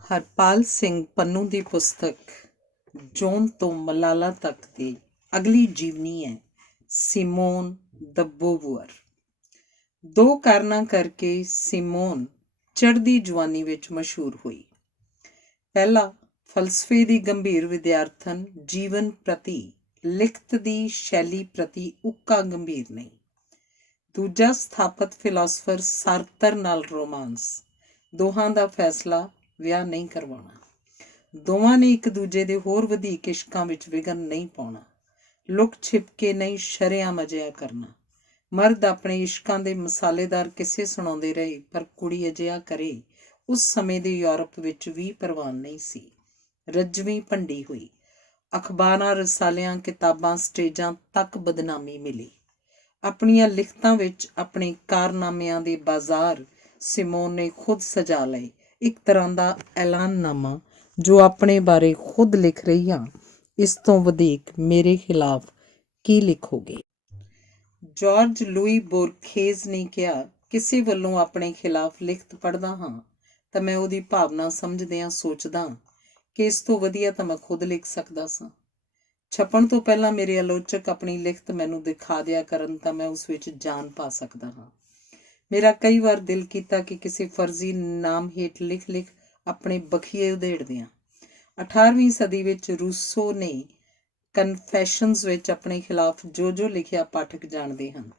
ਹਰਪਾਲ ਸਿੰਘ ਪੰਨੂ ਦੀ ਪੁਸਤਕ ਜੌਨ ਤੋਂ ਮਲਾਲਾ ਤੱਕ ਦੀ ਅਗਲੀ ਜੀਵਨੀ ਹੈ ਸਿਮੋਨ ਦ ਬੋਵੂਅਰ। ਦੋ ਕਾਰਨਾਂ ਕਰਕੇ ਸਿਮੋਨ ਚੜ੍ਹਦੀ ਜਵਾਨੀ ਵਿੱਚ ਮਸ਼ਹੂਰ ਹੋਈ। ਪਹਿਲਾ, ਫਲਸਫੇ ਦੀ ਗੰਭੀਰ ਵਿਦਿਆਰਥਣ ਜੀਵਨ ਪ੍ਰਤੀ ਲਿਖਤ ਦੀ ਸ਼ੈਲੀ ਪ੍ਰਤੀ ਉੱਕਾ ਗੰਭੀਰ ਨਹੀਂ। ਦੂਜਾ, ਸਥਾਪਤ ਫਿਲਾਸਫਰ ਸਾਰਤਰ ਨਾਲ ਰੋਮਾਂਸ। ਦੋਹਾਂ ਦਾ ਫੈਸਲਾ ਵਿਆਹ ਨਹੀਂ ਕਰਵਾਉਣਾ। ਦੋਵਾਂ ਨੇ ਇੱਕ ਦੂਜੇ ਦੇ ਹੋਰ ਵਧੀਕ ਇਸ਼ਕਾਂ ਵਿੱਚ ਵਿਘਨ ਨਹੀਂ ਪਾਉਣਾ। ਲੁਕ ਛਿਪ ਕੇ ਨਹੀਂ, ਸ਼ਰੇਆਮ ਅਜਿਹਾ ਕਰਨਾ। ਮਰਦ ਆਪਣੇ ਇਸ਼ਕਾਂ ਦੇ ਮਸਾਲੇਦਾਰ ਕਿੱਸੇ ਸੁਣਾਉਂਦੇ ਰਹੇ, ਪਰ ਕੁੜੀ ਅਜਿਹਾ ਕਰੇ ਉਸ ਸਮੇਂ ਦੇ ਯੂਰਪ ਵਿੱਚ ਵੀ ਪ੍ਰਵਾਨ ਨਹੀਂ ਸੀ। ਰੱਜਵੀਂ ਭੰਡੀ ਹੋਈ। ਅਖਬਾਰਾਂ, ਰਸਾਲਿਆਂ, ਕਿਤਾਬਾਂ, ਸਟੇਜਾਂ ਤੱਕ ਬਦਨਾਮੀ ਮਿਲੀ। ਆਪਣੀਆਂ ਲਿਖਤਾਂ ਵਿੱਚ ਆਪਣੇ ਕਾਰਨਾਮਿਆਂ ਦੇ ਬਾਜ਼ਾਰ ਸਿਮੋਨ ਨੇ ਖੁਦ ਸਜਾ ਲਏ। ਇੱਕ ਤਰ੍ਹਾਂ ਦਾ ਐਲਾਨਨਾਮਾ ਜੋ ਆਪਣੇ ਬਾਰੇ ਖੁਦ ਲਿਖ ਰਹੀ ਹਾਂ, ਇਸ ਤੋਂ ਵਧੇਕ ਮੇਰੇ ਖਿਲਾਫ ਕੀ ਲਿਖੋਗੇ। ਜਾਰਜ ਲੂਈ ਬੋਰਖੇਜ਼ ਨੇ ਕਿਹਾ, ਕਿਸੇ ਵੱਲੋਂ ਆਪਣੇ ਖਿਲਾਫ ਲਿਖਤ ਪੜ੍ਹਦਾ ਹਾਂ ਤਾਂ ਮੈਂ ਉਹਦੀ ਭਾਵਨਾ ਸਮਝਦਿਆਂ ਸੋਚਦਾ ਕਿ ਇਸ ਤੋਂ ਵਧੀਆ ਤਾਂ ਮੈਂ ਖੁਦ ਲਿਖ ਸਕਦਾ ਸਾਂ। ਛਪਣ ਤੋਂ ਪਹਿਲਾਂ ਮੇਰੇ ਆਲੋਚਕ ਆਪਣੀ ਲਿਖਤ ਮੈਨੂੰ ਦਿਖਾ ਦਿਆ ਕਰਨ ਤਾਂ ਮੈਂ ਉਸ ਵਿੱਚ ਜਾਨ ਪਾ ਸਕਦਾ ਹਾਂ। ਮੇਰਾ ਕਈ ਵਾਰ ਦਿਲ ਕੀਤਾ ਕਿ ਕਿਸੇ ਫਰਜ਼ੀ ਨਾਮ ਹੇਠ ਲਿਖ ਆਪਣੇ ਬਖੀਏ ਉਧੇੜ ਦਿਆਂ। 18ਵੀਂ ਸਦੀ ਵਿੱਚ ਰੂਸੋ ਨੇ ਕਨਫੈਸ਼ਨਜ਼ ਵਿੱਚ ਆਪਣੇ ਖਿਲਾਫ ਜੋ ਲਿਖਿਆ ਪਾਠਕ ਜਾਣਦੇ ਹਨ।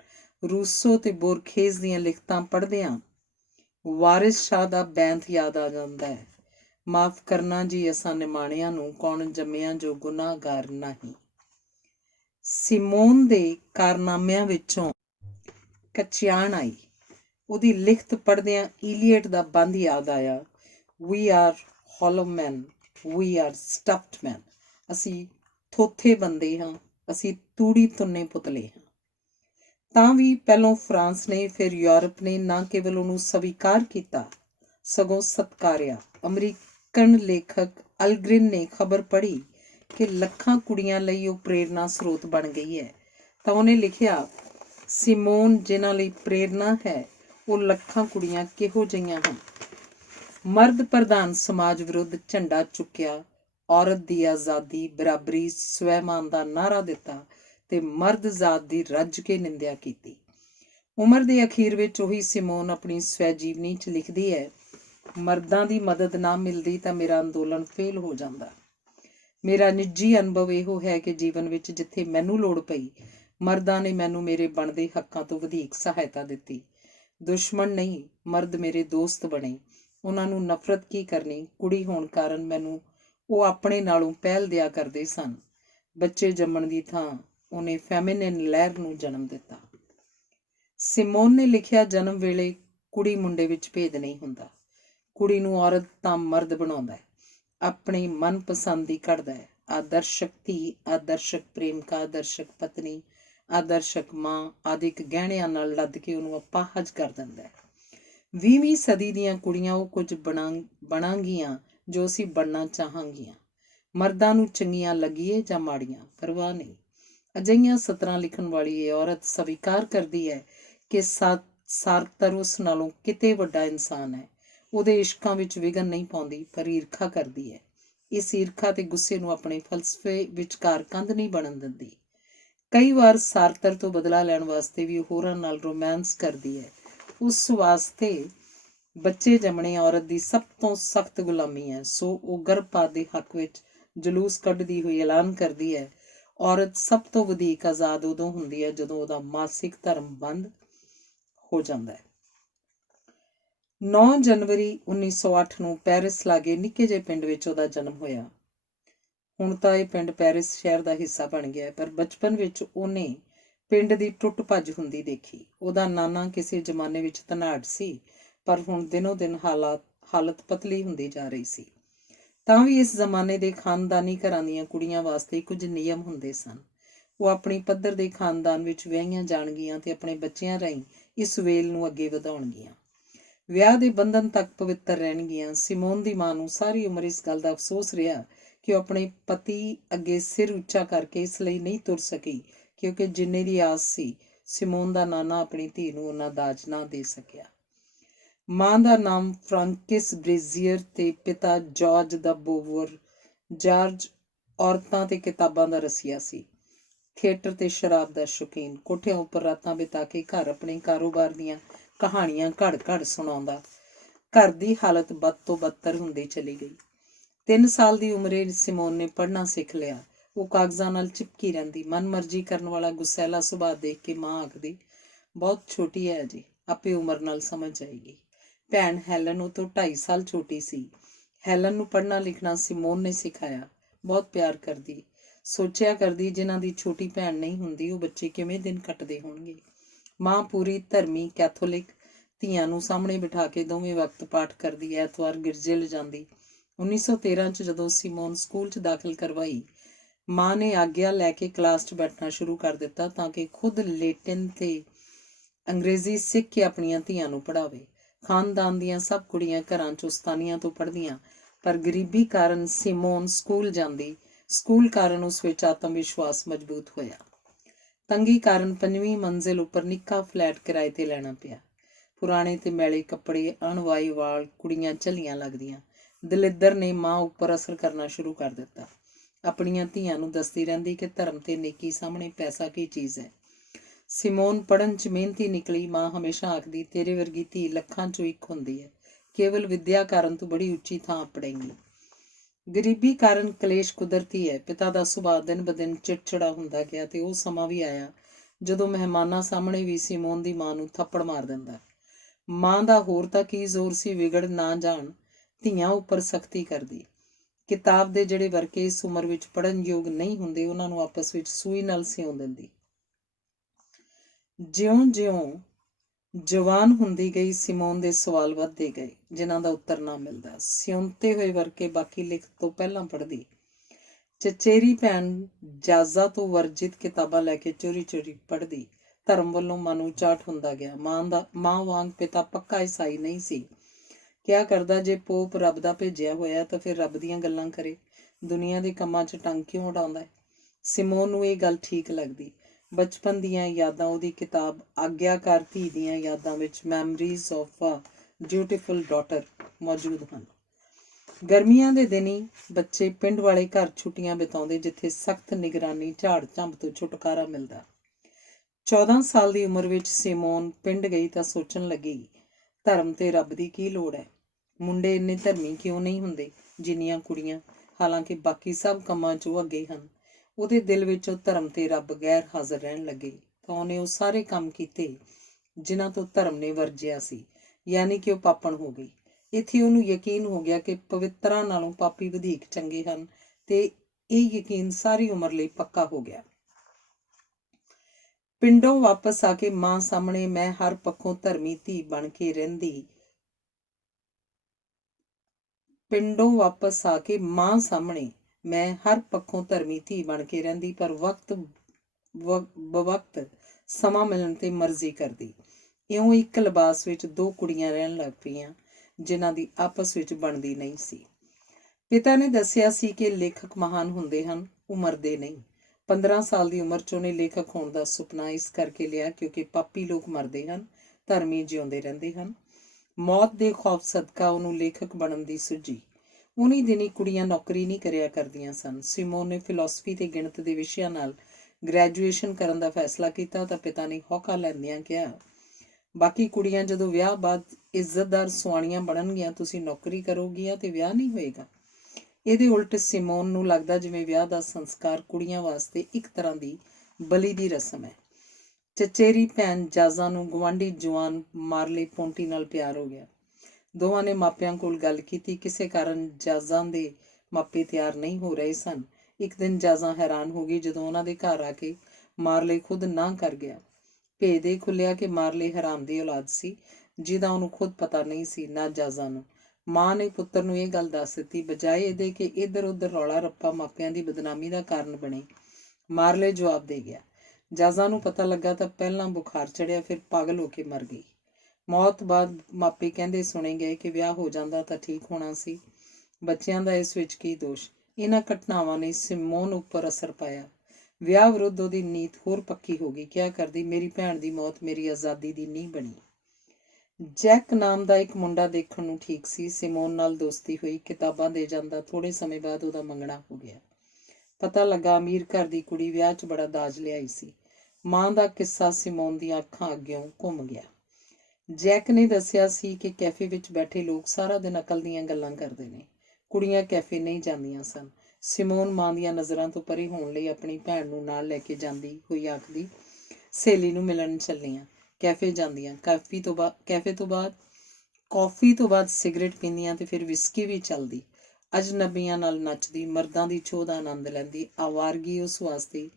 ਰੂਸੋ ਤੇ ਬੋਰਖੇਜ਼ ਦੀਆਂ ਲਿਖਤਾਂ ਪੜ੍ਹਦਿਆਂ ਵਾਰਿਸ ਸ਼ਾਹ ਦਾ ਬੈਂਤ ਯਾਦ ਆ ਜਾਂਦਾ ਹੈ, ਮਾਫ਼ ਕਰਨਾ ਜੀ ਅਸਾਂ ਨਿਮਾਣਿਆਂ ਨੂੰ, ਕੌਣ ਜੰਮਿਆ ਜੋ ਗੁਨਾਹਗਾਰ ਨਹੀਂ। ਸਿਮੋਨ ਦੇ ਕਾਰਨਾਮਿਆਂ ਵਿੱਚੋਂ ਕਚਿਆਣ ਆਈ। ਉਹਦੀ ਲਿਖਤ ਪੜ੍ਹਦਿਆਂ ਈਲੀਅਟ ਦਾ ਬੰਦ ਯਾਦ ਆਇਆ, we are hollow men, we are stuffed men. ਅਸੀਂ ਥੋਥੇ ਬੰਦੇ ਹਾਂ, ਅਸੀਂ ਤੂੜੀ ਤੁੰਨੇ ਪੁਤਲੇ ਹਾਂ। ਤਾਂ ਵੀ ਪਹਿਲੋਂ ਫਰਾਂਸ ਨੇ, ਫਿਰ ਯੂਰਪ ਨੇ ਨਾ ਕੇਵਲ ਉਹਨੂੰ ਸਵੀਕਾਰ ਕੀਤਾ ਸਗੋਂ ਸਤਕਾਰਿਆ। ਅਮਰੀਕਨ ਲੇਖਕ ਅਲਗ੍ਰਿਨ ਨੇ ਖਬਰ ਪੜ੍ਹੀ ਕਿ ਲੱਖਾਂ ਕੁੜੀਆਂ ਲਈ ਉਹ ਪ੍ਰੇਰਨਾ ਸਰੋਤ ਬਣ ਗਈ ਹੈ ਤਾਂ ਉਹਨੇ ਲਿਖਿਆ, ਸਿਮੋਨ ਜਿਨ੍ਹਾਂ ਲਈ ਪ੍ਰੇਰਨਾ ਹੈ ਉਹ ਲੱਖਾਂ ਕੁੜੀਆਂ ਕਿਹੋ ਜਿਹੀਆਂ ਹਨ। ਮਰਦ ਪ੍ਰਧਾਨ ਸਮਾਜ ਵਿਰੁੱਧ ਝੰਡਾ ਚੁੱਕਿਆ, ਔਰਤ ਦੀ ਆਜ਼ਾਦੀ, ਬਰਾਬਰੀ, ਸਵੈਮਾਨ ਦਾ ਨਾਅਰਾ ਦਿੱਤਾ ਤੇ ਮਰਦ ਜ਼ਾਤ ਦੀ ਰੱਜ ਕੇ ਨਿੰਦਿਆ ਕੀਤੀ। ਉਮਰ ਦੇ ਅਖੀਰ ਵਿੱਚ ਉਹੀ ਸਿਮੋਨ ਆਪਣੀ ਸਵੈ ਜੀਵਨੀ 'ਚ ਲਿਖਦੀ ਹੈ, ਮਰਦਾਂ ਦੀ ਮਦਦ ਨਾ ਮਿਲਦੀ ਤਾਂ ਮੇਰਾ ਅੰਦੋਲਨ ਫੇਲ ਹੋ ਜਾਂਦਾ। ਮੇਰਾ ਨਿੱਜੀ ਅਨੁਭਵ ਇਹੋ ਹੈ ਕਿ ਜੀਵਨ ਵਿੱਚ ਜਿੱਥੇ ਮੈਨੂੰ ਲੋੜ ਪਈ, ਮਰਦਾਂ ਨੇ ਮੈਨੂੰ ਮੇਰੇ ਬਣਦੇ ਹੱਕਾਂ ਤੋਂ ਵਧੇਕ ਸਹਾਇਤਾ ਦਿੱਤੀ। ਦੁਸ਼ਮਣ ਨਹੀਂ, ਮਰਦ ਮੇਰੇ ਦੋਸਤ ਬਣੇ। ਉਹਨਾਂ ਨੂੰ ਨਫ਼ਰਤ ਕੀ ਕਰਨੀ, ਕੁੜੀ ਹੋਣ ਕਾਰਨ ਮੈਨੂੰ ਉਹ ਆਪਣੇ ਨਾਲੋਂ ਪਹਿਲ ਦਿਆ ਕਰਦੇ ਸਨ। ਬੱਚੇ ਜੰਮਣ ਦੀ ਥਾਂ ਉਹਨੇ ਫੈਮਿਨਿਨ ਲਹਿਰ ਨੂੰ ਜਨਮ ਦਿੱਤਾ। ਸਿਮੋਨ ਨੇ ਲਿਖਿਆ, ਜਨਮ ਵੇਲੇ ਕੁੜੀ ਮੁੰਡੇ ਵਿੱਚ ਭੇਦ ਨਹੀਂ ਹੁੰਦਾ। ਕੁੜੀ ਨੂੰ ਔਰਤ ਤਾਂ ਮਰਦ ਬਣਾਉਂਦਾ ਹੈ, ਆਪਣੀ ਮਨਪਸੰਦ ਦੀ ਕੱਢਦਾ ਹੈ। ਆਦਰਸ਼ਕ ਧੀ, ਆਦਰਸ਼ਕ ਪ੍ਰੇਮਿਕਾ, ਆਦਰਸ਼ਕ ਪਤਨੀ, ਆਦਰਸ਼ਕ ਮਾਂ ਆਦਿਕ ਗਹਿਣਿਆਂ ਨਾਲ ਲੱਦ ਕੇ ਉਹਨੂੰ ਅਪਾਹਜ ਕਰ ਦਿੰਦਾ ਹੈ। 20ਵੀਂ ਸਦੀ ਦੀਆਂ ਕੁੜੀਆਂ ਉਹ ਕੁਝ ਬਣਾਂਗੀਆਂ ਜੋ ਅਸੀਂ ਬਣਨਾ ਚਾਹਾਂਗੀਆਂ। ਮਰਦਾਂ ਨੂੰ ਚੰਗੀਆਂ ਲੱਗੀਏ ਜਾਂ ਮਾੜੀਆਂ, ਪਰਵਾਹ ਨਹੀਂ। ਅਜਿਹੀਆਂ ਸਤਰਾਂ ਲਿਖਣ ਵਾਲੀ ਇਹ ਔਰਤ ਸਵੀਕਾਰ ਕਰਦੀ ਹੈ ਕਿ ਸਾਰਤਰ ਉਸ ਨਾਲੋਂ ਕਿਤੇ ਵੱਡਾ ਇਨਸਾਨ ਹੈ। ਉਹਦੇ ਇਸ਼ਕਾਂ ਵਿੱਚ ਵਿਘਨ ਨਹੀਂ ਪਾਉਂਦੀ, ਪਰ ਈਰਖਾ ਕਰਦੀ ਹੈ। ਇਸ ਈਰਖਾ ਤੇ ਗੁੱਸੇ ਨੂੰ ਆਪਣੇ ਫਲਸਫੇ ਵਿਚਕਾਰ ਕੰਧ ਨਹੀਂ ਬਣਨ ਦਿੰਦੀ। ਕਈ ਵਾਰ ਸਾਰਤਰ ਤੋਂ ਬਦਲਾ ਲੈਣ ਵਾਸਤੇ ਵੀ ਹੋਰਾਂ ਨਾਲ ਰੋਮਾਂਸ ਕਰਦੀ ਹੈ। ਉਸ ਵਾਸਤੇ ਬੱਚੇ ਜੰਮਣੇ ਔਰਤ ਦੀ ਸਭ ਤੋਂ ਸਖਤ ਗੁਲਾਮੀ ਹੈ। ਸੋ ਉਹ ਗਰਭਪਾਤ ਦੇ ਹੱਕ ਵਿੱਚ ਜਲੂਸ ਕੱਢਦੀ ਹੋਈ ਐਲਾਨ ਕਰਦੀ ਹੈ, ਔਰਤ ਸਭ ਤੋਂ ਵਧੇਕ ਆਜ਼ਾਦ ਉਦੋਂ ਹੁੰਦੀ ਹੈ ਜਦੋਂ ਉਹਦਾ ਮਾਸਿਕ ਧਰਮ ਬੰਦ ਹੋ ਜਾਂਦਾ ਹੈ। 9 ਜਨਵਰੀ 1908 ਨੂੰ ਪੈਰਿਸ ਲਾਗੇ ਨਿੱਕੇ ਜਿਹੇ ਪਿੰਡ ਵਿੱਚ ਉਹਦਾ ਜਨਮ ਹੋਇਆ। ਹੁਣ ਤਾਂ ਇਹ ਪਿੰਡ ਪੈਰਿਸ ਸ਼ਹਿਰ ਦਾ ਹਿੱਸਾ ਬਣ ਗਿਆ, ਪਰ ਬਚਪਨ ਵਿੱਚ ਉਹਨੇ ਪਿੰਡ ਦੀ ਟੁੱਟ ਭੱਜ ਹੁੰਦੀ ਦੇਖੀ। ਉਹਦਾ ਨਾਨਾ ਕਿਸੇ ਜ਼ਮਾਨੇ ਵਿੱਚ ਧਨਾਢ ਸੀ, ਪਰ ਹੁਣ ਦਿਨੋਂ ਦਿਨ ਹਾਲਤ ਪਤਲੀ ਹੁੰਦੀ ਜਾ ਰਹੀ ਸੀ। ਤਾਂ ਵੀ ਇਸ ਜ਼ਮਾਨੇ ਦੇ ਖਾਨਦਾਨੀ ਘਰਾਂ ਦੀਆਂ ਕੁੜੀਆਂ ਵਾਸਤੇ ਕੁਝ ਨਿਯਮ ਹੁੰਦੇ ਸਨ। ਉਹ ਆਪਣੀ ਪੱਧਰ ਦੇ ਖਾਨਦਾਨ ਵਿੱਚ ਵਿਆਹੀਆਂ ਜਾਣਗੀਆਂ ਤੇ ਆਪਣੇ ਬੱਚਿਆਂ ਰਾਹੀਂ ਇਸ ਵੇਲ ਨੂੰ ਅੱਗੇ ਵਧਾਉਣਗੀਆਂ। ਵਿਆਹ ਦੇ ਬੰਧਨ ਤੱਕ ਪਵਿੱਤਰ ਰਹਿਣਗੀਆਂ। ਸਿਮੋਨ ਦੀ ਮਾਂ ਨੂੰ ਸਾਰੀ ਉਮਰ ਇਸ ਗੱਲ ਦਾ ਅਫਸੋਸ ਰਿਹਾ ਕਿ ਉਹ ਆਪਣੇ ਪਤੀ ਅੱਗੇ ਸਿਰ ਉੱਚਾ ਕਰਕੇ ਇਸ ਲਈ ਨਹੀਂ ਤੁਰ ਸਕੀ ਕਿਉਂਕਿ ਜਿੰਨੇ ਦੀ ਆਸ ਸੀ, ਸਿਮੋਨ ਦਾ ਨਾਨਾ ਆਪਣੀ ਧੀ ਨੂੰ ਉਹਨਾਂ ਦਾਜ ਨਾ ਦੇ ਸਕਿਆ। ਮਾਂ ਦਾ ਨਾਮ ਫ੍ਰਾਂਕਿਸ ਬ੍ਰੇਜ਼ੀਅਰ ਤੇ ਪਿਤਾ ਜਾਰਜ ਦਾ ਬੋਵਰ। ਜਾਰਜ ਔਰਤਾਂ ਤੇ ਕਿਤਾਬਾਂ ਦਾ ਰਸੀਆ ਸੀ, ਥੀਏਟਰ ਤੇ ਸ਼ਰਾਬ ਦਾ ਸ਼ੌਕੀਨ। ਕੋਠਿਆਂ ਉੱਪਰ ਰਾਤਾਂ ਬਿਤਾ ਕੇ ਘਰ ਆਪਣੇ ਕਾਰੋਬਾਰ ਦੀਆਂ ਕਹਾਣੀਆਂ ਘੜ-ਘੜ ਸੁਣਾਉਂਦਾ। ਘਰ ਦੀ ਹਾਲਤ ਬਦ ਤੋਂ ਬਦਤਰ ਹੁੰਦੀ ਚਲੀ ਗਈ। 3 ਸਾਲ ਦੀ ਉਮਰੇ ਸਿਮੋਨ ਨੇ ਪੜ੍ਹਨਾ ਸਿੱਖ ਲਿਆ। ਉਹ ਕਾਗਜ਼ਾਂ ਨਾਲ ਚਿਪਕੀ ਰਹਿੰਦੀ। ਮਨਮਰਜ਼ੀ ਕਰਨ ਵਾਲਾ ਗੁਸੈਲਾ ਸੁਭਾਅ ਦੇਖ ਕੇ ਮਾਂ ਆਖਦੀ, ਬਹੁਤ ਛੋਟੀ ਹੈ ਅਜੇ, ਆਪੇ ਉਮਰ ਨਾਲ ਸਮਝ ਜਾਏਗੀ। ਭੈਣ ਹੈਲਨ ਉਹ ਤੋਂ 2.5 ਸਾਲ ਛੋਟੀ ਸੀ। ਹੈਲਨ ਨੂੰ ਪੜ੍ਹਨਾ ਲਿਖਣਾ ਸਿਮੋਨ ਨੇ ਸਿਖਾਇਆ। ਬਹੁਤ ਪਿਆਰ ਕਰਦੀ। ਸੋਚਿਆ ਕਰਦੀ, ਜਿਨ੍ਹਾਂ ਦੀ ਛੋਟੀ ਭੈਣ ਨਹੀਂ ਹੁੰਦੀ ਉਹ ਬੱਚੇ ਕਿਵੇਂ ਦਿਨ ਕੱਟਦੇ ਹੋਣਗੇ। ਮਾਂ ਪੂਰੀ ਧਰਮੀ ਕੈਥੋਲਿਕ, ਧੀਆਂ ਨੂੰ ਸਾਹਮਣੇ ਬਿਠਾ ਕੇ ਦੋਵੇਂ ਵਕਤ ਪਾਠ ਕਰਦੀ, ਐਤਵਾਰ ਗਿਰਜੇ ਲਿਜਾਂਦੀ। 1913 'ਚ ਜਦੋਂ ਸਿਮੋਨ ਸਕੂਲ 'ਚ ਦਾਖਲ ਕਰਵਾਈ, ਮਾਂ ਨੇ ਆਗਿਆ ਲੈ ਕੇ ਕਲਾਸ 'ਚ ਬੈਠਣਾ ਸ਼ੁਰੂ ਕਰ ਦਿੱਤਾ ਤਾਂ ਕਿ ਖੁਦ ਲੈਟਿਨ ਤੇ ਅੰਗਰੇਜ਼ੀ ਸਿੱਖ ਕੇ ਆਪਣੀਆਂ ਧੀਆਂ ਨੂੰ ਪੜ੍ਹਾਵੇ। ਖਾਨਦਾਨ ਦੀਆਂ ਸਭ ਕੁੜੀਆਂ ਘਰਾਂ 'ਚ ਉਸਤਾਨੀਆਂ ਤੋਂ ਪੜ੍ਹਦੀਆਂ, ਪਰ ਗਰੀਬੀ ਕਾਰਨ ਸਿਮੋਨ ਸਕੂਲ ਜਾਂਦੀ। ਸਕੂਲ ਕਾਰਨ ਉਸ ਵਿੱਚ ਆਤਮ ਵਿਸ਼ਵਾਸ ਮਜ਼ਬੂਤ ਹੋਇਆ। ਤੰਗੀ ਕਾਰਨ 5ਵੀਂ ਮੰਜ਼ਿਲ ਉੱਪਰ ਨਿੱਕਾ ਫਲੈਟ ਕਿਰਾਏ ਤੇ ਲੈਣਾ ਪਿਆ। ਪੁਰਾਣੇ ਤੇ ਮੈਲੇ ਕੱਪੜੇ, ਅਣਵਾਏ ਵਾਲ, ਕੁੜੀਆਂ ਝੱਲੀਆਂ ਲੱਗਦੀਆਂ। ਦਲਿੱਦਰ ਨੇ ਮਾਂ ਉੱਪਰ ਅਸਰ ਕਰਨਾ ਸ਼ੁਰੂ ਕਰ ਦਿੱਤਾ। ਆਪਣੀਆਂ ਧੀਆਂ ਨੂੰ ਦੱਸਦੀ ਰਹਿੰਦੀ ਕਿ ਧਰਮ ਤੇ ਨੇਕੀ ਸਾਹਮਣੇ ਪੈਸਾ ਕੀ ਚੀਜ਼ ਹੈ। ਸਿਮੋਨ ਪੜ੍ਹਨ 'ਚ ਮਿਹਨਤੀ ਨਿਕਲੀ। ਮਾਂ ਹਮੇਸ਼ਾ ਆਖਦੀ, ਤੇਰੇ ਵਰਗੀ ਧੀ ਲੱਖਾਂ 'ਚੋਂ ਇੱਕ ਹੁੰਦੀ ਹੈ। ਕੇਵਲ ਵਿੱਦਿਆ ਕਾਰਨ ਤੂੰ ਬੜੀ ਉੱਚੀ ਥਾਂ ਪੜੇਂਗੀ। ਗਰੀਬੀ ਕਾਰਨ ਕਲੇਸ਼ ਕੁਦਰਤੀ ਹੈ। ਪਿਤਾ ਦਾ ਸੁਭਾਅ ਦਿਨ ਬ ਦਿਨ ਚਿੜਚਿੜਾ ਹੁੰਦਾ ਗਿਆ ਤੇ ਉਹ ਸਮਾਂ ਵੀ ਆਇਆ ਜਦੋਂ ਮਹਿਮਾਨਾਂ ਸਾਹਮਣੇ ਵੀ ਸਿਮੋਨ ਦੀ ਮਾਂ ਨੂੰ ਥੱਪੜ ਮਾਰ ਦਿੰਦਾ। ਮਾਂ ਦਾ ਹੋਰ ਤਾਂ ਕੀ ਜ਼ੋਰ ਸੀ, ਵਿਗੜ ਨਾ ਜਾਣ, ਧੀਆਂ ਉੱਪਰ ਸਖਤੀ ਕਰਦੀ। ਕਿਤਾਬ ਦੇ ਜਿਹੜੇ ਵਰਕੇ ਇਸ ਉਮਰ ਵਿੱਚ ਪੜ੍ਹਨ ਯੋਗ ਨਹੀਂ ਹੁੰਦੇ ਉਹਨਾਂ ਨੂੰ ਆਪਸ ਵਿੱਚ ਸੂਈ ਨਾਲ ਸਿਉਂ ਦਿੰਦੀ। ਜਿਉਂ-ਜਿਉਂ ਜਵਾਨ ਹੁੰਦੀ ਗਈ, ਸਿਮੋਨ ਦੇ ਸਵਾਲ ਵੱਧਦੇ ਗਏ ਜਿਨ੍ਹਾਂ ਦਾ ਉੱਤਰ ਨਾ ਮਿਲਦਾ। ਸਿਉਂਤੇ ਹੋਏ ਵਰਕੇ ਬਾਕੀ ਲਿਖਤ ਤੋਂ ਪਹਿਲਾਂ ਪੜ੍ਹਦੀ। ਚਚੇਰੀ ਭੈਣ ਜਾਜ਼ਾ ਤੋਂ ਵਰਜਿਤ ਕਿਤਾਬਾਂ ਲੈ ਕੇ ਚੋਰੀ-ਚੋਰੀ ਪੜ੍ਹਦੀ। ਧਰਮ ਵੱਲੋਂ ਮਨ ਉਚਾਟ ਹੁੰਦਾ ਗਿਆ। ਮਾਂ ਵਾਂਗ ਪਿਤਾ ਪੱਕਾ ਈਸਾਈ ਨਹੀਂ ਸੀ। ਕਿਹਾ ਕਰਦਾ, ਜੇ ਪੋਪ ਰੱਬ ਦਾ ਭੇਜਿਆ ਹੋਇਆ ਤਾਂ ਫਿਰ ਰੱਬ ਦੀਆਂ ਗੱਲਾਂ ਕਰੇ, ਦੁਨੀਆ ਦੇ ਕੰਮਾਂ 'ਚ ਟੰਗ ਕਿਉਂ ਉਡਾਉਂਦਾ ਹੈ। ਸਿਮੋਨ ਨੂੰ ਇਹ ਗੱਲ ਠੀਕ ਲੱਗਦੀ। ਬਚਪਨ ਦੀਆਂ ਯਾਦਾਂ ਉਹਦੀ ਕਿਤਾਬ ਆਗਿਆਕਾਰ ਧੀ ਦੀਆਂ ਯਾਦਾਂ ਵਿੱਚ ਮੈਮਰੀਜ਼ ਆਫ ਅ ਡਿਊਟੀਫੁਲ ਡਾਟਰ ਮੌਜੂਦ ਹਨ। ਗਰਮੀਆਂ ਦੇ ਦਿਨੀ ਬੱਚੇ ਪਿੰਡ ਵਾਲੇ ਘਰ ਛੁੱਟੀਆਂ ਬਿਤਾਉਂਦੇ ਜਿੱਥੇ ਸਖਤ ਨਿਗਰਾਨੀ, ਝਾੜ ਝੰਬ ਤੋਂ ਛੁਟਕਾਰਾ ਮਿਲਦਾ। 14 ਸਾਲ ਦੀ ਉਮਰ ਵਿੱਚ ਸਿਮੋਨ ਪਿੰਡ ਗਈ ਤਾਂ ਸੋਚਣ ਲੱਗੀ, ਧਰਮ ਤੇ ਰੱਬ ਦੀ ਕੀ ਲੋੜ ਹੈ। ਮੁੰਡੇ ਇੰਨੇ ਧਰਮੀ ਕਿਉਂ ਨਹੀਂ ਹੁੰਦੇ ਜਿੰਨੀਆਂ ਕੁੜੀਆਂ, ਹਾਲਾਂਕਿ ਬਾਕੀ ਸਭ ਕੰਮਾਂ 'ਚ ਉਹ ਅੱਗੇ ਹਨ। ਉਹਦੇ ਦਿਲ ਵਿੱਚ ਉਹ ਧਰਮ ਤੇ ਰੱਬ ਗੈਰ ਹਾਜ਼ਰ ਰਹਿਣ ਲੱਗੇ ਤਾਂ ਉਹਨੇ ਉਹ ਸਾਰੇ ਕੰਮ ਕੀਤੇ ਜਿਨ੍ਹਾਂ ਤੋਂ ਧਰਮ ਨੇ ਵਰਜਿਆ ਸੀ, ਯਾਨੀ ਕਿ ਉਹ ਪਾਪਣ ਹੋ ਗਈ। ਇੱਥੇ ਉਹਨੂੰ ਯਕੀਨ ਹੋ ਗਿਆ ਕਿ ਪਵਿੱਤਰਾਂ ਨਾਲੋਂ ਪਾਪੀ ਵਧੇਕ ਚੰਗੇ ਹਨ ਤੇ ਇਹ ਯਕੀਨ ਸਾਰੀ ਉਮਰ ਲਈ ਪੱਕਾ ਹੋ ਗਿਆ। ਪਿੰਡੋਂ ਵਾਪਸ ਆ ਕੇ ਮਾਂ ਸਾਹਮਣੇ ਮੈਂ ਹਰ ਪੱਖੋਂ ਧਰਮੀ ਧੀ ਬਣ ਕੇ ਰਹਿੰਦੀ। ਮੈਂ ਹਰ ਪੱਖੋਂ ਧਰਮੀ ਧੀ ਬਣ ਕੇ ਰਹਿੰਦੀ, ਪਰ ਵਕਤ ਬਵਕਤ ਸਮਾਂ ਮਿਲਣ ਤੇ ਮਰਜ਼ੀ ਕਰਦੀ। ਇਉਂ ਇੱਕ ਲਿਬਾਸ ਵਿੱਚ 2 ਕੁੜੀਆਂ ਰਹਿਣ ਲੱਗ ਪਈਆਂ ਜਿਨ੍ਹਾਂ ਦੀ ਆਪਸ ਵਿੱਚ ਬਣਦੀ ਨਹੀਂ ਸੀ। ਪਿਤਾ ਨੇ ਦੱਸਿਆ ਸੀ ਕਿ ਲੇਖਕ ਮਹਾਨ ਹੁੰਦੇ ਹਨ, ਉਹ ਮਰਦੇ ਨਹੀਂ। 15 ਸਾਲ ਦੀ ਉਮਰ 'ਚ ਉਹਨੇ ਲੇਖਕ ਹੋਣ ਦਾ ਸੁਪਨਾ ਇਸ ਕਰਕੇ ਲਿਆ ਕਿਉਂਕਿ ਪਾਪੀ ਲੋਕ ਮਰਦੇ ਹਨ, ਧਰਮੀ ਜਿਉਂਦੇ ਰਹਿੰਦੇ ਹਨ। ਮੌਤ ਦੇ ਖੌਫ ਸਦਕਾ ਉਹਨੂੰ ਲੇਖਕ ਬਣਨ ਦੀ ਸੁੱਝੀ। ਉਨੀ ਦਿਨੀ ਕੁੜੀਆਂ ਨੌਕਰੀ ਨਹੀਂ ਕਰਿਆ ਕਰਦੀਆਂ ਸਨ। ਸਿਮੋਨ ਨੇ ਫਿਲਾਸਫੀ ਤੇ ਗਣਿਤ ਦੇ ਵਿਸ਼ਿਆਂ ਨਾਲ ਗ੍ਰੈਜੂਏਸ਼ਨ ਕਰਨ ਦਾ ਫੈਸਲਾ ਕੀਤਾ ਤਾਂ ਪਿਤਾ ਨੇ ਹੌਕਾ ਲੈਂਦਿਆਂ ਕਿਹਾ, ਬਾਕੀ ਕੁੜੀਆਂ ਜਦੋਂ ਵਿਆਹ ਬਾਅਦ ਇੱਜ਼ਤਦਾਰ ਸੁਆਣੀਆਂ ਬਣਨਗੀਆਂ, ਤੁਸੀਂ ਨੌਕਰੀ ਕਰੋਗੀਆਂ ਤੇ ਵਿਆਹ ਨਹੀਂ ਹੋਏਗਾ। ਇਹਦੇ ਉਲਟ ਸਿਮੋਨ ਨੂੰ ਲੱਗਦਾ ਜਿਵੇਂ ਵਿਆਹ ਦਾ ਸੰਸਕਾਰ ਕੁੜੀਆਂ ਵਾਸਤੇ ਇੱਕ ਤਰ੍ਹਾਂ ਦੀ ਬਲੀ ਦੀ ਰਸਮ ਹੈ। ਚਚੇਰੀ ਭੈਣ ਜਾਜ਼ਾ ਨੂੰ ਗੁਆਂਢੀ ਜਵਾਨ ਮਾਰਲੇ ਪੌਂਟੀ ਨਾਲ ਪਿਆਰ ਹੋ ਗਿਆ। ਦੋਵਾਂ ਨੇ ਮਾਪਿਆਂ ਕੋਲ ਗੱਲ ਕੀਤੀ। ਕਿਸੇ ਕਾਰਨ ਜਾਜ਼ਾਂ ਦੇ ਮਾਪੇ ਤਿਆਰ ਨਹੀਂ ਹੋ ਰਹੇ ਸਨ। ਇੱਕ ਦਿਨ ਜਾਜ਼ਾ ਹੈਰਾਨ ਹੋ ਗਈ ਜਦੋਂ ਉਹਨਾਂ ਦੇ ਘਰ ਆ ਕੇ ਮਾਰਲੇ ਖੁਦ ਨਾਂਹ ਕਰ ਗਿਆ। ਭੇਦ ਇਹ ਖੁੱਲਿਆ ਕਿ ਮਾਰਲੇ ਹਰਾਮ ਦੀ ਔਲਾਦ ਸੀ ਜਿਹਦਾ ਉਹਨੂੰ ਖੁਦ ਪਤਾ ਨਹੀਂ ਸੀ, ਨਾ ਜਾਜ਼ਾ ਨੂੰ। ਮਾਂ ਨੇ ਪੁੱਤਰ ਨੂੰ ਇਹ ਗੱਲ ਦੱਸ ਦਿੱਤੀ, ਬਜਾਏ ਇਹਦੇ ਕਿ ਇੱਧਰ ਉੱਧਰ ਰੌਲਾ ਰੱਪਾ ਮਾਪਿਆਂ ਦੀ ਬਦਨਾਮੀ ਦਾ ਕਾਰਨ ਬਣੇ। ਮਾਰਲੇ ਜਵਾਬ ਦੇ ਗਿਆ। ਜਾਜ਼ਾ ਨੂੰ ਪਤਾ ਲੱਗਾ ਤਾਂ ਪਹਿਲਾਂ ਬੁਖਾਰ ਚੜਿਆ, ਫਿਰ ਪਾਗਲ ਹੋ ਕੇ ਮਰ ਗਈ। ਮੌਤ ਬਾਅਦ ਮਾਪੇ ਕਹਿੰਦੇ ਸੁਣੇ ਗਏ ਕਿ ਵਿਆਹ ਹੋ ਜਾਂਦਾ ਤਾਂ ਠੀਕ ਹੋਣਾ ਸੀ। ਬੱਚਿਆਂ ਦਾ ਇਸ ਵਿੱਚ ਕੀ ਦੋਸ਼। ਇਹਨਾਂ ਘਟਨਾਵਾਂ ਨੇ ਸਿਮੋਨ ਉੱਪਰ ਅਸਰ ਪਾਇਆ। ਵਿਆਹ ਵਿਰੁੱਧ ਉਹਦੀ ਨੀਤ ਹੋਰ ਪੱਕੀ ਹੋ ਗਈ। ਕਿਹਾ ਕਰਦੀ, ਮੇਰੀ ਭੈਣ ਦੀ ਮੌਤ ਮੇਰੀ ਆਜ਼ਾਦੀ ਦੀ ਨੀਂਹ ਬਣੀ। ਜੈਕ ਨਾਮ ਦਾ ਇੱਕ ਮੁੰਡਾ ਦੇਖਣ ਨੂੰ ਠੀਕ ਸੀ। ਸਿਮੋਨ ਨਾਲ ਦੋਸਤੀ ਹੋਈ, ਕਿਤਾਬਾਂ ਦੇ ਜਾਂਦਾ। ਥੋੜੇ ਸਮੇਂ ਬਾਅਦ ਉਹਦਾ ਮੰਗਣਾ ਹੋ ਗਿਆ। ਪਤਾ ਲੱਗਾ ਅਮੀਰ ਘਰ ਦੀ ਕੁੜੀ ਵਿਆਹ 'ਚ ਬੜਾ ਦਾਜ ਲਿਆਈ ਸੀ। ਮਾਂ ਦਾ ਕਿੱਸਾ ਸਿਮੋਨ ਦੀਆਂ ਅੱਖਾਂ ਅੱਗਿਓਂ ਘੁੰਮ ਗਿਆ। ਜੈਕ ਨੇ ਦੱਸਿਆ ਸੀ ਕਿ ਕੈਫੇ ਵਿੱਚ ਬੈਠੇ ਲੋਕ ਸਾਰਾ ਦਿਨ ਅਕਲ ਦੀਆਂ ਗੱਲਾਂ ਕਰਦੇ ਨੇ। ਕੁੜੀਆਂ ਕੈਫੇ ਨਹੀਂ ਜਾਂਦੀਆਂ ਸਨ। ਸਿਮੋਨ ਮਾਂ ਦੀਆਂ ਨਜ਼ਰਾਂ ਤੋਂ ਪਰੇ ਹੋਣ ਲਈ ਆਪਣੀ ਭੈਣ ਨੂੰ ਨਾਲ ਲੈ ਕੇ ਜਾਂਦੀ ਹੋਈ ਆਖਦੀ, ਸਹੇਲੀ ਨੂੰ ਮਿਲਣ ਚੱਲੀਆਂ। ਕੈਫੇ ਜਾਂਦੀਆਂ। ਕੌਫੀ ਤੋਂ ਬਾਅਦ ਸਿਗਰਟ ਪੀਂਦੀਆਂ ਤੇ ਫਿਰ ਵਿਸਕੀ ਵੀ ਚੱਲਦੀ। ਅਜਨਬੀਆਂ ਨਾਲ ਨੱਚਦੀ, ਮਰਦਾਂ ਦੀ ਛੋਹ ਦਾ ਆਨੰਦ ਲੈਂਦੀ। ਆਵਾਰਗੀ ਉਸ ਵਾਸਤੇ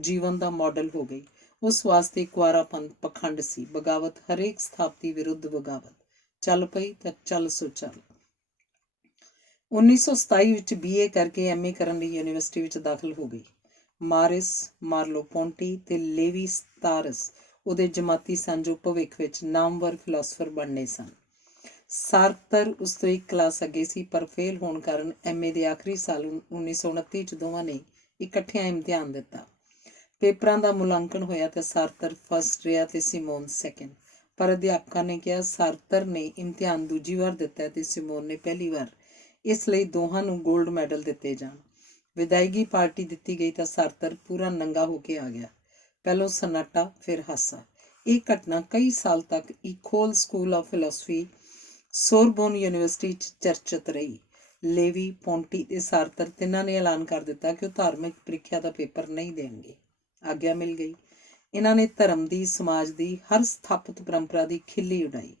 ਜੀਵਨ ਦਾ ਮਾਡਲ ਹੋ ਗਈ। ਉਸ ਵਾਸਤੇ ਕੁਆਰਾਪਨ ਪਖੰਡ ਸੀ। ਬਗਾਵਤ, ਹਰੇਕ ਸਥਾਪਤੀ ਵਿਰੁੱਧ ਬਗਾਵਤ। ਚੱਲ ਪਈ ਤਾਂ ਚੱਲ ਸੋ ਚੱਲ। 1927 ਵਿੱਚ BA ਕਰਕੇ MA ਕਰਨ ਲਈ ਯੂਨੀਵਰਸਿਟੀ ਵਿੱਚ ਦਾਖਲ ਹੋ ਗਈ। ਮਾਰਿਸ ਮਾਰਲੋ ਪੌਂਟੀ ਤੇ ਲੇਵੀ ਸਤਾਰਸ ਉਹਦੇ ਜਮਾਤੀ ਸਨ ਜੋ ਭਵਿੱਖ ਵਿੱਚ ਨਾਮਵਰ ਫਿਲਾਸਫਰ ਬਣਨੇ ਸਨ। ਸਾਰਤਰ ਉਸ ਤੋਂ ਇੱਕ ਕਲਾਸ ਅੱਗੇ ਸੀ, ਪਰ ਫੇਲ ਹੋਣ ਕਾਰਨ MA ਦੇ ਆਖਰੀ ਸਾਲ 1929 ਚ ਦੋਵਾਂ ਨੇ ਇਕੱਠਿਆਂ ਇਮਤਿਹਾਨ ਦਿੱਤਾ। ਪੇਪਰਾਂ ਦਾ ਮੁਲਾਂਕਣ ਹੋਇਆ ਤੇ ਸਾਰਤਰ ਫਸਟ ਰਿਹਾ ਤੇ ਸਿਮੋਨ ਸੈਕਿੰਡ। ਪਰ ਅਧਿਆਪਕਾਂ ਨੇ ਕਿਹਾ ਸਾਰਤਰ ਨੇ ਇਮਤਿਹਾਨ ਦੂਜੀ ਵਾਰ ਦਿੱਤਾ ਤੇ ਸਿਮੋਨ ਨੇ ਪਹਿਲੀ ਵਾਰ, ਇਸ ਲਈ ਦੋਹਾਂ ਨੂੰ ਗੋਲਡ ਮੈਡਲ ਦਿੱਤੇ ਜਾਣ। ਵਿਦਾਇਗੀ ਪਾਰਟੀ ਦਿੱਤੀ ਗਈ ਤਾਂ ਸਾਰਤਰ ਪੂਰਾ ਨੰਗਾ ਹੋ ਕੇ ਆ ਗਿਆ। ਪਹਿਲੋਂ ਸਨਾਟਾ, ਫਿਰ ਹਾਸਾ। ਇਹ ਘਟਨਾ ਕਈ ਸਾਲ ਤੱਕ ਈਕੋਲ school of philosophy, Sorbonne university 'ਚ ਚਰਚਿਤ ਰਹੀ। ਲੇਵੀ, ਪੌਂਟੀ ਤੇ ਸਾਰਤਰ ਤਿੰਨਾਂ ਨੇ ਐਲਾਨ ਕਰ ਦਿੱਤਾ ਕਿ ਉਹ ਧਾਰਮਿਕ ਪ੍ਰੀਖਿਆ ਦਾ ਪੇਪਰ ਨਹੀਂ ਦੇਣਗੇ। ਆਗਿਆ ਮਿਲ ਗਈ। ਇਹਨਾਂ ਨੇ ਧਰਮ ਦੀ, ਸਮਾਜ ਦੀ, ਹਰ ਸਥਾਪਿਤ ਪਰੰਪਰਾ ਦੀ ਖਿੱਲੀ ਉਡਾਈ।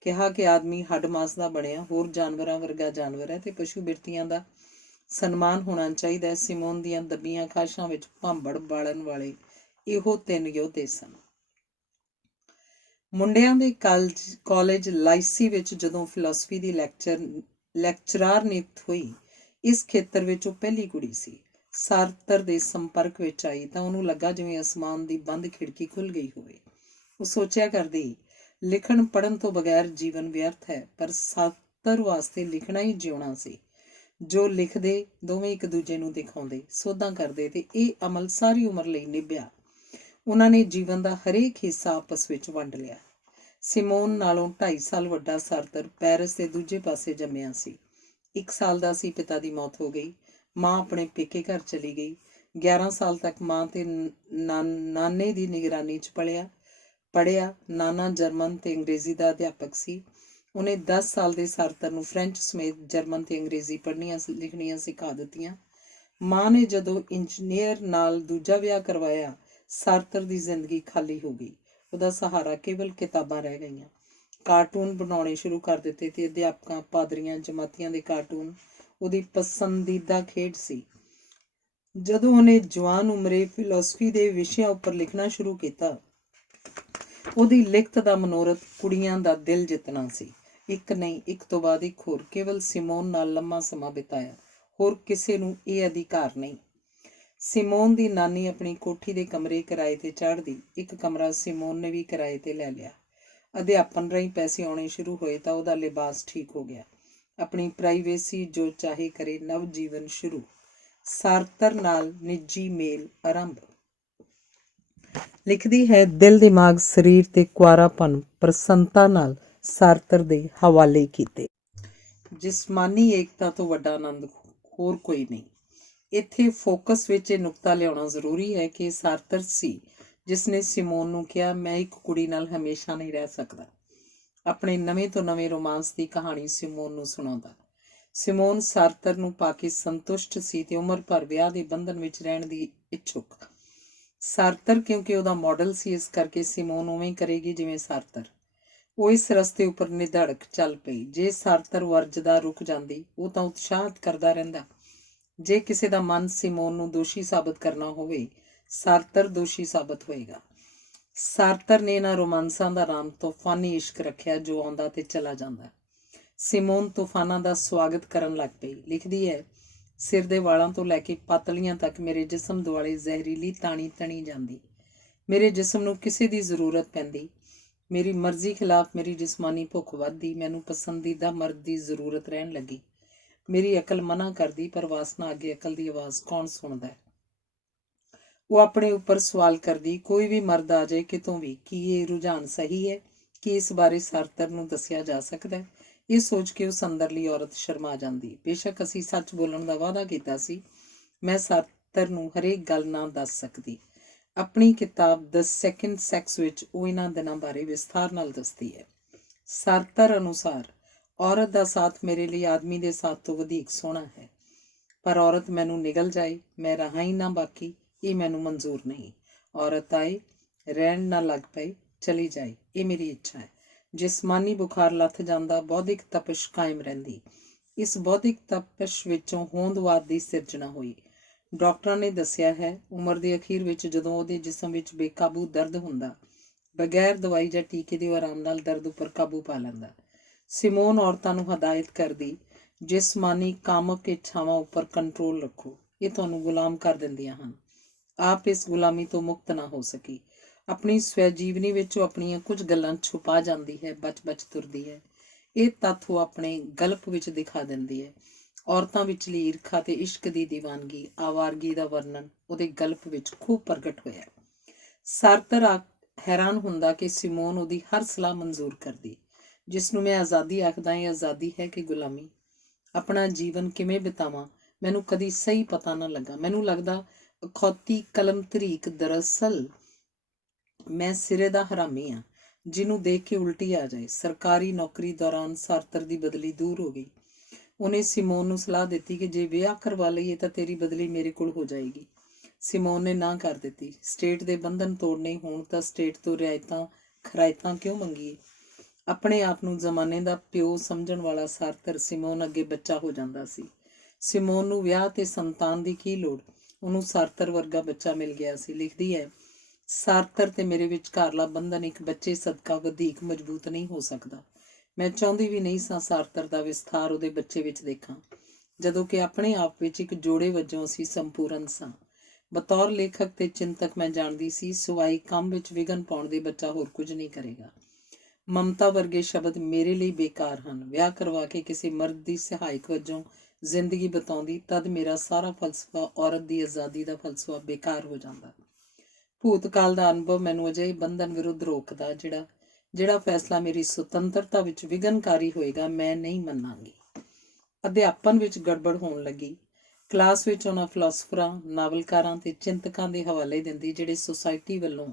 ਕਿਹਾ ਕਿ ਆਦਮੀ ਹੱਡ ਮਾਸ ਦਾ ਬਣਿਆ, ਹੋਰ ਜਾਨਵਰਾਂ ਵਰਗਾ ਜਾਨਵਰ ਹੈ ਤੇ ਪਸ਼ੂ ਬਿਰਤੀਆਂ ਦਾ ਸਨਮਾਨ ਹੋਣਾ ਚਾਹੀਦਾ ਹੈ। ਸਿਮੋਨ ਦੀਆਂ ਦੱਬੀਆਂ ਖਾਸ਼ਾਂ ਵਿੱਚ ਭਾਂਬੜ ਬਾਲਣ ਵਾਲੇ ਇਹੋ ਤਿੰਨ ਯੋਧੇ ਸਨ। ਮੁੰਡਿਆਂ ਦੇ ਕਾਲਜ ਲਾਈਸੀ ਵਿੱਚ ਜਦੋਂ ਫਿਲਾਸਫੀ ਦੀ ਲੈਕਚਰਾਰ ਨਿਯੁਕਤ ਹੋਈ, ਇਸ ਖੇਤਰ ਵਿੱਚ ਉਹ ਪਹਿਲੀ ਕੁੜੀ ਸੀ। ਸਾਰਤਰ ਦੇ ਸੰਪਰਕ ਵਿੱਚ ਆਈ ਤਾਂ ਉਹਨੂੰ ਲੱਗਾ ਜਿਵੇਂ ਅਸਮਾਨ ਦੀ ਬੰਦ ਖਿੜਕੀ ਖੁੱਲ੍ਹ ਗਈ ਹੋਵੇ। ਉਹ ਸੋਚਿਆ ਕਰਦੀ, ਲਿਖਣ ਪੜ੍ਹਨ ਤੋਂ ਬਗੈਰ ਜੀਵਨ ਵਿਅਰਥ ਹੈ, ਪਰ ਸਾਰਤਰ ਵਾਸਤੇ ਲਿਖਣਾ ਹੀ ਜਿਉਣਾ ਸੀ। ਜੋ ਲਿਖਦੇ ਦੋਵੇਂ ਇੱਕ ਦੂਜੇ ਨੂੰ ਦਿਖਾਉਂਦੇ, ਸੋਧਾਂ ਕਰਦੇ ਤੇ ਇਹ ਅਮਲ ਸਾਰੀ ਉਮਰ ਲਈ ਨਿਭਿਆ। ਉਹਨਾਂ ਨੇ ਜੀਵਨ ਦਾ ਹਰੇਕ ਹਿੱਸਾ ਆਪਸ ਵਿੱਚ ਵੰਡ ਲਿਆ। ਸਿਮੋਨ ਨਾਲੋਂ 2.5 ਸਾਲ ਵੱਡਾ ਸਾਰਤਰ ਪੈਰਿਸ ਦੇ ਦੂਜੇ ਪਾਸੇ ਜੰਮਿਆ ਸੀ। 1 ਸਾਲ ਦਾ ਸੀ, ਪਿਤਾ ਦੀ ਮੌਤ ਹੋ ਗਈ। ਮਾਂ ਆਪਣੇ ਪੇਕੇ ਘਰ ਚਲੀ ਗਈ। 11 ਸਾਲ ਤੱਕ ਮਾਂ ਤੇ ਨਾਨੇ ਦੀ ਨਿਗਰਾਨੀ 'ਚ ਪੜ੍ਹਿਆ। ਨਾਨਾ ਜਰਮਨ ਤੇ ਅੰਗਰੇਜ਼ੀ ਦਾ ਅਧਿਆਪਕ ਸੀ। ਉਹਨੇ 10 ਸਾਲ ਦੇ ਸਾਰਤਰ ਨੂੰ ਫ੍ਰੈਂਚ ਸਮੇਤ ਜਰਮਨ ਤੇ ਅੰਗਰੇਜ਼ੀ ਪੜ੍ਹਨੀਆਂ ਲਿਖਣੀਆਂ ਸਿਖਾ ਦਿੱਤੀਆਂ। ਮਾਂ ਨੇ ਜਦੋਂ ਇੰਜੀਨੀਅਰ ਨਾਲ ਦੂਜਾ ਵਿਆਹ ਕਰਵਾਇਆ, ਸਾਰਤਰ ਦੀ ਜ਼ਿੰਦਗੀ ਖਾਲੀ ਹੋ ਗਈ। ਉਹਦਾ ਸਹਾਰਾ ਕੇਵਲ ਕਿਤਾਬਾਂ ਰਹਿ ਗਈਆਂ। ਕਾਰਟੂਨ ਬਣਾਉਣੇ ਸ਼ੁਰੂ ਕਰ ਦਿੱਤੇ ਤੇ ਅਧਿਆਪਕਾਂ, ਪਾਦਰੀਆਂ, ਜਮਾਤੀਆਂ ਦੇ ਕਾਰਟੂਨ ਉਹਦੀ ਪਸੰਦੀਦਾ ਖੇਡ ਸੀ। ਜਦੋਂ ਉਹਨੇ ਜਵਾਨ ਉਮਰੇ ਫਿਲਾਸਫੀ ਦੇ ਵਿਸ਼ਿਆਂ ਉੱਪਰ ਲਿਖਣਾ ਸ਼ੁਰੂ ਕੀਤਾ, ਉਹਦੀ ਲਿਖਤ ਦਾ ਮਨੋਰਥ ਕੁੜੀਆਂ ਦਾ ਦਿਲ ਜਿੱਤਣਾ ਸੀ। ਇੱਕ ਨਹੀਂ, ਇੱਕ ਤੋਂ ਬਾਅਦ ਇੱਕ ਹੋਰ। ਕੇਵਲ ਸਿਮੋਨ ਨਾਲ ਲੰਮਾ ਸਮਾਂ ਬਿਤਾਇਆ, ਹੋਰ ਕਿਸੇ ਨੂੰ ਇਹ ਅਧਿਕਾਰ ਨਹੀਂ। ਸਿਮੋਨ ਦੀ ਨਾਨੀ ਆਪਣੀ ਕੋਠੀ ਦੇ ਕਮਰੇ ਕਿਰਾਏ ਤੇ ਚਾੜ੍ਹਦੀ। ਇੱਕ ਕਮਰਾ ਸਿਮੋਨ ਨੇ ਵੀ ਕਿਰਾਏ ਤੇ ਲੈ ਲਿਆ। ਅਧਿਆਪਨ ਰਾਹੀਂ ਪੈਸੇ ਆਉਣੇ ਸ਼ੁਰੂ ਹੋਏ ਤਾਂ ਉਹਦਾ ਲਿਬਾਸ ਠੀਕ ਹੋ ਗਿਆ। ਆਪਣੀ ਪ੍ਰਾਈਵੇਸੀ, ਜੋ ਚਾਹੇ ਕਰੇ, ਨਵ ਜੀਵਨ ਸ਼ੁਰੂ। ਸਾਰਤਰ ਨਾਲ ਨਿੱਜੀ ਮੇਲ ਆਰੰਭ। ਲਿਖਦੀ ਹੈ, ਦਿਲ, ਦਿਮਾਗ, ਸਰੀਰ ਤੇ ਕੁਆਰਾਪਨ ਪ੍ਰਸੰਨਤਾ ਨਾਲ ਸਾਰਤਰ ਦੇ ਹਵਾਲੇ ਕੀਤੇ। ਜਿਸਮਾਨੀ ਏਕਤਾ ਤੋਂ ਵੱਡਾ ਆਨੰਦ ਹੋਰ ਕੋਈ ਨਹੀਂ। ਇੱਥੇ ਫੋਕਸ ਵਿੱਚ ਇਹ ਨੁਕਤਾ ਲਿਆਉਣਾ ਜ਼ਰੂਰੀ ਹੈ ਕਿ ਸਾਰਤਰ ਸੀ ਜਿਸਨੇ ਸਿਮੋਨ ਨੂੰ ਕਿਹਾ, ਮੈਂ ਇੱਕ ਕੁੜੀ ਨਾਲ ਹਮੇਸ਼ਾ ਨਹੀਂ ਰਹਿ ਸਕਦਾ। ਆਪਣੇ ਨਵੇਂ ਤੋਂ ਨਵੇਂ ਰੋਮਾਂਸ ਦੀ ਕਹਾਣੀ ਸਿਮੋਨ ਨੂੰ ਸੁਣਾਉਂਦਾ। ਸਿਮੋਨ ਸਾਰਤਰ ਨੂੰ ਪਾ ਕੇ ਸੰਤੁਸ਼ਟ ਸੀ ਤੇ ਉਮਰ ਭਰ ਵਿਆਹ ਦੇ ਬੰਧਨ ਵਿੱਚ ਰਹਿਣ ਦੀ ਇੱਛੁਕ। ਸਾਰਤਰ ਕਿਉਂਕਿ ਉਹਦਾ ਮਾਡਲ ਸੀ, ਇਸ ਕਰਕੇ ਸਿਮੋਨ ਉਵੇਂ ਕਰੇਗੀ ਜਿਵੇਂ ਸਾਰਤਰ। ਉਹ ਇਸ ਰਸਤੇ ਉੱਪਰ ਨਿਧੜਕ ਚੱਲ ਪਈ। ਜੇ ਸਾਰਤਰ ਵਰਜਦਾ ਰੁਕ ਜਾਂਦੀ, ਉਹ ਤਾਂ ਉਤਸ਼ਾਹਿਤ ਕਰਦਾ ਰਹਿੰਦਾ। ਜੇ ਕਿਸੇ ਦਾ ਮਨ ਸਿਮੋਨ ਨੂੰ ਦੋਸ਼ੀ ਸਾਬਤ ਕਰਨਾ ਹੋਵੇ, ਸਾਰਤਰ ਦੋਸ਼ੀ ਸਾਬਤ ਹੋਏਗਾ। ਸਾਰਤਰ ਨੇ ਇਹਨਾਂ ਰੋਮਾਂਸਾਂ ਦਾ ਨਾਮ ਤੂਫਾਨੀ ਇਸ਼ਕ ਰੱਖਿਆ, ਜੋ ਆਉਂਦਾ ਤੇ ਚਲਾ ਜਾਂਦਾ। ਸਿਮੋਨ ਤੂਫਾਨਾਂ ਦਾ ਸਵਾਗਤ ਕਰਨ ਲੱਗ ਪਈ। ਲਿਖਦੀ ਹੈ, ਸਿਰ ਦੇ ਵਾਲਾਂ ਤੋਂ ਲੈ ਕੇ ਪਾਤਲੀਆਂ ਤੱਕ ਮੇਰੇ ਜਿਸਮ ਦੁਆਲੇ ਜ਼ਹਿਰੀਲੀ ਤਾਣੀ ਤਣੀ ਜਾਂਦੀ। ਮੇਰੇ ਜਿਸਮ ਨੂੰ ਕਿਸੇ ਦੀ ਜ਼ਰੂਰਤ ਪੈਂਦੀ। ਮੇਰੀ ਮਰਜ਼ੀ ਖਿਲਾਫ ਮੇਰੀ ਜਿਸਮਾਨੀ ਭੁੱਖ ਵੱਧਦੀ। ਮੈਨੂੰ ਪਸੰਦੀਦਾ ਮਰਦ ਦੀ ਜ਼ਰੂਰਤ ਰਹਿਣ ਲੱਗੀ। ਮੇਰੀ ਅਕਲ ਮਨਾ ਕਰਦੀ, ਪਰ ਵਾਸਨਾ ਅੱਗੇ ਅਕਲ ਦੀ ਆਵਾਜ਼ ਕੌਣ ਸੁਣਦਾ ਹੈ। ਉਹ ਆਪਣੇ ਉੱਪਰ ਸਵਾਲ ਕਰਦੀ, ਕੋਈ ਵੀ ਮਰਦ ਆ ਜਾਏ ਕਿਤੋਂ ਵੀ, ਕੀ ਇਹ ਰੁਝਾਨ ਸਹੀ ਹੈ? ਕੀ ਇਸ ਬਾਰੇ ਸਾਰਤਰ ਨੂੰ ਦੱਸਿਆ ਜਾ ਸਕਦਾ ਹੈ? ਇਹ ਸੋਚ ਕੇ ਉਸ ਅੰਦਰਲੀ ਔਰਤ ਸ਼ਰਮਾ ਜਾਂਦੀ। ਬੇਸ਼ੱਕ ਅਸੀਂ ਸੱਚ ਬੋਲਣ ਦਾ ਵਾਅਦਾ ਕੀਤਾ ਸੀ, ਮੈਂ ਸਾਰਤਰ ਨੂੰ ਹਰੇਕ ਗੱਲ ਨਾ ਦੱਸ ਸਕਦੀ। ਆਪਣੀ ਕਿਤਾਬ ਦ ਸੈਕਿੰਡ ਸੈਕਸ ਵਿੱਚ ਉਹ ਇਹਨਾਂ ਦਿਨਾਂ ਬਾਰੇ ਵਿਸਥਾਰ ਨਾਲ ਦੱਸਦੀ ਹੈ। ਸਾਰਤਰ ਅਨੁਸਾਰ ਔਰਤ ਦਾ ਸਾਥ ਮੇਰੇ ਲਈ ਆਦਮੀ ਦੇ ਸਾਥ ਤੋਂ ਵਧੇਕ ਸੋਹਣਾ ਹੈ, ਪਰ ਔਰਤ ਮੈਨੂੰ ਨਿਗਲ ਜਾਏ, ਮੈਂ ਰਹਾਂ ਹੀ ਨਾ ਬਾਕੀ, ਇਹ ਮੈਨੂੰ ਮਨਜ਼ੂਰ ਨਹੀਂ। ਔਰਤ ਆਏ, ਰਹਿਣ ਨਾ ਲੱਗ ਪਏ, ਚਲੀ ਜਾਏ, ਇਹ ਮੇਰੀ ਇੱਛਾ ਹੈ। ਜਿਸਮਾਨੀ ਬੁਖਾਰ ਲੱਥ ਜਾਂਦਾ, ਬੌਧਿਕ ਤਪਸ਼ ਕਾਇਮ ਰਹਿੰਦੀ। ਇਸ ਬੌਧਿਕ ਤਪਸ਼ ਵਿੱਚੋਂ ਹੋਂਦਵਾਦ ਦੀ ਸਿਰਜਣਾ ਹੋਈ। ਡਾਕਟਰਾਂ ਨੇ ਦੱਸਿਆ ਹੈ, ਉਮਰ ਦੇ ਅਖੀਰ ਵਿੱਚ ਜਦੋਂ ਉਹਦੇ ਜਿਸਮ ਵਿੱਚ ਬੇਕਾਬੂ ਦਰਦ ਹੁੰਦਾ, ਬਗੈਰ ਦਵਾਈ ਜਾਂ ਟੀਕੇ ਦੇ ਆਰਾਮ ਨਾਲ ਦਰਦ ਉੱਪਰ ਕਾਬੂ ਪਾ ਲੈਂਦਾ। ਸਿਮੋਨ ਔਰਤਾਂ ਨੂੰ ਹਦਾਇਤ ਕਰਦੀ, ਜਿਸਮਾਨੀ ਕਾਮਕ ਇੱਛਾਵਾਂ ਉੱਪਰ ਕੰਟਰੋਲ ਰੱਖੋ, ਇਹ ਤੁਹਾਨੂੰ ਗੁਲਾਮ ਕਰ ਦਿੰਦੀਆਂ ਹਨ। ਆਪ ਇਸ ਗੁਲਾਮੀ ਤੋਂ ਮੁਕਤ ਨਾ ਹੋ ਸਕੀ। ਆਪਣੀ ਸਵੈ ਜੀਵਨੀ ਵਿੱਚ ਉਹ ਆਪਣੀਆਂ ਕੁਝ ਗੱਲਾਂ ਛੁਪਾ ਜਾਂਦੀ ਹੈ, ਬਚ-ਬਚ ਤੁਰਦੀ ਹੈ। ਇਹ ਤੱਥ ਉਹ ਆਪਣੇ ਗਲਪ ਵਿੱਚ ਦਿਖਾ ਦਿੰਦੀ ਹੈ। ਔਰਤਾਂ ਵਿਚਲੀ ਈਰਖਾ ਤੇ ਇਸ਼ਕ ਦੀ ਦੀਵਾਨਗੀ, ਆਵਾਰਗੀ ਦਾ ਵਰਣਨ ਉਹਦੇ ਗਲਪ ਵਿੱਚ ਖੂਬ ਪ੍ਰਗਟ ਹੋਇਆ। ਸਾਰਤਰ ਹੈਰਾਨ ਹੁੰਦਾ ਕਿ ਸਿਮੋਨ ਉਹਦੀ ਹਰ ਸਲਾਹ ਮਨਜ਼ੂਰ ਕਰਦੀ। ਜਿਸ ਨੂੰ ਮੈਂ ਆਜ਼ਾਦੀ ਆਖਦਾ, ਇਹ ਆਜ਼ਾਦੀ ਹੈ ਕਿ ਗੁਲਾਮੀ? ਆਪਣਾ ਜੀਵਨ ਕਿਵੇਂ ਬਿਤਾਵਾਂ, ਮੈਨੂੰ ਕਦੀ ਸਹੀ ਪਤਾ ਨਾ ਲੱਗਾ। ਮੈਨੂੰ ਲੱਗਦਾ ਅਖੌਤੀ ਕਲਮ ਤਰੀਕ ਦਰਅਸਲ ਮੈਂ ਸਿਰੇ ਦਾ ਹਰਾਮੀ ਹਾਂ, ਜਿਹਨੂੰ ਦੇਖ ਕੇ ਉਲਟੀ ਆ ਜਾਏ। ਸਰਕਾਰੀ ਨੌਕਰੀ ਦੌਰਾਨ ਸਾਰਤਰ ਦੀ ਬਦਲੀ ਦੂਰ ਹੋ ਗਈ। ਉਹਨੇ ਸਿਮੋਨ ਨੂੰ ਸਲਾਹ ਦਿੱਤੀ ਕਿ ਜੇ ਵਿਆਹ ਕਰਵਾ ਲਈਏ ਤਾਂ ਤੇਰੀ ਬਦਲੀ ਮੇਰੇ ਕੋਲ ਹੋ ਜਾਏਗੀ। ਸਿਮੋਨ ਨੇ ਨਾ ਕਰ ਦਿੱਤੀ। ਸਟੇਟ ਦੇ ਬੰਧਨ ਤੋੜਨੇ ਹੋਣ ਤਾਂ ਸਟੇਟ ਤੋਂ ਰਿਆਇਤਾਂ ਖਰਾਇਤਾਂ ਕਿਉਂ ਮੰਗੀਏ? ਆਪਣੇ ਆਪ ਨੂੰ ਜ਼ਮਾਨੇ ਦਾ ਪਿਓ ਸਮਝਣ ਵਾਲਾ ਸਾਰਤਰ ਸਿਮੋਨ ਅੱਗੇ ਬੱਚਾ ਹੋ ਜਾਂਦਾ ਸੀ। ਸਿਮੋਨ ਨੂੰ ਵਿਆਹ ਤੇ ਸੰਤਾਨ ਦੀ ਕੀ ਲੋੜ? ਉਹਨੂੰ ਸਾਰਤਰ ਵਰਗਾ ਬੱਚਾ ਮਿਲ ਗਿਆ ਸੀ। ਲਿਖਦੀ ਹੈ, ਸਾਰਤਰ ਤੇ ਮੇਰੇ ਵਿਚਕਾਰਲਾ ਬੰਧਨ ਇੱਕ ਬੱਚੇ ਸਦਕਾ ਵਧੇਕ ਮਜ਼ਬੂਤ ਨਹੀਂ ਹੋ ਸਕਦਾ। ਮੈਂ ਚਾਹੁੰਦੀ ਵੀ ਨਹੀਂ ਸਾਂ ਸਾਰਤਰ ਦਾ ਵਿਸਥਾਰ ਉਹਦੇ ਬੱਚੇ ਵਿੱਚ ਦੇਖਾਂ, ਜਦੋਂ ਕਿ ਆਪਣੇ ਆਪ ਵਿੱਚ ਇੱਕ ਜੋੜੇ ਵਜੋਂ ਅਸੀਂ ਸੰਪੂਰਨ ਸਾਂ। ਬਤੌਰ ਲੇਖਕ ਤੇ ਚਿੰਤਕ ਮੈਂ ਜਾਣਦੀ ਸੀ, ਸਿਵਾਏ ਕੰਮ ਵਿੱਚ ਵਿਘਨ ਪਾਉਣ ਦੇ ਬੱਚਾ ਹੋਰ ਕੁਝ ਨਹੀਂ ਕਰੇਗਾ। ਮਮਤਾ ਵਰਗੇ ਸ਼ਬਦ ਮੇਰੇ ਲਈ ਬੇਕਾਰ ਹਨ। ਵਿਆਹ ਕਰਵਾ ਕੇ ਕਿਸੇ ਮਰਦ ਦੀ ਸਹਾਇਕ ਵਜੋਂ ਜ਼ਿੰਦਗੀ ਬਿਤਾਉਂਦੀ, ਤਦ ਮੇਰਾ ਸਾਰਾ ਫਲਸਫਾ ਔਰਤ ਦੀ ਆਜ਼ਾਦੀ ਦਾ ਫਲਸਫਾ ਬੇਕਾਰ ਹੋ ਜਾਂਦਾ। ਭੂਤਕਾਲ ਦਾ ਅਨੁਭਵ ਮੈਨੂੰ ਅਜਿਹੇ ਬੰਧਨ ਵਿਰੁੱਧ ਰੋਕਦਾ, ਜਿਹੜਾ ਫੈਸਲਾ ਮੇਰੀ ਸੁਤੰਤਰਤਾ ਵਿੱਚ ਵਿਘਨਕਾਰੀ ਹੋਏਗਾ, ਮੈਂ ਨਹੀਂ ਮੰਨਾਂਗੀ। ਅਧਿਆਪਨ ਵਿੱਚ ਗੜਬੜ ਹੋਣ ਲੱਗੀ। ਕਲਾਸ ਵਿੱਚ ਉਹਨਾਂ ਫਿਲਾਸਫਰਾਂ, ਨਾਵਲਕਾਰਾਂ ਤੇ ਚਿੰਤਕਾਂ ਦੇ ਹਵਾਲੇ ਦਿੰਦੀ ਜਿਹੜੇ ਸੁਸਾਇਟੀ ਵੱਲੋਂ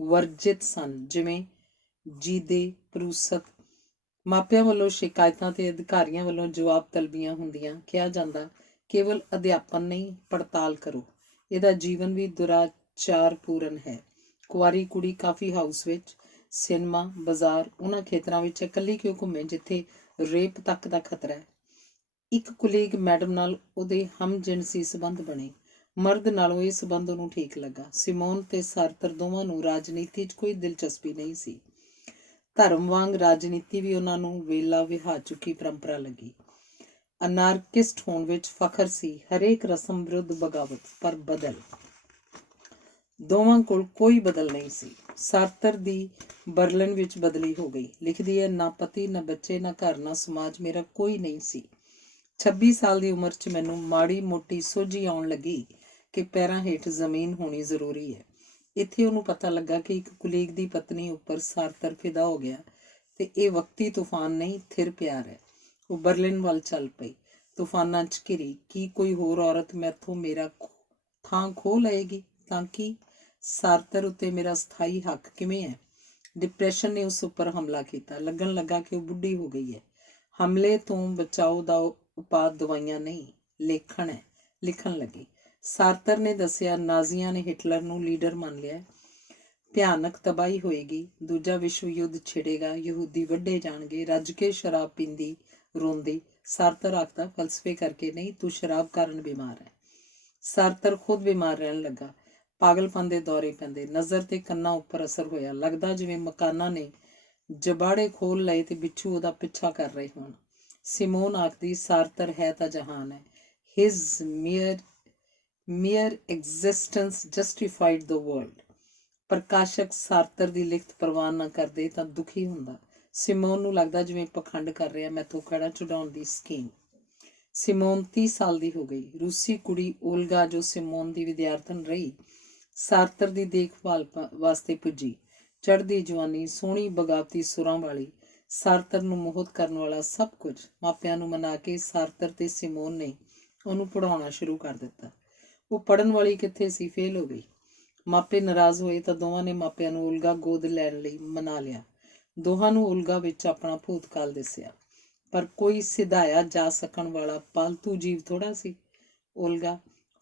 ਵਰਜਿਤ ਸਨ, ਜਿਵੇਂ ਜੀਦੇ, ਪ੍ਰੂਸਤ। ਮਾਪਿਆਂ ਵੱਲੋਂ ਸ਼ਿਕਾਇਤਾਂ ਤੇ ਅਧਿਕਾਰੀਆਂ ਵੱਲੋਂ ਜਵਾਬ ਤਲਬੀਆਂ ਹੁੰਦੀਆਂ। ਕਿਹਾ ਜਾਂਦਾ, ਕੇਵਲ ਅਧਿਆਪਨ ਨਹੀਂ, ਪੜਤਾਲ ਕਰੋ। ਇਹਦਾ ਜੀਵਨ ਵੀ ਦੁਰਾਚਾਰਪੂਰਨ ਹੈ। ਕੁਆਰੀ ਕੁੜੀ ਕਾਫੀ ਹਾਊਸ ਵਿੱਚ, ਸਿਨੇਮਾ, ਬਾਜ਼ਾਰ, ਉਹਨਾਂ ਖੇਤਰਾਂ ਵਿੱਚ ਇਕੱਲੀ ਕਿਉਂ ਘੁੰਮੇ ਜਿੱਥੇ ਰੇਪ ਤੱਕ ਦਾ ਖਤਰਾ ਹੈ। ਇੱਕ ਕੁਲੀਗ ਮੈਡਮ ਨਾਲ ਉਹਦੇ ਹਮਜਿਨਸੀ ਸੰਬੰਧ ਬਣੇ। ਮਰਦ ਨਾਲੋਂ ਇਹ ਸੰਬੰਧ ਉਹਨੂੰ ਠੀਕ ਲੱਗਾ। ਸਿਮੋਨ ਤੇ ਸਾਰਤਰ ਦੋਵਾਂ ਨੂੰ ਰਾਜਨੀਤੀ 'ਚ ਕੋਈ ਦਿਲਚਸਪੀ ਨਹੀਂ ਸੀ। ਧਰਮ ਵਾਂਗ ਰਾਜਨੀਤੀ ਵੀ ਉਹਨਾਂ ਨੂੰ ਵੇਲਾ ਵਿਹਾ ਚੁੱਕੀ ਪਰੰਪਰਾ ਲੱਗੀ। ਅਨਾਰਕਿਸਟ ਹੋਣ ਵਿੱਚ ਫਖਰ ਸੀ, ਹਰੇਕ ਰਸਮ ਵਿਰੁੱਧ ਬਗਾਵਤ, ਪਰ ਬਦਲ ਦੋਵਾਂ ਕੋਲ ਕੋਈ ਬਦਲ ਨਹੀਂ ਸੀ। ਸਾਰਤਰ ਦੀ ਬਰਲਿਨ ਵਿੱਚ ਬਦਲੀ ਹੋ ਗਈ। ਲਿਖਦੀ ਹੈ, ਨਾ ਪਤੀ, ਨਾ ਬੱਚੇ, ਨਾ ਘਰ, ਨਾ ਸਮਾਜ, ਮੇਰਾ ਕੋਈ ਨਹੀਂ ਸੀ। 26 ਸਾਲ ਦੀ ਉਮਰ 'ਚ ਮੈਨੂੰ ਮਾੜੀ ਮੋਟੀ ਸੋਝੀ ਆਉਣ ਲੱਗੀ ਕਿ ਪੈਰਾਂ ਹੇਠ ਜ਼ਮੀਨ ਹੋਣੀ ਜ਼ਰੂਰੀ ਹੈ। ਇੱਥੇ ਉਹਨੂੰ ਪਤਾ ਲੱਗਾ ਕਿ ਇੱਕ ਕੁਲੀਗ ਦੀ ਪਤਨੀ ਉੱਪਰ ਸਾਰਤਰ ਫਿਦਾ ਹੋ ਗਿਆ ਤੇ ਇਹ ਵਕਤੀ ਤੂਫਾਨ ਨਹੀਂ, ਥਿਰ ਪਿਆਰ ਹੈ। ਉਹ ਬਰਲਿਨ ਵੱਲ ਚੱਲ ਪਈ, ਤੂਫਾਨਾਂ 'ਚ ਘਿਰੀ। ਕੀ ਕੋਈ ਹੋਰ ਔਰਤ ਮੈਥੋਂ ਮੇਰਾ ਥਾਂ ਖੋਹ ਲਏਗੀ? ਤਾਂ ਕੀ ਸਾਰਤਰ ਉੱਤੇ ਮੇਰਾ ਸਥਾਈ ਹੱਕ ਕਿਵੇਂ ਹੈ? ਡਿਪਰੈਸ਼ਨ ਨੇ ਉਸ ਉੱਪਰ ਹਮਲਾ ਕੀਤਾ। ਲੱਗਣ ਲੱਗਾ ਕਿ ਉਹ ਬੁੱਢੀ ਹੋ ਗਈ ਹੈ। ਹਮਲੇ ਤੋਂ ਬਚਾਓ ਦਾ ਉਪਾਅ ਦਵਾਈਆਂ ਨਹੀਂ, ਲੇਖਣ ਹੈ। ਲਿਖਣ ਲੱਗੀ। ਸਾਰਤਰ ਨੇ ਦੱਸਿਆ, ਨਾਜ਼ੀਆਂ ਨੇ ਹਿਟਲਰ ਨੂੰ ਲੀਡਰ ਮੰਨ ਲਿਆ। ਭਿਆਨਕ ਤਬਾਹੀ ਹੋਏਗੀ, ਦੂਜਾ ਵਿਸ਼ਵ ਯੁੱਧ ਛਿੜੇਗਾ, ਯਹੂਦੀ ਵੱਢੇ ਜਾਣਗੇ। ਰੱਜ ਕੇ ਸ਼ਰਾਬ ਪੀਂਦੀ, ਰੋਂਦੀ। ਸਾਰਤਰ ਆਖਦਾ, ਫਲਸਫੇ ਕਰਕੇ ਨਹੀਂ, ਤੂੰ ਸ਼ਰਾਬ ਕਾਰਨ ਬਿਮਾਰ ਹੈ। ਸਾਰਤਰ ਖੁਦ ਬਿਮਾਰ ਰਹਿਣ ਲੱਗਾ। ਪਾਗਲਪਨ ਦੇ ਦੌਰੇ ਪੈਂਦੇ। ਨਜ਼ਰ ਤੇ ਕੰਨਾਂ ਉੱਪਰ ਅਸਰ ਹੋਇਆ। ਲੱਗਦਾ ਜਿਵੇਂ ਮਕਾਨਾਂ ਨੇ ਜਬਾੜੇ ਖੋਲ ਲਏ ਤੇ ਬਿੱਛੂ ਉਹਦਾ ਪਿੱਛਾ ਕਰ ਰਹੇ ਹੋਣ। ਸਿਮੋਨ ਆਖਦੀ, ਸਾਰਤਰ ਹੈ ਤਾਂ ਜਹਾਨ ਹੈ। His mere existence justified the world। ਪ੍ਰਕਾਸ਼ਕ ਸਾਰਤਰ ਦੀ ਲਿਖਤ ਪ੍ਰਵਾਨ ਨਾ ਕਰਦੇ ਤਾਂ ਦੁਖੀ ਹੁੰਦਾ। ਸਿਮੋਨ ਨੂੰ ਲੱਗਦਾ ਜਿਵੇਂ ਪਖੰਡ ਕਰ ਰਿਹਾ, ਮੈਥੋਂ ਕੜਾ ਚੁਡਾਉਣ ਦੀ ਸਕੀਮ। ਸਿਮੋਨ 30 ਸਾਲ ਦੀ ਹੋ ਗਈ। ਰੂਸੀ ਕੁੜੀ ਓਲਗਾ, ਜੋ ਸਿਮੋਨ ਦੀ ਵਿਦਿਆਰਥਣ ਰਹੀ, ਸਾਰਤਰ ਦੀ ਦੇਖਭਾਲ ਵਾਸਤੇ ਪੁੱਜੀ। ਚੜ੍ਹਦੀ ਜਵਾਨੀ, ਸੋਹਣੀ ਬਗਾਵਤੀ ਸੁਰਾਂ ਵਾਲੀ, ਸਾਰਤਰ ਨੂੰ ਮੋਹਿਤ ਕਰਨ ਵਾਲਾ ਸਭ ਕੁਝ ਮਾਪਿਆਂ ਨੂੰ ਮਨਾ ਕੇ ਸਾਰਤਰ ਤੇ ਸਿਮੋਨ ਨੇ ਉਹਨੂੰ ਪੜ੍ਹਾਉਣਾ ਸ਼ੁਰੂ ਕਰ ਦਿੱਤਾ। ਉਹ ਪੜ੍ਹਨ ਵਾਲੀ ਕਿੱਥੇ ਸੀ, ਫੇਲ ਹੋ ਗਈ। ਮਾਪੇ ਨਾਰਾਜ਼ ਹੋਏ ਤਾਂ ਦੋਵਾਂ ਨੇ ਮਾਪਿਆਂ ਨੂੰ ਉਲਗਾ ਗੋਦ ਲੈਣ ਲਈ ਮਨਾ ਲਿਆ। ਦੋਹਾਂ ਨੂੰ ਉਲਗਾ ਵਿੱਚ ਆਪਣਾ ਭੂਤਕਾਲ ਦੱਸਿਆ, ਪਰ ਕੋਈ ਸਿਧਾਇਆ ਜਾ ਸਕਣ ਵਾਲਾ ਪਾਲਤੂ ਜੀਵ ਥੋੜਾ ਸੀ। ਉਲਗਾ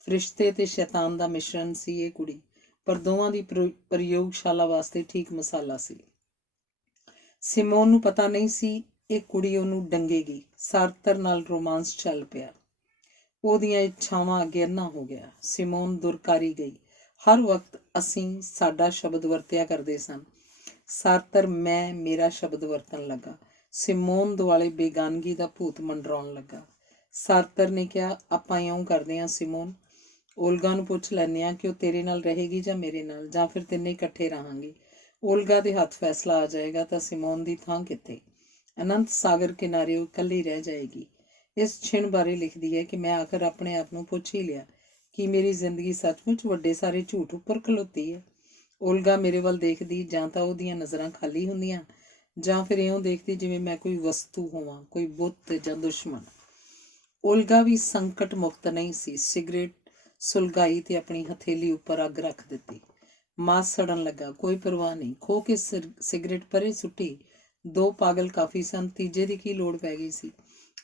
ਫਰਿਸ਼ਤੇ ਤੇ ਸ਼ੈਤਾਨ ਦਾ ਮਿਸ਼ਰਣ ਸੀ ਇਹ ਕੁੜੀ, ਪਰ ਦੋਵਾਂ ਦੀ ਪ੍ਰਯੋਗਸ਼ਾਲਾ ਵਾਸਤੇ ਠੀਕ ਮਸਾਲਾ ਸੀ। ਸਿਮੋਨ ਨੂੰ ਪਤਾ ਨਹੀਂ ਸੀ ਇਹ ਕੁੜੀ ਉਹਨੂੰ ਡੰਗੇਗੀ। ਸਾਰਤਰ ਨਾਲ ਰੋਮਾਂਸ ਚੱਲ ਪਿਆ। ਉਹਦੀਆਂ ਇੱਛਾਵਾਂ ਅੱਗੇ ਅੰਨਾ ਹੋ ਗਿਆ। ਸਿਮੋਨ ਦੁਰਕਾਰੀ ਗਈ। ਹਰ ਵਕਤ ਅਸੀਂ ਸਾਡਾ ਸ਼ਬਦ ਵਰਤਿਆ ਕਰਦੇ ਸਨ। ਸਾਰਤਰ ਮੈਂ ਮੇਰਾ ਸ਼ਬਦ ਵਰਤਣ ਲੱਗਾ। ਸਿਮੋਨ ਦੁਆਲੇ ਬੇਗਾਨਗੀ ਦਾ ਭੂਤ ਮੰਡਰਾਉਣ ਲੱਗਾ। ਸਾਰਤਰ ਨੇ ਕਿਹਾ, ਆਪਾਂ ਇਉਂ ਕਰਦੇ ਹਾਂ ਸਿਮੋਨ, ਓਲਗਾ ਨੂੰ ਪੁੱਛ ਲੈਂਦੇ ਹਾਂ ਕਿ ਉਹ ਤੇਰੇ ਨਾਲ ਰਹੇਗੀ ਜਾਂ ਮੇਰੇ ਨਾਲ, ਜਾਂ ਫਿਰ ਤਿੰਨੇ ਇਕੱਠੇ ਰਹਾਂਗੇ। ਓਲਗਾ ਦੇ ਹੱਥ ਫੈਸਲਾ ਆ ਜਾਏਗਾ ਤਾਂ ਸਿਮੋਨ ਦੀ ਥਾਂ ਕਿੱਥੇ? ਅਨੰਤ ਸਾਗਰ ਕਿਨਾਰੇ ਉਹ ਇਕੱਲੀ ਰਹਿ ਜਾਏਗੀ। ਇਸ ਛਿਣ ਬਾਰੇ ਲਿਖਦੀ ਹੈ ਕਿ ਮੈਂ ਆਖਰ ਆਪਣੇ ਆਪ ਨੂੰ ਪੁੱਛ ਹੀ ਲਿਆ ਕਿ ਮੇਰੀ ਜ਼ਿੰਦਗੀ ਸੱਚਮੁੱਚ ਵੱਡੇ ਸਾਰੇ ਝੂਠ ਉੱਪਰ ਖਲੋਤੀ ਹੈ। ਓਲਗਾ ਮੇਰੇ ਵੱਲ ਦੇਖਦੀ, ਜਾਂ ਤਾਂ ਉਹਦੀਆਂ ਨਜ਼ਰਾਂ ਖਾਲੀ ਹੁੰਦੀਆਂ, ਜਾਂ ਫਿਰ ਇਉਂ ਦੇਖਦੀ ਜਿਵੇਂ ਮੈਂ ਕੋਈ ਵਸਤੂ ਹੋਵਾਂ, ਕੋਈ ਬੁੱਤ ਜਾਂ ਦੁਸ਼ਮਣ। ਓਲਗਾ ਵੀ ਸੰਕਟ ਮੁਕਤ ਨਹੀਂ ਸੀ। ਸਿਗਰਟ ਸੁਲਗਾਈ ਤੇ ਆਪਣੀ ਹਥੇਲੀ ਉੱਪਰ ਅੱਗ ਰੱਖ ਦਿੱਤੀ। ਮਾਸ ਸੜਨ ਲੱਗਾ, ਕੋਈ ਪਰਵਾਹ ਨਹੀਂ। ਖੋ ਕੇ ਸਿਗਰਟ ਪਰੇ ਸੁੱਟੀ। ਦੋ ਪਾਗਲ ਕਾਫੀ ਸਨ, ਤੀਜੇ ਦੀ ਕੀ ਲੋੜ ਪੈ ਗਈ ਸੀ।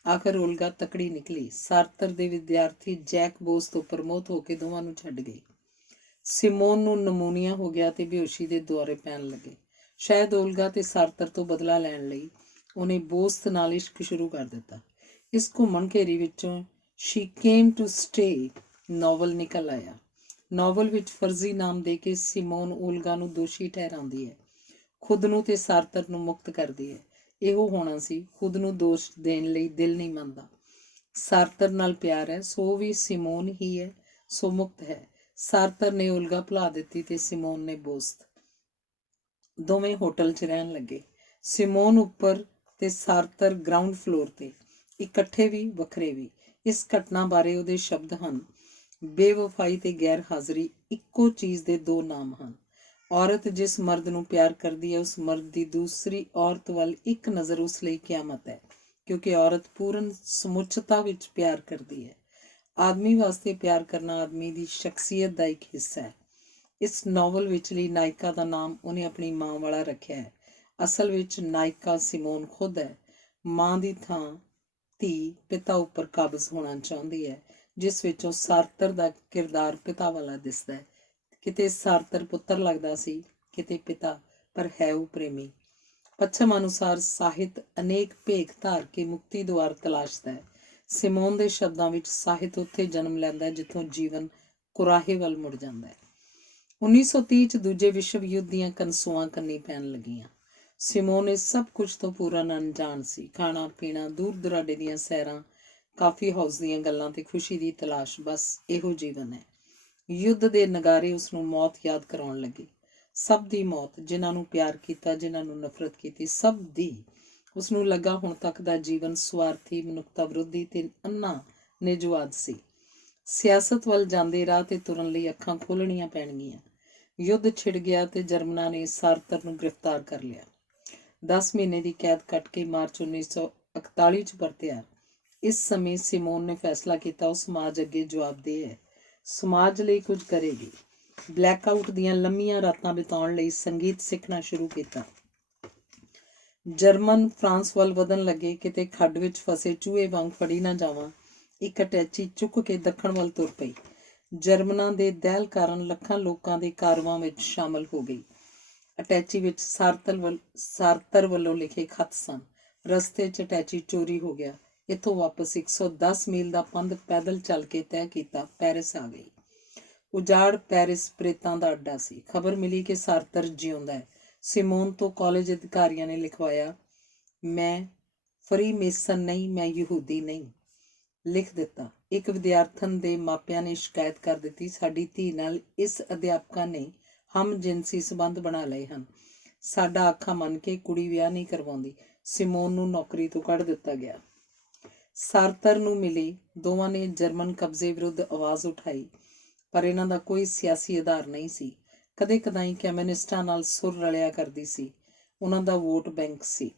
ਆਖਰ ਓਲਗਾ ਤਕੜੀ ਨਿਕਲੀ। ਸਾਰਤਰ ਦੇ ਵਿਦਿਆਰਥੀ ਜੈਕ ਬੋਸ ਤੋਂ ਪ੍ਰਮੋਟ ਹੋ ਕੇ ਦੋਵਾਂ ਨੂੰ ਛੱਡ ਗਈ। ਸਿਮੋਨ ਨੂੰ ਨਮੂਨੀਆ ਹੋ ਗਿਆ ਤੇ ਬੇਹੋਸ਼ੀ ਦੇ ਦੌਰੇ ਪੈਣ ਲੱਗੇ। ਸ਼ਾਇਦ ਓਲਗਾ ਤੇ ਸਾਰਤਰ ਤੋਂ ਬਦਲਾ ਲੈਣ ਲਈ ਉਹਨੇ ਬੋਸ ਨਾਲ ਇਸ਼ਕ ਸ਼ੁਰੂ ਕਰ ਦਿੱਤਾ। ਇਸ ਘੁੰਮਣ ਘੇਰੀ ਵਿੱਚੋਂ she came to stay novel ਨਿਕਲ ਆਇਆ। ਨਾਵਲ ਵਿੱਚ ਫਰਜ਼ੀ ਨਾਮ ਦੇ ਕੇ ਸਿਮੋਨ ਓਲਗਾ ਨੂੰ ਦੋਸ਼ੀ ਠਹਿਰਾਉਂਦੀ ਹੈ, ਖੁਦ ਨੂੰ ਤੇ ਸਾਰਤਰ ਨੂੰ ਮੁਕਤ ਕਰਦੀ ਹੈ। ਇਹੋ ਹੋਣਾ ਸੀ। ਖੁਦ ਨੂੰ ਦੋਸ਼ ਦੇਣ ਲਈ ਦਿਲ ਨਹੀਂ ਮੰਨਦਾ। ਸਾਰਤਰ ਨਾਲ ਪਿਆਰ ਹੈ, ਸੋ ਵੀ ਸਿਮੋਨ ਹੀ ਹੈ, ਸੋ ਮੁਕਤ ਹੈ। ਸਾਰਤਰ ਨੇ ਓਲਗਾ ਭੁਲਾ ਦਿੱਤੀ ਤੇ ਸਿਮੋਨ ਨੇ ਬੋਸਤ। ਦੋਵੇਂ ਹੋਟਲ 'ਚ ਰਹਿਣ ਲੱਗੇ। ਸਿਮੋਨ ਉੱਪਰ ਤੇ ਸਾਰਤਰ ਗਰਾਊਂਡ ਫਲੋਰ ਤੇ, ਇਕੱਠੇ ਵੀ ਵੱਖਰੇ ਵੀ। ਇਸ ਘਟਨਾ ਬਾਰੇ ਉਹਦੇ ਸ਼ਬਦ ਹਨ, ਬੇਵਫਾਈ ਤੇ ਗੈਰ ਹਾਜ਼ਰੀ ਇੱਕੋ ਚੀਜ਼ ਦੇ ਦੋ ਨਾਮ ਹਨ। ਔਰਤ ਜਿਸ ਮਰਦ ਨੂੰ ਪਿਆਰ ਕਰਦੀ ਹੈ, ਉਸ ਮਰਦ ਦੀ ਦੂਸਰੀ ਔਰਤ ਵੱਲ ਇੱਕ ਨਜ਼ਰ ਉਸ ਲਈ ਕਿਆਮਤ ਹੈ, ਕਿਉਂਕਿ ਔਰਤ ਪੂਰਨ ਸਮੁੱਚਤਾ ਵਿੱਚ ਪਿਆਰ ਕਰਦੀ ਹੈ। ਆਦਮੀ ਵਾਸਤੇ ਪਿਆਰ ਕਰਨਾ ਆਦਮੀ ਦੀ ਸ਼ਖਸੀਅਤ ਦਾ ਇੱਕ ਹਿੱਸਾ ਹੈ। ਇਸ ਨਾਵਲ ਵਿਚਲੀ ਨਾਇਕਾ ਦਾ ਨਾਮ ਉਹਨੇ ਆਪਣੀ ਮਾਂ ਵਾਲਾ ਰੱਖਿਆ ਹੈ। ਅਸਲ ਵਿੱਚ ਨਾਇਕਾ ਸਿਮੋਨ ਖੁਦ ਹੈ। ਮਾਂ ਦੀ ਥਾਂ ਧੀ ਪਿਤਾ ਉੱਪਰ ਕਾਬਜ਼ ਹੋਣਾ ਚਾਹੁੰਦੀ ਹੈ, ਜਿਸ ਵਿੱਚੋਂ ਸਾਰਤਰ ਦਾ ਕਿਰਦਾਰ ਪਿਤਾ ਵਾਲਾ ਦਿਸਦਾ ਹੈ। ਕਿਤੇ ਸਾਰਤਰ ਪੁੱਤਰ ਲੱਗਦਾ ਸੀ, ਕਿਤੇ ਪਿਤਾ, ਪਰ ਹੈ ਉਹ ਪ੍ਰੇਮੀ। ਪੱਛਮ ਅਨੁਸਾਰ ਸਾਹਿਤ ਅਨੇਕ ਭੇਖ ਧਾਰ ਕੇ ਮੁਕਤੀ ਦੁਆਰ ਤਲਾਸ਼ਦਾ ਹੈ। ਸਿਮੋਨ ਦੇ ਸ਼ਬਦਾਂ ਵਿੱਚ ਸਾਹਿਤ ਉੱਥੇ ਜਨਮ ਲੈਂਦਾ ਜਿੱਥੋਂ ਜੀਵਨ ਕੁਰਾਹੇ ਵੱਲ ਮੁੜ ਜਾਂਦਾ ਹੈ। 1930 'ਚ ਦੂਜੇ ਵਿਸ਼ਵ ਯੁੱਧ ਦੀਆਂ ਕਨਸੂਆਂ ਕੰਨੀ ਪੈਣ ਲੱਗੀਆਂ। ਸਿਮੋਨ ਇਸ ਸਭ ਕੁਝ ਤੋਂ ਪੂਰਾ ਅਣਜਾਣ ਸੀ। ਖਾਣਾ ਪੀਣਾ, ਦੂਰ ਦੁਰਾਡੇ ਦੀਆਂ ਸੈਰਾਂ, ਕਾਫੀ ਹਾਊਸ ਦੀਆਂ ਗੱਲਾਂ ਤੇ ਖੁਸ਼ੀ ਦੀ ਤਲਾਸ਼, ਬਸ ਇਹੋ ਜੀਵਨ ਹੈ। ਯੁੱਧ ਦੇ ਨਗਾਰੇ ਉਸਨੂੰ ਮੌਤ ਯਾਦ ਕਰਾਉਣ ਲੱਗੇ। ਸਭ ਦੀ ਮੌਤ, ਜਿਨ੍ਹਾਂ ਨੂੰ ਪਿਆਰ ਕੀਤਾ, ਜਿਨ੍ਹਾਂ ਨੂੰ ਨਫ਼ਰਤ ਕੀਤੀ, ਸਭ ਦੀ। ਉਸਨੂੰ ਲੱਗਾ ਹੁਣ ਤੱਕ ਦਾ ਜੀਵਨ ਸੁਆਰਥੀ, ਮਨੁੱਖਤਾ ਵਿਰੋਧੀ ਤੇ ਅੰਨਾ ਨਿਜਵਾਦ ਸੀ। ਸਿਆਸਤ ਵੱਲ ਜਾਂਦੇ ਰਾਹ ਤੇ ਤੁਰਨ ਲਈ ਅੱਖਾਂ ਖੋਲ੍ਹਣੀਆਂ ਪੈਣਗੀਆਂ। ਯੁੱਧ ਛਿੜ ਗਿਆ ਤੇ ਜਰਮਨਾਂ ਨੇ ਸਾਰਤਰ ਨੂੰ ਗ੍ਰਿਫਤਾਰ ਕਰ ਲਿਆ। 10 ਮਹੀਨੇ ਦੀ ਕੈਦ ਕੱਟ ਕੇ ਮਾਰਚ 1941 'ਚ ਪਰਤਿਆ। ਇਸ ਸਮੇਂ ਸਿਮੋਨ ਨੇ ਫੈਸਲਾ ਕੀਤਾ ਉਹ ਸਮਾਜ ਅੱਗੇ ਜਵਾਬਦੇਹ ਹੈ, ਸਮਾਜ ਲਈ ਕੁਝ ਕਰੇਗੀ। ਬਲੈਕਆਊਟ ਦੀਆਂ ਲੰਮੀਆਂ ਰਾਤਾਂ ਬਿਤਾਉਣ ਲਈ ਸੰਗੀਤ ਸਿੱਖਣਾ ਸ਼ੁਰੂ ਕੀਤਾ। ਜਰਮਨ ਫਰਾਂਸ ਵੱਲ ਵਧਣ ਲੱਗੇ। ਕਿਤੇ ਖੱਡ ਵਿੱਚ ਫਸੇ ਚੂਹੇ ਵਾਂਗ ਫੜੀ ਨਾ ਜਾਵਾਂ, ਇੱਕ ਅਟੈਚੀ ਚੁੱਕ ਕੇ ਦੱਖਣ ਵੱਲ ਤੁਰ ਪਈ। ਜਰਮਨਾਂ ਦੇ ਦਹਿਲ ਕਾਰਨ ਲੱਖਾਂ ਲੋਕਾਂ ਦੇ ਕਾਰਵਾਂ ਵਿੱਚ ਸ਼ਾਮਲ ਹੋ ਗਈ। ਅਟੈਚੀ ਵਿੱਚ ਸਾਰਤਰ ਵੱਲੋਂ ਲਿਖੇ ਖੱਤ ਸਨ। ਰਸਤੇ 'ਚ ਅਟੈਚੀ ਚੋਰੀ ਹੋ ਗਿਆ। ਇੱਥੋਂ ਵਾਪਸ 110 ਮੀਲ ਦਾ ਪੰਧ ਪੈਦਲ ਚੱਲ ਕੇ ਤੈਅ ਕੀਤਾ, ਪੈਰਿਸ ਆ ਗਈ। ਉਜਾੜ ਪੈਰਿਸ ਪ੍ਰੇਤਾਂ ਦਾ ਅੱਡਾ ਸੀ। ਖਬਰ ਮਿਲੀ ਕਿ ਸਾਰਤਰ ਜਿਉਂਦਾ ਹੈ। ਸਿਮੋਨ ਤੋਂ ਕਾਲਜ ਅਧਿਕਾਰੀਆਂ ਨੇ ਲਿਖਵਾਇਆ, ਮੈਂ ਫਰੀ ਮੇਸਨ ਨਹੀਂ, ਮੈਂ ਯਹੂਦੀ ਨਹੀਂ। ਲਿਖ ਦਿੱਤਾ। ਇੱਕ ਵਿਦਿਆਰਥਣ ਦੇ ਮਾਪਿਆਂ ਨੇ ਸ਼ਿਕਾਇਤ ਕਰ ਦਿੱਤੀ, ਸਾਡੀ ਧੀ ਨਾਲ ਇਸ ਅਧਿਆਪਕਾਂ ਨੇ ਹਮ ਜਿਨਸੀ ਸੰਬੰਧ ਬਣਾ ਲਏ ਹਨ। ਸਾਡਾ ਆਖਾ ਮੰਨ ਕੇ ਕੁੜੀ ਵਿਆਹ ਨਹੀਂ ਕਰਵਾਉਂਦੀ। ਸਿਮੋਨ ਨੂੰ ਨੌਕਰੀ ਤੋਂ ਕੱਢ ਦਿੱਤਾ ਗਿਆ। ਸਾਰਤਰ ਨੂੰ ਮਿਲੇ। ਦੋਵਾਂ ਨੇ ਜਰਮਨ ਕਬਜ਼ੇ ਵਿਰੁੱਧ ਆਵਾਜ਼ ਉਠਾਈ, ਪਰ ਇਹਨਾਂ ਦਾ ਕੋਈ ਸਿਆਸੀ ਆਧਾਰ ਨਹੀਂ ਸੀ। ਕਦੇ ਕਦਾਈ ਕਮਿਊਨਿਸਟਾਂ ਨਾਲ ਸੁਰ ਰਲਿਆ ਕਰਦੀ ਸੀ। ਉਹਨਾਂ ਦਾ ਵੋਟ ਬੈਂਕ ਸੀ।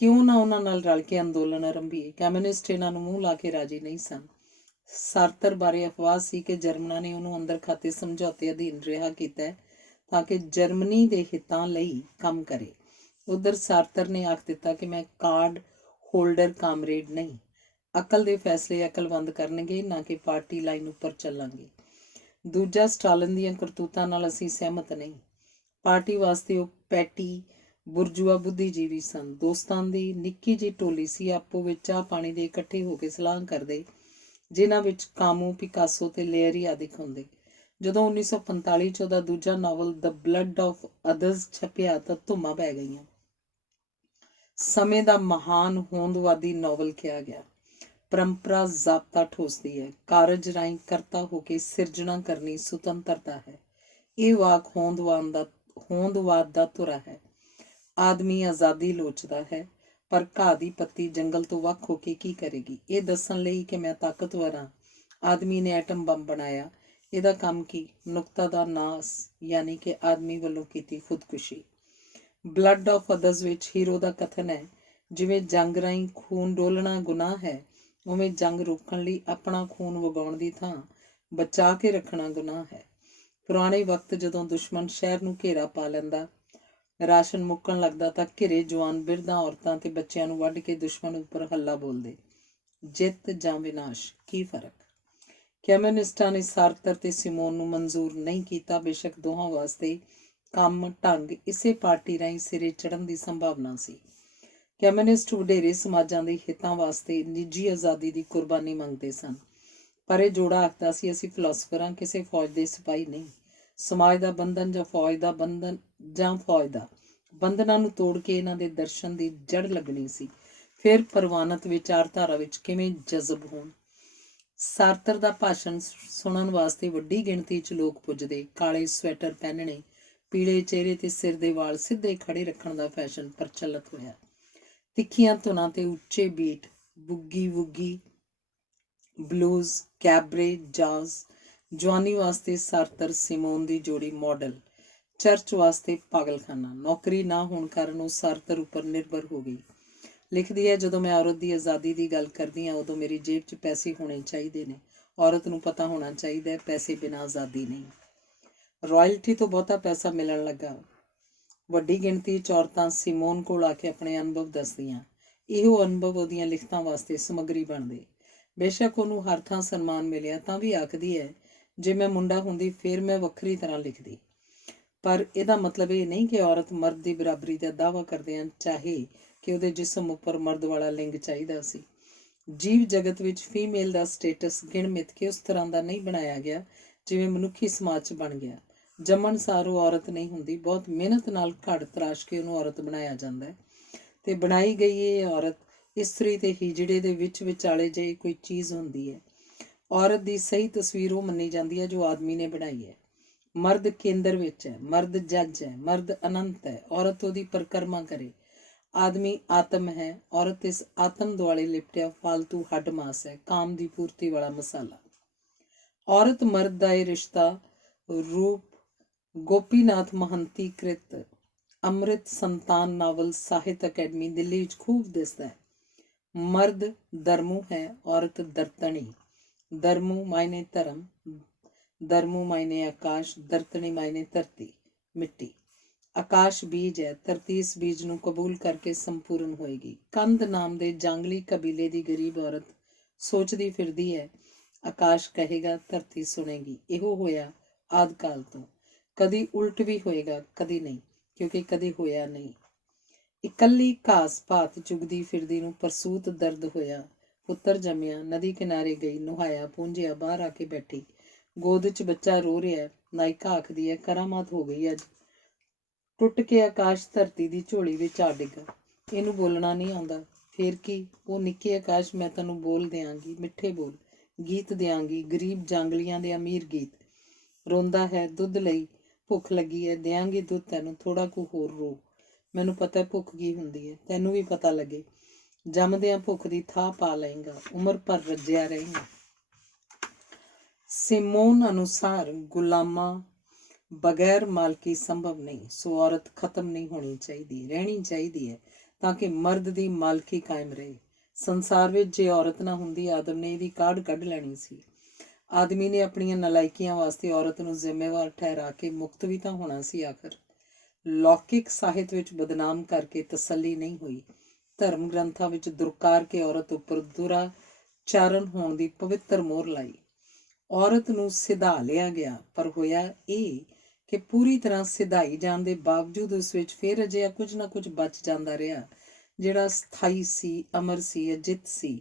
ਕਿਉਂ ਨਾ ਉਹਨਾਂ ਨਾਲ ਰਲ ਕੇ ਅੰਦੋਲਨ ਆਰੰਭੀਏ। ਕਮਿਊਨਿਸਟ ਇਹਨਾਂ ਨੂੰ ਮੂੰਹ ਲਾ ਕੇ ਰਾਜੀ ਨਹੀਂ ਸਨ। ਸਾਰਤਰ ਬਾਰੇ ਅਫਵਾਹ ਸੀ ਕਿ ਜਰਮਨਾਂ ਨੇ ਉਹਨੂੰ ਅੰਦਰ ਖਾਤੇ ਸਮਝੌਤੇ ਅਧੀਨ ਰਿਹਾ ਕੀਤਾ ਹੈ ਤਾਂ ਕਿ ਜਰਮਨੀ ਦੇ ਹਿੱਤਾਂ ਲਈ ਕੰਮ ਕਰੇ। ਉਧਰ ਸਾਰਤਰ ਨੇ ਆਖ ਦਿੱਤਾ ਕਿ ਮੈਂ ਕਾਰਡ ਹੋਲਡਰ ਕਾਮਰੇਡ ਨਹੀਂ, ਅਕਲ ਦੇ ਫੈਸਲੇ ਅਕਲਮੰਦ ਕਰਨਗੇ, ਨਾ ਕਿ ਪਾਰਟੀ ਲਾਈਨ ਉੱਪਰ ਚੱਲਾਂਗੇ। ਦੂਜਾ, ਸਟਾਲਿਨ ਦੀਆਂ ਕਰਤੂਤਾਂ ਨਾਲ ਅਸੀਂ ਸਹਿਮਤ ਨਹੀਂ। ਪਾਰਟੀ ਵਾਸਤੇ ਉਹ ਪੈਟੀ ਬੁਰਜੂਆ ਬੁੱਧੀਜੀਵੀ ਸਨ। ਦੋਸਤਾਂ ਦੀ ਨਿੱਕੀ ਜਿਹੀ ਟੋਲੀ ਸੀ, ਆਪੋ ਵਿੱਚ ਚਾਹ ਪਾਣੀ ਦੇ ਇਕੱਠੇ ਹੋ ਕੇ ਸਲਾਹ ਕਰਦੇ, ਜਿਨ੍ਹਾਂ ਵਿੱਚ ਕਾਮੂ, ਪਿਕਾਸੋ ਤੇ ਲੇਅਰੀ ਆਦਿਕ ਹੁੰਦੇ। ਜਦੋਂ 1945 'ਚ ਉਹਦਾ ਦੂਜਾ ਨਾਵਲ ਦ ਬਲੱਡ ਆਫ ਅਦਰਸ ਛਪਿਆ ਤਾਂ ਧੁੰਮਾਂ ਪੈ ਗਈਆਂ। ਸਮੇਂ ਦਾ ਮਹਾਨ ਹੋਂਦਵਾਦੀ ਨਾਵਲ ਕਿਹਾ ਗਿਆ। ਪਰੰਪਰਾ ਜ਼ਾਬਤਾ ਠੋਸਦੀ ਹੈ। ਕਾਰਜ ਰਾਹੀਂ ਕਰਤਾ ਹੋ ਕੇ ਸਿਰਜਣਾ ਕਰਨੀ ਸੁਤੰਤਰਤਾ ਹੈ। ਇਹ ਵਾਕ ਹੋਂਦਵਾਦ ਦਾ ਧੁਰਾ ਹੈ। ਆਦਮੀ ਆਜ਼ਾਦੀ ਲੋਚਦਾ ਹੈ, ਪਰ ਘਾਹ ਦੀ ਪੱਤੀ ਜੰਗਲ ਤੋਂ ਵੱਖ ਹੋ ਕੇ ਕੀ ਕਰੇਗੀ? ਇਹ ਦੱਸਣ ਲਈ ਕਿ ਮੈਂ ਤਾਕਤਵਰ ਹਾਂ। ਆਦਮੀ ਨੇ ਐਟਮ ਬੰਬ ਬਣਾਇਆ। ਇਹਦਾ ਕੰਮ ਕੀ? ਨੁਕਤਾ ਦਾ ਨਾਸ, ਯਾਨੀ ਕਿ ਆਦਮੀ ਵੱਲੋਂ ਕੀਤੀ ਖੁਦਕੁਸ਼ੀ। ਬਲੱਡ ਆਫ ਅਦਰਸ ਵਿੱਚ ਹੀਰੋ ਦਾ ਕਥਨ ਹੈ, ਜਿਵੇਂ ਜੰਗ ਰਾਹੀਂ ਖੂਨ ਡੋਲਣਾ ਗੁਨਾਹ ਹੈ, ਉਵੇਂ ਜੰਗ ਰੋਕਣ ਲਈ ਆਪਣਾ ਖੂਨ ਵਗਾਉਣ ਦੀ ਥਾਂ ਬਚਾ ਕੇ ਰੱਖਣਾ ਗੁਨਾਹ ਹੈ। ਪੁਰਾਣੇ ਵਕਤ ਜਦੋਂ ਦੁਸ਼ਮਣ ਸ਼ਹਿਰ ਨੂੰ ਘੇਰਾ ਪਾ ਲੈਂਦਾ, ਰਾਸ਼ਨ ਮੁੱਕਣ ਲੱਗਦਾ ਤਾਂ ਘਿਰੇ ਜਵਾਨ ਬਿਰਧਾਂ, ਔਰਤਾਂ ਤੇ ਬੱਚਿਆਂ ਨੂੰ ਵੱਢ ਕੇ ਦੁਸ਼ਮਣ ਉੱਪਰ ਹੱਲਾ ਬੋਲਦੇ। ਜਿੱਤ ਜਾਂ ਵਿਨਾਸ਼, ਕੀ ਫਰਕ? ਕਮਿਊਨਿਸਟਾਂ ਨੇ ਸਾਰਤਰ ਤੇ ਸਿਮੋਨ ਨੂੰ ਮਨਜ਼ੂਰ ਨਹੀਂ ਕੀਤਾ। ਬੇਸ਼ੱਕ ਦੋਹਾਂ ਵਾਸਤੇ ਕੰਮ ਢੰਗ ਇਸੇ ਪਾਰਟੀ ਰਾਹੀਂ ਸਿਰੇ ਚੜ੍ਹਨ ਦੀ ਸੰਭਾਵਨਾ ਸੀ। ਕਮਿਊਨਿਸਟ ਵਡੇਰੇ ਸਮਾਜਾਂ ਦੇ ਹਿੱਤਾਂ ਵਾਸਤੇ ਨਿੱਜੀ ਆਜ਼ਾਦੀ ਦੀ ਕੁਰਬਾਨੀ ਮੰਗਦੇ ਸਨ, ਪਰ ਇਹ ਜੋੜਾ ਆਖਦਾ ਸੀ, ਅਸੀਂ ਫਿਲਾਸਫਰ ਹਾਂ, ਕਿਸੇ ਫੌਜ ਦੇ ਸਿਪਾਹੀ ਨਹੀਂ। ਸਮਾਜ ਦਾ ਬੰਧਨ ਜਾਂ ਫੌਜ ਦਾ ਬੰਧਨਾਂ ਨੂੰ ਤੋੜ ਕੇ ਇਹਨਾਂ ਦੇ ਦਰਸ਼ਨ ਦੀ ਜੜ ਲੱਗਣੀ ਸੀ। ਫਿਰ ਪ੍ਰਵਾਨਤ ਵਿਚਾਰਧਾਰਾ ਵਿੱਚ ਕਿਵੇਂ ਜਜ਼ਬ ਹੋਣ। ਸਾਰਤਰ ਦਾ ਭਾਸ਼ਣ ਸੁਣਨ ਵਾਸਤੇ ਵੱਡੀ ਗਿਣਤੀ 'ਚ ਲੋਕ ਪੁੱਜਦੇ। ਕਾਲੇ ਸਵੈਟਰ ਪਹਿਨਣੇ, ਪੀਲੇ ਚਿਹਰੇ ਤੇ ਸਿਰ ਦੇ ਵਾਲ ਸਿੱਧੇ ਖੜੇ ਰੱਖਣ ਦਾ ਫੈਸ਼ਨ ਪ੍ਰਚਲਿਤ ਹੋਇਆ। ਤਿੱਖੀਆਂ ਧੁਨਾਂ ਤੇ ਉੱਚੇ ਬੀਟ, ਬੁੱਗੀ ਵੁੱਗੀ, ਬਲੂਜ਼, ਕੈਬਰੇ, ਜਾਜ਼। ਜਵਾਨੀ ਵਾਸਤੇ ਸਾਰਤਰ ਸਿਮੋਨ ਦੀ ਜੋੜੀ ਮਾਡਲ, ਚਰਚ ਵਾਸਤੇ ਪਾਗਲਖਾਨਾ। ਨੌਕਰੀ ਨਾ ਹੋਣ ਕਾਰਨ ਉਹ ਸਾਰਤਰ ਉੱਪਰ ਨਿਰਭਰ ਹੋ ਗਈ। ਲਿਖਦੀ ਹੈ, ਜਦੋਂ ਮੈਂ ਔਰਤ ਦੀ ਆਜ਼ਾਦੀ ਦੀ ਗੱਲ ਕਰਦੀ ਹਾਂ, ਉਦੋਂ ਮੇਰੀ ਜੇਬ 'ਚ ਪੈਸੇ ਹੋਣੇ ਚਾਹੀਦੇ ਨੇ। ਔਰਤ ਨੂੰ ਪਤਾ ਹੋਣਾ ਚਾਹੀਦਾ ਹੈ, ਪੈਸੇ ਬਿਨਾਂ ਆਜ਼ਾਦੀ ਨਹੀਂ। ਰਾਇਲਟੀ ਤੋਂ ਬਹੁਤਾ ਪੈਸਾ ਮਿਲਣ ਲੱਗਾ। ਵੱਡੀ ਗਿਣਤੀ 'ਚ ਔਰਤਾਂ ਸਿਮੋਨ ਕੋਲ ਆ ਕੇ ਆਪਣੇ ਅਨੁਭਵ ਦੱਸਦੀਆਂ। ਇਹੋ ਅਨੁਭਵ ਉਹਦੀਆਂ ਲਿਖਤਾਂ ਵਾਸਤੇ ਸਮੱਗਰੀ ਬਣਦੇ। ਬੇਸ਼ੱਕ ਉਹਨੂੰ ਹਰ ਥਾਂ ਸਨਮਾਨ ਮਿਲਿਆ, ਤਾਂ ਵੀ ਆਖਦੀ ਹੈ, ਜੇ ਮੈਂ ਮੁੰਡਾ ਹੁੰਦੀ ਫਿਰ ਮੈਂ ਵੱਖਰੀ ਤਰ੍ਹਾਂ ਲਿਖਦੀ। ਪਰ ਇਹਦਾ ਮਤਲਬ ਇਹ ਨਹੀਂ ਕਿ ਔਰਤ ਮਰਦ ਦੀ ਬਰਾਬਰੀ ਦਾ ਦਾਅਵਾ ਕਰਦਿਆਂ ਚਾਹੇ ਕਿ ਉਹਦੇ ਜਿਸਮ ਉੱਪਰ ਮਰਦ ਵਾਲਾ ਲਿੰਗ ਚਾਹੀਦਾ ਸੀ। ਜੀਵ ਜਗਤ ਵਿੱਚ ਫੀਮੇਲ ਦਾ ਸਟੇਟਸ ਗਿਣ ਮਿਥ ਕੇ ਉਸ ਤਰ੍ਹਾਂ ਦਾ ਨਹੀਂ ਬਣਾਇਆ ਗਿਆ ਜਿਵੇਂ ਮਨੁੱਖੀ ਸਮਾਜ 'ਚ ਬਣ ਗਿਆ। ਜੰਮਣ ਸਾਰ ਉਹ ਔਰਤ ਨਹੀਂ ਹੁੰਦੀ, ਬਹੁਤ ਮਿਹਨਤ ਨਾਲ ਘੜ ਤਰਾਸ਼ ਕੇ ਉਹਨੂੰ ਔਰਤ ਬਣਾਇਆ ਜਾਂਦਾ ਹੈ। ਤੇ ਬਣਾਈ ਗਈ ਇਹ ਔਰਤ ਇਸਤਰੀ ਤੇ ਹੀਜੜੇ ਦੇ ਵਿਚਾਲੇ ਜਿਹੀ ਕੋਈ ਚੀਜ਼ ਹੁੰਦੀ ਹੈ। ਔਰਤ ਦੀ ਸਹੀ ਤਸਵੀਰ ਉਹ ਮੰਨੀ ਜਾਂਦੀ ਹੈ ਜੋ ਆਦਮੀ ਨੇ ਬਣਾਈ ਹੈ। ਮਰਦ ਕੇਂਦਰ ਵਿੱਚ ਹੈ, ਮਰਦ ਜੱਜ ਹੈ, ਮਰਦ ਅਨੰਤ ਹੈ, ਔਰਤ ਉਹਦੀ ਪਰਿਕਰਮਾ ਕਰੇ। ਆਦਮੀ ਆਤਮ ਹੈ, ਔਰਤ ਇਸ ਆਤਮ ਦੁਆਲੇ ਲਿਪਟਿਆ ਫਾਲਤੂ ਹੱਡ ਮਾਸ ਹੈ, ਕਾਮ ਦੀ ਪੂਰਤੀ ਵਾਲਾ ਮਸਾਲਾ। ਔਰਤ ਮਰਦ ਦਾ ਇਹ ਰਿਸ਼ਤਾ ਰੂਪ ਗੋਪੀਨਾਥ ਮਹੰਤੀ ਕ੍ਰਿਤ ਅੰਮ੍ਰਿਤ ਸੰਤਾਨ ਨਾਵਲ ਸਾਹਿਤ ਅਕੈਡਮੀ ਦਿੱਲੀ ਵਿੱਚ ਖੂਬ ਦਿਸਦਾ ਹੈ। ਮਰਦ ਧਰਮੂ ਹੈ, ਔਰਤ ਦਰਤਣੀ। ਧਰਮੂ ਮਾਇਨੇ ਧਰਮ, ਧਰਮੂ ਮਾਇਨੇ ਆਕਾਸ਼, ਦਰਤਣੀ ਮਾਇਨੇ ਧਰਤੀ ਮਿੱਟੀ। ਆਕਾਸ਼ ਬੀਜ ਹੈ, ਧਰਤੀ ਇਸ ਬੀਜ ਨੂੰ ਕਬੂਲ ਕਰਕੇ ਸੰਪੂਰਨ ਹੋਏਗੀ। ਕੰਧ ਨਾਮ ਦੇ ਜੰਗਲੀ ਕਬੀਲੇ ਦੀ ਗਰੀਬ ਔਰਤ ਸੋਚਦੀ ਫਿਰਦੀ ਹੈ, ਆਕਾਸ਼ ਕਹੇਗਾ, ਧਰਤੀ ਸੁਣੇਗੀ। ਇਹੋ ਹੋਇਆ ਆਦਿ ਕਾਲ ਤੋਂ। ਕਦੀ ਉਲਟ ਵੀ ਹੋਏਗਾ, ਕਦੀ ਨਹੀਂ, ਕਿਉਂਕਿ ਕਦੇ ਹੋਇਆ ਨਹੀਂ। ਇਕੱਲੀ ਘਾਸ ਭਾਤ ਚੁਗਦੀ ਫਿਰਦੀ ਨੂੰ ਪ੍ਰਸੂਤ ਦਰਦ ਹੋਇਆ। ਪੁੱਤਰ ਜੰਮਿਆ, ਨਦੀ ਕਿਨਾਰੇ ਗਈ, ਨੁਹਾਇਆ, ਪੂੰਝਿਆ, ਬਾਹਰ ਆ ਕੇ ਬੈਠੀ। ਗੋਦ 'ਚ ਬੱਚਾ ਰੋ ਰਿਹਾ। ਨਾਇਕਾ ਆਖਦੀ ਹੈ, ਕਰਾਮਾਤ ਹੋ ਗਈ ਅੱਜ। ਟੁੱਟ ਕੇ ਆਕਾਸ਼ ਧਰਤੀ ਦੀ ਝੋਲੀ ਵਿੱਚ ਆ ਡਿੱਗਾ। ਇਹਨੂੰ ਬੋਲਣਾ ਨਹੀਂ ਆਉਂਦਾ। ਫੇਰ ਕੀ? ਉਹ ਨਿੱਕੇ ਆਕਾਸ਼, ਮੈਂ ਤੈਨੂੰ ਬੋਲ ਦਿਆਂਗੀ, ਮਿੱਠੇ ਬੋਲ, ਗੀਤ ਦਿਆਂਗੀ, ਗਰੀਬ ਜਾਂਗਲੀਆਂ ਦੇ ਅਮੀਰ ਗੀਤ। ਰੋਂਦਾ ਹੈ, ਦੁੱਧ ਲਈ, ਭੁੱਖ ਲੱਗੀ ਹੈ, ਦਿਆਂਗੀ ਦੁੱਧ ਤੈਨੂੰ, ਥੋੜਾ ਕੁ ਹੋਰ ਰੋ। ਮੈਨੂੰ ਪਤਾ ਭੁੱਖ ਕੀ ਹੁੰਦੀ ਹੈ, ਤੈਨੂੰ ਵੀ ਪਤਾ ਲੱਗੇ। ਜੰਮਦਿਆਂ ਭੁੱਖ ਦੀ ਥਾਹ ਪਾ ਲਏਗਾ, ਉਮਰ ਭਰ ਰੱਜਿਆ ਰਹੇਗਾ। ਸਿਮੋਨ ਅਨੁਸਾਰ ਗੁਲਾਮਾਂ ਬਗੈਰ ਮਾਲਕੀ ਸੰਭਵ ਨਹੀਂ, ਸੋ ਔਰਤ ਖਤਮ ਨਹੀਂ ਹੋਣੀ ਚਾਹੀਦੀ, ਰਹਿਣੀ ਚਾਹੀਦੀ ਹੈ ਤਾਂ ਕਿ ਮਰਦ ਦੀ ਮਾਲਕੀ ਕਾਇਮ ਰਹੇ। ਸੰਸਾਰ ਵਿੱਚ ਜੇ ਔਰਤ ਨਾ ਹੁੰਦੀ, ਆਦਮ ਨੇ ਇਹਦੀ ਕਾਢ ਕੱਢ ਲੈਣੀ ਸੀ। ਆਦਮੀ ਨੇ ਆਪਣੀਆਂ ਨਲਾਇਕੀਆਂ ਵਾਸਤੇ ਔਰਤ ਨੂੰ ਜ਼ਿੰਮੇਵਾਰ ਠਹਿਰਾ ਕੇ ਮੁਕਤ ਵੀ ਤਾਂ ਹੋਣਾ ਸੀ। ਆਖਰ ਲੌਕਿਕ ਸਾਹਿਤ ਵਿੱਚ ਬਦਨਾਮ ਕਰਕੇ ਤਸੱਲੀ ਨਹੀਂ ਹੋਈ। ਧਰਮ ਗ੍ਰੰਥਾਂ ਵਿੱਚ ਦੁਰਕਾਰ ਕੇ ਔਰਤ ਉੱਪਰ ਦੁਰਾਚਾਰਨ ਹੋਣ ਦੀ ਪਵਿੱਤਰ ਮੋਹਰ ਲਾਈ। ਔਰਤ ਨੂੰ ਸਿਧਾ ਲਿਆ ਗਿਆ, ਪਰ ਹੋਇਆ ਇਹ ਕਿ ਪੂਰੀ ਤਰ੍ਹਾਂ ਸਿਧਾਈ ਜਾਣ ਦੇ ਬਾਵਜੂਦ ਉਸ ਵਿੱਚ ਫਿਰ ਅਜਿਹਾ ਕੁਝ ਨਾ ਕੁਝ ਬਚ ਜਾਂਦਾ ਰਿਹਾ ਜਿਹੜਾ ਸਥਾਈ ਸੀ, ਅਮਰ ਸੀ, ਅਜਿੱਤ ਸੀ।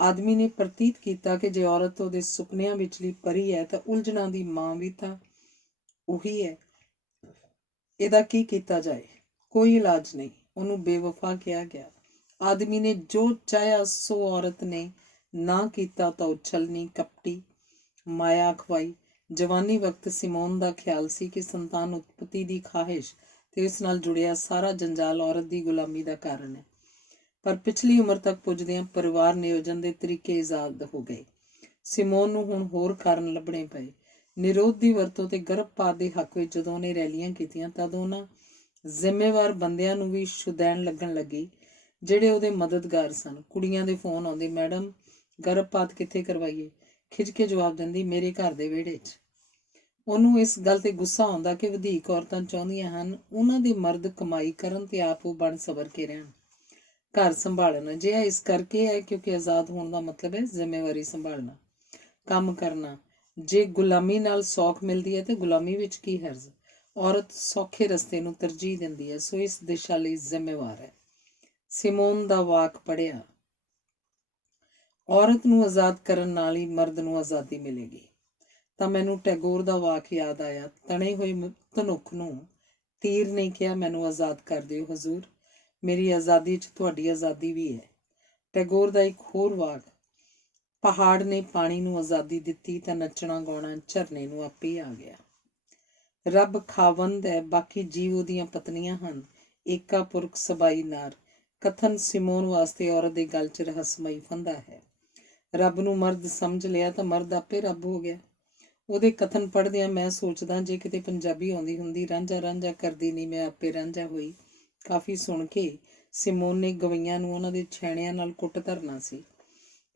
ਆਦਮੀ ਨੇ ਪ੍ਰਤੀਤ ਕੀਤਾ ਕਿ ਜੇ ਔਰਤ ਉਹਦੇ ਸੁਪਨਿਆਂ ਵਿਚਲੀ ਪਰੀ ਹੈ ਤਾਂ ਉਲਝਣਾਂ ਦੀ ਮਾਂ ਵੀ ਤਾਂ ਉਹੀ ਹੈ। ਇਹਦਾ ਕੀ ਕੀਤਾ ਜਾਏ? ਕੋਈ ਇਲਾਜ ਨਹੀਂ। ਉਹਨੂੰ ਬੇਵਫਾ ਕਿਹਾ ਗਿਆ। ਆਦਮੀ ਨੇ ਜੋ ਚਾਹਿਆ ਸੋ ਔਰਤ ਨੇ ਨਾ ਕੀਤਾ ਤਾਂ ਉਛਲਣੀ, ਕਪਟੀ, ਮਾਇਆ ਖਵਾਈ। ਜਵਾਨੀ ਵਕਤ ਸਿਮੋਨ ਦਾ ਖਿਆਲ ਸੀ ਕਿ ਸੰਤਾਨ ਉਤਪਤੀ ਦੀ ਖਾਹਿਸ਼ ਤੇ ਇਸ ਨਾਲ ਜੁੜਿਆ ਸਾਰਾ ਜੰਜਾਲ ਔਰਤ ਦੀ ਗੁਲਾਮੀ ਦਾ ਕਾਰਨ ਹੈ। ਪਰ ਪਿਛਲੀ ਉਮਰ ਤੱਕ ਪੁੱਜਦਿਆਂ ਪਰਿਵਾਰ ਨਿਯੋਜਨ ਦੇ ਤਰੀਕੇ ਇਜਾਦ ਹੋ ਗਏ। ਸਿਮੋਨ ਨੂੰ ਹੁਣ ਹੋਰ ਕਾਰਨ ਲੱਭਣੇ ਪਏ। ਨਿਰੋਧ ਦੀ ਵਰਤੋਂ ਤੇ ਗਰਭਪਾਤ ਦੇ ਹੱਕ ਵਿੱਚ ਜਦੋਂ ਉਹਨੇ ਰੈਲੀਆਂ ਕੀਤੀਆਂ, ਤਦ ਉਹਨਾਂ ਜ਼ਿੰਮੇਵਾਰ ਬੰਦਿਆਂ ਨੂੰ ਵੀ ਸ਼ੁਦੈਣ ਲੱਗਣ ਲੱਗੀ ਜਿਹੜੇ ਉਹਦੇ ਮਦਦਗਾਰ ਸਨ। ਕੁੜੀਆਂ ਦੇ ਫੋਨ ਆਉਂਦੇ, ਮੈਡਮ ਗਰਭਪਾਤ ਕਿੱਥੇ ਕਰਵਾਈਏ? ਖਿੱਚ ਕੇ ਜਵਾਬ ਦਿੰਦੀ, ਮੇਰੇ ਘਰ ਦੇ ਵਿਹੜੇ 'ਚ। ਉਹਨੂੰ ਇਸ ਗੱਲ ਤੇ ਗੁੱਸਾ ਆਉਂਦਾ ਕਿ ਵਧੀਕ ਔਰਤਾਂ ਚਾਹੁੰਦੀਆਂ ਹਨ ਉਹਨਾਂ ਦੇ ਮਰਦ ਕਮਾਈ ਕਰਨ ਤੇ ਆਪ ਉਹ ਬਣ ਸਬਰ ਕੇ ਰਹਿਣ, ਘਰ ਸੰਭਾਲਣ। ਅਜਿਹਾ ਇਸ ਕਰਕੇ ਹੈ ਕਿਉਂਕਿ ਆਜ਼ਾਦ ਹੋਣ ਦਾ ਮਤਲਬ ਹੈ ਜ਼ਿੰਮੇਵਾਰੀ ਸੰਭਾਲਣਾ, ਕੰਮ ਕਰਨਾ। ਜੇ ਗੁਲਾਮੀ ਨਾਲ ਸੌਖ ਮਿਲਦੀ ਹੈ ਤੇ ਗੁਲਾਮੀ ਵਿੱਚ ਕੀ ਹਰਜ਼? ਔਰਤ ਸੌਖੇ ਰਸਤੇ ਨੂੰ ਤਰਜੀਹ ਦਿੰਦੀ ਹੈ, ਸੋ ਇਸ ਦਿਸ਼ਾ ਲਈ ਜ਼ਿੰਮੇਵਾਰ ਹੈ। ਸਿਮੋਨ ਦਾ ਵਾਕ ਪੜ੍ਹਿਆ, ਔਰਤ ਨੂੰ ਆਜ਼ਾਦ ਕਰਨ ਨਾਲ ਹੀ ਮਰਦ ਨੂੰ ਆਜ਼ਾਦੀ ਮਿਲੇਗੀ। ਤਾਂ ਮੈਨੂੰ ਟੈਗੋਰ ਦਾ ਵਾਕ ਯਾਦ ਆਇਆ, ਤਣੇ ਹੋਏ ਧਨੁੱਖ ਨੂੰ ਤੀਰ ਨੇ ਕਿਹਾ, ਮੈਨੂੰ ਆਜ਼ਾਦ ਕਰ ਦਿਓ ਹਜ਼ੂਰ, ਮੇਰੀ ਆਜ਼ਾਦੀ 'ਚ ਤੁਹਾਡੀ ਆਜ਼ਾਦੀ ਵੀ ਹੈ। ਟੈਗੋਰ ਦਾ ਇੱਕ ਹੋਰ ਵਾਕ, ਪਹਾੜ ਨੇ ਪਾਣੀ ਨੂੰ ਆਜ਼ਾਦੀ ਦਿੱਤੀ ਤਾਂ ਨੱਚਣਾ ਗਾਉਣਾ ਝਰਨੇ ਨੂੰ ਆਪੇ ਹੀ ਆ ਗਿਆ। ਰੱਬ ਖਾਵੰਦ ਹੈ, ਬਾਕੀ ਜੀਵ ਉਹਦੀਆਂ ਪਤਨੀਆਂ ਹਨ, ਏਕਾ ਪੁਰਖ ਸਬਾਈ ਨਾਰ। ਕਥਨ ਸਿਮੋਨ ਵਾਸਤੇ ਔਰਤ ਦੇ ਗਲ 'ਚ ਰਹੱਸਮਈ ਫੰਦਾ ਹੈ। ਰੱਬ ਨੂੰ ਮਰਦ ਸਮਝ ਲਿਆ ਤਾਂ ਮਰਦ ਆਪੇ ਰੱਬ ਹੋ ਗਿਆ। ਉਹਦੇ ਕਥਨ ਪੜ੍ਹਦਿਆਂ ਮੈਂ ਸੋਚਦਾ, ਜੇ ਕਿਤੇ ਪੰਜਾਬੀ ਆਉਂਦੀ ਹੁੰਦੀ, ਰਾਂਝਾ ਰਾਂਝਾ ਕਰਦੀ ਨਹੀਂ ਮੈਂ ਆਪੇ ਰਾਂਝਾ ਹੋਈ। ਕਾਫੀ ਸੁਣ ਕੇ ਸਿਮੋਨ ਨੇ ਗਵਈਆਂ ਨੂੰ ਉਹਨਾਂ ਦੇ ਛੈਣਿਆਂ ਨਾਲ ਕੁੱਟ ਧਰਨਾ ਸੀ।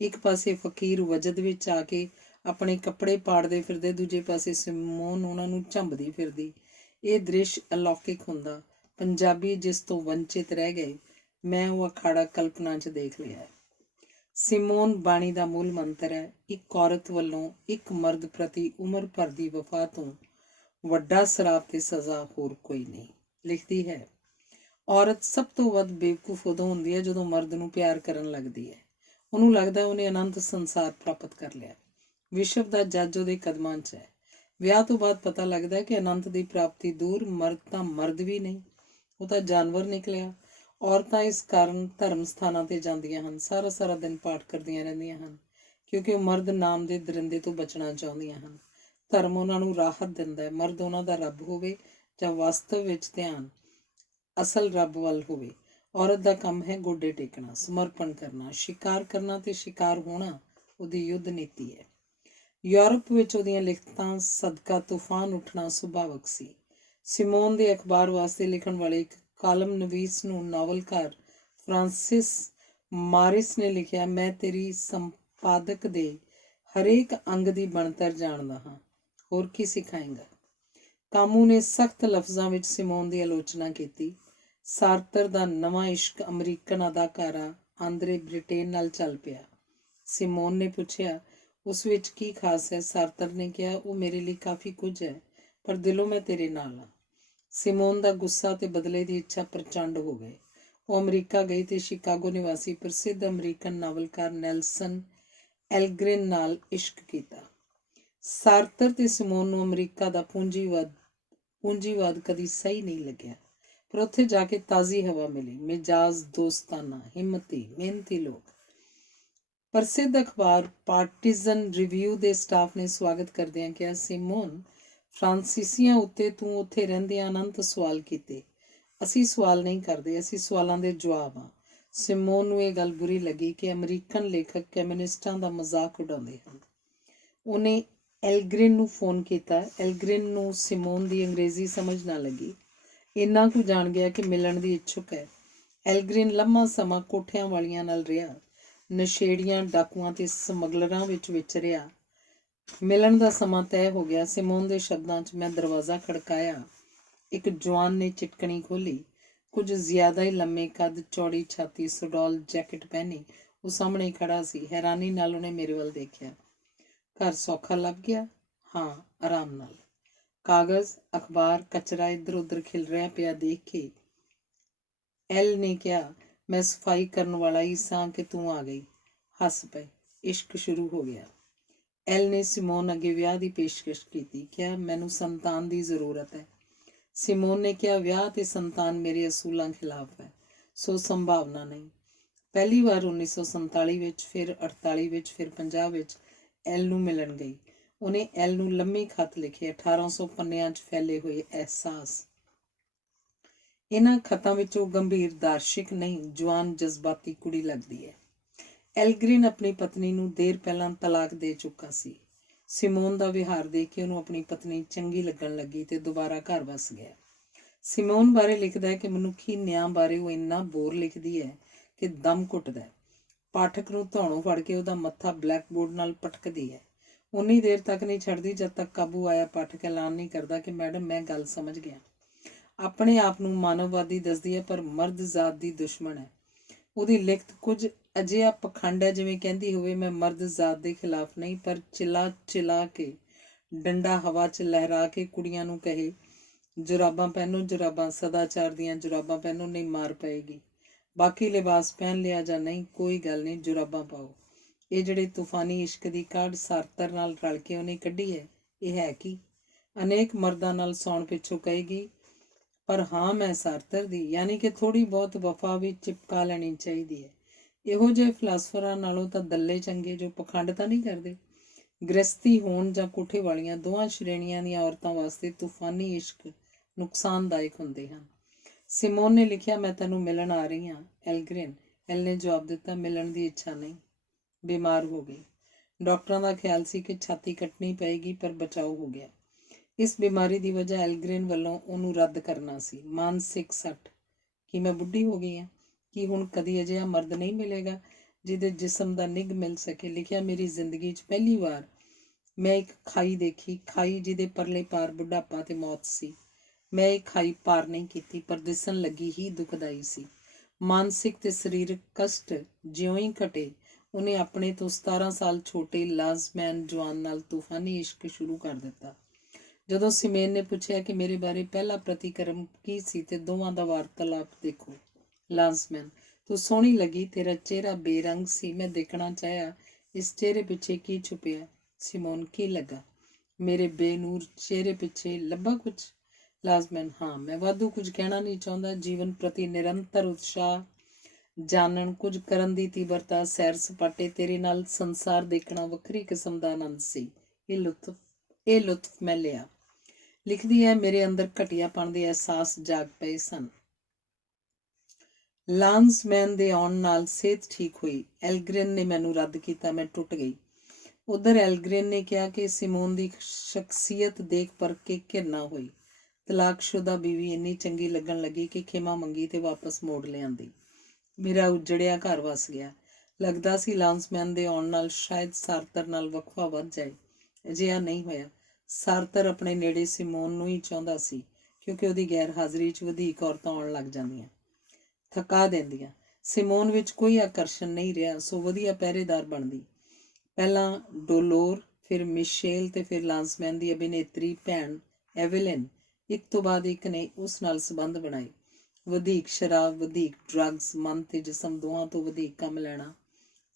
ਇੱਕ ਪਾਸੇ ਫਕੀਰ ਵਜਦ ਵਿੱਚ ਆ ਕੇ ਆਪਣੇ ਕੱਪੜੇ ਪਾੜਦੇ ਫਿਰਦੇ, ਦੂਜੇ ਪਾਸੇ ਸਿਮੋਨ ਉਹਨਾਂ ਨੂੰ ਝੰਬਦੀ ਫਿਰਦੀ। ਇਹ ਦ੍ਰਿਸ਼ ਅਲੌਕਿਕ ਹੁੰਦਾ। ਪੰਜਾਬੀ ਜਿਸ ਤੋਂ ਵੰਚਿਤ ਰਹਿ ਗਏ, ਮੈਂ ਉਹ ਅਖਾੜਾ ਕਲਪਨਾ 'ਚ ਦੇਖ ਲਿਆ। ਸਿਮੋਨ ਬਾਣੀ ਦਾ ਮੂਲ ਮੰਤਰ ਹੈ, ਇੱਕ ਔਰਤ ਵੱਲੋਂ ਇੱਕ ਮਰਦ ਪ੍ਰਤੀ ਉਮਰ ਭਰ ਦੀ ਵਫਾ ਤੋਂ ਵੱਡਾ ਸਰਾਪ ਤੇ ਸਜ਼ਾ ਹੋਰ ਕੋਈ ਨਹੀਂ। ਲਿਖਦੀ ਹੈ, ਔਰਤ ਸਭ ਤੋਂ ਵੱਧ ਬੇਵਕੂਫ ਉਦੋਂ ਹੁੰਦੀ ਹੈ ਜਦੋਂ ਮਰਦ ਨੂੰ ਪਿਆਰ ਕਰਨ ਲੱਗਦੀ ਹੈ। ਉਹਨੂੰ ਲੱਗਦਾ ਉਹਨੇ ਅਨੰਤ ਸੰਸਾਰ ਪ੍ਰਾਪਤ ਕਰ ਲਿਆ। ਵਿਸ਼ਵ ਦਾ ਜੱਜ ਉਹਦੇ ਕਦਮਾਂ 'ਚ ਹੈ। ਵਿਆਹ ਤੋਂ ਬਾਅਦ ਪਤਾ ਲੱਗਦਾ ਕਿ ਅਨੰਤ ਦੀ ਪ੍ਰਾਪਤੀ ਦੂਰ, ਮਰਦ ਤਾਂ ਮਰਦ ਵੀ ਨਹੀਂ, ਉਹ ਤਾਂ ਜਾਨਵਰ ਨਿਕਲਿਆ। ਔਰਤਾਂ ਇਸ ਕਾਰਨ ਧਰਮ ਸਥਾਨਾਂ 'ਤੇ ਜਾਂਦੀਆਂ ਹਨ, ਸਾਰਾ ਸਾਰਾ ਦਿਨ ਪਾਠ ਕਰਦੀਆਂ ਰਹਿੰਦੀਆਂ ਹਨ, ਕਿਉਂਕਿ ਉਹ ਮਰਦ ਨਾਮ ਦੇ ਦਰਿੰਦੇ ਤੋਂ ਬਚਣਾ ਚਾਹੁੰਦੀਆਂ ਹਨ। ਧਰਮ ਉਹਨਾਂ ਨੂੰ ਰਾਹਤ ਦਿੰਦਾ ਹੈ। ਮਰਦ ਉਹਨਾਂ ਦਾ ਰੱਬ ਹੋਵੇ ਜਾਂ ਵਾਸਤਵ ਵਿੱਚ ਧਿਆਨ ਅਸਲ ਰੱਬ ਵੱਲ ਹੋਵੇ। ਔਰਤ ਦਾ ਕੰਮ ਹੈ ਗੋਡੇ ਟੇਕਣਾ, ਸਮਰਪਣ ਕਰਨਾ, ਸ਼ਿਕਾਰ ਕਰਨਾ ਤੇ ਸ਼ਿਕਾਰ ਹੋਣਾ ਉਹਦੀ ਯੁੱਧ ਨੀਤੀ ਹੈ। ਯੂਰਪ ਵਿੱਚ ਉਹਦੀਆਂ ਲਿਖਤਾਂ ਸਦਕਾ ਤੂਫਾਨ ਉੱਠਣਾ ਸੁਭਾਵਕ ਸੀ। ਸਿਮੋਨ ਦੇ ਅਖਬਾਰ ਵਾਸਤੇ ਲਿਖਣ ਵਾਲੇ ਇੱਕ ਕਾਲਮ ਨਵੀਸ ਨੂੰ ਨਾਵਲਕਾਰ ਫਰਾਂਸਿਸ ਮਾਰਿਸ ਨੇ ਲਿਖਿਆ, ਮੈਂ ਤੇਰੀ ਸੰਪਾਦਕ ਦੇ ਹਰੇਕ ਅੰਗ ਦੀ ਬਣਤਰ ਜਾਣਦਾ ਹਾਂ, ਹੋਰ ਕੀ ਸਿਖਾਏਂਗਾ। ਕਾਮੂ ਨੇ ਸਖਤ ਲਫ਼ਜ਼ਾਂ ਵਿੱਚ ਸਿਮੋਨ ਦੀ ਆਲੋਚਨਾ ਕੀਤੀ। ਸਾਰਤਰ ਦਾ ਨਵਾਂ ਇਸ਼ਕ ਅਮਰੀਕਨ ਅਦਾਕਾਰਾ ਆਂਦਰੇ ਬ੍ਰਿਟੇਨ ਨਾਲ ਚੱਲ ਪਿਆ। ਸਿਮੋਨ ਨੇ ਪੁੱਛਿਆ, ਉਸ ਵਿੱਚ ਕੀ ਖਾਸ ਹੈ? ਸਾਰਤਰ ਨੇ ਕਿਹਾ, ਉਹ ਮੇਰੇ ਲਈ ਕਾਫੀ ਕੁਝ ਹੈ, ਪਰ ਦਿਲੋਂ ਮੈਂ ਤੇਰੇ ਨਾਲ ਹਾਂ। ਸਿਮੋਨ ਦਾ ਗੁੱਸਾ ਤੇ ਬਦਲੇ ਦੀ ਇੱਛਾ ਪ੍ਰਚੰਡ ਹੋ ਗਏ। ਉਹ ਅਮਰੀਕਾ ਗਈ ਤੇ ਸ਼ਿਕਾਗੋ ਨਿਵਾਸੀ ਪ੍ਰਸਿੱਧ ਅਮਰੀਕਨ ਨਾਵਲਕਾਰ ਨੈਲਸਨ ਐਲਗ੍ਰਿਨ ਨਾਲ ਇਸ਼ਕ ਕੀਤਾ। ਸਾਰਤਰ ਤੇ ਸਿਮੋਨ ਨੂੰ ਅਮਰੀਕਾ ਦਾ ਪੂੰਜੀਵਾਦ ਕਦੀ ਸਹੀ ਨਹੀਂ ਲੱਗਿਆ, ਪਰ ਉੱਥੇ ਜਾ ਕੇ ਤਾਜ਼ੀ ਹਵਾ ਮਿਲੀ। ਮਿਜਾਜ਼ ਦੋਸਤਾਨਾ, ਹਿੰਮਤੀ, ਮਿਹਨਤੀ ਲੋਕ। ਪ੍ਰਸਿੱਧ ਅਖਬਾਰ ਪਾਰਟੀਜ਼ਨ ਰਿਵਿਊ ਦੇ ਸਟਾਫ ਨੇ ਸਵਾਗਤ ਕਰਦਿਆਂ ਕਿਹਾ, ਸਿਮੋਨ, ਫਰਾਂਸੀਸੀਆਂ ਉੱਤੇ ਤੂੰ ਉੱਥੇ ਰਹਿੰਦਿਆਂ ਅਨੰਤ ਸਵਾਲ ਕੀਤੇ। ਅਸੀਂ ਸਵਾਲ ਨਹੀਂ ਕਰਦੇ, ਅਸੀਂ ਸਵਾਲਾਂ ਦੇ ਜਵਾਬ ਹਾਂ। ਸਿਮੋਨ ਨੂੰ ਇਹ ਗੱਲ ਬੁਰੀ ਲੱਗੀ ਕਿ ਅਮਰੀਕਨ ਲੇਖਕ ਕਮਿਊਨਿਸਟਾਂ ਦਾ ਮਜ਼ਾਕ ਉਡਾਉਂਦੇ ਹਨ। ਉਹਨੇ ਐਲਗ੍ਰਿਨ ਨੂੰ ਫੋਨ ਕੀਤਾ। ਐਲਗ੍ਰਿਨ ਨੂੰ ਸਿਮੋਨ ਦੀ ਅੰਗਰੇਜ਼ੀ ਸਮਝ ਨਾ ਲੱਗੀ। ਇੰਨਾ ਕੁ ਜਾਣ ਗਿਆ ਕਿ ਮਿਲਣ ਦੀ ਇੱਛੁਕ ਹੈ। ਐਲਗ੍ਰਿਨ ਲੰਮਾ ਸਮਾਂ ਕੋਠਿਆਂ ਵਾਲੀਆਂ ਨਾਲ ਰਿਹਾ, ਨਸ਼ੇੜੀਆਂ, ਡਾਕੂਆਂ ਤੇ ਸਮਗਲਰਾਂ ਵਿੱਚ ਵਿਚਰਿਆ। ਮਿਲਣ ਦਾ ਸਮਾਂ ਤੈਅ ਹੋ ਗਿਆ। ਸਿਮੋਨ ਦੇ ਸ਼ਬਦਾਂ 'ਚ ਮੈਂ ਦਰਵਾਜ਼ਾ ਖੜਕਾਇਆ। ਇੱਕ ਜਵਾਨ ਨੇ ਚਿਟਕਣੀ ਖੋਲ੍ਹੀ। ਕੁਝ ਜ਼ਿਆਦਾ ਹੀ ਲੰਮੇ ਕੱਦ, ਚੌੜੀ ਛਾਤੀ, ਸੁਡੌਲ ਜੈਕਟ ਪਹਿਨੀ ਉਹ ਸਾਹਮਣੇ ਖੜਾ ਸੀ। ਹੈਰਾਨੀ ਨਾਲ ਉਹਨੇ ਮੇਰੇ ਵੱਲ ਦੇਖਿਆ। ਘਰ ਸੌਖਾ ਲੱਭ ਗਿਆ? ਹਾਂ, ਆਰਾਮ ਨਾਲ। ਕਾਗਜ਼, ਅਖਬਾਰ, ਕਚਰਾ ਇੱਧਰ ਉੱਧਰ ਖਿਲ ਰਿਹਾ ਪਿਆ ਦੇਖ ਕੇ ਐਲ ਨੇ ਕਿਹਾ, ਮੈਂ ਸਫਾਈ ਕਰਨ ਵਾਲਾ ਹੀ ਸਾਂ ਕਿ ਤੂੰ ਆ ਗਈ। ਹੱਸ ਪਏ। ਇਸ਼ਕ ਸ਼ੁਰੂ ਹੋ ਗਿਆ। ਐਲ ਨੇ ਸਿਮੋਨ ਅੱਗੇ ਵਿਆਹ ਦੀ ਪੇਸ਼ਕਸ਼ ਕੀਤੀ। ਕਿਹਾ, ਮੈਨੂੰ ਸੰਤਾਨ ਦੀ ਜ਼ਰੂਰਤ ਹੈ। ਸਿਮੋਨ ਨੇ ਕਿਹਾ, ਵਿਆਹ ਤੇ ਸੰਤਾਨ ਮੇਰੇ ਅਸੂਲਾਂ ਖਿਲਾਫ ਹੈ, ਸੋ ਸੰਭਾਵਨਾ ਨਹੀਂ। ਪਹਿਲੀ ਵਾਰ 1947 ਵਿੱਚ, ਫਿਰ 48 ਵਿੱਚ, ਫਿਰ 50 ਵਿੱਚ ਐਲ ਨੂੰ ਮਿਲਣ ਗਈ। ਉਹਨੇ ਐਲ ਨੂੰ ਲੰਮੇ ਖੱਤ ਲਿਖੇ, 1800 ਪੰਨਿਆਂ 'ਚ ਫੈਲੇ ਹੋਏ ਅਹਿਸਾਸ। ਇਹਨਾਂ ਖੱਤਾਂ ਵਿੱਚ ਉਹ ਗੰਭੀਰ ਦਾਰਸ਼ਿਕ ਨਹੀਂ, ਜਵਾਨ ਜਜ਼ਬਾਤੀ ਕੁੜੀ ਲੱਗਦੀ ਹੈ। ਐਲਗ੍ਰਿਨ ਆਪਣੀ ਪਤਨੀ ਨੂੰ ਦੇਰ ਪਹਿਲਾਂ ਤਲਾਕ ਦੇ ਚੁੱਕਾ ਸੀ। ਸਿਮੋਨ ਦਾ ਵਿਹਾਰ ਦੇਖ ਕੇ ਉਹਨੂੰ ਆਪਣੀ ਪਤਨੀ ਚੰਗੀ ਲੱਗਣ ਲੱਗੀ ਤੇ ਦੁਬਾਰਾ ਘਰ ਵਸ ਗਿਆ। ਸਿਮੋਨ ਬਾਰੇ ਲਿਖਦਾ ਹੈ ਕਿ ਮਨੁੱਖੀ ਨਿਆਂ ਬਾਰੇ ਉਹ ਇੰਨਾ ਬੋਰ ਲਿਖਦੀ ਹੈ ਕਿ ਦਮ ਘੁੱਟਦਾ ਹੈ। ਪਾਠਕ ਨੂੰ ਧੌਣੋਂ ਫੜ ਕੇ ਉਹਦਾ ਮੱਥਾ ਬਲੈਕਬੋਰਡ ਨਾਲ ਪਟਕਦੀ ਹੈ। ਉਨੀ ਦੇਰ ਤੱਕ ਨਹੀਂ ਛੱਡਦੀ ਜਦ ਤੱਕ ਕਾਬੂ ਆਇਆ ਪਾਠਕ ਐਲਾਨ ਨਹੀਂ ਕਰਦਾ ਕਿ ਮੈਡਮ, ਮੈਂ ਗੱਲ ਸਮਝ ਗਿਆ। ਆਪਣੇ ਆਪ ਨੂੰ ਮਾਨਵਵਾਦੀ ਦੱਸਦੀ ਹੈ, ਪਰ ਮਰਦ ਜ਼ਾਤ ਦੀ ਦੁਸ਼ਮਣ ਹੈ। ਉਹਦੀ ਲਿਖਤ ਕੁਝ ਅਜਿਹਾ ਪਖੰਡ ਹੈ ਜਿਵੇਂ ਕਹਿੰਦੀ ਹੋਵੇ, ਮੈਂ ਮਰਦ ਜ਼ਾਤ ਦੇ ਖਿਲਾਫ ਨਹੀਂ, ਪਰ ਚਿਲਾ ਕੇ ਡੰਡਾ ਹਵਾ 'ਚ ਲਹਿਰਾ ਕੇ ਕੁੜੀਆਂ ਨੂੰ ਕਹੇ, ਜੁਰਾਬਾਂ ਪਹਿਨੋ, ਜੁਰਾਬਾਂ, ਸਦਾਚਾਰ ਦੀਆਂ ਜੁਰਾਬਾਂ ਪਹਿਨੋ, ਨਹੀਂ ਮਾਰ ਪਏਗੀ। ਬਾਕੀ ਲਿਬਾਸ ਪਹਿਨ ਲਿਆ ਜਾਂ ਨਹੀਂ, ਕੋਈ ਗੱਲ ਨਹੀਂ, ਜੁਰਾਬਾਂ ਪਾਓ। ਇਹ ਜਿਹੜੇ ਤੂਫਾਨੀ ਇਸ਼ਕ ਦੀ ਕਾਢ ਸਾਰਤਰ ਨਾਲ ਰਲ ਕੇ ਉਹਨੇ ਕੱਢੀ ਹੈ, ਇਹ ਹੈ ਕੀ? ਅਨੇਕ ਮਰਦਾਂ ਨਾਲ ਸੌਣ ਪਿੱਛੋਂ ਕਹੇਗੀ, ਪਰ ਹਾਂ ਮੈਂ ਸਾਰਤਰ ਦੀ, ਯਾਨੀ ਕਿ ਥੋੜ੍ਹੀ ਬਹੁਤ ਵਫਾ ਵੀ ਚਿਪਕਾ ਲੈਣੀ ਚਾਹੀਦੀ ਹੈ। ਇਹੋ ਜਿਹੇ ਫਿਲਾਸਫਰਾਂ ਨਾਲੋਂ ਤਾਂ ਦੱਲੇ ਚੰਗੇ ਜੋ ਪਖੰਡ ਤਾਂ ਨਹੀਂ ਕਰਦੇ। ਗ੍ਰਸਤੀ ਹੋਣ ਜਾਂ ਕੋਠੇ ਵਾਲੀਆਂ, ਦੋਵਾਂ ਸ਼੍ਰੇਣੀਆਂ ਦੀਆਂ ਔਰਤਾਂ ਵਾਸਤੇ ਤੂਫਾਨੀ ਇਸ਼ਕ ਨੁਕਸਾਨਦਾਇਕ ਹੁੰਦੇ ਹਨ। ਸਿਮੋਨ ਨੇ ਲਿਖਿਆ, ਮੈਂ ਤੈਨੂੰ ਮਿਲਣ ਆ ਰਹੀ ਹਾਂ ਐਲਗ੍ਰਿਨ। ਐਲ ਨੇ ਜਵਾਬ ਦਿੱਤਾ, ਮਿਲਣ ਦੀ ਇੱਛਾ ਨਹੀਂ। ਬਿਮਾਰ ਹੋ ਗਈ। ਡਾਕਟਰਾਂ ਦਾ ਖਿਆਲ ਸੀ ਕਿ ਛਾਤੀ ਕੱਟਣੀ ਪਏਗੀ, ਪਰ ਬਚਾਓ ਹੋ ਗਿਆ। ਇਸ ਬਿਮਾਰੀ ਦੀ ਵਜ੍ਹਾ ਐਲਗ੍ਰਿਨ ਵੱਲੋਂ ਉਹਨੂੰ ਰੱਦ ਕਰਨਾ ਸੀ। ਮਾਨਸਿਕ ਸੱਟ। ਕੀ ਮੈਂ ਬੁੱਢੀ ਹੋ ਗਈ ਹਾਂ? ਕੀ ਹੁਣ ਕਦੀ ਅਜਿਹਾ ਮਰਦ ਨਹੀਂ ਮਿਲੇਗਾ ਜਿਹਦੇ ਜਿਸਮ ਦਾ ਨਿੱਘ ਮਿਲ ਸਕੇ? ਲਿਖਿਆ, ਮੇਰੀ ਜ਼ਿੰਦਗੀ 'ਚ ਪਹਿਲੀ ਵਾਰ ਮੈਂ ਇੱਕ ਖਾਈ ਦੇਖੀ, ਖਾਈ ਜਿਹਦੇ ਪਰਲੇ ਪਾਰ ਬੁਢਾਪਾ ਤੇ ਮੌਤ ਸੀ। ਮੈਂ ਇਹ ਖਾਈ ਪਾਰ ਨਹੀਂ ਕੀਤੀ, ਪਰ ਦਿਸਣ ਲੱਗੀ ਹੀ ਦੁਖਦਾਈ ਸੀ। ਮਾਨਸਿਕ ਤੇ ਸਰੀਰਕ ਕਸ਼ਟ ਜਿਉਂ ਹੀ ਘਟੇ, ਉਹਨੇ ਆਪਣੇ ਤੋਂ 17 ਸਾਲ ਛੋਟੇ ਲਾਜ਼ਮੈਨ ਜਵਾਨ ਨਾਲ ਤੂਫਾਨੀ ਇਸ਼ਕ ਸ਼ੁਰੂ ਕਰ ਦਿੱਤਾ। ਜਦੋਂ ਸਿਮੇਨ ਨੇ ਪੁੱਛਿਆ ਕਿ ਮੇਰੇ ਬਾਰੇ ਪਹਿਲਾ ਪ੍ਰਤੀਕਰਮ ਕੀ ਸੀ ਤੇ ਦੋਵਾਂ ਦਾ ਵਾਰਤਾਲਾਪ ਦੇਖੋ। ਲਾਜ਼ਮੈਨ, ਤੂੰ ਸੋਹਣੀ ਲੱਗੀ, ਤੇਰਾ ਚਿਹਰਾ ਬੇਰੰਗ ਸੀ, ਮੈਂ ਦੇਖਣਾ ਚਾਹਿਆ ਇਸ ਚਿਹਰੇ ਪਿੱਛੇ ਕੀ ਛੁਪਿਆ। ਸਿਮੋਨ, ਕੀ ਲੱਗਾ? ਮੇਰੇ ਬੇਨੂਰ ਚਿਹਰੇ ਪਿੱਛੇ ਲੱਭਾ ਕੁਝ? ਲਾਜ਼ਮੈਨ, ਹਾਂ, ਮੈਂ ਵਾਧੂ ਕੁਝ ਕਹਿਣਾ ਨਹੀਂ ਚਾਹੁੰਦਾ। ਜੀਵਨ ਪ੍ਰਤੀ ਨਿਰੰਤਰ ਉਤਸ਼ਾਹ, ਜਾਣਨ ਕੁਝ ਕਰਨ ਦੀ ਤੀਬਰਤਾ, ਸੈਰ ਸਪਾਟੇ, ਤੇਰੇ ਨਾਲ ਸੰਸਾਰ ਦੇਖਣਾ ਵੱਖਰੀ ਕਿਸਮ ਦਾ ਆਨੰਦ ਸੀ। ਇਹ ਲੁਤਫ ਮੈਂ ਲਿਆ। ਲਿਖਦੀ ਹੈ, ਮੇਰੇ ਅੰਦਰ ਘਟੀਆਪਣ ਦੇ ਅਹਿਸਾਸ ਜਾਗ ਪਏ ਸਨ। ਲਾਂਸਮੈਨ ਦੇ ਆਉਣ ਨਾਲ ਸਿਹਤ ਠੀਕ ਹੋਈ। ਐਲਗ੍ਰਿਨ ਨੇ ਮੈਨੂੰ ਰੱਦ ਕੀਤਾ, ਮੈਂ ਟੁੱਟ ਗਈ। ਉਧਰ ਐਲਗ੍ਰਿਨ ਨੇ ਕਿਹਾ ਕਿ ਸਿਮੋਨ ਦੀ ਸ਼ਖਸੀਅਤ ਦੇਖ ਪਰਖ ਕੇ ਘਿਰਨਾ ਹੋਈ। ਤਲਾਕਸ਼ੁਦਾ ਬੀਵੀ ਇੰਨੀ ਚੰਗੀ ਲੱਗਣ ਲੱਗੀ ਕਿ ਖਿਮਾ ਮੰਗੀ ਤੇ ਵਾਪਸ ਮੋੜ ਲਿਆਂਦੀ। ਮੇਰਾ ਉਜੜਿਆ ਘਰ ਵਸ ਗਿਆ। ਲੱਗਦਾ ਸੀ ਲਾਂਸਮੈਨ ਦੇ ਆਉਣ ਨਾਲ ਸ਼ਾਇਦ ਸਾਰਤਰ ਨਾਲ ਵਕਫਾ ਵੱਧ ਜਾਏ। ਅਜਿਹਾ ਨਹੀਂ ਹੋਇਆ। ਸਾਰਤਰ ਆਪਣੇ ਨੇੜੇ ਸਿਮੋਨ ਨੂੰ ਹੀ ਚਾਹੁੰਦਾ ਸੀ, ਕਿਉਂਕਿ ਉਹਦੀ ਗੈਰ ਹਾਜ਼ਰੀ 'ਚ ਵਧੇਕ ਔਰਤਾਂ ਆਉਣ ਲੱਗ ਜਾਂਦੀਆਂ, ਥਕਾ ਦਿੰਦੀਆਂ। ਸਿਮੋਨ ਵਿੱਚ ਕੋਈ ਆਕਰਸ਼ਣ ਨਹੀਂ ਰਿਹਾ, ਸੋ ਵਧੀਆ ਪਹਿਰੇਦਾਰ ਬਣਦੀ। ਪਹਿਲਾਂ ਡੋਲੋਰ, ਫਿਰ ਮਿਸ਼ੇਲ ਤੇ ਫਿਰ ਲਾਂਸਮੈਨ ਦੀ ਅਭਿਨੇਤਰੀ ਭੈਣ ਐਵਲਿਨ, ਇੱਕ ਤੋਂ ਬਾਅਦ ਇੱਕ ਨੇ ਉਸ ਨਾਲ ਸੰਬੰਧ ਬਣਾਏ। ਵਧੇਕ ਸ਼ਰਾਬ, ਵਧੇਕ ਡਰੱਗਸ, ਮਨ ਤੇ ਜਿਸਮ ਦੋਹਾਂ ਤੋਂ ਵਧੇਕ ਕੰਮ ਲੈਣਾ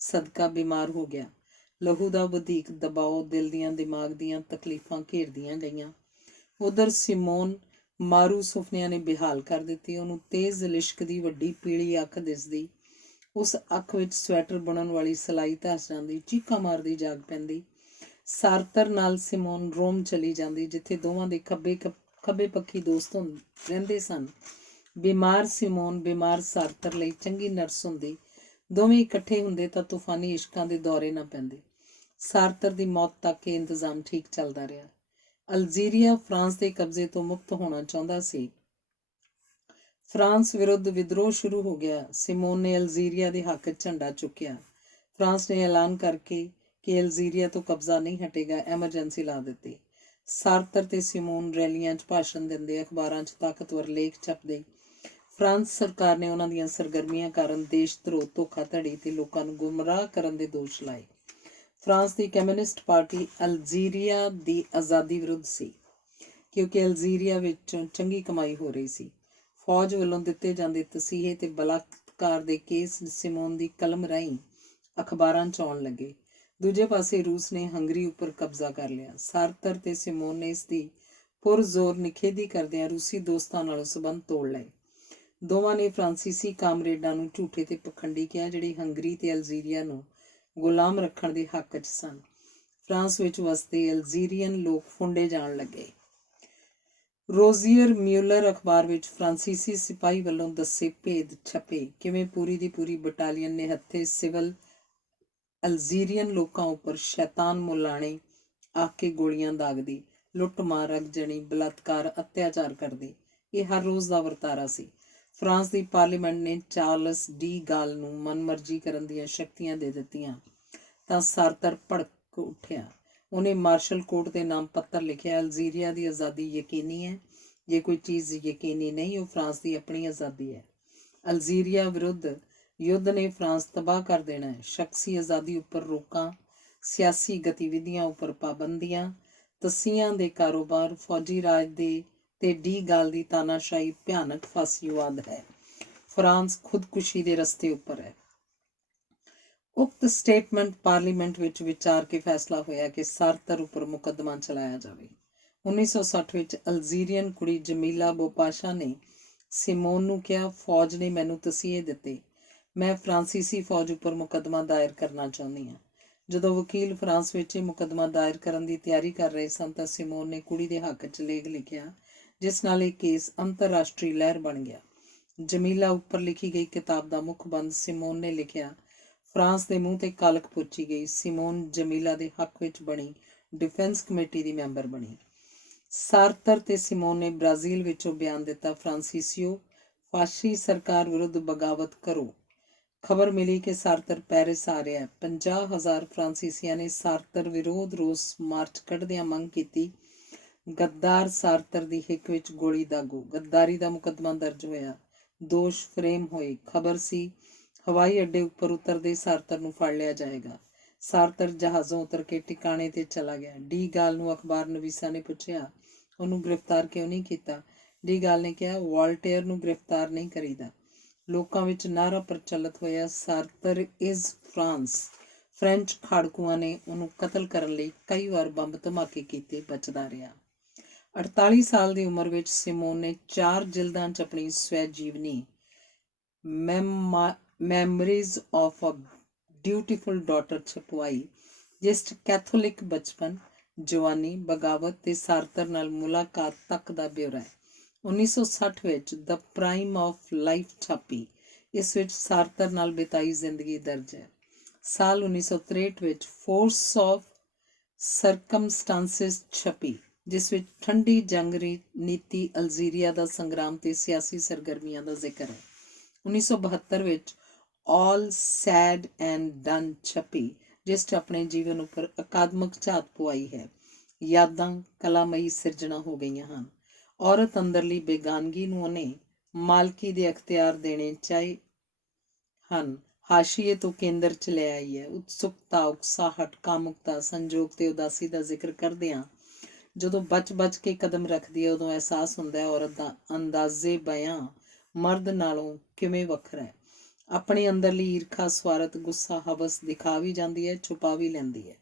ਸਦਕਾ ਬਿਮਾਰ ਹੋ ਗਿਆ। ਲਹੂ ਦਾ ਵਧੇਕ ਦਬਾਓ, ਦਿਲ ਦੀਆਂ ਦਿਮਾਗ ਦੀਆਂ ਤਕਲੀਫਾਂ ਘੇਰਦੀਆਂ ਗਈਆਂ। ਉਧਰ ਸਿਮੋਨ ਮਾਰੂ ਸੁਪਨਿਆਂ ਨੇ ਬੇਹਾਲ ਕਰ ਦਿੱਤੀ। ਉਹਨੂੰ ਤੇਜ਼ ਲਿਸ਼ਕ ਦੀ ਵੱਡੀ ਪੀਲੀ ਅੱਖ ਦਿਸਦੀ। ਉਸ ਅੱਖ ਵਿੱਚ ਸਵੈਟਰ ਬੁਣਨ ਵਾਲੀ ਸਿਲਾਈ ਧਸ ਜਾਂਦੀ, ਚੀਕਾਂ ਮਾਰਦੀ ਜਾਗ ਪੈਂਦੀ। ਸਾਰਤਰ ਨਾਲ ਸਿਮੋਨ ਰੋਮ ਚਲੀ ਜਾਂਦੀ, ਜਿੱਥੇ ਦੋਵਾਂ ਦੇ ਖੱਬੇ ਪੱਖੀ ਦੋਸਤ ਰਹਿੰਦੇ ਸਨ। ਬਿਮਾਰ ਸਿਮੋਨ ਬਿਮਾਰ ਸਾਰਤਰ ਲਈ ਚੰਗੀ ਨਰਸ ਹੁੰਦੀ। ਦੋਵੇਂ ਇਕੱਠੇ ਹੁੰਦੇ ਤਾਂ ਤੂਫਾਨੀ ਇਸ਼ਕਾਂ ਦੇ ਦੌਰੇ ਨਾ ਪੈਂਦੇ। ਸਾਰਤਰ ਦੀ ਮੌਤ ਤੱਕ ਇਹ ਇੰਤਜ਼ਾਮ ਠੀਕ ਚੱਲਦਾ ਰਿਹਾ। ਅਲਜੀਰੀਆ ਫਰਾਂਸ ਦੇ ਕਬਜ਼ੇ ਤੋਂ ਮੁਕਤ ਹੋਣਾ ਚਾਹੁੰਦਾ ਸੀ। ਫਰਾਂਸ ਵਿਰੁੱਧ ਵਿਦਰੋਹ ਸ਼ੁਰੂ ਹੋ ਗਿਆ। ਸਿਮੋਨ ਨੇ ਅਲਜੀਰੀਆ ਦੇ ਹੱਕ 'ਚ ਝੰਡਾ ਚੁੱਕਿਆ। ਫਰਾਂਸ ਨੇ ਐਲਾਨ ਕਰਕੇ ਕਿ ਅਲਜੀਰੀਆ ਤੋਂ ਕਬਜ਼ਾ ਨਹੀਂ ਹਟੇਗਾ, ਐਮਰਜੈਂਸੀ ਲਾ ਦਿੱਤੀ। ਸਾਰਤਰ ਤੇ ਸਿਮੋਨ ਰੈਲੀਆਂ 'ਚ ਭਾਸ਼ਣ ਦਿੰਦੇ, ਅਖਬਾਰਾਂ 'ਚ ਤਾਕਤਵਰ ਲੇਖ ਛਪਦੇ। ਫਰਾਂਸ ਸਰਕਾਰ ਨੇ ਉਹਨਾਂ ਦੀਆਂ ਸਰਗਰਮੀਆਂ ਕਾਰਨ ਦੇਸ਼ ਧਰੋਹ, ਧੋਖਾਧੜੀ ਤੇ ਲੋਕਾਂ ਨੂੰ ਗੁੰਮਰਾਹ ਕਰਨ ਦੇ ਦੋਸ਼ ਲਾਏ। ਫਰਾਂਸ ਦੀ ਕਮਿਊਨਿਸਟ ਪਾਰਟੀ ਅਲਜੀਰੀਆ ਦੀ ਆਜ਼ਾਦੀ ਵਿਰੁੱਧ ਸੀ, ਕਿਉਂਕਿ ਅਲਜੀਰੀਆ ਵਿੱਚੋਂ ਚੰਗੀ ਕਮਾਈ ਹੋ ਰਹੀ ਸੀ। ਫੌਜ ਵੱਲੋਂ ਦਿੱਤੇ ਜਾਂਦੇ ਤਸੀਹੇ ਤੇ ਬਲਾਤਕਾਰ ਦੇ ਕੇਸ ਸਿਮੋਨ ਦੀ ਕਲਮ ਰਾਹੀਂ ਅਖਬਾਰਾਂ 'ਚ ਆਉਣ ਲੱਗੇ। ਦੂਜੇ ਪਾਸੇ ਰੂਸ ਨੇ ਹੰਗਰੀ ਉੱਪਰ ਕਬਜ਼ਾ ਕਰ ਲਿਆ। ਸਾਰਤਰ ਤੇ ਸਿਮੋਨ ਨੇ ਇਸ ਦੀ ਪੁਰਜ਼ੋਰ ਨਿਖੇਧੀ ਕਰਦਿਆਂ ਰੂਸੀ ਦੋਸਤਾਂ ਨਾਲੋਂ ਸਬੰਧ ਤੋੜ ਲਏ। ਦੋਵਾਂ ਨੇ ਫਰਾਂਸੀਸੀ ਕਾਮਰੇਡਾਂ ਨੂੰ ਝੂਠੇ ਤੇ ਪਖੰਡੀ ਕਿਹਾ, ਜਿਹੜੇ ਹੰਗਰੀ ਤੇ ਅਲਜੀਰੀਆ ਨੂੰ ਗੁਲਾਮ ਰੱਖਣ ਦੇ ਹੱਕ 'ਚ ਸਨ। ਫਰਾਂਸ ਵਿੱਚ ਵਸਦੇ ਅਲਜੀਰੀਅਨ ਲੋਕ ਫੁੰਡੇ ਜਾਣ ਲੱਗੇ। ਰੋਜ਼ੀਅਰ ਮਿਊਲਰ ਅਖਬਾਰ ਵਿੱਚ ਫਰਾਂਸੀਸੀ ਸਿਪਾਹੀ ਵੱਲੋਂ ਦੱਸੇ ਭੇਦ ਛਪੇ, ਕਿਵੇਂ ਪੂਰੀ ਦੀ ਪੂਰੀ ਬਟਾਲੀਅਨ ਨਿਹੱਥੇ ਸਿਵਲ ਅਲਜੀਰੀਅਨ ਲੋਕਾਂ ਉੱਪਰ ਸ਼ੈਤਾਨ ਮੁਲਾਣੇ ਆਖ ਕੇ ਗੋਲੀਆਂ ਦਾਗਦੀ, ਲੁੱਟ-ਮਾਰ, ਅਗਜਣੀ, ਬਲਾਤਕਾਰ, ਅਤਿਆਚਾਰ ਕਰਦੀ। ਇਹ ਹਰ ਰੋਜ਼ ਦਾ ਵਰਤਾਰਾ ਸੀ। ਫਰਾਂਸ ਦੀ ਪਾਰਲੀਮੈਂਟ ਨੇ ਚਾਰਲਸ ਡੀ ਗਾਲ ਨੂੰ ਮਨਮਰਜ਼ੀ ਕਰਨ ਦੀਆਂ ਸ਼ਕਤੀਆਂ ਦੇ ਦਿੱਤੀਆਂ ਤਾਂ ਸਾਰਤਰ ਭੜਕ ਉੱਠਿਆ। ਉਹਨੇ ਮਾਰਸ਼ਲ ਕੋਰਟ ਦੇ ਨਾਮ ਪੱਤਰ ਲਿਖਿਆ, ਅਲਜੀਰੀਆ ਦੀ ਆਜ਼ਾਦੀ ਯਕੀਨੀ ਹੈ। ਜੇ ਕੋਈ ਚੀਜ਼ ਯਕੀਨੀ ਨਹੀਂ, ਉਹ ਫਰਾਂਸ ਦੀ ਆਪਣੀ ਆਜ਼ਾਦੀ ਹੈ। ਅਲਜੀਰੀਆ ਵਿਰੁੱਧ ਯੁੱਧ ਨੇ ਫਰਾਂਸ ਤਬਾਹ ਕਰ ਦੇਣਾ ਹੈ। ਸ਼ਖਸੀ ਆਜ਼ਾਦੀ ਉੱਪਰ ਰੋਕਾਂ, ਸਿਆਸੀ ਗਤੀਵਿਧੀਆਂ ਉੱਪਰ ਪਾਬੰਦੀਆਂ, ਤਸੀਆਂ ਦੇ ਕਾਰੋਬਾਰ, ਫੌਜੀ ਰਾਜ ਦੇ ਤੇ ਡੀ ਗਾਲ ਦੀ ਤਾਨਾਸ਼ਾਹੀ ਭਿਆਨਕ ਫਾਸੀਵਾਦ ਹੈ। ਫਰਾਂਸ ਖੁਦਕੁਸ਼ੀ ਦੇ ਰਸਤੇ ਉੱਪਰ ਹੈ। ਉਕਤ ਸਟੇਟਮੈਂਟ ਪਾਰਲੀਮੈਂਟ ਵਿੱਚ ਵਿਚਾਰ ਕੇ ਫੈਸਲਾ ਹੋਇਆ ਕਿ ਸਾਰਤਰ ਉੱਪਰ ਮੁਕੱਦਮਾ ਚਲਾਇਆ ਜਾਵੇ। 1960 ਵਿੱਚ ਅਲਜੀਰੀਅਨ ਕੁੜੀ ਜਮੀਲਾ ਬੋਪਾਸ਼ਾ ਨੇ ਸਿਮੋਨ ਨੂੰ ਕਿਹਾ, ਫੌਜ ਨੇ ਮੈਨੂੰ ਤਸੀਹੇ ਦਿੱਤੇ, ਮੈਂ ਫਰਾਂਸੀਸੀ ਫੌਜ ਉੱਪਰ ਮੁਕੱਦਮਾ ਦਾਇਰ ਕਰਨਾ ਚਾਹੁੰਦੀ ਹਾਂ। ਜਦੋਂ ਵਕੀਲ ਫਰਾਂਸ ਵਿੱਚ ਇਹ ਮੁਕੱਦਮਾ ਦਾਇਰ ਕਰਨ ਦੀ ਤਿਆਰੀ ਕਰ ਰਹੇ ਸਨ ਤਾਂ ਸਿਮੋਨ ਨੇ ਕੁੜੀ ਦੇ ਹੱਕ 'ਚ ਲੇਖ ਲਿਖਿਆ, ਜਿਸ ਨਾਲ ਇਹ ਕੇਸ ਅੰਤਰਰਾਸ਼ਟਰੀ ਲਹਿਰ ਬਣ ਗਿਆ। ਜਮੀਲਾ ਉੱਪਰ ਲਿਖੀ ਗਈ ਕਿਤਾਬ ਦਾ ਮੁੱਖ ਬੰਦ ਸਿਮੋਨ ਨੇ ਲਿਖਿਆ। ਫਰਾਂਸ ਦੇ ਮੂੰਹ ਤੇ ਕਾਲਕ ਪੋਚੀ ਗਈ। ਸਿਮੋਨ ਜਮੀਲਾ ਦੇ ਹੱਕ ਵਿੱਚ ਬਣੀ ਡਿਫੈਂਸ ਕਮੇਟੀ ਦੀ ਮੈਂਬਰ ਬਣੀ। ਸਾਰਤਰ ਤੇ ਸਿਮੋਨ ਨੇ ਬ੍ਰਾਜ਼ੀਲ ਵਿੱਚੋਂ ਬਿਆਨ ਦਿੱਤਾ, ਫਰਾਂਸੀਸੀਓ, ਫਾਸ਼ੀ ਸਰਕਾਰ ਵਿਰੁੱਧ ਬਗਾਵਤ ਕਰੋ। ਖਬਰ ਮਿਲੀ ਕਿ ਸਾਰਤਰ ਪੈਰਿਸ ਆ ਰਿਹਾ ਹੈ। 50,000 ਫਰਾਂਸੀਸੀਆਂ ਨੇ ਸਾਰਤਰ ਵਿਰੋਧ ਰੋਸ ਮਾਰਚ ਕੱਢਦਿਆਂ ਮੰਗ ਕੀਤੀ, ਗੱਦਾਰ ਸਾਰਤਰ ਦੀ ਹਿੱਕ ਵਿੱਚ ਗੋਲੀ ਦਾਗੋ। ਗੱਦਾਰੀ ਦਾ ਮੁਕੱਦਮਾ ਦਰਜ ਹੋਇਆ, ਦੋਸ਼ ਫਰੇਮ ਹੋਏ। ਖਬਰ ਸੀ ਹਵਾਈ ਅੱਡੇ ਉੱਪਰ ਉਤਰਦੇ ਸਾਰਤਰ ਨੂੰ ਫੜ ਲਿਆ ਜਾਏਗਾ। ਸਾਰਤਰ ਜਹਾਜ਼ੋਂ ਉਤਰ ਕੇ ਟਿਕਾਣੇ ਤੇ ਚਲਾ ਗਿਆ। ਡੀ ਗਾਲ ਨੂੰ ਅਖਬਾਰ ਨਵੀਸਾਂ ਨੇ ਪੁੱਛਿਆ, ਉਹਨੂੰ ਗ੍ਰਿਫਤਾਰ ਕਿਉਂ ਨਹੀਂ ਕੀਤਾ? ਡੀ ਗਾਲ ਨੇ ਕਿਹਾ, ਵਾਲਟੇਅਰ ਨੂੰ ਗ੍ਰਿਫਤਾਰ ਨਹੀਂ ਕਰੀਦਾ। ਲੋਕਾਂ ਵਿੱਚ ਨਾਅਰਾ ਪ੍ਰਚਲਿਤ ਹੋਇਆ, ਸਾਰਤਰ ਇਜ਼ ਫਰਾਂਸ। ਫ੍ਰੈਂਚ ਖਾੜਕੂਆਂ ਨੇ ਉਹਨੂੰ ਕਤਲ ਕਰਨ ਲਈ ਕਈ ਵਾਰ ਬੰਬ ਧਮਾਕੇ ਕੀਤੇ, ਬਚਦਾ ਰਿਹਾ। 48 ਸਾਲ ਦੀ ਉਮਰ ਵਿੱਚ ਸਿਮੋਨ ਨੇ 4 ਜਿਲਦਾਂ 'ਚ ਆਪਣੀ ਸਵੈ ਜੀਵਨੀ ਮੈਮਰੀਜ਼ ਆਫ ਅ ਡਿਊਟੀਫੁਲ ਡਾਟਰ ਛਪਵਾਈ, ਜਿਸ 'ਚ ਕੈਥੋਲਿਕ ਬਚਪਨ, ਜਵਾਨੀ, ਬਗਾਵਤ ਤੇ ਸਾਰਤਰ ਨਾਲ ਮੁਲਾਕਾਤ ਤੱਕ ਦਾ ਬਿਊਰਾ ਹੈ। 1960 ਵਿੱਚ ਦ ਪ੍ਰਾਈਮ ਆਫ ਲਾਈਫ ਛਪੀ। ਇਸ ਵਿੱਚ ਸਾਰਤਰ ਨਾਲ ਬਿਤਾਈ ਜ਼ਿੰਦਗੀ ਦਰਜ ਹੈ। ਸਾਲ 1963 ਵਿੱਚ ਫੋਰਸ ਆਫ ਸਰਕਮਸਟਾਂਸਿਸ ਛਪੀ, ਜਿਸ ਵਿੱਚ ਠੰਡੀ ਜੰਗ ਨੀਤੀ, ਅਲਜੀਰੀਆ ਦਾ ਸੰਗਰਾਮ ਤੇ ਸਿਆਸੀ ਸਰਗਰਮੀਆਂ ਦਾ ਜ਼ਿਕਰ ਹੈ। 1972 ਵਿੱਚ ਆਲ ਸੈਡ ਐਂਡ ਡਨ ਛਪੀ, ਜਿਸ 'ਚ ਆਪਣੇ ਜੀਵਨ ਉੱਪਰ ਅਕਾਦਮਿਕ ਝਾਤ ਪਵਾਈ ਹੈ। ਯਾਦਾਂ ਕਲਾਮਈ ਸਿਰਜਣਾ ਹੋ ਗਈਆਂ ਹਨ। ਔਰਤ ਅੰਦਰਲੀ ਬੇਗਾਨਗੀ ਨੂੰ ਉਹਨੇ ਮਾਲਕੀ ਦੇ ਅਖਤਿਆਰ ਦੇਣੇ ਚਾਹੇ ਹਨ। ਹਾਸ਼ੀਏ ਤੋਂ ਕੇਂਦਰ 'ਚ ਲੈ ਆਈ ਹੈ। ਉਤਸੁਕਤਾ, ਉਕਸਾਹਟ, ਕਾਮੁਕਤਾ, ਸੰਜੋਗ ਤੇ ਉਦਾਸੀ ਦਾ ਜ਼ਿਕਰ ਕਰਦਿਆਂ ਜਦੋਂ ਬਚ ਕੇ ਕਦਮ ਰੱਖਦੀ ਹੈ, ਉਦੋਂ ਅਹਿਸਾਸ ਹੁੰਦਾ ਹੈ ਔਰਤ ਦਾ ਅੰਦਾਜ਼ੇ ਬਿਆਂ ਮਰਦ ਨਾਲੋਂ ਕਿਵੇਂ ਵੱਖਰਾ ਹੈ। ਆਪਣੀ ਅੰਦਰਲੀ ਈਰਖਾ, ਸਵਾਰਥ, ਗੁੱਸਾ, ਹਵਸ ਦਿਖਾ ਵੀ ਜਾਂਦੀ ਹੈ, ਛੁਪਾ ਵੀ ਲੈਂਦੀ ਹੈ।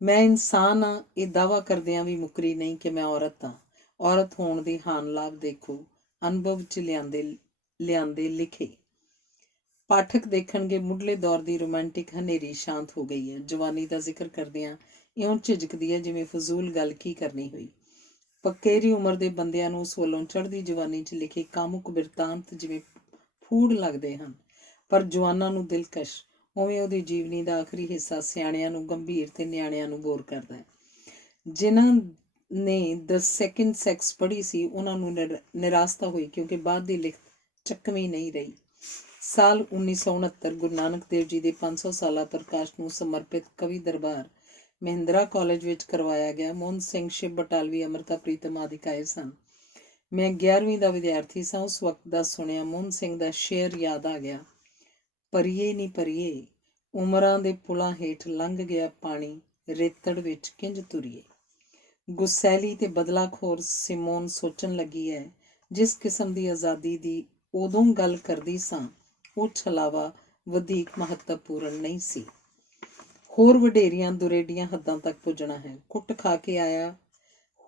ਮੈਂ ਇਨਸਾਨ ਹਾਂ, ਇਹ ਦਾਅਵਾ ਕਰਦਿਆਂ ਵੀ ਮੁਕਰੀ ਨਹੀਂ ਕਿ ਮੈਂ ਔਰਤ ਹਾਂ। ਔਰਤ ਹੋਣ ਦੇ ਹਾਨ ਲਾਭ ਦੇਖੋ, ਅਨੁਭਵ 'ਚ ਲਿਆਂਦੇ ਲਿਖੇ। ਪਾਠਕ ਦੇਖਣਗੇ ਮੁੱਢਲੇ ਦੌਰ ਦੀ ਰੋਮਾਂਟਿਕ ਹਨੇਰੀ ਸ਼ਾਂਤ ਹੋ ਗਈ ਹੈ। ਜਵਾਨੀ ਦਾ ਜ਼ਿਕਰ ਕਰਦਿਆਂ ਇਉਂ ਝਿਜਕਦੀ ਹੈ ਜਿਵੇਂ ਫਜ਼ੂਲ ਗੱਲ ਕੀ ਕਰਨੀ ਹੋਈ। ਪੱਕੇਰੀ ਉਮਰ ਦੇ ਬੰਦਿਆਂ ਨੂੰ ਉਸ ਵੱਲੋਂ ਚੜ੍ਹਦੀ ਜਵਾਨੀ 'ਚ ਲਿਖੇ ਕਾਮੁਕ ਬਿਰਤਾਂਤ ਜਿਵੇਂ ਫੂੜ ਲੱਗਦੇ ਹਨ, ਪਰ ਜਵਾਨਾਂ ਨੂੰ ਦਿਲਕਸ਼। ਉਵੇਂ ਉਹਦੀ ਜੀਵਨੀ ਦਾ ਆਖਰੀ ਹਿੱਸਾ ਸਿਆਣਿਆਂ ਨੂੰ ਗੰਭੀਰ ਤੇ ਨਿਆਣਿਆਂ ਨੂੰ ਬੋਰ ਕਰਦਾ ਹੈ। ਜਿਨ੍ਹਾਂ ਨੇ ਦ ਸੈਕਿੰਡ ਸੈਕਸ ਪੜ੍ਹੀ ਸੀ ਉਹਨਾਂ ਨੂੰ ਨਿਰਾਸ਼ਤਾ ਹੋਈ, ਕਿਉਂਕਿ ਬਾਅਦ ਦੀ ਲਿਖਤ ਚੱਕਵੀਂ ਨਹੀਂ ਰਹੀ। ਸਾਲ 1969 ਗੁਰੂ ਨਾਨਕ ਦੇਵ ਜੀ ਦੇ 500 ਸਾਲਾ ਪ੍ਰਕਾਸ਼ ਨੂੰ ਸਮਰਪਿਤ ਕਵੀ ਦਰਬਾਰ ਮਹਿੰਦਰਾ ਕਾਲਜ ਵਿੱਚ ਕਰਵਾਇਆ ਗਿਆ। ਮੋਹਨ ਸਿੰਘ, ਸ਼ਿਵ ਬਟਾਲਵੀ, ਅੰਮ੍ਰਿਤਾ ਪ੍ਰੀਤਮ ਆਦਿ ਆਏ ਸਨ। ਮੈਂ 11ਵੀਂ ਦਾ ਵਿਦਿਆਰਥੀ ਸਾਂ। ਉਸ ਵਕਤ ਦਾ ਸੁਣਿਆ ਮੋਹਨ ਸਿੰਘ ਦਾ ਸ਼ੇਅਰ ਯਾਦ ਆ ਗਿਆ। ਪਰੀਏ ਨੀ ਪਰੀਏ, ਉਮਰਾਂ ਦੇ ਪੁਲਾਂ ਹੇਠ ਲੰਘ ਗਿਆ ਪਾਣੀ, ਰੇਤੜ ਵਿੱਚ ਕਿੰਜ ਤੁਰੀਏ। ਗੁਸੈਲੀ ਤੇ ਬਦਲਾਖੋਰ ਸਿਮੋਨ ਸੋਚਣ ਲੱਗੀ ਹੈ, ਜਿਸ ਕਿਸਮ ਦੀ ਆਜ਼ਾਦੀ ਦੀ ਉਦੋਂ ਗੱਲ ਕਰਦੀ ਸਾਂ ਉਹ ਛਲਾਵਾ ਵਧੇਕ ਮਹੱਤਵਪੂਰਨ ਨਹੀਂ ਸੀ। ਹੋਰ ਵਡੇਰੀਆਂ ਦੁਰੇਡੀਆਂ ਹੱਦਾਂ ਤੱਕ ਪੁੱਜਣਾ ਹੈ। ਕੁੱਟ ਖਾ ਕੇ ਆਇਆ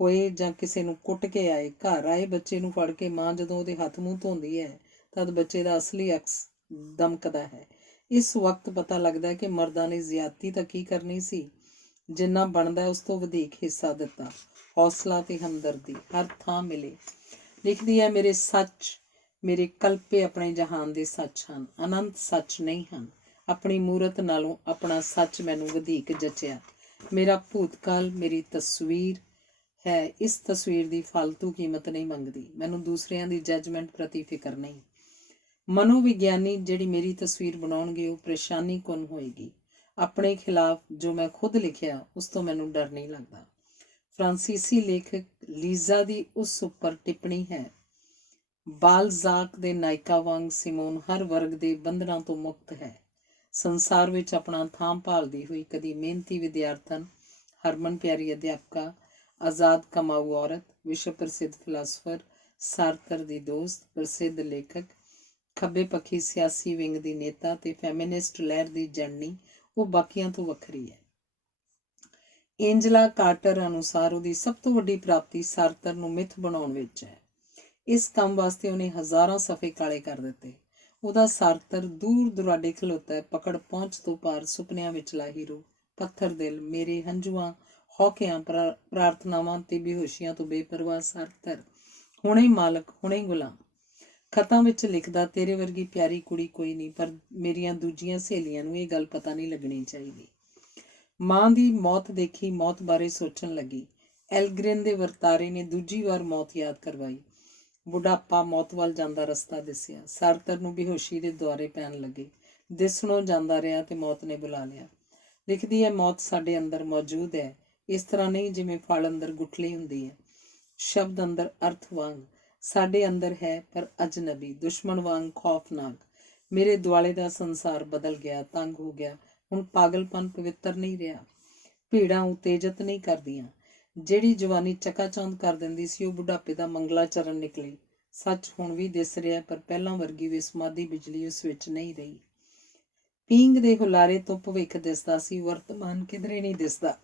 ਹੋਏ ਜਾਂ ਕਿਸੇ ਨੂੰ ਕੁੱਟ ਕੇ ਆਏ, ਘਰ ਆਏ ਬੱਚੇ ਨੂੰ ਫੜ ਕੇ ਮਾਂ ਜਦੋਂ ਉਹਦੇ ਹੱਥ ਮੂੰਹ ਧੋਂਦੀ ਹੈ ਤਦ ਬੱਚੇ ਦਾ ਅਸਲੀ ਅਕਸ ਦਮਕਦਾ ਹੈ। ਇਸ ਵਕਤ ਪਤਾ ਲੱਗਦਾ ਹੈ ਕਿ ਮਰਦਾਂ ਨੇ ਜ਼ਿਆਦਤੀ ਤਾਂ ਕੀ ਕਰਨੀ ਸੀ, ਜਿੰਨਾ ਬਣਦਾ ਉਸ ਤੋਂ ਵਧੇਕ ਹਿੱਸਾ ਦਿੱਤਾ। ਹੌਸਲਾ ਤੇ ਹਮਦਰਦੀ ਹਰ ਥਾਂ ਮਿਲੇ। ਲਿਖਦੀ ਹੈ, ਮੇਰੇ ਸੱਚ, ਮੇਰੇ ਕਲਪੇ ਆਪਣੇ ਜਹਾਨ ਦੇ ਸੱਚ ਹਨ, ਅਨੰਤ ਸੱਚ ਨਹੀਂ ਹਨ। ਆਪਣੀ ਮੂਰਤ ਨਾਲੋਂ ਆਪਣਾ ਸੱਚ ਮੈਨੂੰ ਵਧੇਕ ਜਚਿਆ। ਮੇਰਾ ਭੂਤਕਾਲ ਮੇਰੀ ਤਸਵੀਰ ਹੈ, ਇਸ ਤਸਵੀਰ ਦੀ ਫਾਲਤੂ ਕੀਮਤ ਨਹੀਂ ਮੰਗਦੀ। ਮੈਨੂੰ ਦੂਸਰਿਆਂ ਦੀ ਜੱਜਮੈਂਟ ਪ੍ਰਤੀ ਫਿਕਰ ਨਹੀਂ। ਮਨੋਵਿਗਿਆਨੀ ਜਿਹੜੀ ਮੇਰੀ ਤਸਵੀਰ ਬਣਾਉਣਗੇ ਉਹ ਪਰੇਸ਼ਾਨੀ ਕੁੰਨ ਹੋਏਗੀ। ਆਪਣੇ ਖਿਲਾਫ ਜੋ ਮੈਂ ਖੁਦ ਲਿਖਿਆ ਉਸ ਤੋਂ ਮੈਨੂੰ ਡਰ ਨਹੀਂ ਲੱਗਦਾ। ਫਰਾਂਸੀਸੀ ਲੇਖਕ ਲੀਜ਼ਾ ਦੀ ਉਸ ਉੱਪਰ ਟਿੱਪਣੀ ਹੈ, ਬਾਲਜ਼ਾਕ ਦੇ ਨਾਇਕਾ ਵਾਂਗ ਸਿਮੋਨ ਹਰ ਵਰਗ ਦੇ ਬੰਧਨਾਂ ਤੋਂ ਮੁਕਤ ਹੈ। ਸੰਸਾਰ ਵਿੱਚ ਆਪਣਾ ਥਾਂ ਭਾਲਦੀ ਹੋਈ, ਕਦੀ ਮਿਹਨਤੀ ਵਿਦਿਆਰਥਣ, ਹਰਮਨ ਪਿਆਰੀ ਅਧਿਆਪਕਾ, ਆਜ਼ਾਦ ਕਮਾਊ ਔਰਤ, ਵਿਸ਼ਵ ਪ੍ਰਸਿੱਧ ਫਿਲਾਸਫਰ, ਸਾਰਤਰ ਦੀ ਦੋਸਤ, ਪ੍ਰਸਿੱਧ ਲੇਖਕ, ਖੱਬੇ ਪੱਖੀ ਸਿਆਸੀ ਵਿੰਗ ਦੀ ਨੇਤਾ ਤੇ ਫੈਮਿਨਿਸਟ ਲਹਿਰ ਦੀ ਜਣਨੀ, ਉਹ ਬਾਕੀਆਂ ਤੋਂ ਵੱਖਰੀ ਹੈ। ਏਂਜਲਾ ਕਾਰਟਰ ਅਨੁਸਾਰ ਉਹਦੀ ਸਭ ਤੋਂ ਵੱਡੀ ਪ੍ਰਾਪਤੀ ਸਾਰਤਰ ਨੂੰ ਮਿੱਥ ਬਣਾਉਣ ਵਿੱਚ ਹੈ। ਇਸ ਕੰਮ ਵਾਸਤੇ ਉਹਨੇ ਹਜ਼ਾਰਾਂ ਸਫ਼ੇ ਕਾਲੇ ਕਰ ਦਿੱਤੇ। ਉਹਦਾ ਸਾਰਤਰ ਦੂਰ ਦੁਰਾਡੇ ਖਲੋਤਾ ਹੈ, ਪਕੜ ਪਹੁੰਚ ਤੋਂ ਪਾਰ, ਸੁਪਨਿਆਂ ਵਿਚਲਾ ਹੀਰੋ, ਪੱਥਰ ਦਿਲ, ਮੇਰੇ ਹੰਝੂਆਂ, ਹੌਕਿਆਂ, ਪ੍ਰਾਰਥਨਾਵਾਂ ਤੇ ਬੇਹੋਸ਼ੀਆਂ ਤੋਂ ਬੇਪਰਵਾਹ ਸਾਰਤਰ, ਹੁਣੇ ਮਾਲਕ ਹੁਣੇ ਗੁਲਾਮ। ਖਤਾਂ ਵਿੱਚ ਲਿਖਦਾ, ਤੇਰੇ ਵਰਗੀ ਪਿਆਰੀ ਕੁੜੀ ਕੋਈ ਨਹੀਂ, ਪਰ ਮੇਰੀਆਂ ਦੂਜੀਆਂ ਸਹੇਲੀਆਂ ਨੂੰ ਇਹ ਗੱਲ ਪਤਾ ਨਹੀਂ ਲੱਗਣੀ ਚਾਹੀਦੀ। ਮਾਂ ਦੀ ਮੌਤ ਦੇਖੀ, ਮੌਤ ਬਾਰੇ ਸੋਚਣ ਲੱਗੀ। ਐਲਗ੍ਰਿਨ ਦੇ ਵਰਤਾਰੇ ਨੇ ਦੂਜੀ ਵਾਰ ਮੌਤ ਯਾਦ ਕਰਵਾਈ। ਬੁਢਾਪਾ ਮੌਤ ਵੱਲ ਜਾਂਦਾ ਰਸਤਾ ਦਿਸਿਆ। ਸਾਰਤਰ ਨੂੰ ਬੇਹੋਸ਼ੀ ਦੇ ਦੁਆਰੇ ਪੈਣ ਲੱਗੇ। ਦਿਸਣੋਂ ਜਾਂਦਾ ਰਿਹਾ ਤੇ ਮੌਤ ਨੇ ਬੁਲਾ ਲਿਆ। ਲਿਖਦੀ ਹੈ, ਮੌਤ ਸਾਡੇ ਅੰਦਰ ਮੌਜੂਦ ਹੈ, ਇਸ ਤਰ੍ਹਾਂ ਨਹੀਂ ਜਿਵੇਂ ਫਲ ਅੰਦਰ ਗੁਠਲੀ ਹੁੰਦੀ ਹੈ। ਸ਼ਬਦ ਅੰਦਰ ਅਰਥ ਵਾਂਗ ਸਾਡੇ ਅੰਦਰ ਹੈ, ਪਰ ਅਜਨਬੀ, ਦੁਸ਼ਮਣ ਵਾਂਗ ਖੌਫਨਾਕ। ਮੇਰੇ ਦੁਆਲੇ ਦਾ ਸੰਸਾਰ ਬਦਲ ਗਿਆ, ਤੰਗ ਹੋ ਗਿਆ। ਹੁਣ ਪਾਗਲਪਨ ਪਵਿੱਤਰ ਨਹੀਂ ਰਿਹਾ। ਭੀੜਾਂ ਉਤੇਜਿਤ ਨਹੀਂ ਕਰਦੀਆਂ। ਜਿਹੜੀ ਜਵਾਨੀ ਚਕਾਚੌਂਧ ਕਰ ਦਿੰਦੀ ਸੀ ਉਹ ਬੁਢਾਪੇ ਦਾ ਮੰਗਲਾ ਚਰਨ ਨਿਕਲੀ। ਸੱਚ ਹੁਣ ਵੀ ਦਿਸ ਰਿਹਾ, ਪਰ ਪਹਿਲਾਂ ਵਰਗੀ ਵਿਸਮਾਦੀ ਬਿਜਲੀ ਉਸ ਵਿੱਚ ਨਹੀਂ ਰਹੀ। ਪੀਂਗ ਦੇ ਹੁਲਾਰੇ ਤੋਂ ਭਵਿੱਖ ਦਿਸਦਾ ਸੀ, ਵਰਤਮਾਨ ਕਿਧਰੇ ਨਹੀਂ ਦਿਸਦਾ।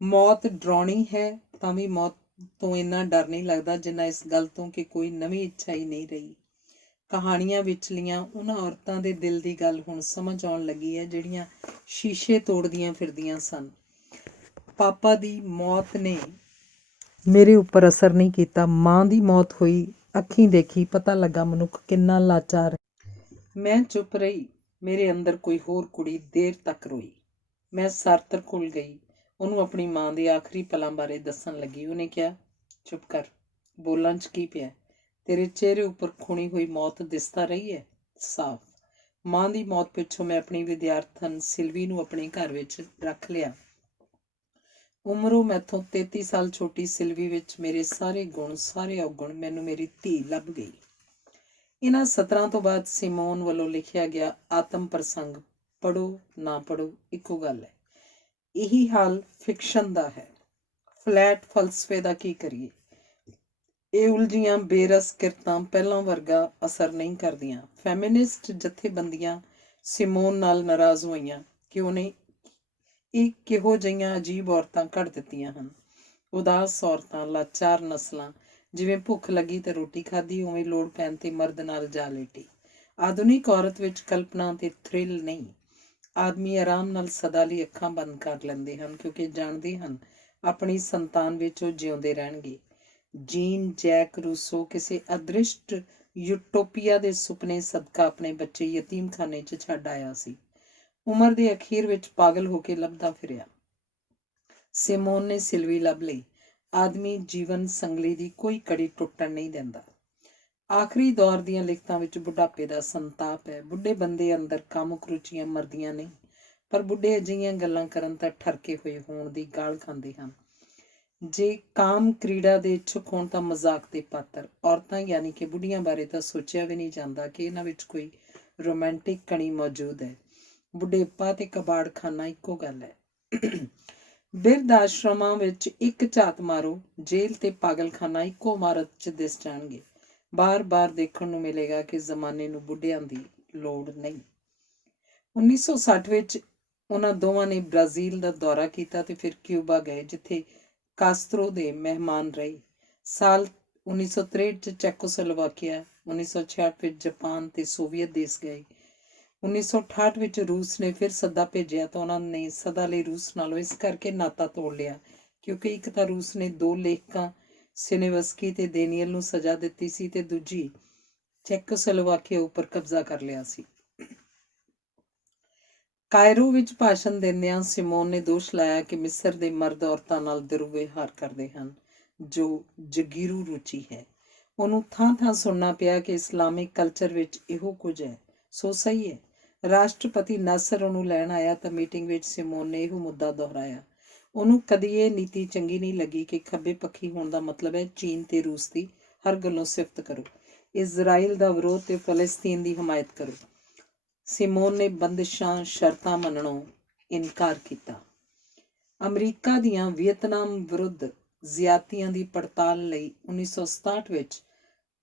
ਮੌਤ ਡਰਾਉਣੀ ਹੈ ਤਾਂ ਵੀ ਮੌਤ ਤੋਂ ਇੰਨਾ ਡਰ ਨਹੀਂ ਲੱਗਦਾ ਜਿੰਨਾ ਇਸ ਗੱਲ ਤੋਂ ਕਿ ਕੋਈ ਨਵੀਂ ਇੱਛਾ ਹੀ ਨਹੀਂ ਰਹੀ। ਕਹਾਣੀਆਂ ਵਿਚਲੀਆਂ ਉਹਨਾਂ ਔਰਤਾਂ ਦੇ ਦਿਲ ਦੀ ਗੱਲ ਹੁਣ ਸਮਝ ਆਉਣ ਲੱਗੀ ਹੈ ਜਿਹੜੀਆਂ ਸ਼ੀਸ਼ੇ ਤੋੜਦੀਆਂ ਫਿਰਦੀਆਂ ਸਨ। ਪਾਪਾ ਦੀ ਮੌਤ ਨੇ ਮੇਰੇ ਉੱਪਰ ਅਸਰ ਨਹੀਂ ਕੀਤਾ। ਮਾਂ ਦੀ ਮੌਤ ਹੋਈ, ਅੱਖੀਂ ਦੇਖੀ, ਪਤਾ ਲੱਗਾ ਮਨੁੱਖ ਕਿੰਨਾ ਲਾਚਾਰ ਹੈ। ਮੈਂ ਚੁੱਪ ਰਹੀ। ਮੇਰੇ ਅੰਦਰ ਕੋਈ ਹੋਰ ਕੁੜੀ ਦੇਰ ਤੱਕ ਰੋਈ। ਮੈਂ ਸਾਰਤਰ ਕੋਲ ਗਈ, ਉਹਨੂੰ ਆਪਣੀ ਮਾਂ ਦੇ ਆਖਰੀ ਪਲਾਂ ਬਾਰੇ ਦੱਸਣ ਲੱਗੀ। ਉਹਨੇ ਕਿਹਾ, ਚੁੱਪ ਕਰ, ਬੋਲਾਂ 'ਚ ਕੀ ਪਿਆ? ਤੇਰੇ ਚਿਹਰੇ ਉੱਪਰ ਖੁਣੀ ਹੋਈ ਮੌਤ ਦਿਸਦਾ ਰਹੀ ਹੈ ਸਾਫ਼। ਮਾਂ ਦੀ ਮੌਤ ਪਿੱਛੋਂ ਮੈਂ ਆਪਣੀ ਵਿਦਿਆਰਥਣ ਸਿਲਵੀ ਨੂੰ ਆਪਣੇ ਘਰ ਵਿੱਚ ਰੱਖ ਲਿਆ। ਉਮਰੋਂ ਮੈਥੋਂ 33 ਸਾਲ ਛੋਟੀ ਸਿਲਵੀ ਵਿੱਚ ਮੇਰੇ ਸਾਰੇ ਗੁਣ, ਸਾਰੇ ਔਗੁਣ, ਮੈਨੂੰ ਮੇਰੀ ਧੀ ਲੱਭ ਗਈ। ਇਹਨਾਂ ਸਤਰਾਂ ਤੋਂ ਬਾਅਦ ਸਿਮੋਨ ਵੱਲੋਂ ਲਿਖਿਆ ਗਿਆ ਆਤਮ ਪ੍ਰਸੰਗ ਪੜ੍ਹੋ ਨਾ ਪੜ੍ਹੋ ਇੱਕੋ ਗੱਲ ਹੈ। ਇਹੀ ਹਾਲ ਫਿਕਸ਼ਨ ਦਾ ਹੈ। ਫਲੈਟ ਫਲਸਫੇ ਦਾ ਕੀ ਕਰੀਏ? ਇਹ ਉਲਝੀਆਂ ਬੇਰਸ ਕਿਰਤਾਂ ਪਹਿਲਾਂ ਵਰਗਾ ਅਸਰ ਨਹੀਂ ਕਰਦੀਆਂ। ਫੈਮਿਨਿਸਟ ਜਥੇਬੰਦੀਆਂ ਸਿਮੋਨ ਨਾਲ ਨਾਰਾਜ਼ ਹੋਈਆਂ ਕਿ ਉਹਨੇ ਇਹ ਕਿਹੋ ਜਿਹੀਆਂ ਅਜੀਬ ਔਰਤਾਂ ਘੜ ਦਿੱਤੀਆਂ ਹਨ। ਉਦਾਸ ਔਰਤਾਂ, ਲਾਚਾਰ ਨਸਲਾਂ, ਜਿਵੇਂ ਭੁੱਖ ਲੱਗੀ ਤੇ ਰੋਟੀ ਖਾਧੀ, ਉਵੇਂ ਲੋੜ ਪੈਣ ਤੇ ਮਰਦ ਨਾਲ ਜਾ ਲੇਟੀ। ਆਧੁਨਿਕ ਔਰਤ ਵਿੱਚ ਕਲਪਨਾ ਤੇ ਥ੍ਰਿਲ ਨਹੀਂ। ਆਦਮੀ ਆਰਾਮ ਨਾਲ ਸਦਾ ਲਈ ਅੱਖਾਂ ਬੰਦ ਕਰ ਲੈਂਦੇ ਹਨ, ਕਿਉਂਕਿ ਜਾਣਦੇ ਹਨ ਆਪਣੀ ਸੰਤਾਨ ਵਿੱਚ ਉਹ ਜਿਉਂਦੇ ਰਹਿਣਗੇ। ਜੀਨ ਜੈਕ ਰੂਸੋ ਕਿਸੇ ਅਦ੍ਰਿਸ਼ਟ ਯੂਟੋਪੀਆ ਦੇ ਸੁਪਨੇ ਸਦਕਾ ਆਪਣੇ ਬੱਚੇ ਯਤੀਮਖਾਨੇ 'ਚ ਛੱਡ ਆਇਆ ਸੀ। ਉਮਰ ਦੇ ਅਖੀਰ ਵਿੱਚ ਪਾਗਲ ਹੋ ਕੇ ਲੱਭਦਾ ਫਿਰਿਆ। ਸਿਮੋਨ ਨੇ ਸਿਲਵੀ ਲੱਭ ਲਈ। ਆਦਮੀ ਜੀਵਨ ਸੰਗਲੀ ਦੀ ਕੋਈ ਕੜੀ ਟੁੱਟਣ ਨਹੀਂ ਦਿੰਦਾ। ਆਖਰੀ ਦੌਰ ਦੀਆਂ ਲਿਖਤਾਂ ਵਿੱਚ ਬੁਢਾਪੇ ਦਾ ਸੰਤਾਪ ਹੈ। ਬੁੱਢੇ ਬੰਦੇ ਅੰਦਰ ਕਾਮੁਕ ਰੁਚੀਆਂ ਮਰਦੀਆਂ ਨਹੀਂ, ਪਰ ਬੁੱਢੇ ਅਜਿਹੀਆਂ ਗੱਲਾਂ ਕਰਨ ਤਾਂ ਠਰਕੇ ਹੋਏ ਹੋਣ ਦੀ ਗਾਲ ਖਾਂਦੇ ਹਨ। ਜੇ ਕਾਮ ਕ੍ਰੀੜਾ ਦੇ ਇੱਛੁਕ ਹੋਣ ਤਾਂ ਮਜ਼ਾਕ ਦੇ ਪਾਤਰ। ਔਰਤਾਂ ਯਾਨੀ ਕਿ ਬੁੱਢੀਆਂ ਬਾਰੇ ਤਾਂ ਸੋਚਿਆ ਵੀ ਨਹੀਂ ਜਾਂਦਾ ਕਿ ਇਹਨਾਂ ਵਿੱਚ ਕੋਈ ਰੋਮਾਂਟਿਕ ਕਣੀ ਮੌਜੂਦ ਹੈ। ਬੁਢੇਪਾ ਤੇ ਕਬਾੜਖਾਨਾ ਇੱਕੋ ਗੱਲ ਹੈ। ਬਿਰਧ ਆਸ਼ਰਮਾਂ ਵਿੱਚ ਇੱਕ ਝਾਤ ਮਾਰੋ, ਜੇਲ੍ਹ ਤੇ ਪਾਗਲਖਾਨਾ ਇੱਕੋ ਇਮਾਰਤ 'ਚ ਦਿਸ ਜਾਣਗੇ। ਬਾਰ-ਬਾਰ ਦੇਖਣ ਨੂੰ ਮਿਲੇਗਾ ਕਿ ਜ਼ਮਾਨੇ ਨੂੰ ਬੁੱਢਿਆਂ ਦੀ ਲੋੜ ਨਹੀਂ। 1960 ਵਿੱਚ ਉਹਨਾਂ ਦੋਵਾਂ ਨੇ ਬ੍ਰਾਜ਼ੀਲ ਦਾ ਦੌਰਾ ਕੀਤਾ ਤੇ ਫਿਰ ਕਿਊਬਾ ਗਏ, ਜਿੱਥੇ ਕਾਸਤਰੋ ਦੇ ਮਹਿਮਾਨ ਰਹੇ। ਸਾਲ 1963 'ਚ ਚੈਕੋਸਲੋਵਾਕੀਆ, 1966 ਵਿੱਚ ਜਾਪਾਨ ਤੇ ਸੋਵੀਅਤ ਦੇਸ਼ ਗਏ। 1968 ਵਿੱਚ ਰੂਸ ਨੇ ਫਿਰ ਸੱਦਾ ਭੇਜਿਆ ਤਾਂ ਉਹਨਾਂ ਨੇ ਸਦਾ ਲਈ ਰੂਸ ਨਾਲੋਂ ਇਸ ਕਰਕੇ ਨਾਤਾ ਤੋੜ ਲਿਆ ਕਿਉਂਕਿ ਇੱਕ ਤਾਂ ਰੂਸ ਨੇ 2 ਲੇਖਕਾਂ ਸਿਨੇਵਸਕੀ ਤੇ ਡੇਨੀਅਲ ਨੂੰ ਸਜ਼ਾ ਦਿੱਤੀ ਸੀ ਤੇ ਦੂਜੀ ਚੈਕੋਸਲੋਵਾਕੀਆ ਉੱਪਰ ਕਬਜ਼ਾ ਕਰ ਲਿਆ ਸੀ। ਕਾਇਰੋ ਵਿੱਚ ਭਾਸ਼ਣ ਦਿੰਦਿਆਂ ਸਿਮੋਨ ਨੇ ਦੋਸ਼ ਲਾਇਆ ਕਿ ਮਿਸਰ ਦੇ ਮਰਦ ਔਰਤਾਂ ਨਾਲ ਦੁਰਵਿਵਹਾਰ ਕਰਦੇ ਹਨ, ਜੋ ਜਗੀਰੂ ਰੁਚੀ ਹੈ। ਉਹਨੂੰ ਥਾਂ-ਥਾਂ ਸੁਣਨਾ ਪਿਆ ਕਿ ਇਸਲਾਮਿਕ ਕਲਚਰ ਵਿੱਚ ਇਹੋ ਕੁਝ ਹੈ। ਸੋ ਸਹੀ ਹੈ। ਰਾਸ਼ਟਰਪਤੀ ਨਾਸਰ ਉਹਨੂੰ ਲੈਣ ਆਇਆ ਤਾਂ ਮੀਟਿੰਗ ਵਿੱਚ ਸਿਮੋਨ ਨੇ ਇਹੋ ਮੁੱਦਾ ਦੁਹਰਾਇਆ। ਉਹਨੂੰ ਕਦੀ ਇਹ ਨੀਤੀ ਚੰਗੀ ਨਹੀਂ ਲੱਗੀ ਕਿ ਖੱਬੇ ਪੱਖੀ ਹੋਣ ਦਾ ਮਤਲਬ ਹੈ ਚੀਨ ਤੇ ਰੂਸ ਦੀ ਹਰ ਗੱਲੋਂ ਸਿਫਤ ਕਰੋ, ਇਜ਼ਰਾਈਲ ਦਾ ਵਿਰੋਧ ਤੇ ਫਲਸਤੀਨ ਦੀ ਹਮਾਇਤ ਕਰੋ। ਸਿਮੋਨ ਨੇ ਬੰਦਿਸ਼ਾਂ ਸ਼ਰਤਾਂ ਮੰਨਣੋਂ ਇਨਕਾਰ ਕੀਤਾ। ਅਮਰੀਕਾ ਦੀਆਂ ਵੀਅਤਨਾਮ ਵਿਰੁੱਧ ਜ਼ਿਆਦਤੀਆਂ ਦੀ ਪੜਤਾਲ ਲਈ 1967 ਵਿੱਚ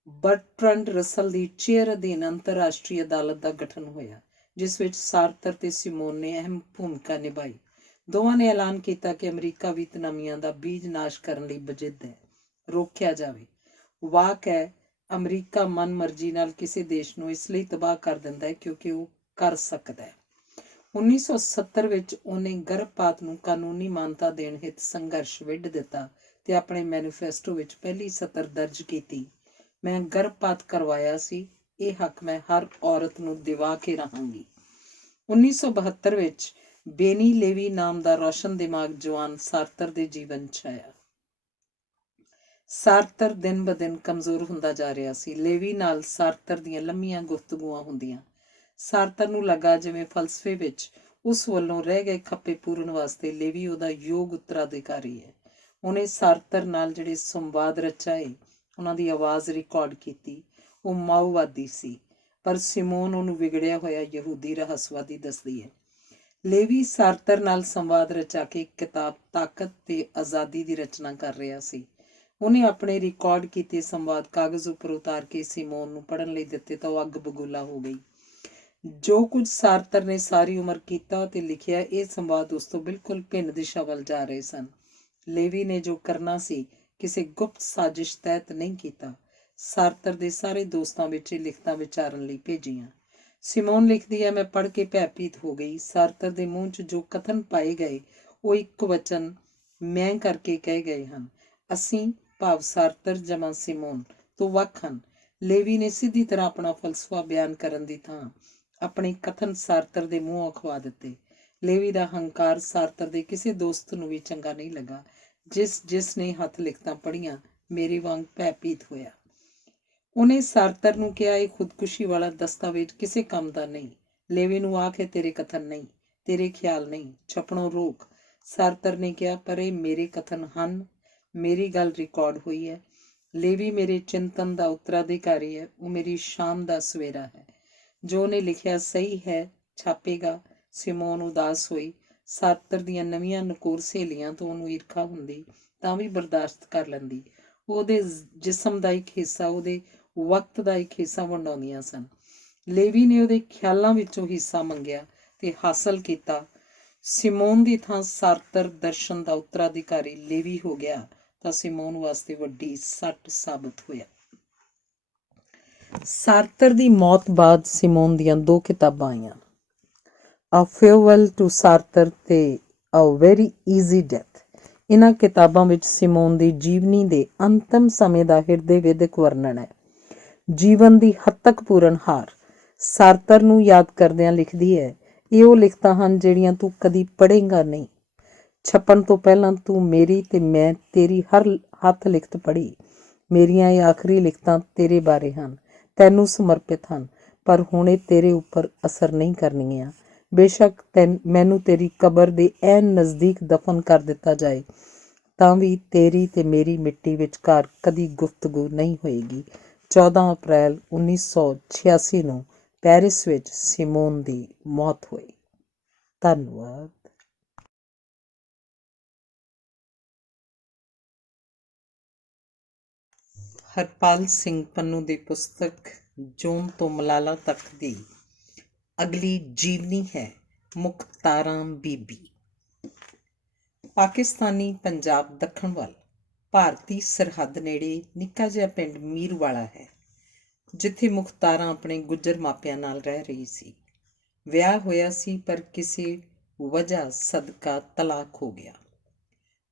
ਬਰਟਰੰਡ ਰਸਲ ਦੀ ਚੇਅਰ ਅਧੀਨ ਅੰਤਰਰਾਸ਼ਟਰੀ ਅਦਾਲਤ ਦਾ ਗਠਨ ਹੋਇਆ, ਜਿਸ ਵਿੱਚ ਸਾਰਤਰ ਤੇ ਸਿਮੋਨ ਨੇ ਅਹਿਮ ਭੂਮਿਕਾ ਨਿਭਾਈ। ਦੋਵਾਂ ਨੇ ਐਲਾਨ ਕੀਤਾ ਕਿ ਅਮਰੀਕਾ ਵੀਅਤਨਾਮੀਆਂ ਦਾ ਬੀਜ ਨਾਸ਼ ਕਰਨ ਲਈ ਵਜਿੱਦ ਹੈ, ਰੋਕਿਆ ਜਾਵੇ। ਵਾਕ ਹੈ, ਅਮਰੀਕਾ ਮਨਮਰਜ਼ੀ ਨਾਲ ਕਿਸੇ ਦੇਸ਼ ਨੂੰ ਇਸ ਲਈ ਤਬਾਹ ਕਰ ਦਿੰਦਾ ਹੈ ਕਿਉਂਕਿ ਉਹ ਕਰ ਸਕਦਾ ਹੈ। 1970 ਵਿੱਚ ਉਹਨੇ ਗਰਭਪਾਤ ਨੂੰ ਕਾਨੂੰਨੀ ਮਾਨਤਾ ਦੇਣ ਹਿੱਤ ਸੰਘਰਸ਼ ਵਿੱਢ ਦਿੱਤਾ ਤੇ ਆਪਣੇ ਮੈਨੀਫੈਸਟੋ ਵਿੱਚ ਪਹਿਲੀ ਸਤਰ ਦਰਜ ਕੀਤੀ, ਮੈਂ ਗਰਭਪਾਤ ਕਰਵਾਇਆ ਸੀ, ਇਹ ਹੱਕ ਮੈਂ ਹਰ ਔਰਤ ਨੂੰ ਦਿਵਾ ਕੇ ਰਹਾਂਗੀ। 1972 ਵਿੱਚ ਬੇਨੀ ਲੇਵੀ ਨਾਮ ਦਾ ਰੌਸ਼ਨ ਦਿਮਾਗ ਜਵਾਨ ਸਾਰਤਰ ਦੇ ਜੀਵਨ 'ਚ ਆਇਆ। ਸਾਰਤਰ ਦਿਨ ਬ ਦਿਨ ਕਮਜ਼ੋਰ ਹੁੰਦਾ ਜਾ ਰਿਹਾ ਸੀ। ਲੇਵੀ ਨਾਲ ਸਾਰਤਰ ਦੀਆਂ ਲੰਮੀਆਂ ਗੁਫ਼ਤਗੂਆਂ ਹੁੰਦੀਆਂ। ਸਾਰਤਰ ਨੂੰ ਲੱਗਾ ਜਿਵੇਂ ਫਲਸਫੇ ਵਿੱਚ ਉਸ ਵੱਲੋਂ ਰਹਿ ਗਏ ਖੱਪੇ ਪੂਰਨ ਵਾਸਤੇ ਲੇਵੀ ਉਹਦਾ ਯੋਗ ਉੱਤਰਾਧਿਕਾਰੀ ਹੈ। ਉਹਨੇ ਸਾਰਤਰ ਨਾਲ ਜਿਹੜੇ ਸੰਵਾਦ ਰਚਾਏ, ਉਹਨਾਂ ਦੀ ਆਵਾਜ਼ ਰਿਕਾਰਡ ਕੀਤੀ। ਉਹ ਮਾਓਵਾਦੀ ਸੀ, ਪਰ ਸਿਮੋਨ ਉਹਨੂੰ ਵਿਗੜਿਆ ਹੋਇਆ ਯਹੂਦੀ ਰਹੱਸਵਾਦੀ ਦੱਸਦੀ ਹੈ। ਲੇਵੀ ਸਾਰਤਰ ਨਾਲ ਸੰਵਾਦ ਰਚਾ ਕੇ ਇੱਕ ਕਿਤਾਬ ਤਾਕਤ ਤੇ ਆਜ਼ਾਦੀ ਦੀ ਰਚਨਾ ਕਰ ਰਿਹਾ ਸੀ। ਉਹਨੇ ਆਪਣੇ ਰਿਕਾਰਡ ਕੀਤੇ ਸੰਵਾਦ ਕਾਗਜ਼ ਉੱਪਰ ਉਤਾਰ ਕੇ ਸਿਮੋਨ ਨੂੰ ਪੜ੍ਹਨ ਲਈ ਦਿੱਤੇ ਤਾਂ ਉਹ ਅੱਗ ਬਗੂਲਾ ਹੋ ਗਈ। ਜੋ ਕੁਝ ਸਾਰਤਰ ਨੇ ਸਾਰੀ ਉਮਰ ਕੀਤਾ ਤੇ ਲਿਖਿਆ, ਇਹ ਸੰਵਾਦ ਉਸ ਤੋਂ ਬਿਲਕੁਲ ਭਿੰਨ ਦਿਸ਼ਾ ਵੱਲ ਜਾ ਰਹੇ ਸਨ। ਲੇਵੀ ਨੇ ਜੋ ਕਰਨਾ ਸੀ ਕਿਸੇ ਗੁਪਤ ਸਾਜ਼ਿਸ਼ ਤਹਿਤ ਨਹੀਂ ਕੀਤਾ। ਸਾਰਤਰ ਦੇ ਸਾਰੇ ਦੋਸਤਾਂ ਵਿੱਚ ਇਹ ਲਿਖਤਾਂ ਵਿਚਾਰਨ ਲਈ ਭੇਜੀਆਂ। ਸਿਮੋਨ ਲਿਖਦੀ ਹੈ, ਮੈਂ ਪੜ੍ਹ ਕੇ ਭੈਭੀਤ ਹੋ ਗਈ। ਸਾਰਤਰ ਦੇ ਮੂੰਹ 'ਚ ਜੋ ਕਥਨ ਪਾਏ ਗਏ ਉਹ ਇੱਕ ਵਚਨ ਮੈਂ ਕਰਕੇ ਕਹੇ ਗਏ ਹਨ। ਅਸੀਂ ਭਾਵ ਸਾਰਤਰ ਜਮਾ ਸਿਮੋਨ ਤੋਂ ਵੱਖ ਹਨ। ਲੇਵੀ ਨੇ ਸਿੱਧੀ ਤਰ੍ਹਾਂ ਆਪਣਾ ਫਲਸਫਾ ਬਿਆਨ ਕਰਨ ਦੀ ਥਾਂ ਆਪਣੇ ਕਥਨ ਸਾਰਤਰ ਦੇ ਮੂੰਹੋਂ ਅਖਵਾ ਦਿੱਤੇ। ਲੇਵੀ ਦਾ ਹੰਕਾਰ ਸਾਰਤਰ ਦੇ ਕਿਸੇ ਦੋਸਤ ਨੂੰ ਵੀ ਚੰਗਾ ਨਹੀਂ ਲੱਗਾ। ਜਿਸ ਨੇ ਹੱਥ ਲਿਖਤਾਂ ਪੜ੍ਹੀਆਂ ਮੇਰੇ ਵਾਂਗ ਭੈਭੀਤ ਹੋਇਆ। ਉਹਨੇ ਸਾਰਤਰ ਨੂੰ ਕਿਹਾ, ਇਹ ਖੁਦਕੁਸ਼ੀ ਵਾਲਾ ਦਸਤਾਵੇਜ਼ ਕਿਸੇ ਕੰਮ ਦਾ ਨਹੀਂ। ਲੇਵੀ ਨੂੰ ਆਖੇ ਤੇਰੇ ਕਥਨ ਨਹੀਂ, ਤੇਰੇ ਖਿਆਲ ਨਹੀਂ, ਛਪਣੋਂ ਰੋਕ। ਸਾਰਤਰ ਨੇ ਕਿਹਾ, ਪਰ ਇਹ ਮੇਰੇ ਕਥਨ ਹਨ, ਮੇਰੀ ਗੱਲ ਰਿਕਾਰਡ ਹੋਈ ਹੈ। ਲੇਵੀ ਮੇਰੇ ਚਿੰਤਨ ਦਾ ਉੱਤਰਾਧਿਕਾਰੀ ਹੈ, ਉਹ ਮੇਰੀ ਸ਼ਾਮ ਦਾ ਸਵੇਰਾ ਹੈ। ਜੋ ਉਹਨੇ ਲਿਖਿਆ ਸਹੀ ਹੈ, ਛਾਪੇਗਾ। ਸਿਮੋਨ ਉਦਾਸ ਹੋਈ। ਸਾਰਤਰ ਦੀਆਂ ਨਵੀਆਂ ਨਕੋਰ ਸਹੇਲੀਆਂ ਤੋਂ ਉਹਨੂੰ ਈਰਖਾ ਹੁੰਦੀ ਤਾਂ ਵੀ ਬਰਦਾਸ਼ਤ ਕਰ ਲੈਂਦੀ। ਉਹਦੇ ਜਿਸਮ ਦਾ ਇੱਕ ਹਿੱਸਾ, ਉਹਦੇ ਵਕਤ ਦਾ ਇੱਕ ਹਿੱਸਾ ਵੰਡਾਉਂਦੀਆਂ ਸਨ। ਲੇਵੀ ਨੇ ਉਹਦੇ ਖਿਆਲਾਂ ਵਿੱਚੋਂ ਹਿੱਸਾ ਮੰਗਿਆ ਤੇ ਹਾਸਲ ਕੀਤਾ। ਸਿਮੋਨ ਦੀ ਥਾਂ ਸਾਰਤਰ ਦਰਸ਼ਨ ਦਾ ਉੱਤਰਾਧਿਕਾਰੀ ਲੇਵੀ ਹੋ ਗਿਆ ਤਾਂ ਸਿਮੋਨ ਵਾਸਤੇ ਵੱਡੀ ਸੱਟ ਸਾਬਤ ਹੋਇਆ। ਸਾਰਤਰ ਦੀ ਮੌਤ ਬਾਅਦ ਸਿਮੋਨ ਦੀਆਂ 2 ਕਿਤਾਬਾਂ ਆਈਆਂ, A Farewell to ਸਾਰਤਰ ਤੇ A Very Easy Death। ਇਹਨਾਂ ਕਿਤਾਬਾਂ ਵਿੱਚ ਸਿਮੋਨ ਦੀ ਜੀਵਨੀ ਦੇ ਅੰਤਮ ਸਮੇਂ ਦਾ ਹਿਰਦੇ ਵਿਦਿਕ ਵਰਣਨ ਹੈ। ਜੀਵਨ ਦੀ ਹੱਦ ਤੱਕ ਪੂਰਨ ਹਾਰ। ਸਾਰਤਰ ਨੂੰ ਯਾਦ ਕਰਦਿਆਂ ਲਿਖਦੀ ਹੈ, ਇਹ ਉਹ ਲਿਖਤਾਂ ਹਨ ਜਿਹੜੀਆਂ ਤੂੰ ਕਦੀ ਪੜ੍ਹੇਂਗਾ ਨਹੀਂ। ਛਪਣ ਤੋਂ ਪਹਿਲਾਂ ਤੂੰ ਮੇਰੀ ਤੇ ਮੈਂ ਤੇਰੀ ਹਰ ਹੱਥ ਲਿਖਤ ਪੜ੍ਹੀ। ਮੇਰੀਆਂ ਇਹ ਆਖਰੀ ਲਿਖਤਾਂ ਤੇਰੇ ਬਾਰੇ ਹਨ, ਤੈਨੂੰ ਸਮਰਪਿਤ ਹਨ, ਪਰ ਹੁਣ ਇਹ ਤੇਰੇ ਉੱਪਰ ਅਸਰ ਨਹੀਂ ਕਰਨਗੀਆਂ। ਬੇਸ਼ੱਕ ਮੈਨੂੰ ਤੇਰੀ ਕਬਰ ਦੇ ਐਨ ਨਜ਼ਦੀਕ ਦਫਨ ਕਰ ਦਿੱਤਾ ਜਾਏ ਤਾਂ ਵੀ ਤੇਰੀ ਤੇ ਮੇਰੀ ਮਿੱਟੀ ਵਿਚਕਾਰ ਕਦੀ ਗੁਫ਼ਤਗੂ ਨਹੀਂ ਹੋਏਗੀ। 14 ਅਪ੍ਰੈਲ 1986 ਨੂੰ ਪੈਰਿਸ ਵਿੱਚ ਸਿਮੋਨ ਦੀ ਮੌਤ ਹੋਈ। ਧੰਨਵਾਦ। ਹਰਪਾਲ ਸਿੰਘ ਪੰਨੂ ਦੀ ਪੁਸਤਕ ਜੂਨ ਤੋਂ ਮਲਾਲਾ ਤੱਕ ਦੀ ਅਗਲੀ ਜੀਵਨੀ ਹੈ ਮੁਖਤਾਰਾਂ ਬੀਬੀ। ਪਾਕਿਸਤਾਨੀ ਪੰਜਾਬ ਦੱਖਣ ਵੱਲ ਭਾਰਤੀ ਸਰਹੱਦ ਨੇੜੇ ਨਿੱਕਾ ਜਿਹਾ ਪਿੰਡ ਮੀਰਵਾਲਾ ਹੈ, ਜਿੱਥੇ ਮੁਖਤਾਰਾਂ ਆਪਣੇ ਗੁੱਜਰ ਮਾਪਿਆਂ ਨਾਲ ਰਹਿ ਰਹੀ ਸੀ। ਵਿਆਹ ਹੋਇਆ ਸੀ, ਪਰ ਕਿਸੇ ਵਜ੍ਹਾ ਸਦਕਾ ਤਲਾਕ ਹੋ ਗਿਆ।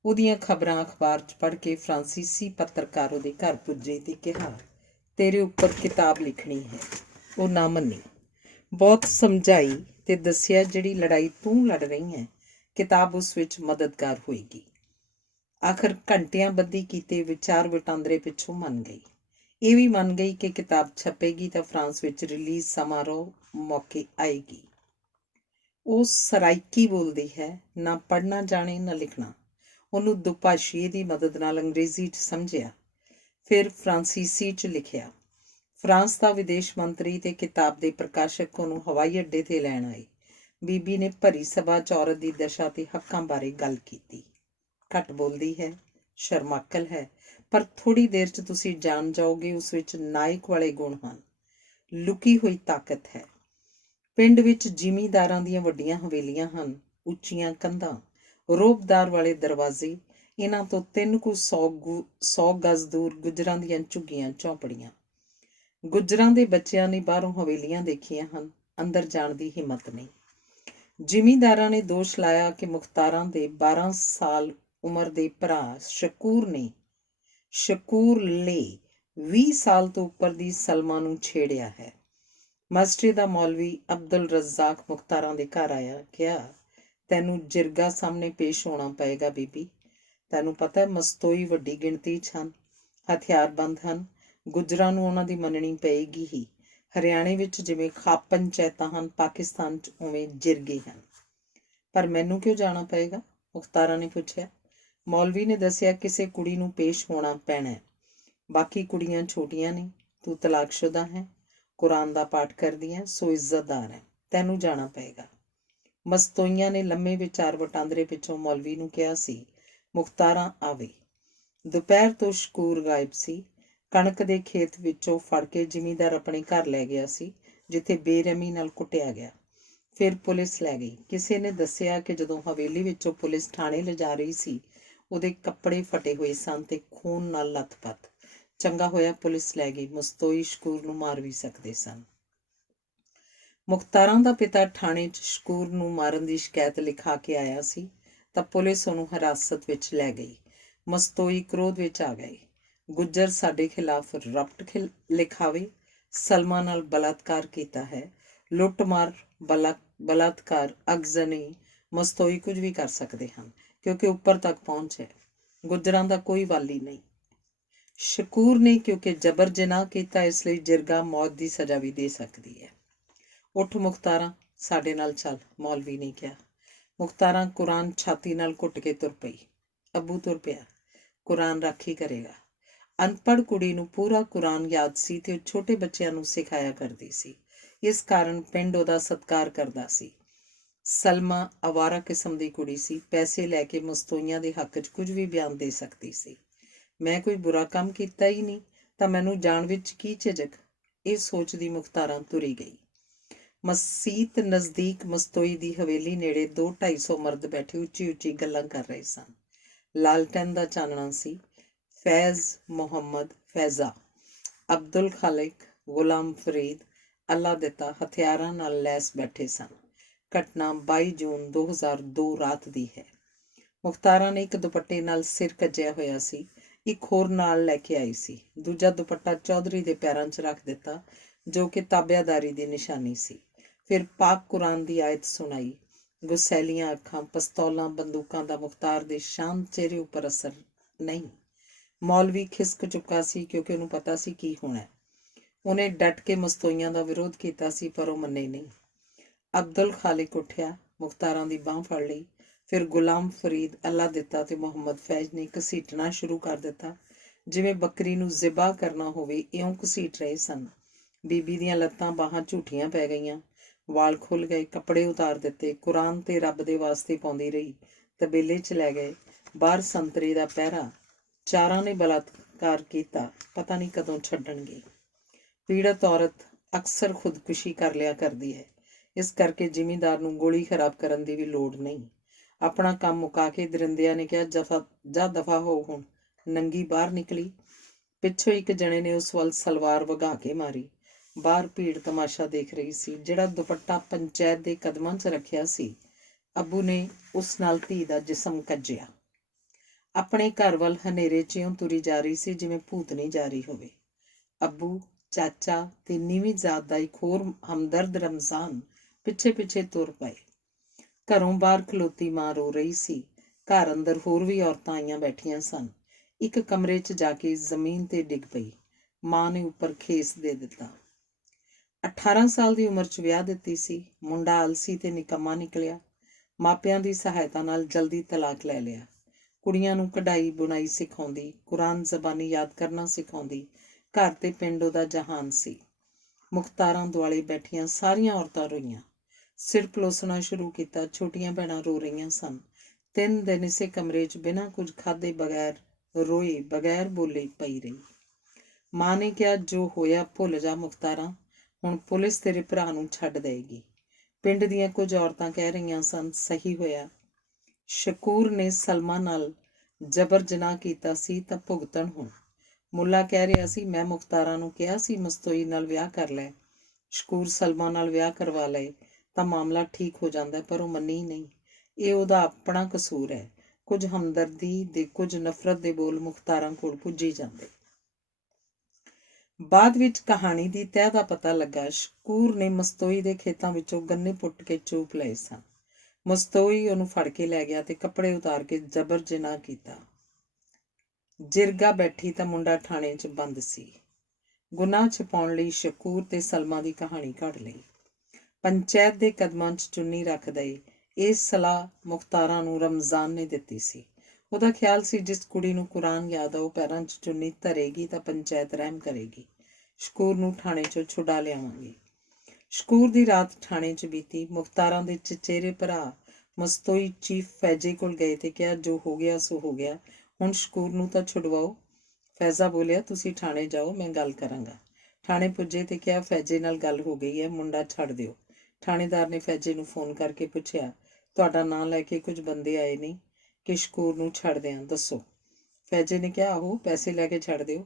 ਉਹਦੀਆਂ ਖਬਰਾਂ ਅਖਬਾਰ 'ਚ ਪੜ੍ਹ ਕੇ ਫਰਾਂਸੀਸੀ ਪੱਤਰਕਾਰ ਉਹਦੇ ਘਰ ਪੁੱਜੇ ਤੇ ਕਿਹਾ, ਤੇਰੇ ਉੱਪਰ ਕਿਤਾਬ ਲਿਖਣੀ ਹੈ। ਉਹ ਨਾ ਮੰਨੀ। ਬਹੁਤ ਸਮਝਾਈ ਤੇ ਦੱਸਿਆ, ਜਿਹੜੀ ਲੜਾਈ ਤੂੰ ਲੜ ਰਹੀ ਹੈ, ਕਿਤਾਬ ਉਸ ਵਿੱਚ ਮਦਦਗਾਰ ਹੋਏਗੀ। ਆਖਰ ਘੰਟਿਆਂ ਬੱਧੀ ਕੀਤੇ ਵਿਚਾਰ ਵਟਾਂਦਰੇ ਪਿੱਛੋਂ ਮੰਨ ਗਈ। ਇਹ ਵੀ ਮੰਨ ਗਈ ਕਿ ਕਿਤਾਬ ਛਪੇਗੀ ਤਾਂ ਫਰਾਂਸ ਵਿੱਚ ਰਿਲੀਜ਼ ਸਮਾਰੋਹ ਮੌਕੇ ਆਏਗੀ। ਉਹ ਸਰਾਇਕੀ ਬੋਲਦੀ ਹੈ, ਨਾ ਪੜ੍ਹਨਾ ਜਾਣੇ ਨਾ ਲਿਖਣਾ। ਉਹਨੂੰ ਦੁਭਾਸ਼ੀਏ ਦੀ ਮਦਦ ਨਾਲ ਅੰਗਰੇਜ਼ੀ 'ਚ ਸਮਝਿਆ, ਫਿਰ ਫਰਾਂਸੀਸੀ 'ਚ ਲਿਖਿਆ। ਫਰਾਂਸ ਦਾ ਵਿਦੇਸ਼ ਮੰਤਰੀ ਤੇ ਕਿਤਾਬ ਦੇ ਪ੍ਰਕਾਸ਼ਕ ਉਹਨੂੰ ਹਵਾਈ ਅੱਡੇ 'ਤੇ ਲੈਣ ਆਏ। ਬੀਬੀ ਨੇ ਭਰੀ ਸਭਾ 'ਚ ਔਰਤ ਦੀ ਦਸ਼ਾ ਤੇ ਹੱਕਾਂ ਬਾਰੇ ਗੱਲ ਕੀਤੀ। ਘੱਟ ਬੋਲਦੀ ਹੈ, ਸ਼ਰਮਾਕਲ ਹੈ, ਪਰ ਥੋੜ੍ਹੀ ਦੇਰ 'ਚ ਤੁਸੀਂ ਜਾਣ ਜਾਓਗੇ ਉਸ ਵਿੱਚ ਨਾਇਕ ਵਾਲੇ ਗੁਣ ਹਨ, ਲੁਕੀ ਹੋਈ ਤਾਕਤ ਹੈ। ਪਿੰਡ ਵਿੱਚ ਜ਼ਿਮੀਂਦਾਰਾਂ ਦੀਆਂ ਵੱਡੀਆਂ ਹਵੇਲੀਆਂ ਹਨ, ਉੱਚੀਆਂ ਕੰਧਾਂ, ਰੋਬਦਾਰ ਵਾਲੇ ਦਰਵਾਜ਼ੇ। ਇਹਨਾਂ ਤੋਂ 300 ਗਜ਼ ਦੂਰ ਗੁੱਜਰਾਂ ਦੀਆਂ ਝੁੱਗੀਆਂ ਝੌਂਪੜੀਆਂ। ਗੁੱਜਰਾਂ ਦੇ ਬੱਚਿਆਂ ਨੇ ਬਾਹਰੋਂ ਹਵੇਲੀਆਂ ਦੇਖੀਆਂ ਹਨ, ਅੰਦਰ ਜਾਣ ਦੀ ਹਿੰਮਤ ਨਹੀਂ। ਜ਼ਿਮੀਂਦਾਰਾਂ ਨੇ ਦੋਸ਼ ਲਾਇਆ ਕਿ ਮੁਖਤਾਰਾਂ ਦੇ 12 ਸਾਲ ਉਮਰ ਦੇ ਭਰਾ ਸ਼ਕੂਰ ਲੇ 20 ਸਾਲ ਤੋਂ ਉੱਪਰ ਦੀ ਸਲਮਾ ਨੂੰ ਛੇੜਿਆ ਹੈ। ਮਸਜਿਦ ਦਾ ਮੌਲਵੀ ਅਬਦੁਲ ਰਜ਼ਾਕ ਮੁਖਤਾਰਾਂ ਦੇ ਘਰ ਆਇਆ, ਕਿਹਾ, ਤੈਨੂੰ ਜਿਰਗਾ ਸਾਹਮਣੇ ਪੇਸ਼ ਹੋਣਾ ਪਏਗਾ ਬੀਬੀ। ਤੈਨੂੰ ਪਤਾ ਮਸਤੋਈ ਵੱਡੀ ਗਿਣਤੀ 'ਚ ਹਨ, ਹਥਿਆਰਬੰਦ ਹਨ। ਗੁੱਜਰਾਂ ਨੂੰ ਉਹਨਾਂ ਦੀ ਮੰਨਣੀ ਪਏਗੀ ਹੀ। ਹਰਿਆਣੇ ਵਿੱਚ ਜਿਵੇਂ ਖਾਪ ਪੰਚਾਇਤਾਂ ਹਨ, ਪਾਕਿਸਤਾਨ 'ਚ ਉਵੇਂ ਜਿਰਗੇ ਹਨ। ਪਰ ਮੈਨੂੰ ਕਿਉਂ ਜਾਣਾ ਪਏਗਾ? ਮੁਖਤਾਰਾਂ ਨੇ ਪੁੱਛਿਆ। ਮੌਲਵੀ ਨੇ ਦੱਸਿਆ, ਕਿਸੇ ਕੁੜੀ ਨੂੰ ਪੇਸ਼ ਹੋਣਾ ਪੈਣਾ। ਬਾਕੀ ਕੁੜੀਆਂ ਛੋਟੀਆਂ ਨੇ, ਤੂੰ ਤਲਾਕਸ਼ੁਦਾ ਹੈ, ਕੁਰਾਨ ਦਾ ਪਾਠ ਕਰਦੀ ਹੈ, ਸੋ ਇੱਜ਼ਤਦਾਰ ਹੈ, ਤੈਨੂੰ ਜਾਣਾ ਪਏਗਾ। ਮਸਤੋਈਆਂ ਨੇ ਲੰਮੇ ਵਿਚਾਰ ਵਟਾਂਦਰੇ ਪਿੱਛੋਂ ਮੌਲਵੀ ਨੂੰ ਕਿਹਾ ਸੀ, ਮੁਖਤਾਰਾਂ ਆਵੇ। ਦੁਪਹਿਰ ਤੋਂ ਸ਼ਕੂਰ ਗਾਇਬ ਸੀ। ਕਣਕ ਦੇ ਖੇਤ ਵਿੱਚੋਂ ਫੜ ਕੇ ਜ਼ਿਮੀਂਦਾਰ ਆਪਣੇ ਘਰ ਲੈ ਗਿਆ ਸੀ, ਜਿੱਥੇ ਬੇਰਹਿਮੀ ਨਾਲ ਕੁੱਟਿਆ ਗਿਆ। ਫਿਰ ਪੁਲਿਸ ਲੈ ਗਈ। ਕਿਸੇ ਨੇ ਦੱਸਿਆ ਕਿ ਜਦੋਂ ਹਵੇਲੀ ਵਿੱਚੋਂ ਪੁਲਿਸ ਥਾਣੇ ਲਿਜਾ ਰਹੀ ਸੀ, ਉਹਦੇ ਕੱਪੜੇ ਫਟੇ ਹੋਏ ਸਨ ਤੇ ਖੂਨ ਨਾਲ ਲੱਥਪੱਥ। ਚੰਗਾ ਹੋਇਆ ਪੁਲਿਸ ਲੈ ਗਈ, ਮਸਤੋਈ ਸ਼ਕੂਰ ਨੂੰ ਮਾਰ ਵੀ ਸਕਦੇ ਸਨ। ਮੁਖਤਾਰਾਂ ਦਾ ਪਿਤਾ ਥਾਣੇ 'ਚ ਸ਼ਕੂਰ ਨੂੰ ਮਾਰਨ ਦੀ ਸ਼ਿਕਾਇਤ ਲਿਖਾ ਕੇ ਆਇਆ ਸੀ ਤਾਂ ਪੁਲਿਸ ਉਹਨੂੰ ਹਿਰਾਸਤ ਵਿੱਚ ਲੈ ਗਈ। ਮਸਤੋਈ ਕ੍ਰੋਧ ਵਿੱਚ ਆ ਗਏ। ਗੁੱਜਰ ਸਾਡੇ ਖਿਲਾਫ ਰਪਟ ਲਿਖਾਵੇ, ਸਲਮਾ ਨਾਲ ਬਲਾਤਕਾਰ ਕੀਤਾ ਹੈ, ਲੁੱਟਮਾਰ, ਬਲਾਤਕਾਰ, ਅਗਜ਼ਨੀ। ਮਸਤੋਈ ਕੁਝ ਵੀ ਕਰ ਸਕਦੇ ਹਨ, ਕਿਉਂਕਿ ਉੱਪਰ ਤੱਕ ਪਹੁੰਚ ਹੈ। ਗੁੱਜਰਾਂ ਦਾ ਕੋਈ ਵਾਲੀ ਨਹੀਂ। ਸ਼ਕੂਰ ਨੇ ਕਿਉਂਕਿ ਜਬਰ ਜਨਾਹ ਕੀਤਾ, ਇਸ ਲਈ ਜਿਰਗਾ ਮੌਤ ਦੀ ਸਜ਼ਾ ਵੀ ਦੇ ਸਕਦੀ ਹੈ। ਉੱਠ ਮੁਖਤਾਰਾਂ, ਸਾਡੇ ਨਾਲ ਚੱਲ, ਮੌਲਵੀ ਨੇ ਕਿਹਾ। ਮੁਖਤਾਰਾਂ ਕੁਰਾਨ ਛਾਤੀ ਨਾਲ ਘੁੱਟ ਕੇ ਤੁਰ ਪਈ। ਅੱਬੂ ਤੁਰ ਪਿਆ। ਕੁਰਾਨ ਰਾਖੀ ਕਰੇਗਾ। ਅਨਪੜ੍ਹ ਕੁੜੀ ਨੂੰ ਪੂਰਾ ਕੁਰਾਨ ਯਾਦ ਸੀ ਤੇ ਉਹ ਛੋਟੇ ਬੱਚਿਆਂ ਨੂੰ ਸਿਖਾਇਆ ਕਰਦੀ ਸੀ। ਇਸ ਕਾਰਨ ਪਿੰਡ ਉਹਦਾ ਸਤਿਕਾਰ ਕਰਦਾ ਸੀ। ਸਲਮਾ ਅਵਾਰਾ ਕਿਸਮ ਦੀ ਕੁੜੀ ਸੀ, ਪੈਸੇ ਲੈ ਕੇ ਮਸਤੋਈਆਂ ਦੇ ਹੱਕ 'ਚ ਕੁਝ ਵੀ ਬਿਆਨ ਦੇ ਸਕਦੀ ਸੀ। ਮੈਂ ਕੋਈ ਬੁਰਾ ਕੰਮ ਕੀਤਾ ਹੀ ਨਹੀਂ ਤਾਂ ਮੈਨੂੰ ਜਾਣ ਵਿੱਚ ਕੀ ਝਿਜਕ? ਇਹ ਸੋਚਦੀ ਮੁਖਤਾਰਾਂ ਤੁਰੀ ਗਈ। ਮਸੀਤ ਨਜ਼ਦੀਕ ਮਸਤੋਈ ਦੀ ਹਵੇਲੀ ਨੇੜੇ 200-250 ਮਰਦ ਬੈਠੇ ਉੱਚੀ ਉੱਚੀ ਗੱਲਾਂ ਕਰ ਰਹੇ ਸਨ। ਲਾਲਟੈਨ ਦਾ ਚਾਨਣਾ ਸੀ। ਫੈਜ਼ ਮੁਹੰਮਦ, ਫੈਜ਼ਾ, ਅਬਦੁਲ ਖਾਲਿਕ, ਗੁਲਾਮ ਫਰੀਦ, ਅੱਲਾ ਦਿੱਤਾ ਹਥਿਆਰਾਂ ਨਾਲ ਲੈਸ ਬੈਠੇ ਸਨ। ਘਟਨਾ 22 ਜੂਨ 2002 ਰਾਤ ਦੀ ਹੈ। ਮੁਖਤਾਰਾਂ ਨੇ ਇੱਕ ਦੁਪੱਟੇ ਨਾਲ ਸਿਰ ਕੱਜਿਆ ਹੋਇਆ ਸੀ। ਇੱਕ ਹੋਰ ਨਾਲ ਲੈ ਕੇ ਆਈ ਸੀ। ਦੂਜਾ ਦੁਪੱਟਾ ਚੌਧਰੀ ਦੇ ਪੈਰਾਂ 'ਚ ਰੱਖ ਦਿੱਤਾ, ਜੋ ਕਿ ਤਾਬਿਆਦਾਰੀ ਦੀ ਨਿਸ਼ਾਨੀ ਸੀ। ਫਿਰ ਪਾਕ ਕੁਰਾਨ ਦੀ ਆਇਤ ਸੁਣਾਈ। ਗੁਸੈਲੀਆਂ ਅੱਖਾਂ, ਪਿਸਤੌਲਾਂ, ਬੰਦੂਕਾਂ ਦਾ ਮੁਖਤਾਰ ਦੇ ਸ਼ਾਂਤ ਚਿਹਰੇ ਉੱਪਰ ਅਸਰ ਨਹੀਂ। ਮੌਲਵੀ ਖਿਸਕ ਚੁੱਕਾ ਸੀ, ਕਿਉਂਕਿ ਉਹਨੂੰ ਪਤਾ ਸੀ ਕੀ ਹੋਣਾ। ਉਹਨੇ ਡਟ ਕੇ ਮਸਤੋਈਆਂ ਦਾ ਵਿਰੋਧ ਕੀਤਾ ਸੀ, ਪਰ ਉਹ ਮੰਨੇ ਨਹੀਂ। ਅਬਦੁਲ ਖਾਲਿਕ ਉੱਠਿਆ, ਮੁਖਤਾਰਾਂ ਦੀ ਬਾਂਹ ਫੜ ਲਈ। ਫਿਰ ਗੁਲਾਮ ਫਰੀਦ, ਅੱਲਾ ਦਿੱਤਾ ਤੇ ਮੁਹੰਮਦ ਫੈਜ਼ ਨੇ ਘਸੀਟਣਾ ਸ਼ੁਰੂ ਕਰ ਦਿੱਤਾ, ਜਿਵੇਂ ਬੱਕਰੀ ਨੂੰ ਜ਼ਿਬਾ ਕਰਨਾ ਹੋਵੇ, ਇਉਂ ਘਸੀਟ ਰਹੇ ਸਨ। ਬੀਬੀ ਦੀਆਂ ਲੱਤਾਂ ਬਾਹਾਂ ਝੂਠੀਆਂ ਪੈ ਗਈਆਂ, ਵਾਲ ਖੁੱਲ੍ਹ ਗਏ, ਕੱਪੜੇ ਉਤਾਰ ਦਿੱਤੇ। ਕੁਰਾਨ ਤੇ ਰੱਬ ਦੇ ਵਾਸਤੇ ਪਾਉਂਦੀ ਰਹੀ। ਤਬੇਲੇ 'ਚ ਲੈ ਗਏ। ਬਾਹਰ ਸੰਤਰੇ ਦਾ ਪਹਿਰਾ। ਚਾਰਾਂ ਨੇ ਬਲਾਤਕਾਰ ਕੀਤਾ, ਪਤਾ ਨਹੀਂ ਕਦੋਂ ਛੱਡਣਗੇ। ਪੀੜਤ ਔਰਤ ਅਕਸਰ ਖੁਦਕੁਸ਼ੀ ਕਰ ਲਿਆ ਕਰਦੀ ਹੈ, ਇਸ ਕਰਕੇ ਜ਼ਿਮੀਂਦਾਰ ਨੂੰ ਗੋਲੀ ਖਰਾਬ ਕਰਨ ਦੀ ਵੀ ਲੋੜ ਨਹੀਂ। ਆਪਣਾ ਕੰਮ ਮੁਕਾ ਕੇ ਦਰਿੰਦਿਆਂ ਨੇ ਕਿਹਾ, ਜਾ ਦਫਾ ਹੋ ਹੁਣ। ਨੰਗੀ ਬਾਹਰ ਨਿਕਲੀ। ਪਿੱਛੋਂ ਇੱਕ ਜਣੇ ਨੇ ਉਸ ਵੱਲ ਸਲਵਾਰ ਵਗਾ ਕੇ ਮਾਰੀ। ਬਾਹਰ ਭੀੜ ਤਮਾਸ਼ਾ ਦੇਖ ਰਹੀ ਸੀ। ਜਿਹੜਾ ਦੁਪੱਟਾ ਪੰਚਾਇਤ ਦੇ ਕਦਮਾਂ 'ਚ ਰੱਖਿਆ ਸੀ, ਅੱਬੂ ਨੇ ਉਸ ਨਾਲ ਧੀ ਦਾ ਜਿਸਮ ਕੱਜਿਆ। ਆਪਣੇ ਘਰ ਵੱਲ ਹਨੇਰੇ 'ਚ ਇਉਂ ਤੁਰੀ ਜਾ ਰਹੀ ਸੀ, ਜਿਵੇਂ ਭੂਤਨੀ ਜਾ ਰਹੀ ਹੋਵੇ। ਅੱਬੂ, ਚਾਚਾ ਤੇ ਨੀਵੀਂ ਜ਼ਾਤ ਦਾ ਇੱਕ ਹੋਰ ਹਮਦਰਦ ਰਮਜ਼ਾਨ ਪਿੱਛੇ ਪਿੱਛੇ ਤੁਰ ਪਏ। ਘਰੋਂ ਬਾਹਰ ਖਲੋਤੀ ਮਾਂ ਰੋ ਰਹੀ ਸੀ। ਘਰ ਅੰਦਰ ਹੋਰ ਵੀ ਔਰਤਾਂ ਆਈਆਂ ਬੈਠੀਆਂ ਸਨ। ਇੱਕ ਕਮਰੇ 'ਚ ਜਾ ਕੇ ਜ਼ਮੀਨ ਤੇ ਡਿੱਗ ਪਈ। ਮਾਂ ਨੇ ਉੱਪਰ ਖੇਸ ਦੇ ਦਿੱਤਾ। 18 ਸਾਲ ਦੀ ਉਮਰ 'ਚ ਵਿਆਹ ਦਿੱਤੀ ਸੀ। ਮੁੰਡਾ ਆਲਸੀ ਤੇ ਨਿਕੰਮਾ ਨਿਕਲਿਆ। ਮਾਪਿਆਂ ਦੀ ਸਹਾਇਤਾ ਨਾਲ ਜਲਦੀ ਤਲਾਕ ਲੈ ਲਿਆ। ਕੁੜੀਆਂ ਨੂੰ ਕਢਾਈ ਬੁਣਾਈ ਸਿਖਾਉਂਦੀ, ਕੁਰਾਨ ਜ਼ਬਾਨੀ ਯਾਦ ਕਰਨਾ ਸਿਖਾਉਂਦੀ। ਘਰ ਤੇ ਪਿੰਡ ਉਹਦਾ ਜਹਾਨ ਸੀ। ਮੁਖਤਾਰਾਂ ਦੁਆਲੇ ਬੈਠੀਆਂ ਸਾਰੀਆਂ ਔਰਤਾਂ ਰੋਈਆਂ। ਸਿਰ ਪਲੋਸਣਾ ਸ਼ੁਰੂ ਕੀਤਾ। ਛੋਟੀਆਂ ਭੈਣਾਂ ਰੋ ਰਹੀਆਂ ਸਨ। 3 ਦਿਨ ਇਸੇ ਕਮਰੇ 'ਚ ਬਿਨਾਂ ਕੁਝ ਖਾਧੇ ਬਗੈਰ ਰੋਏ, ਬਗੈਰ ਬੋਲੇ ਪਈ ਰਹੀ। ਮਾਂ ਨੇ ਕਿਹਾ, ਜੋ ਹੋਇਆ ਭੁੱਲ ਜਾ ਮੁਖਤਾਰਾਂ, ਹੁਣ ਪੁਲਿਸ ਤੇਰੇ ਭਰਾ ਨੂੰ ਛੱਡ ਦੇਏਗੀ। ਪਿੰਡ ਦੀਆਂ ਕੁਝ ਔਰਤਾਂ ਕਹਿ ਰਹੀਆਂ ਸਨ, ਸਹੀ ਹੋਇਆ। ਸ਼ਕੂਰ ਨੇ ਸਲਮਾ ਨਾਲ ਜਬਰ ਜਨਾਹ ਕੀਤਾ ਸੀ ਤਾਂ ਭੁਗਤਣ ਹੁਣ। ਮੁੱਲਾ ਕਹਿ ਰਿਹਾ ਸੀ, ਮੈਂ ਮੁਖਤਾਰਾਂ ਨੂੰ ਕਿਹਾ ਸੀ ਮਸਤੋਈ ਨਾਲ ਵਿਆਹ ਕਰ ਲੈ, ਸ਼ਕੂਰ ਸਲਮਾ ਨਾਲ ਵਿਆਹ ਕਰਵਾ ਲਏ ਤਾਂ ਮਾਮਲਾ ਠੀਕ ਹੋ ਜਾਂਦਾ, ਪਰ ਉਹ ਮੰਨੀ ਨਹੀਂ। ਇਹ ਉਹਦਾ ਆਪਣਾ ਕਸੂਰ ਹੈ। ਕੁਝ ਹਮਦਰਦੀ ਦੇ, ਕੁਝ ਨਫ਼ਰਤ ਦੇ ਬੋਲ ਮੁਖਤਾਰਾਂ ਕੋਲ ਪੁੱਜੀ ਜਾਂਦੇ। ਬਾਅਦ ਵਿੱਚ ਕਹਾਣੀ ਦੀ ਤਹਿ ਦਾ ਪਤਾ ਲੱਗਾ। ਸ਼ਕੂਰ ਨੇ ਮਸਤੋਈ ਦੇ ਖੇਤਾਂ ਵਿੱਚੋਂ ਗੰਨੇ ਪੁੱਟ ਕੇ ਚੂਪ ਲਏ ਸਨ। ਮਸਤੋਈ ਉਹਨੂੰ ਫੜ ਕੇ ਲੈ ਗਿਆ ਤੇ ਕੱਪੜੇ ਉਤਾਰ ਕੇ ਜਬਰ ਜਨਾਹ ਕੀਤਾ। ਜਿਰਗਾ ਬੈਠੀ ਤਾਂ ਮੁੰਡਾ ਥਾਣੇ 'ਚ ਬੰਦ ਸੀ। ਗੁਨਾਹ ਛੁਪਾਉਣ ਲਈ ਸ਼ਕੂਰ ਤੇ ਸਲਮਾ ਦੀ ਕਹਾਣੀ ਘੜ ਲਈ। ਪੰਚਾਇਤ ਦੇ ਕਦਮਾਂ 'ਚ ਚੁੰਨੀ ਰੱਖ ਦਏ। ਇਹ ਸਲਾਹ ਮੁਖਤਾਰਾਂ ਨੂੰ ਰਮਜ਼ਾਨ ਨੇ ਦਿੱਤੀ ਸੀ। ਉਹਦਾ ਖਿਆਲ ਸੀ, ਜਿਸ ਕੁੜੀ ਨੂੰ ਕੁਰਾਨ ਯਾਦ ਆ, ਉਹ ਪੈਰਾਂ 'ਚ ਚੁੰਨੀ ਧਰੇਗੀ ਤਾਂ ਪੰਚਾਇਤ ਰਹਿਮ ਕਰੇਗੀ। ਸ਼ਕੂਰ ਨੂੰ ਥਾਣੇ 'ਚੋਂ ਛੁਡਾ ਲਿਆਵਾਂਗੇ। ਸ਼ਕੂਰ ਦੀ ਰਾਤ ਥਾਣੇ 'ਚ ਬੀਤੀ। ਮੁਖਤਾਰਾਂ ਦੇ ਚਚੇਰੇ ਭਰਾ ਮਸਤੋਈ ਚੀਫ ਫੈਜ਼ੇ ਕੋਲ ਗਏ ਤੇ ਕਿਹਾ, ਜੋ ਹੋ ਗਿਆ ਸੋ ਹੋ ਗਿਆ, ਹੁਣ ਸ਼ਕੂਰ ਨੂੰ ਤਾਂ ਛੁਡਵਾਓ। ਫੈਜ਼ਾ ਬੋਲਿਆ, ਤੁਸੀਂ ਥਾਣੇ ਜਾਓ, ਮੈਂ ਗੱਲ ਕਰਾਂਗਾ। ਥਾਣੇ ਪੁੱਜੇ ਤੇ ਕਿਹਾ, ਫੈਜ਼ੇ ਨਾਲ ਗੱਲ ਹੋ ਗਈ ਹੈ, ਮੁੰਡਾ ਛੱਡ ਦਿਓ। ਥਾਣੇਦਾਰ ਨੇ ਫੈਜ਼ੇ ਨੂੰ ਫੋਨ ਕਰਕੇ ਪੁੱਛਿਆ, ਤੁਹਾਡਾ ਨਾਂ ਲੈ ਕੇ ਕੁਝ ਬੰਦੇ ਆਏ ਨਹੀਂ ਕਿ ਸ਼ਕੂਰ ਨੂੰ ਛੱਡ ਦਿਆਂ, ਦੱਸੋ। ਫੈਜ਼ੇ ਨੇ ਕਿਹਾ, ਆਹੋ, ਪੈਸੇ ਲੈ ਕੇ ਛੱਡ ਦਿਓ,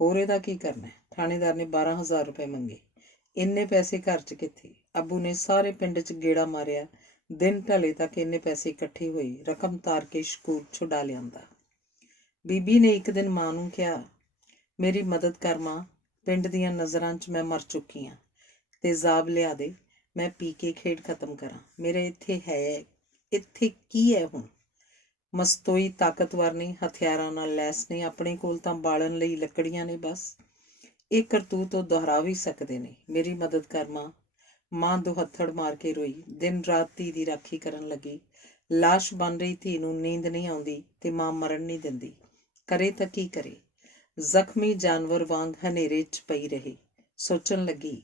ਹੋਰ ਇਹਦਾ ਕੀ ਕਰਨਾ। ਥਾਣੇਦਾਰ ਨੇ 12,000 ਰੁਪਏ ਮੰਗੇ। ਇੰਨੇ ਪੈਸੇ ਘਰ 'ਚ ਕਿੱਥੇ। ਅੱਬੂ ਨੇ ਸਾਰੇ ਪਿੰਡ 'ਚ ਗੇੜਾ ਮਾਰਿਆ। ਦਿਨ ਢਲੇ ਤੱਕ ਇੰਨੇ ਪੈਸੇ ਇਕੱਠੇ ਹੋਏ। ਰਕਮ ਤਾਰ ਕੇ ਸ਼ਕੂਰ ਛੁਡਾ ਲਿਆਂਦਾ। ਬੀਬੀ ਨੇ ਇੱਕ ਦਿਨ ਮਾਂ ਨੂੰ ਕਿਹਾ, ਮੇਰੀ ਮਦਦ ਕਰ ਮਾਂ, ਪਿੰਡ ਦੀਆਂ ਨਜ਼ਰਾਂ 'ਚ ਮੈਂ ਮਰ ਚੁੱਕੀ ਹਾਂ। ਤੇਜ਼ਾਬ ਲਿਆ ਦੇ, ਮੈਂ ਪੀ ਕੇ ਖੇਡ ਖਤਮ ਕਰਾਂ। ਮੇਰੇ ਇੱਥੇ ਕੀ ਹੈ ਹੁਣ। ਮਸਤੋਈ ਤਾਕਤਵਰ ਨਹੀਂ, ਹਥਿਆਰਾਂ ਨਾਲ ਲੈਸ ਨਹੀਂ, ਆਪਣੇ ਕੋਲ ਤਾਂ ਬਾਲਣ ਲਈ ਲੱਕੜੀਆਂ ਨੇ ਬਸ। ਇਹ ਕਰਤੂਤ ਉਹ ਦੁਹਰਾ ਵੀ ਸਕਦੇ ਨੇ। ਮੇਰੀ ਮਦਦ ਕਰ ਮਾਂ। ਮਾਂ ਦੁਹੱਥੜ ਮਾਰ ਕੇ ਰੋਈ। ਦਿਨ ਰਾਤ ਧੀ ਦੀ ਰਾਖੀ ਕਰਨ ਲੱਗੀ। ਲਾਸ਼ ਬਣ ਰਹੀ ਧੀ ਨੂੰ ਨੀਂਦ ਨਹੀਂ ਆਉਂਦੀ ਤੇ ਮਾਂ ਮਰਨ ਨਹੀਂ ਦਿੰਦੀ। ਕਰੇ ਤਾਂ ਕੀ ਕਰੇ। ਜ਼ਖਮੀ ਜਾਨਵਰ ਵਾਂਗ ਹਨੇਰੇ 'ਚ ਪਈ ਰਹੀ। ਸੋਚਣ ਲੱਗੀ,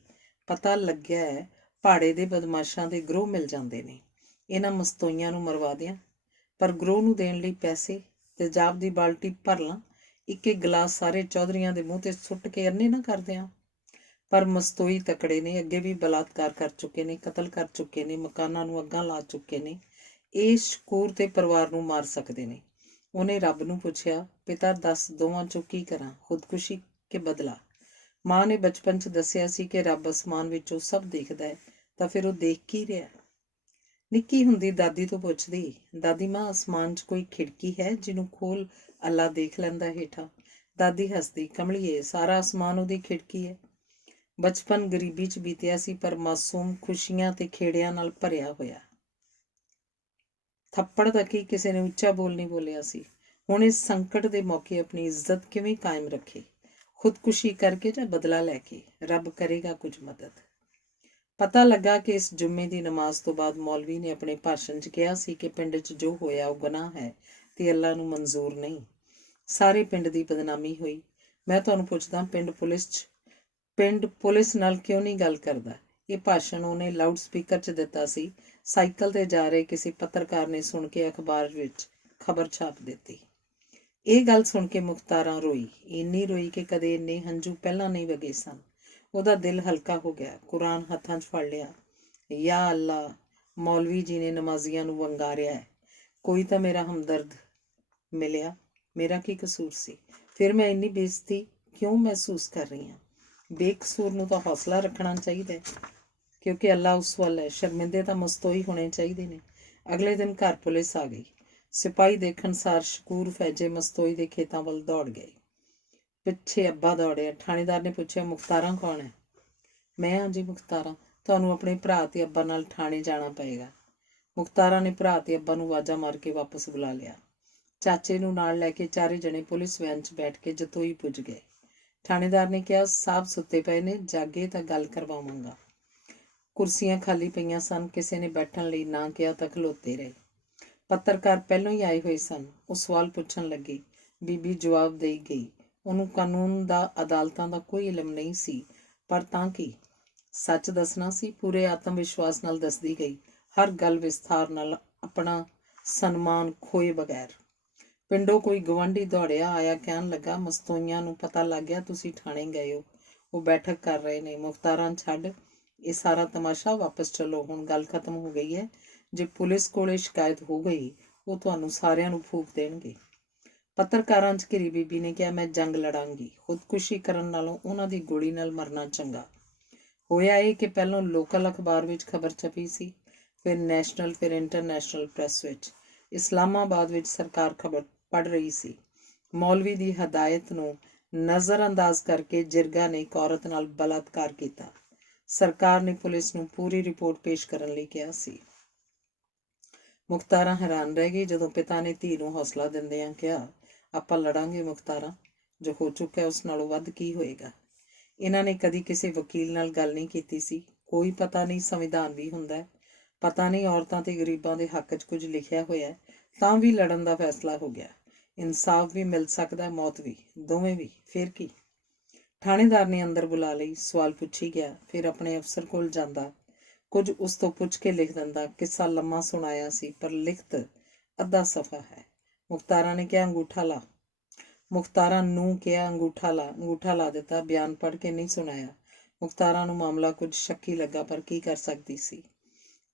ਪਤਾ ਲੱਗਿਆ ਹੈ ਭਾੜੇ ਦੇ ਬਦਮਾਸ਼ਾਂ ਦੇ ਗਰੋਹ ਮਿਲ ਜਾਂਦੇ ਨੇ। ਇਹਨਾਂ ਮਸਤੋਈਆਂ ਨੂੰ ਮਰਵਾ ਦਿਆਂ, ਪਰ ਗਰੋਹ ਨੂੰ ਦੇਣ ਲਈ ਪੈਸੇ। ਤੇਜ਼ਾਬ ਦੀ ਬਾਲਟੀ ਭਰ ਲਾਂ, ਇੱਕ ਗਲਾਸ ਸਾਰੇ ਚੌਧਰੀਆਂ ਦੇ ਮੂੰਹ ਤੇ ਸੁੱਟ ਕੇ ਅੰਨੇ ਨਾ ਕਰ ਦਿਆਂ। ਪਰ ਮਸਤੋਈ ਤਕੜੇ ਨੇ, ਅੱਗੇ ਵੀ ਬਲਾਤਕਾਰ ਕਰ ਚੁੱਕੇ ਨੇ, ਕਤਲ ਕਰ ਚੁੱਕੇ ਨੇ, ਮਕਾਨਾਂ ਨੂੰ ਅੱਗਾਂ ਲਾ ਚੁੱਕੇ ਨੇ। ਇਹ ਸ਼ਕੂਰ ਤੇ ਪਰਿਵਾਰ ਨੂੰ ਮਾਰ ਸਕਦੇ ਨੇ। ਉਹਨੇ ਰੱਬ ਨੂੰ ਪੁੱਛਿਆ, ਪਿਤਾ ਦੱਸ, ਦੋਵਾਂ 'ਚੋਂ ਕੀ ਕਰਾਂ, ਖੁਦਕੁਸ਼ੀ ਕਿ ਬਦਲਾ। ਮਾਂ ਨੇ ਬਚਪਨ 'ਚ ਦੱਸਿਆ ਸੀ ਕਿ ਰੱਬ ਅਸਮਾਨ ਵਿੱਚੋਂ ਸਭ ਦੇਖਦਾ ਹੈ, ਤਾਂ ਫਿਰ ਉਹ ਦੇਖ ਕੀ ਰਿਹਾ। ਨਿੱਕੀ ਹੁੰਦੀ ਦਾਦੀ ਤੋਂ ਪੁੱਛਦੀ, ਦਾਦੀ ਮਾਂ, ਅਸਮਾਨ 'ਚ ਕੋਈ ਖਿੜਕੀ ਹੈ ਜਿਹਨੂੰ ਖੋਲ ਅੱਲਾ ਦੇਖ ਲੈਂਦਾ ਹੇਠਾਂ। ਦਾਦੀ ਹੱਸਦੀ, ਕਮਲੀਏ ਸਾਰਾ ਅਸਮਾਨ ਉਹਦੀ ਖਿੜਕੀ ਹੈ। ਬਚਪਨ ਗਰੀਬੀ 'ਚ ਬੀਤਿਆ ਸੀ, ਪਰ ਮਾਸੂਮ ਖੁਸ਼ੀਆਂ ਤੇ ਖੇੜਿਆਂ ਨਾਲ ਭਰਿਆ ਹੋਇਆ। ਥੱਪੜ ਤਾਂ ਕੀ, ਕਿਸੇ ਨੇ ਉੱਚਾ ਬੋਲ ਨਹੀਂ ਬੋਲਿਆ ਸੀ। ਹੁਣ ਇਸ ਸੰਕਟ ਦੇ ਮੌਕੇ ਆਪਣੀ ਇੱਜ਼ਤ ਕਿਵੇਂ ਕਾਇਮ ਰੱਖੇ? ਖੁਦਕੁਸ਼ੀ ਕਰਕੇ ਜਾਂ ਬਦਲਾ ਲੈ ਕੇ? ਰੱਬ ਕਰੇਗਾ ਕੁਝ ਮਦਦ। ਪਤਾ ਲੱਗਾ ਕਿ ਇਸ ਜੁਮੇ ਦੀ ਨਮਾਜ਼ ਤੋਂ ਬਾਅਦ ਮੌਲਵੀ ਨੇ ਆਪਣੇ ਭਾਸ਼ਣ 'ਚ ਕਿਹਾ ਸੀ ਕਿ ਪਿੰਡ 'ਚ ਜੋ ਹੋਇਆ ਉਹ ਗੁਨਾਹ ਹੈ ਤੇ ਅੱਲਾ ਨੂੰ ਮਨਜ਼ੂਰ ਨਹੀਂ। ਸਾਰੇ ਪਿੰਡ ਦੀ ਬਦਨਾਮੀ ਹੋਈ। ਮੈਂ ਤੁਹਾਨੂੰ ਪੁੱਛਦਾ, ਪਿੰਡ ਪੁਲਿਸ ਨਾਲ ਕਿਉਂ ਨਹੀਂ ਗੱਲ ਕਰਦਾ? ਇਹ ਭਾਸ਼ਣ ਉਹਨੇ ਲਾਊਡ ਸਪੀਕਰ 'ਚ ਦਿੱਤਾ ਸੀ। ਸਾਈਕਲ ਤੇ ਜਾ ਰਹੇ ਕਿਸੇ ਪੱਤਰਕਾਰ ਨੇ ਸੁਣ ਕੇ ਅਖਬਾਰ ਵਿੱਚ ਖਬਰ ਛਾਪ ਦਿੱਤੀ। ਇਹ ਗੱਲ ਸੁਣ ਕੇ ਮੁਖਤਾਰਾਂ ਰੋਈ, ਇੰਨੀ ਰੋਈ ਕਿ ਕਦੇ ਇੰਨੇ ਹੰਝੂ ਪਹਿਲਾਂ ਨਹੀਂ ਵਗੇ ਸਨ। ਉਹਦਾ ਦਿਲ ਹਲਕਾ ਹੋ ਗਿਆ। ਕੁਰਾਨ ਹੱਥਾਂ 'ਚ ਫੜ ਲਿਆ। ਯਾ ਅੱਲਾ, ਮੌਲਵੀ ਜੀ ਨੇ ਨਮਾਜ਼ੀਆਂ ਨੂੰ ਵੰਗਾਰਿਆ ਹੈ। ਕੋਈ ਤਾਂ ਮੇਰਾ ਹਮਦਰਦ ਮਿਲਿਆ। ਮੇਰਾ ਕੀ ਕਸੂਰ ਸੀ? ਫਿਰ ਮੈਂ ਇੰਨੀ ਬੇਇੱਜ਼ਤੀ ਕਿਉਂ ਮਹਿਸੂਸ ਕਰ ਰਹੀ ਹਾਂ? ਬੇਕਸੂਰ ਨੂੰ ਤਾਂ ਹੌਸਲਾ ਰੱਖਣਾ ਚਾਹੀਦਾ ਹੈ, ਕਿਉਂਕਿ ਅੱਲਾ ਉਸ ਵੱਲ ਹੈ। ਸ਼ਰਮਿੰਦੇ ਤਾਂ ਮਸਤੋਈ ਹੋਣੇ ਚਾਹੀਦੇ ਨੇ। ਅਗਲੇ ਦਿਨ ਘਰ ਪੁਲਿਸ ਆ ਗਈ। ਸਿਪਾਹੀ ਦੇਖਣ ਸਾਰ ਸ਼ਕੂਰ ਫੈਜੇ ਮਸਤੋਈ ਦੇ ਖੇਤਾਂ ਵੱਲ ਦੌੜ ਗਏ। ਪਿੱਛੇ ਅੱਬਾ ਦੌੜਿਆ। ਥਾਣੇਦਾਰ ਨੇ ਪੁੱਛਿਆ, ਮੁਖਤਾਰਾਂ ਕੌਣ ਹੈ? ਮੈਂ ਹਾਂ ਜੀ ਮੁਖਤਾਰਾਂ। ਤੁਹਾਨੂੰ ਆਪਣੇ ਭਰਾ ਤੇ ਅੱਬਾ ਨਾਲ ਥਾਣੇ ਜਾਣਾ ਪਏਗਾ। ਮੁਖਤਾਰਾਂ ਨੇ ਭਰਾ ਤੇ ਅੱਬਾ ਨੂੰ ਆਵਾਜ਼ਾਂ ਮਾਰ ਕੇ ਵਾਪਸ ਬੁਲਾ ਲਿਆ। ਚਾਚੇ ਨੂੰ ਨਾਲ ਲੈ ਕੇ ਚਾਰੇ ਜਣੇ ਪੁਲਿਸ ਵੈਨ 'ਚ ਬੈਠ ਕੇ ਜਤੋਈ ਪੁੱਜ ਗਏ। ਥਾਣੇਦਾਰ ਨੇ ਕਿਹਾ, ਸਾਹਿਬ ਸੁੱਤੇ ਪਏ ਨੇ, ਜਾਗੇ ਤਾਂ ਗੱਲ ਕਰਵਾਵਾਂਗਾ। ਕੁਰਸੀਆਂ ਖਾਲੀ ਪਈਆਂ ਸਨ। ਕਿਸੇ ਨੇ ਬੈਠਣ ਲਈ ਨਾ ਕਿਹਾ ਤਾਂ ਖਲੋਤੇ ਰਹੇ। ਪੱਤਰਕਾਰ ਪਹਿਲਾਂ ਹੀ ਆਏ ਹੋਏ ਸਨ। ਉਹ ਸਵਾਲ ਪੁੱਛਣ ਲੱਗੀ। ਬੀਬੀ ਜਵਾਬ ਦੇਈ ਗਈ। ਉਹਨੂੰ ਕਾਨੂੰਨ ਦਾ, ਅਦਾਲਤਾਂ ਦਾ ਕੋਈ ਇਲਮ ਨਹੀਂ ਸੀ, ਪਰ ਤਾਂ ਕੀ ਸੱਚ ਦੱਸਣਾ ਸੀ। ਪੂਰੇ ਆਤਮ ਵਿਸ਼ਵਾਸ ਨਾਲ ਦੱਸਦੀ ਗਈ, ਹਰ ਗੱਲ ਵਿਸਥਾਰ ਨਾਲ, ਆਪਣਾ ਸਨਮਾਨ ਖੋਏ ਬਗੈਰ। ਪਿੰਡੋਂ ਕੋਈ ਗਵਾਂਢੀ ਦੌੜਿਆ ਆਇਆ, ਕਹਿਣ ਲੱਗਾ, ਮਸਤੋਈਆਂ ਨੂੰ ਪਤਾ ਲੱਗ ਗਿਆ ਤੁਸੀਂ ਥਾਣੇ ਗਏ ਹੋ। ਉਹ ਬੈਠਕ ਕਰ ਰਹੇ ਨੇ। ਮੁਖਤਾਰਾਂ ਛੱਡ ਇਹ ਸਾਰਾ ਤਮਾਸ਼ਾ, ਵਾਪਸ ਚਲੋ। ਹੁਣ ਗੱਲ ਖਤਮ ਹੋ ਗਈ ਹੈ। ਜੇ ਪੁਲਿਸ ਕੋਲੇ ਸ਼ਿਕਾਇਤ ਹੋ ਗਈ, ਉਹ ਤੁਹਾਨੂੰ ਸਾਰਿਆਂ ਨੂੰ ਫੂਕ ਦੇਣਗੇ। ਪੱਤਰਕਾਰਾਂ 'ਚ ਘਿਰੀ ਬੀਬੀ ਨੇ ਕਿਹਾ, ਮੈਂ ਜੰਗ ਲੜਾਂਗੀ। ਖੁਦਕੁਸ਼ੀ ਕਰਨ ਨਾਲੋਂ ਉਹਨਾਂ ਦੀ ਗੋਲੀ ਨਾਲ ਮਰਨਾ ਚੰਗਾ। ਹੋਇਆ ਇਹ ਕਿ ਪਹਿਲਾਂ ਲੋਕਲ ਅਖਬਾਰ ਵਿੱਚ ਖਬਰ ਛਪੀ ਸੀ, ਫਿਰ ਨੈਸ਼ਨਲ, ਫਿਰ ਇੰਟਰਨੈਸ਼ਨਲ ਪ੍ਰੈਸ ਵਿੱਚ। ਇਸਲਾਮਾਬਾਦ ਵਿੱਚ ਸਰਕਾਰ ਖਬਰ ਪੜ੍ਹ ਰਹੀ ਸੀ। ਮੌਲਵੀ ਦੀ ਹਦਾਇਤ ਨੂੰ ਨਜ਼ਰਅੰਦਾਜ਼ ਕਰਕੇ ਜਿਰਗਾ ਨੇ ਇੱਕ ਔਰਤ ਨਾਲ ਬਲਾਤਕਾਰ ਕੀਤਾ। ਸਰਕਾਰ ਨੇ ਪੁਲਿਸ ਨੂੰ ਪੂਰੀ ਰਿਪੋਰਟ ਪੇਸ਼ ਕਰਨ ਲਈ ਕਿਹਾ ਸੀ। ਮੁਖਤਾਰਾਂ ਹੈਰਾਨ ਰਹਿ ਗਈ ਜਦੋਂ ਪਿਤਾ ਨੇ ਧੀ ਨੂੰ ਹੌਸਲਾ ਦਿੰਦਿਆਂ ਕਿਹਾ, ਆਪਾਂ ਲੜਾਂਗੇ ਮੁਖਤਾਰਾਂ, ਜੋ ਹੋ ਚੁੱਕਿਆ ਉਸ ਨਾਲੋਂ ਵੱਧ ਕੀ ਹੋਏਗਾ। ਇਹਨਾਂ ਨੇ ਕਦੀ ਕਿਸੇ ਵਕੀਲ ਨਾਲ ਗੱਲ ਨਹੀਂ ਕੀਤੀ ਸੀ। ਕੋਈ ਪਤਾ ਨਹੀਂ ਸੰਵਿਧਾਨ ਵੀ ਹੁੰਦਾ, ਪਤਾ ਨਹੀਂ ਔਰਤਾਂ ਤੇ ਗਰੀਬਾਂ ਦੇ ਹੱਕ 'ਚ ਕੁਝ ਲਿਖਿਆ ਹੋਇਆ, ਤਾਂ ਵੀ ਲੜਨ ਦਾ ਫੈਸਲਾ ਹੋ ਗਿਆ। ਇਨਸਾਫ ਵੀ ਮਿਲ ਸਕਦਾ, ਮੌਤ ਵੀ, ਦੋਵੇਂ ਵੀ। ਫਿਰ ਕੀ? ਥਾਣੇਦਾਰ ਨੇ ਅੰਦਰ ਬੁਲਾ ਲਈ। ਸਵਾਲ ਪੁੱਛੀ ਗਿਆ। ਫਿਰ ਆਪਣੇ ਅਫਸਰ ਕੋਲ ਜਾਂਦਾ, ਕੁਝ ਉਸ ਤੋਂ ਪੁੱਛ ਕੇ ਲਿਖ ਦਿੰਦਾ। ਕਿੱਸਾ ਲੰਮਾ ਸੁਣਾਇਆ ਸੀ, ਪਰ ਲਿਖਤ ਅੱਧਾ ਸਫ਼ਾ ਹੈ। ਮੁਖਤਾਰਾਂ ਨੇ ਕਿਹਾ, ਅੰਗੂਠਾ ਲਾ। ਮੁਖਤਾਰਾਂ ਨੂੰ ਕਿਹਾ, ਅੰਗੂਠਾ ਲਾ। ਅੰਗੂਠਾ ਲਾ ਦਿੱਤਾ। ਬਿਆਨ ਪੜ੍ਹ ਕੇ ਨਹੀਂ ਸੁਣਾਇਆ। ਮੁਖਤਾਰਾਂ ਨੂੰ ਮਾਮਲਾ ਕੁਝ ਸ਼ੱਕੀ ਲੱਗਾ, ਪਰ ਕੀ ਕਰ ਸਕਦੀ ਸੀ।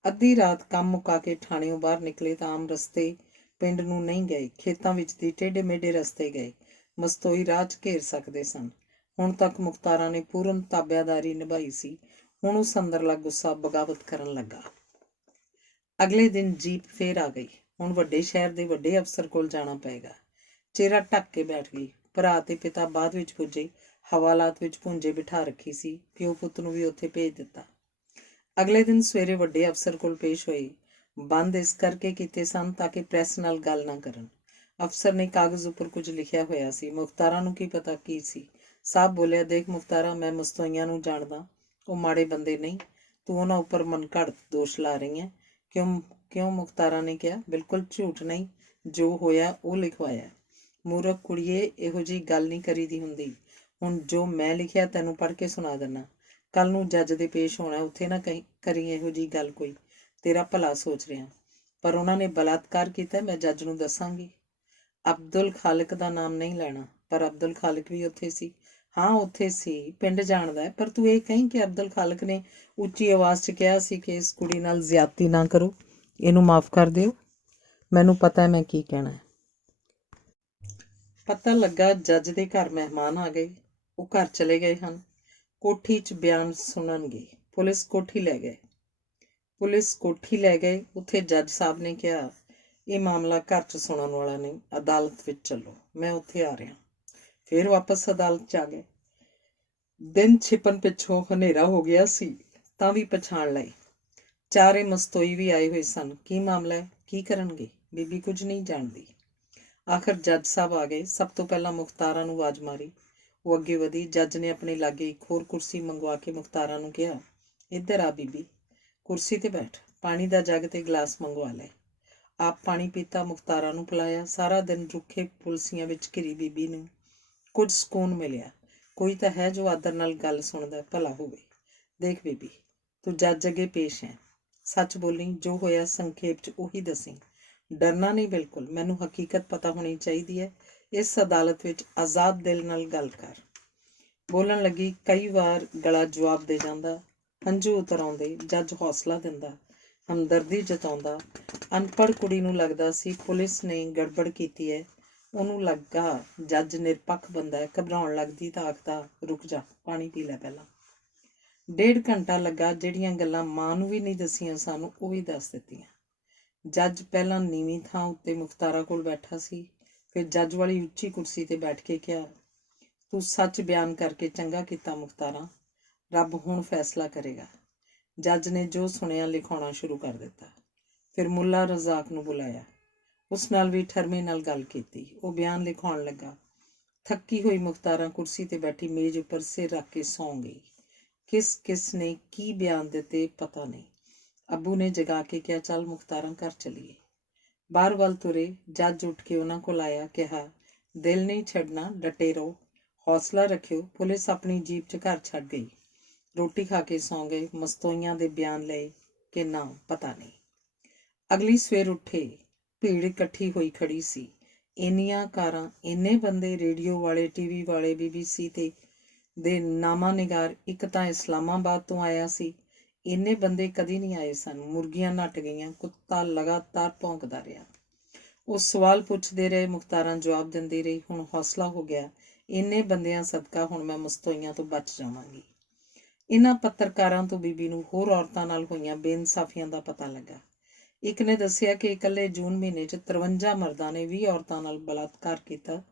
ਅੱਧੀ ਰਾਤ ਕੰਮ ਮੁਕਾ ਕੇ ਥਾਣਿਓਂ ਬਾਹਰ ਨਿਕਲੇ ਤਾਂ ਆਮ ਰਸਤੇ ਪਿੰਡ ਨੂੰ ਨਹੀਂ ਗਏ। ਖੇਤਾਂ ਵਿੱਚ ਦੀ ਟੇਢੇ ਮੇਢੇ ਰਸਤੇ ਗਏ। ਮਸਤੋਈ ਰਾਹ 'ਚ ਘੇਰ ਸਕਦੇ ਸਨ। ਹੁਣ ਤੱਕ ਮੁਖਤਾਰਾਂ ਨੇ ਪੂਰਨ ਤਾਬਿਆਦਾਰੀ ਨਿਭਾਈ ਸੀ। ਹੁਣ ਉਸ ਅੰਦਰਲਾ ਗੁੱਸਾ ਬਗਾਵਤ ਕਰਨ ਲੱਗਾ। ਅਗਲੇ ਦਿਨ ਜੀਪ ਫੇਰ ਆ ਗਈ। ਹੁਣ ਵੱਡੇ ਸ਼ਹਿਰ ਦੇ ਵੱਡੇ ਅਫਸਰ ਕੋਲ ਜਾਣਾ ਪਏਗਾ। ਚਿਹਰਾ ਢੱਕ ਕੇ ਬੈਠ ਗਈ। ਭਰਾ ਤੇ ਪਿਤਾ ਬਾਅਦ ਵਿੱਚ ਪੁੱਜੇ। ਹਵਾਲਾਤ ਵਿੱਚ ਭੁੰਜੇ ਬਿਠਾ ਰੱਖੀ ਸੀ। ਪਿਓ ਪੁੱਤ ਨੂੰ ਵੀ ਉੱਥੇ ਭੇਜ ਦਿੱਤਾ। ਅਗਲੇ ਦਿਨ ਸਵੇਰੇ ਵੱਡੇ ਅਫਸਰ ਕੋਲ ਪੇਸ਼ ਹੋਏ। ਬੰਦ ਇਸ ਕਰਕੇ ਕੀਤੇ ਸਨ ਤਾਂ ਕਿ ਪ੍ਰੈਸ ਨਾਲ ਗੱਲ ਨਾ ਕਰਨ। ਅਫਸਰ ਨੇ ਕਾਗਜ਼ ਉੱਪਰ ਕੁਝ ਲਿਖਿਆ ਹੋਇਆ ਸੀ। ਮੁਖਤਾਰਾਂ ਨੂੰ ਕੀ ਪਤਾ ਕੀ ਸੀ। ਸਾਹਬ ਬੋਲਿਆ, ਦੇਖ ਮੁਖਤਾਰਾਂ, ਮੈਂ ਮਸਤੋਈਆਂ ਨੂੰ ਜਾਣਦਾ। ਉਹ ਮਾੜੇ ਬੰਦੇ ਨਹੀਂ। ਤੂੰ ਉਹਨਾਂ ਉੱਪਰ ਮਨਘੜਤ ਦੋਸ਼ ਲਾ ਰਹੀ ਹੈ। ਕਿਉਂ? ਮੁਖਤਾਰਾਂ ਨੇ ਕਿਹਾ, ਬਿਲਕੁਲ ਝੂਠ ਨਹੀਂ। ਜੋ ਹੋਇਆ ਉਹ ਲਿਖਵਾਇਆ। ਮੂਰਖ ਕੁੜੀਏ, ਇਹੋ ਜਿਹੀ ਗੱਲ ਨਹੀਂ ਕਰੀਦੀ ਹੁੰਦੀ। ਹੁਣ ਜੋ ਮੈਂ ਲਿਖਿਆ ਤੈਨੂੰ ਪੜ੍ਹ ਕੇ ਸੁਣਾ ਦਿੰਦਾ। ਕੱਲ ਨੂੰ ਜੱਜ ਦੇ ਪੇਸ਼ ਹੋਣਾ, ਉੱਥੇ ਨਾ ਕਰੀ ਇਹੋ ਜਿਹੀ ਗੱਲ ਕੋਈ। ਤੇਰਾ ਭਲਾ ਸੋਚ ਰਿਹਾ। ਪਰ ਉਹਨਾਂ ਨੇ ਬਲਾਤਕਾਰ ਕੀਤਾ, ਮੈਂ ਜੱਜ ਨੂੰ ਦੱਸਾਂਗੀ। ਅਬਦੁਲ ਖਾਲਿਕ ਦਾ ਨਾਮ ਨਹੀਂ ਲੈਣਾ, ਪਰ ਅਬਦੁਲ ਖਾਲਿਕ ਵੀ ਉੱਥੇ ਸੀ। ਹਾਂ ਉੱਥੇ ਸੀ, ਪਿੰਡ ਜਾਣਦਾ, ਪਰ ਤੂੰ ਇਹ ਕਹੀਂ ਕਿ ਅਬਦੁਲ ਖਾਲਿਕ ਨੇ ਉੱਚੀ ਆਵਾਜ਼ 'ਚ ਕਿਹਾ ਸੀ ਕਿ ਇਸ ਕੁੜੀ ਨਾਲ ਜ਼ਿਆਦਤੀ ਨਾ ਕਰੋ, ਇਹਨੂੰ ਮਾਫ਼ ਕਰ ਦਿਓ। ਮੈਨੂੰ ਪਤਾ ਮੈਂ ਕੀ ਕਹਿਣਾ ਹੈ। ਪਤਾ ਲੱਗਾ ਜੱਜ ਦੇ ਘਰ ਮਹਿਮਾਨ ਆ ਗਏ। ਉਹ ਘਰ ਚਲੇ ਗਏ ਹਨ। ਕੋਠੀ 'ਚ ਬਿਆਨ ਸੁਣਨਗੇ। ਪੁਲਿਸ ਕੋਠੀ ਲੈ ਗਏ। ਉੱਥੇ ਜੱਜ ਸਾਹਿਬ ਨੇ ਕਿਹਾ, ਇਹ ਮਾਮਲਾ ਘਰ 'ਚ ਸੁਣਨ ਵਾਲਾ ਨਹੀਂ, ਅਦਾਲਤ ਵਿੱਚ ਚੱਲੋ, ਮੈਂ ਉੱਥੇ ਆ ਰਿਹਾ। ਫਿਰ ਵਾਪਸ ਅਦਾਲਤ 'ਚ ਆ ਗਏ। ਦਿਨ ਛਿਪਣ ਪਿੱਛੋਂ ਹਨੇਰਾ ਹੋ ਗਿਆ ਸੀ ਤਾਂ ਵੀ ਪਛਾਣ ਲਏ। ਚਾਰੇ ਮਸਤੋਈ ਵੀ ਆਏ ਹੋਏ ਸਨ। ਕੀ ਮਾਮਲਾ ਹੈ, ਕੀ ਕਰਨਗੇ? ਬੀਬੀ ਕੁਝ ਨਹੀਂ ਜਾਣਦੀ। ਆਖਰ ਜੱਜ ਸਾਹਿਬ ਆ ਗਏ। ਸਭ ਤੋਂ ਪਹਿਲਾਂ ਮੁਖਤਾਰਾਂ ਨੂੰ ਆਵਾਜ਼ ਮਾਰੀ। ਉਹ ਅੱਗੇ ਵਧੀ। ਜੱਜ ਨੇ ਆਪਣੇ ਲਾਗੇ ਇੱਕ ਹੋਰ ਕੁਰਸੀ ਮੰਗਵਾ ਕੇ ਮੁਖਤਾਰਾਂ ਨੂੰ ਕਿਹਾ, ਇੱਧਰ ਆ ਬੀਬੀ, ਕੁਰਸੀ ਤੇ ਬੈਠ, ਪਾਣੀ ਦਾ ਜੱਗ ਤੇ ਗਲਾਸ ਮੰਗਵਾ ਲੈ। ਆਪ ਪਾਣੀ ਪੀਤਾ, ਮੁਖਤਾਰਾਂ ਨੂੰ ਪਿਲਾਇਆ। ਸਾਰਾ ਦਿਨ ਰੁੱਖੇ ਪੁਲਸੀਆਂ ਵਿੱਚ ਘਿਰੀ ਬੀਬੀ ਨੂੰ ਕੁਝ ਸਕੂਨ ਮਿਲਿਆ। ਕੋਈ ਤਾਂ ਹੈ ਜੋ ਆਦਰ ਨਾਲ ਗੱਲ ਸੁਣਦਾ, ਭਲਾ ਹੋਵੇ। ਦੇਖ ਬੀਬੀ, ਤੂੰ ਜੱਜ ਅੱਗੇ ਪੇਸ਼ ਹੈ, ਸੱਚ ਬੋਲੀ, ਜੋ ਹੋਇਆ ਸੰਖੇਪ 'ਚ ਉਹੀ ਦੱਸੀ। ਡਰਨਾ ਨਹੀਂ ਬਿਲਕੁਲ, ਮੈਨੂੰ ਹਕੀਕਤ ਪਤਾ ਹੋਣੀ ਚਾਹੀਦੀ ਹੈ। ਇਸ ਅਦਾਲਤ ਵਿੱਚ ਆਜ਼ਾਦ ਦਿਲ ਨਾਲ ਗੱਲ ਕਰ। ਬੋਲਣ ਲੱਗੀ। ਕਈ ਵਾਰ ਗਲਾ ਜਵਾਬ ਦੇ ਜਾਂਦਾ, ਹੰਝੂ ਉਤਰ ਆਉਂਦੇ। ਜੱਜ ਹੌਸਲਾ ਦਿੰਦਾ, ਹਮਦਰਦੀ ਜਤਾਉਂਦਾ। ਅਨਪੜ੍ਹ ਕੁੜੀ ਨੂੰ ਲੱਗਦਾ ਸੀ ਪੁਲਿਸ ਨੇ ਗੜਬੜ ਕੀਤੀ ਹੈ। ਉਹਨੂੰ ਲੱਗਾ ਜੱਜ ਨਿਰਪੱਖ ਬੰਦਾ ਹੈ। ਘਬਰਾਉਣ ਲੱਗਦੀ ਤਾਂ ਆਖਦਾ, ਰੁਕ ਜਾ, ਪਾਣੀ ਪੀ ਲੈ ਪਹਿਲਾਂ। 1.5 ਘੰਟਾ ਲੱਗਾ। ਜਿਹੜੀਆਂ ਗੱਲਾਂ ਮਾਂ ਨੂੰ ਵੀ ਨਹੀਂ ਦੱਸੀਆਂ ਸਾਨੂੰ, ਉਹ ਵੀ ਦੱਸ ਦਿੱਤੀਆਂ। ਜੱਜ ਪਹਿਲਾਂ ਨੀਵੀਂ ਥਾਂ ਉੱਤੇ ਮੁਖਤਾਰਾਂ ਕੋਲ ਬੈਠਾ ਸੀ, ਫਿਰ ਜੱਜ ਵਾਲੀ ਉੱਚੀ ਕੁਰਸੀ ਤੇ ਬੈਠ ਕੇ ਕਿਹਾ, ਤੂੰ ਸੱਚ ਬਿਆਨ ਕਰਕੇ ਚੰਗਾ ਕੀਤਾ ਮੁਖਤਾਰਾਂ, ਰੱਬ ਹੁਣ ਫੈਸਲਾ ਕਰੇਗਾ। ਜੱਜ ਨੇ ਜੋ ਸੁਣਿਆ ਲਿਖਾਉਣਾ ਸ਼ੁਰੂ ਕਰ ਦਿੱਤਾ। ਫਿਰ ਮੁੱਲਾ ਰਜ਼ਾਕ ਨੂੰ ਬੁਲਾਇਆ, ਉਸ ਨਾਲ ਵੀ ਠਰਮੇ ਨਾਲ ਗੱਲ ਕੀਤੀ। ਉਹ ਬਿਆਨ ਲਿਖਾਉਣ ਲੱਗਾ। ਥੱਕੀ ਹੋਈ ਮੁਖਤਾਰਾਂ ਕੁਰਸੀ ਤੇ ਬੈਠੀ ਮੇਜ਼ ਉੱਪਰ ਸਿਰ ਰੱਖ ਕੇ ਸੌਂ ਗਈ। ਕਿਸ ਨੇ ਕੀ ਬਿਆਨ ਦਿੱਤੇ ਪਤਾ ਨਹੀਂ। ਅੱਬੂ ਨੇ ਜਗਾ ਕੇ ਕਿਹਾ, ਚੱਲ ਮੁਖਤਾਰਾਂ ਘਰ ਚਲੀਏ। ਬਾਹਰ ਵੱਲ ਤੁਰੇ। ਜੱਜ ਉੱਠ ਕੇ ਉਹਨਾਂ ਕੋਲ ਆਇਆ, ਕਿਹਾ, ਦਿਲ ਨਹੀਂ ਛੱਡਣਾ, ਡਟੇ ਰਹੋ, ਹੌਸਲਾ ਰੱਖਿਓ। ਪੁਲਿਸ ਆਪਣੀ ਜੀਪ 'ਚ ਘਰ ਛੱਡ ਗਈ। ਰੋਟੀ ਖਾ ਕੇ ਸੌਂ ਗਏ। ਮਸਤੋਈਆਂ ਦੇ ਬਿਆਨ ਲਏ ਕਿ ਨਾ, ਪਤਾ ਨਹੀਂ। ਅਗਲੀ ਸਵੇਰ ਉੱਠੇ। ਭੀੜ ਇਕੱਠੀ ਹੋਈ ਖੜੀ ਸੀ। ਇੰਨੀਆਂ ਕਾਰਾਂ, ਇੰਨੇ ਬੰਦੇ, ਰੇਡੀਓ ਵਾਲੇ, ਟੀਵੀ ਵਾਲੇ, BBC ਦੇ ਨਾਮਾ ਨਿਗਾਰ। ਇੱਕ ਤਾਂ ਇਸਲਾਮਾਬਾਦ ਤੋਂ ਆਇਆ ਸੀ। ਇੰਨੇ ਬੰਦੇ ਕਦੀ ਨਹੀਂ ਆਏ ਸਨ। ਮੁਰਗੀਆਂ ਨੱਠ ਗਈਆਂ। ਕੁੱਤਾ ਲਗਾਤਾਰ ਭੌਂਕਦਾ ਰਿਹਾ। ਉਹ ਸਵਾਲ ਪੁੱਛਦੇ ਰਹੇ, ਮੁਖਤਾਰਾਂ ਜਵਾਬ ਦਿੰਦੀ ਰਹੀ। ਹੁਣ ਹੌਸਲਾ ਹੋ ਗਿਆ। ਇੰਨੇ ਬੰਦਿਆਂ ਸਦਕਾ ਹੁਣ ਮੈਂ ਮਸਤੋਈਆਂ ਤੋਂ ਬਚ ਜਾਵਾਂਗੀ। ਇਹਨਾਂ ਪੱਤਰਕਾਰਾਂ ਤੋਂ ਬੀਬੀ ਨੂੰ ਹੋਰ ਔਰਤਾਂ ਨਾਲ ਹੋਈਆਂ ਬੇਇਨਸਾਫੀਆਂ ਦਾ ਪਤਾ ਲੱਗਾ। ਇੱਕ ਨੇ ਦੱਸਿਆ ਕਿ ਇਕੱਲੇ ਜੂਨ ਮਹੀਨੇ 'ਚ 53 ਮਰਦਾਂ ਨੇ 20 ਔਰਤਾਂ ਨਾਲ ਬਲਾਤਕਾਰ ਕੀਤਾ।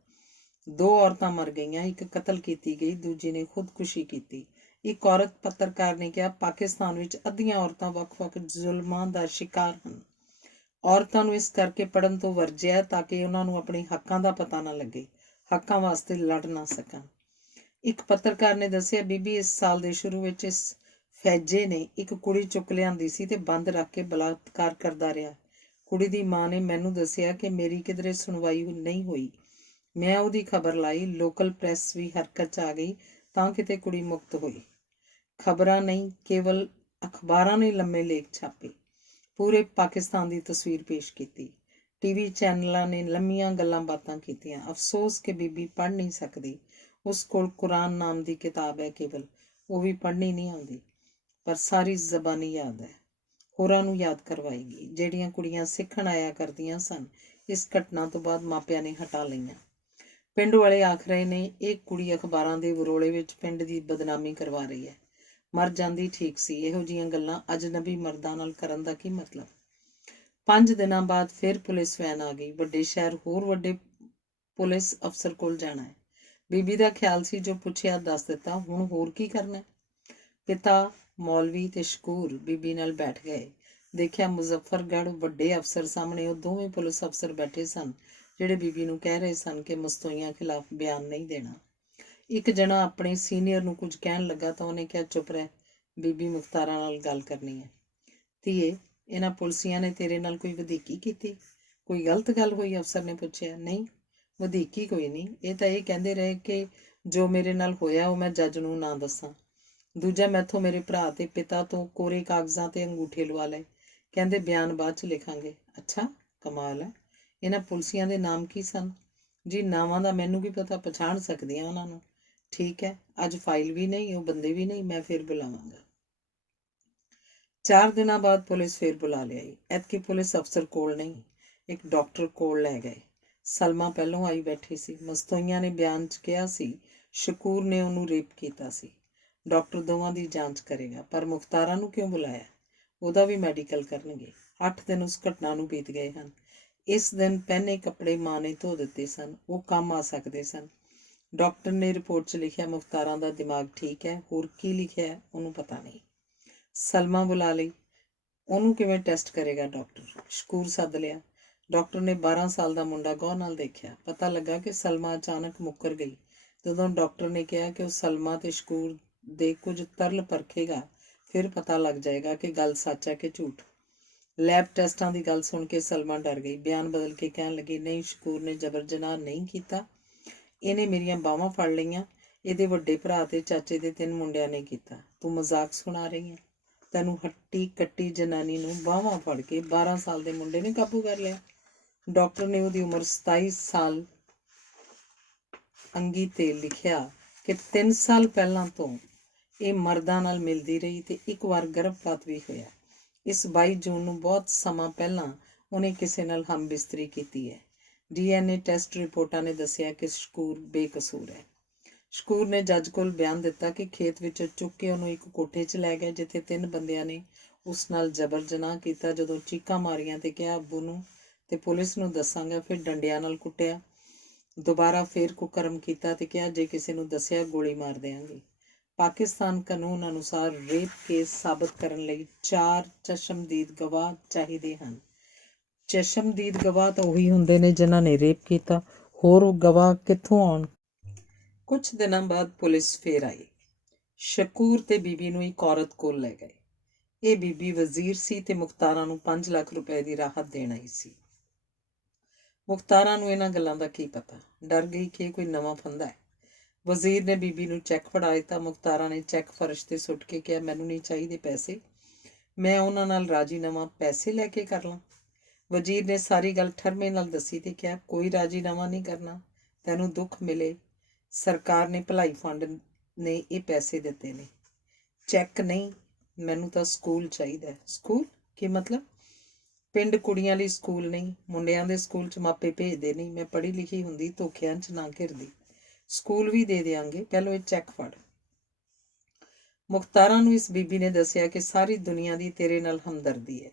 2 ਔਰਤਾਂ ਮਰ ਗਈਆਂ, ਇੱਕ ਕਤਲ ਕੀਤੀ ਗਈ, ਦੂਜੀ ਨੇ ਖੁਦਕੁਸ਼ੀ ਕੀਤੀ। ਇੱਕ ਔਰਤ ਪੱਤਰਕਾਰ ਨੇ ਕਿਹਾ, ਪਾਕਿਸਤਾਨ ਵਿੱਚ ਅੱਧੀਆਂ ਔਰਤਾਂ ਵੱਖ-ਵੱਖ ਜ਼ੁਲਮਾਂ ਦਾ ਸ਼ਿਕਾਰ ਹਨ। ਔਰਤਾਂ ਨੂੰ ਇਸ ਕਰਕੇ ਪੜ੍ਹਨ ਤੋਂ ਵਰਜਿਆ ਤਾਂ ਕਿ ਉਹਨਾਂ ਨੂੰ ਆਪਣੇ ਹੱਕਾਂ ਦਾ ਪਤਾ ਨਾ ਲੱਗੇ, ਹੱਕਾਂ ਵਾਸਤੇ ਲੜ ਨਾ ਸਕਣ। ਇੱਕ ਪੱਤਰਕਾਰ ਨੇ ਦੱਸਿਆ, ਬੀਬੀ, ਇਸ ਸਾਲ ਦੇ ਸ਼ੁਰੂ ਵਿੱਚ ਇਸ ਫੈਜੇ ਨੇ ਇੱਕ ਕੁੜੀ ਚੁੱਕ ਲਿਆਂਦੀ ਸੀ ਤੇ ਬੰਦ ਰੱਖ ਕੇ ਬਲਾਤਕਾਰ ਕਰਦਾ ਰਿਹਾ। ਕੁੜੀ ਦੀ ਮਾਂ ਨੇ ਮੈਨੂੰ ਦੱਸਿਆ ਕਿ ਮੇਰੀ ਕਿਧਰੇ ਸੁਣਵਾਈ ਨਹੀਂ ਹੋਈ। ਮੈਂ ਉਹਦੀ ਖਬਰ ਲਾਈ। ਲੋਕਲ ਪ੍ਰੈਸ ਵੀ ਹਰਕਤ 'ਚ ਆ ਗਈ ਤਾਂ ਕਿਤੇ ਕੁੜੀ ਮੁਕਤ ਹੋਈ। ਖਬਰਾਂ ਨਹੀਂ, ਕੇਵਲ ਅਖਬਾਰਾਂ ਨੇ ਲੰਮੇ ਲੇਖ ਛਾਪੇ, ਪੂਰੇ ਪਾਕਿਸਤਾਨ ਦੀ ਤਸਵੀਰ ਪੇਸ਼ ਕੀਤੀ। ਟੀਵੀ ਚੈਨਲਾਂ ਨੇ ਲੰਮੀਆਂ ਗੱਲਾਂ ਬਾਤਾਂ ਕੀਤੀਆਂ। ਅਫਸੋਸ ਕਿ ਬੀਬੀ ਪੜ੍ਹ ਨਹੀਂ ਸਕਦੀ। ਉਸ ਕੋਲ ਕੁਰਾਨ ਨਾਮ ਦੀ ਕਿਤਾਬ ਹੈ ਕੇਵਲ, ਉਹ ਵੀ ਪੜ੍ਹਨੀ ਨਹੀਂ ਆਉਂਦੀ, ਪਰ ਸਾਰੀ ਜ਼ਬਾਨੀ ਯਾਦ ਹੈ। ਹੋਰਾਂ ਨੂੰ ਯਾਦ ਕਰਵਾਏਗੀ। ਜਿਹੜੀਆਂ ਕੁੜੀਆਂ ਸਿੱਖਣ ਆਇਆ ਕਰਦੀਆਂ ਸਨ, ਇਸ ਘਟਨਾ ਤੋਂ ਬਾਅਦ ਮਾਪਿਆਂ ਨੇ ਹਟਾ ਲਈਆਂ। ਪਿੰਡ ਵਾਲੇ ਆਖ ਰਹੇ ਨੇ, ਇਹ ਕੁੜੀ ਅਖਬਾਰਾਂ ਦੇ ਵਰੋਲੇ ਵਿੱਚ ਪਿੰਡ ਦੀ ਬਦਨਾਮੀ ਕਰਵਾ ਰਹੀ ਹੈ। ਮਰ ਜਾਂਦੀ ਠੀਕ ਸੀ। ਇਹੋ ਜਿਹੀਆਂ ਗੱਲਾਂ ਅਜਨਬੀ ਮਰਦਾਂ ਨਾਲ ਕਰਨ ਦਾ ਕੀ ਮਤਲਬ? 5 ਦਿਨਾਂ ਬਾਅਦ ਫਿਰ ਪੁਲਿਸ ਵੈਨ ਆ ਗਈ। ਵੱਡੇ ਸ਼ਹਿਰ ਹੋਰ ਵੱਡੇ ਪੁਲਿਸ ਅਫਸਰ ਕੋਲ ਜਾਣਾ ਹੈ। ਬੀਬੀ ਦਾ ਖਿਆਲ ਸੀ ਜੋ ਪੁੱਛਿਆ ਦੱਸ ਦਿੱਤਾ। ਹੁਣ ਹੋਰ ਕੀ ਕਰਨਾ? ਪਿਤਾ, ਮੌਲਵੀ ਤੇ ਸ਼ਕੂਰ ਬੀਬੀ ਨਾਲ ਬੈਠ ਗਏ। ਦੇਖਿਆ ਮੁਜ਼ੱਫਰਗੜ੍ਹ ਵੱਡੇ ਅਫਸਰ ਸਾਹਮਣੇ ਉਹ ਦੋਵੇਂ ਪੁਲਿਸ ਅਫਸਰ ਬੈਠੇ ਸਨ ਜਿਹੜੇ ਬੀਬੀ ਨੂੰ ਕਹਿ ਰਹੇ ਸਨ ਕਿ ਮਸਤੋਈਆਂ ਖਿਲਾਫ ਬਿਆਨ ਨਹੀਂ ਦੇਣਾ। ਇੱਕ ਜਣਾ ਆਪਣੇ ਸੀਨੀਅਰ ਨੂੰ ਕੁਝ ਕਹਿਣ ਲੱਗਾ ਤਾਂ ਉਹਨੇ ਕਿਹਾ, ਚੁੱਪ ਰਹਿ, ਬੀਬੀ ਮੁਖਤਾਰਾਂ ਨਾਲ ਗੱਲ ਕਰਨੀ ਹੈ। ਧੀਏ, ਇਹਨਾਂ ਪੁਲਸੀਆਂ ਨੇ ਤੇਰੇ ਨਾਲ ਕੋਈ ਵਧੀਕੀ ਕੀਤੀ? ਕੋਈ ਗਲਤ ਗੱਲ ਹੋਈ? ਅਫਸਰ ਨੇ ਪੁੱਛਿਆ। ਨਹੀਂ, ਵਧੀਕੀ ਕੋਈ ਨਹੀਂ। ਇਹ ਤਾਂ ਇਹ ਕਹਿੰਦੇ ਰਹੇ ਕਿ ਜੋ ਮੇਰੇ ਨਾਲ ਹੋਇਆ ਉਹ ਮੈਂ ਜੱਜ ਨੂੰ ਨਾ ਦੱਸਾਂ। ਦੂਜਾ, ਮੈਥੋਂ ਮੇਰੇ ਭਰਾ ਤੇ ਪਿਤਾ ਤੋਂ ਕੋਰੇ ਕਾਗਜ਼ਾਂ ਤੇ ਅੰਗੂਠੇ ਲਵਾ ਲਏ। ਕਹਿੰਦੇ ਬਿਆਨ ਬਾਅਦ 'ਚ ਲਿਖਾਂਗੇ। ਅੱਛਾ, ਕਮਾਲ ਹੈ। ਇਹਨਾਂ ਪੁਲਸੀਆਂ ਦੇ ਨਾਮ ਕੀ ਸਨ? ਜੀ, ਨਾਵਾਂ ਦਾ ਮੈਨੂੰ ਵੀ ਪਤਾ, ਪਛਾਣ ਸਕਦੀ ਹਾਂ ਉਹਨਾਂ ਨੂੰ। ਠੀਕ ਹੈ, ਅੱਜ ਫਾਈਲ ਵੀ ਨਹੀਂ, ਉਹ ਬੰਦੇ ਵੀ ਨਹੀਂ, ਮੈਂ ਫਿਰ ਬੁਲਾਵਾਂਗਾ। 4 ਦਿਨਾਂ ਬਾਅਦ ਪੁਲਿਸ ਫਿਰ ਬੁਲਾ ਲਿਆਈ। ਐਤਕੀ ਪੁਲਿਸ ਅਫਸਰ ਕੋਲ ਨਹੀਂ, ਇੱਕ ਡਾਕਟਰ ਕੋਲ ਲੈ ਗਏ। ਸਲਮਾ ਪਹਿਲੋਂ ਆਈ ਬੈਠੀ ਸੀ। ਮਸਤੋਈਆਂ ਨੇ ਬਿਆਨ 'ਚ ਕਿਹਾ ਸੀ ਸ਼ਕੂਰ ਨੇ ਉਹਨੂੰ ਰੇਪ ਕੀਤਾ ਸੀ। ਡਾਕਟਰ ਦੋਵਾਂ ਦੀ ਜਾਂਚ ਕਰੇਗਾ। ਪਰ ਮੁਖਤਾਰਾਂ ਨੂੰ ਕਿਉਂ ਬੁਲਾਇਆ? ਉਹਦਾ ਵੀ ਮੈਡੀਕਲ ਕਰਨਗੇ। 8 ਦਿਨ ਉਸ ਘਟਨਾ ਨੂੰ ਬੀਤ ਗਏ ਹਨ। ਇਸ ਦਿਨ ਪਹਿਨੇ ਕੱਪੜੇ ਮਾਂ ਨੇ ਧੋ ਦਿੱਤੇ ਸਨ, ਉਹ ਕੰਮ ਆ ਸਕਦੇ ਸਨ। ਡਾਕਟਰ ਨੇ ਰਿਪੋਰਟ 'ਚ ਲਿਖਿਆ ਮੁਖਤਾਰਾਂ ਦਾ ਦਿਮਾਗ ਠੀਕ ਹੈ, ਹੋਰ ਕੀ ਲਿਖਿਆ ਉਹਨੂੰ ਪਤਾ ਨਹੀਂ। ਸਲਮਾ ਬੁਲਾ ਲਈ, ਉਹਨੂੰ ਕਿਵੇਂ ਟੈਸਟ ਕਰੇਗਾ ਡਾਕਟਰ? ਸ਼ਕੂਰ ਸੱਦ ਲਿਆ। ਡਾਕਟਰ ਨੇ 12 ਸਾਲ ਦਾ ਮੁੰਡਾ ਗੌਰ ਨਾਲ ਦੇਖਿਆ। ਪਤਾ ਲੱਗਾ ਕਿ ਸਲਮਾ ਅਚਾਨਕ ਮੁੱਕਰ ਗਈ। ਜਦੋਂ ਡਾਕਟਰ ਨੇ ਕਿਹਾ ਕਿ ਉਹ ਸਲਮਾ ਤੇ ਸ਼ਕੂਰ ਦੇ ਕੁਝ ਤਰਲ ਪਰਖੇਗਾ, ਫਿਰ ਪਤਾ ਲੱਗ ਜਾਏਗਾ ਕਿ ਗੱਲ ਸੱਚ ਹੈ ਕਿ ਝੂਠ। ਲੈਬ ਟੈਸਟਾਂ ਦੀ ਗੱਲ ਸੁਣ ਕੇ ਸਲਮਾ ਡਰ ਗਈ। ਬਿਆਨ ਬਦਲ ਕੇ ਕਹਿਣ ਲੱਗੀ, ਨਹੀਂ, ਸ਼ਕੂਰ ਨੇ ਜ਼ਬਰ ਜਨਾਹ ਨਹੀਂ ਕੀਤਾ, ਇਹਨੇ ਮੇਰੀਆਂ ਬਾਹਾਂ ਫੜ ਲਈਆਂ। ਇਹਦੇ ਵੱਡੇ ਭਰਾ ਤੇ ਚਾਚੇ ਦੇ 3 ਮੁੰਡਿਆਂ ਨੇ ਕੀਤਾ। ਤੂੰ ਮਜ਼ਾਕ ਸੁਣਾ ਰਹੀ ਹੈ? ਤੈਨੂੰ ਹੱਟੀ ਕੱਟੀ ਜਨਾਨੀ ਨੂੰ ਬਾਹਾਂ ਫੜ ਕੇ 12 ਸਾਲ ਦੇ ਮੁੰਡੇ ਨੇ ਕਾਬੂ ਕਰ ਲਿਆ। ਡਾਕਟਰ ਨੇ ਉਹਦੀ ਉਮਰ 27 ਸਾਲ ਅੰਗੀ ਤੇ ਲਿਖਿਆ ਕਿ 3 ਸਾਲ ਪਹਿਲਾਂ ਤੋਂ ਇਹ ਮਰਦਾਂ ਨਾਲ ਮਿਲਦੀ ਰਹੀ ਤੇ ਇੱਕ ਵਾਰ ਗਰਭਪਾਤ ਵੀ ਹੋਇਆ। ਇਸ 22 ਜੂਨ ਨੂੰ ਬਹੁਤ ਸਮਾਂ ਪਹਿਲਾਂ ਉਹਨੇ ਕਿਸੇ ਨਾਲ ਹਮਬਿਸਤਰੀ ਕੀਤੀ ਹੈ। DNA ਟੈਸਟ ਰਿਪੋਰਟਾਂ ਨੇ ਦੱਸਿਆ ਕਿ ਸ਼ਕੂਰ ਬੇਕਸੂਰ ਹੈ। ਸ਼ਕੂਰ ਨੇ ਜੱਜ ਕੋਲ ਬਿਆਨ ਦਿੱਤਾ ਕਿ ਖੇਤ ਵਿੱਚੋਂ ਚੁੱਕ ਕੇ ਉਹਨੂੰ ਇੱਕ ਕੋਠੇ 'ਚ ਲੈ ਗਏ, ਜਿੱਥੇ 3 ਬੰਦਿਆਂ ਨੇ ਉਸ ਨਾਲ ਜ਼ਬਰ ਜਨਾਹ ਕੀਤਾ। ਜਦੋਂ ਚੀਕਾਂ ਮਾਰੀਆਂ ਤੇ ਕਿਹਾ ਅੱਬੂ ਨੂੰ ਤੇ ਪੁਲਿਸ ਨੂੰ ਦੱਸਾਂਗਾ, ਫਿਰ ਡੰਡਿਆਂ ਨਾਲ ਕੁੱਟਿਆ। ਦੁਬਾਰਾ ਫੇਰ ਕੁਕਰਮ ਕੀਤਾ ਤੇ ਕਿਹਾ ਜੇ ਕਿਸੇ ਨੂੰ ਦੱਸਿਆ ਗੋਲੀ ਮਾਰ ਦਿਆਂਗੇ। ਪਾਕਿਸਤਾਨ ਕਾਨੂੰਨ ਅਨੁਸਾਰ ਰੇਪ ਕੇਸ ਸਾਬਤ ਕਰਨ ਲਈ 4 ਚਸ਼ਮਦੀਦ ਗਵਾਹ ਚਾਹੀਦੇ ਹਨ। ਚਸ਼ਮਦੀਦ ਗਵਾਹ ਤਾਂ ਉਹੀ ਹੁੰਦੇ ਨੇ ਜਿਨ੍ਹਾਂ ਨੇ ਰੇਪ ਕੀਤਾ, ਹੋਰ ਉਹ ਗਵਾਹ ਕਿੱਥੋਂ ਆਉਣ? ਕੁਝ ਦਿਨਾਂ ਬਾਅਦ ਪੁਲਿਸ ਫੇਰ ਆਈ। ਸ਼ਕੂਰ ਤੇ ਬੀਬੀ ਨੂੰ ਇੱਕ ਔਰਤ ਕੋਲ ਲੈ ਗਏ। ਇਹ ਬੀਬੀ ਵਜ਼ੀਰ ਸੀ ਤੇ ਮੁਖਤਾਰਾਂ ਨੂੰ 5 ਲੱਖ ਰੁਪਏ ਦੀ ਰਾਹਤ ਦੇਣ ਆਈ ਸੀ। ਮੁਖਤਾਰਾਂ ਨੂੰ ਇਹਨਾਂ ਗੱਲਾਂ ਦਾ ਕੀ ਪਤਾ, ਡਰ ਗਈ ਕਿ ਕੋਈ ਨਵਾਂ ਫੰਦਾ ਹੈ। ਵਜ਼ੀਰ ਨੇ ਬੀਬੀ ਨੂੰ ਚੈੱਕ ਫੜਾ ਦਿੱਤਾ। ਮੁਖਤਾਰਾਂ ਨੇ ਚੈੱਕ ਫਰਸ਼ ਤੇ ਸੁੱਟ ਕੇ ਕਿਹਾ, ਮੈਨੂੰ ਨਹੀਂ ਚਾਹੀਦੇ ਪੈਸੇ, ਮੈਂ ਉਹਨਾਂ ਨਾਲ ਰਾਜੀਨਾਮਾ ਪੈਸੇ ਲੈ ਕੇ ਕਰ ਲਾਂ। ਵਜ਼ੀਰ ਨੇ ਸਾਰੀ ਗੱਲ ਠਰਮੇ ਨਾਲ ਦੱਸੀ ਤੇ ਕਿਹਾ, ਕੋਈ ਰਾਜੀਨਾਮਾ ਨਹੀਂ ਕਰਨਾ, ਤੈਨੂੰ ਦੁੱਖ ਮਿਲੇ, ਸਰਕਾਰ ਨੇ ਭਲਾਈ ਫੰਡ ਨੇ ਇਹ ਪੈਸੇ ਦਿੱਤੇ ਨੇ, ਚੈੱਕ ਨਹੀਂ, ਮੈਨੂੰ ਤਾਂ ਸਕੂਲ ਚਾਹੀਦਾ। ਸਕੂਲ ਕੀ ਮਤਲਬ? ਪਿੰਡ ਕੁੜੀਆਂ ਲਈ ਸਕੂਲ ਨਹੀਂ, ਮੁੰਡਿਆਂ ਦੇ ਸਕੂਲ 'ਚ ਮਾਪੇ ਭੇਜਦੇ ਨਹੀਂ। ਮੈਂ ਪੜ੍ਹੀ ਲਿਖੀ ਹੁੰਦੀ, ਧੋਖਿਆਂ 'ਚ ਨਾ ਘਿਰਦੀ। ਸਕੂਲ ਵੀ ਦੇ ਦਿਆਂਗੇ, ਪਹਿਲਾਂ ਇਹ ਚੈੱਕ ਫੜ। ਮੁਖਤਾਰਾਂ ਨੂੰ ਇਸ ਬੀਬੀ ਨੇ ਦੱਸਿਆ ਕਿ ਸਾਰੀ ਦੁਨੀਆ ਦੀ ਤੇਰੇ ਨਾਲ ਹਮਦਰਦੀ ਹੈ,